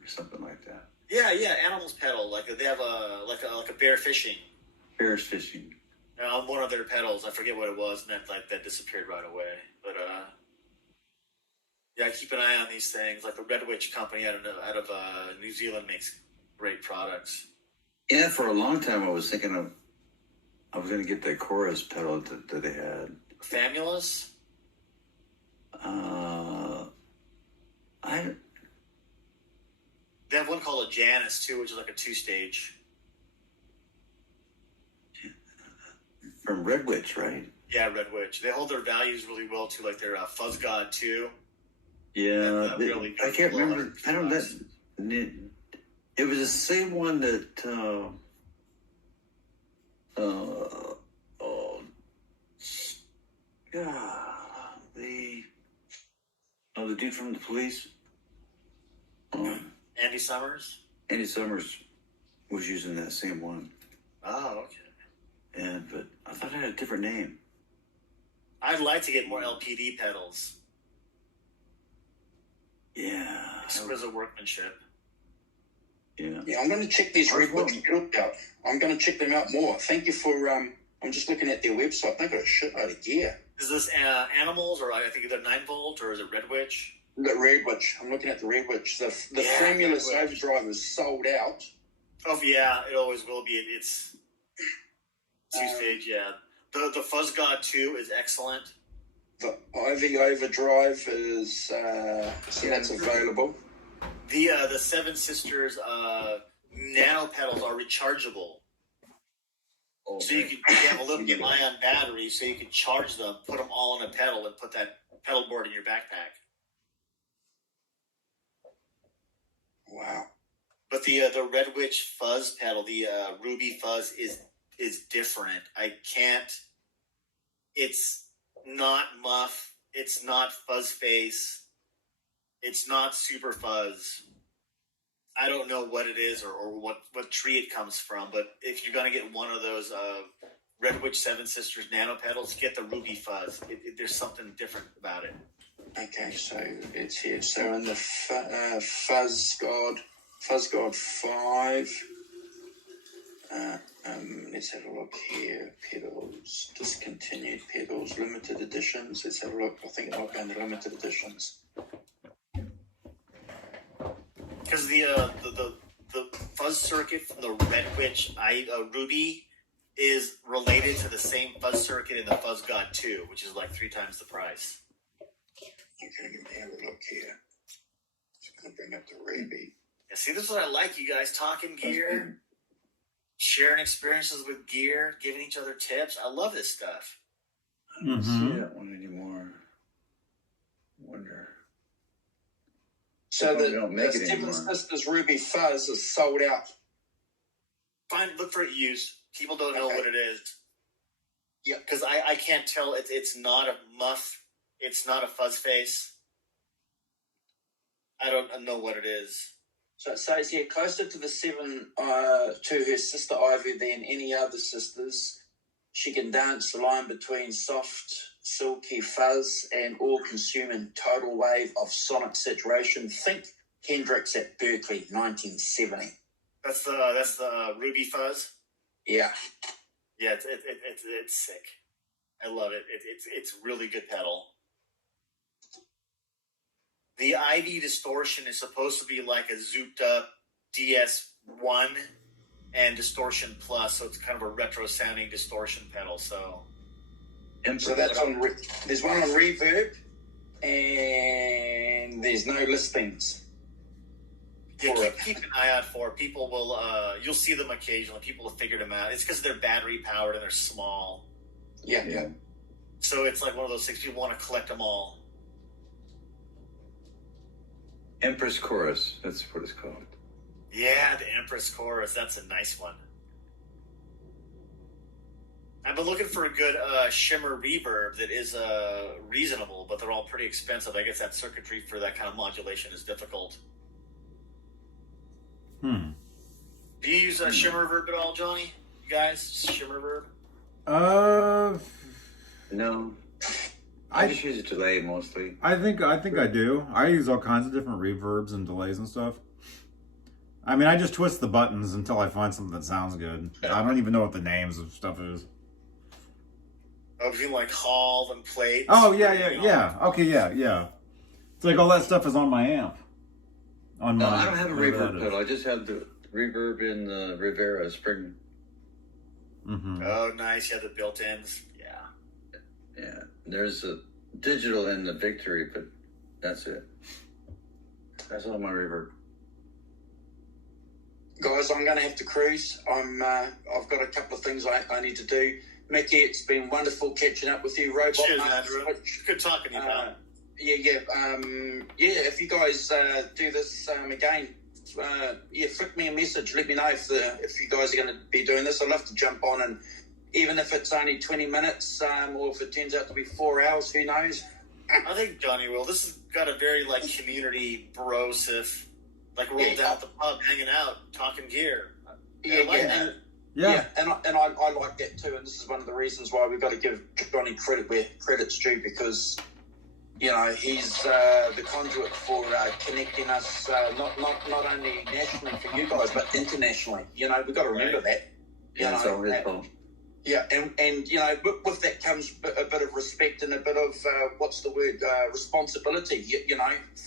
or something like that. Yeah, animals pedal. Like they have a bear fishing Bears fishing. on one of their pedals. I forget what it was, and that disappeared right away. But yeah, keep an eye on these things. Like the Red Witch company out of New Zealand makes great products. Yeah, for a long time I was thinking of I was going to get the chorus pedal that they had. Famulous. They have one called a Janus too, which is like a 2-stage. From Red Witch, right? Yeah, Red Witch. They hold their values really well too, like their Fuzz God too. Yeah, really I can't good remember. I don't. It was the same one that. The dude from the police. Andy Summers. Andy Summers was using that same one, Oh, okay. but I thought it had a different name. I'd like to get more LPD pedals. Yeah. Exquisite workmanship. Yeah. Yeah, I'm going to check these Red Witch pedals out. I'm going to check them out more. Thank you for. I'm just looking at their website. They've got a shitload of gear. Is this animals, or I think either 9-volt, or is it Red Witch? The Red Witch. I'm looking at the Red Witch. The Famulous Red Witch. Overdrive is sold out. Oh yeah, it always will be. It's 2-stage. Yeah, the Fuzz God 2 is excellent. The Ivy Overdrive is so that's available. The Seven Sisters nano pedals are rechargeable. Oh, So you have a lithium ion battery, so you can charge them, put them all in a pedal, and put that pedal board in your backpack. Wow. But the Red Witch Fuzz pedal, the Ruby Fuzz, is different. I can't. It's not muff. It's not fuzz face. It's not super fuzz. I don't know what it is or what tree it comes from, but if you're going to get one of those Red Witch Seven Sisters nano pedals, get the Ruby Fuzz. There's something different about it. Okay, so it's here. So in the Fuzz God 5. Let's have a look here. Pedals, discontinued pedals, limited editions. Let's have a look. I think it might be on the limited editions. Because the fuzz circuit from the Red Witch Ruby is related to the same fuzz circuit in the Fuzz God 2, which is like 3 times the price. Okay, let me have a look here. Just going to bring up the Ruby. Yeah, see, this is what I like, you guys talking gear, sharing experiences with gear, giving each other tips. I love this stuff. I don't see that one anymore. I wonder. So They don't make the it Seven anymore. Sisters Ruby Fuzz is sold out. Look for it used. People don't know Okay. what it is. Yeah. Because I can't tell. It's not a muff. It's not a fuzz face. I don't know what it is. So it says here, closer to the seven, to her sister Ivy than any other sisters. She can dance the line between soft, silky fuzz and all-consuming total wave of sonic saturation. Think Hendrix at Berkeley, 1970. That's the Ruby Fuzz. Yeah. Yeah, it's sick. I love it. It's really good pedal. The Ivy distortion is supposed to be like a zooped up DS1 and distortion plus, so it's kind of a retro sounding distortion pedal. So that's on. There's one on Reverb, and there's no listings. Yeah, For keep an eye out for it. People will. You'll see them occasionally. People have figured them out. It's because they're battery powered and they're small. Yeah. yeah. So it's like one of those things. People want to collect them all. Empress Chorus. That's what it's called. Yeah, the Empress Chorus. That's a nice one. I've been looking for a good shimmer reverb that is reasonable, but they're all pretty expensive. I guess that circuitry for that kind of modulation is difficult. Hmm. Do you use shimmer reverb at all, Johnny? You guys, shimmer reverb? No. I just use a delay mostly. I think I do. I use all kinds of different reverbs and delays and stuff. I mean, I just twist the buttons until I find something that sounds good. I don't even know what the names of stuff is. Oh, between like Hall and Plate. Oh yeah. Okay, yeah. It's like all that stuff is on my amp. On No, my. I don't have a whatever reverb that is. pedal. I just have the reverb in the Rivera Spring. Mhm. Oh, nice. You have the built-ins. Yeah. Yeah. There's a digital in the Victory, but that's it. That's all my reverb. Guys, I'm going to have to cruise. I've got a couple of things I need to do. Mickey, it's been wonderful catching up with you. Robot Cheers, Nuts, Andrew. Good talking to you, pal. If you guys do this again, flick me a message. Let me know if you guys are going to be doing this. I'd love to jump on, and even if it's only 20 minutes, or if it turns out to be 4 hours, who knows? I think Johnny will. This has got a very like community brosif, like rolled out the pub, hanging out, talking gear. I like that. And I like that too. And this is one of the reasons why we've got to give Johnny credit where credit's due, because he's the conduit for connecting us not only nationally for you guys, but internationally. We've got to remember that. Yeah, it's all his fault. Yeah, and with that comes a bit of respect and a bit of responsibility.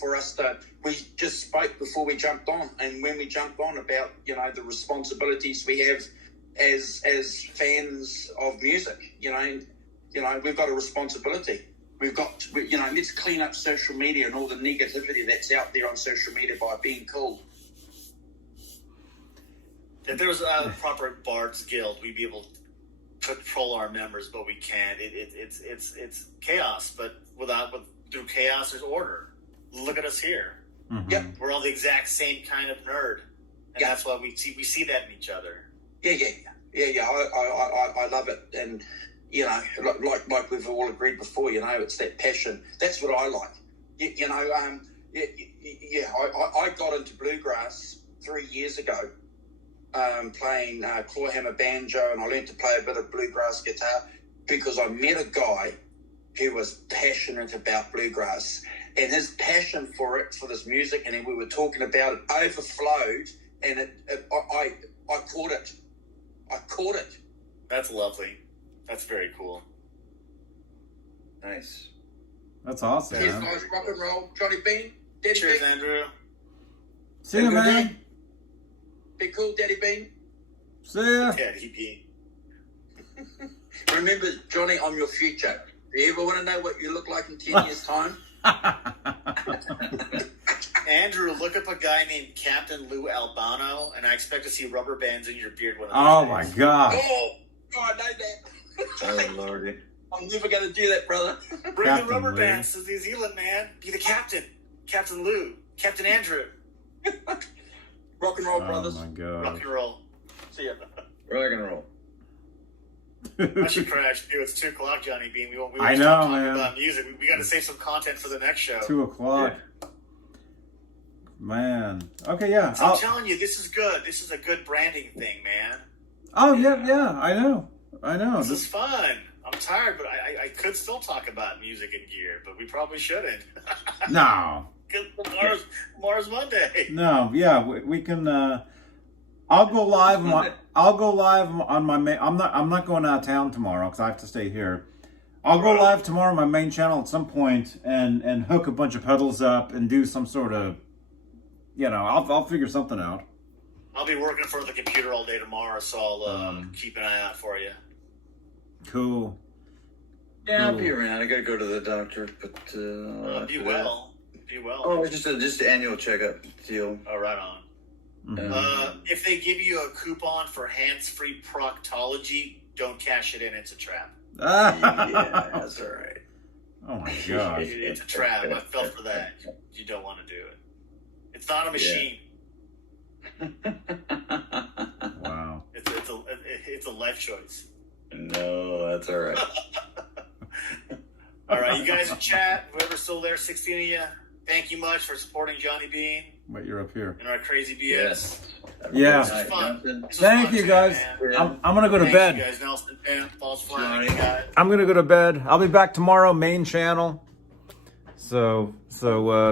For us to. We just spoke before we jumped on, and when we jumped on about the responsibilities we have as fans of music. We've got a responsibility. We've got let's clean up social media and all the negativity that's out there on social media by being cool. If there was a proper Bards Guild, we'd be able to control our members, but we can't. It's chaos, but through chaos there's order. Look at us here. Mm-hmm. Yep. We're all the exact same kind of nerd, and that's why we see that in each other. Yeah. I love it, and like we've all agreed before. It's that passion. That's what I like. I got into bluegrass 3 years ago. Playing clawhammer banjo, and I learned to play a bit of bluegrass guitar because I met a guy who was passionate about bluegrass, and his passion for this music, and we were talking about it, overflowed, and I caught it. I caught it. That's lovely. That's very cool. Nice. That's awesome. Cheers, Man. guys. Rock and roll. Johnny Bean. Daddy Cheers, Bean. Andrew. See you, man. Be cool, Daddy Bean. See ya. Daddy Bean. Remember, Johnny, I'm your future. Do you ever want to know what you look like in 10 years' time? Andrew, look up a guy named Captain Lou Albano, and I expect to see rubber bands in your beard one of these Oh days. my god. Oh, I know that. Oh, Lordy. I'm never going to do that, brother. Bring Captain the rubber Lou. bands to New Zealand, man. Be the captain. Captain Lou. Captain Andrew. Rock and roll, Oh brothers. my Rock god. and roll. See ya. Rock and roll. I should crash too. It's 2:00, Johnny Bean. We were I just know, talking man. about music. We got to save some content for the next show. 2:00. Man. Okay, yeah. So I'm telling you, this is good. This is a good branding thing, man. Oh yeah. I know. This is fun. I'm tired, but I could still talk about music and gear, but we probably shouldn't. No. Mars Monday. No, yeah, we can. I'll go live. I'll go live on my main. I'm not going out of town tomorrow because I have to stay here. I'll go live tomorrow on my main channel at some point and hook a bunch of pedals up and do some sort of. I'll figure something out. I'll be working for the computer all day tomorrow, so I'll keep an eye out for you. Cool. Yeah, I'll be around. I gotta go to the doctor, but Be well. Be well. Oh, it's just an annual checkup deal. Oh, right on. If they give you a coupon for hands-free proctology, don't cash it in. It's a trap. Yeah, that's all right. Oh my gosh. It's a trap. I fell for that. You don't want to do it. It's not a machine. Wow. It's a life choice. No, that's all right. All right, you guys in chat, whoever's still there, 16 of you, thank you much for supporting Johnny Bean Wait, you're up here. and our crazy BS. Yes. Yeah. This was fun. This was Thank fun you too, guys. man. I'm gonna go to Thanks, bed. you guys, Nelson, Pam, False Flag, Johnny. guys. I'm gonna go to bed. I'll be back tomorrow, main channel. So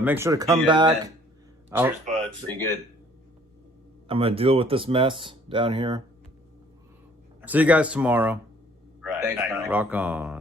make sure to come Yeah, back. man. Cheers, buds. Pretty good. I'm gonna deal with this mess down here. See you guys tomorrow. Right. Thanks, night. Mike. Rock on.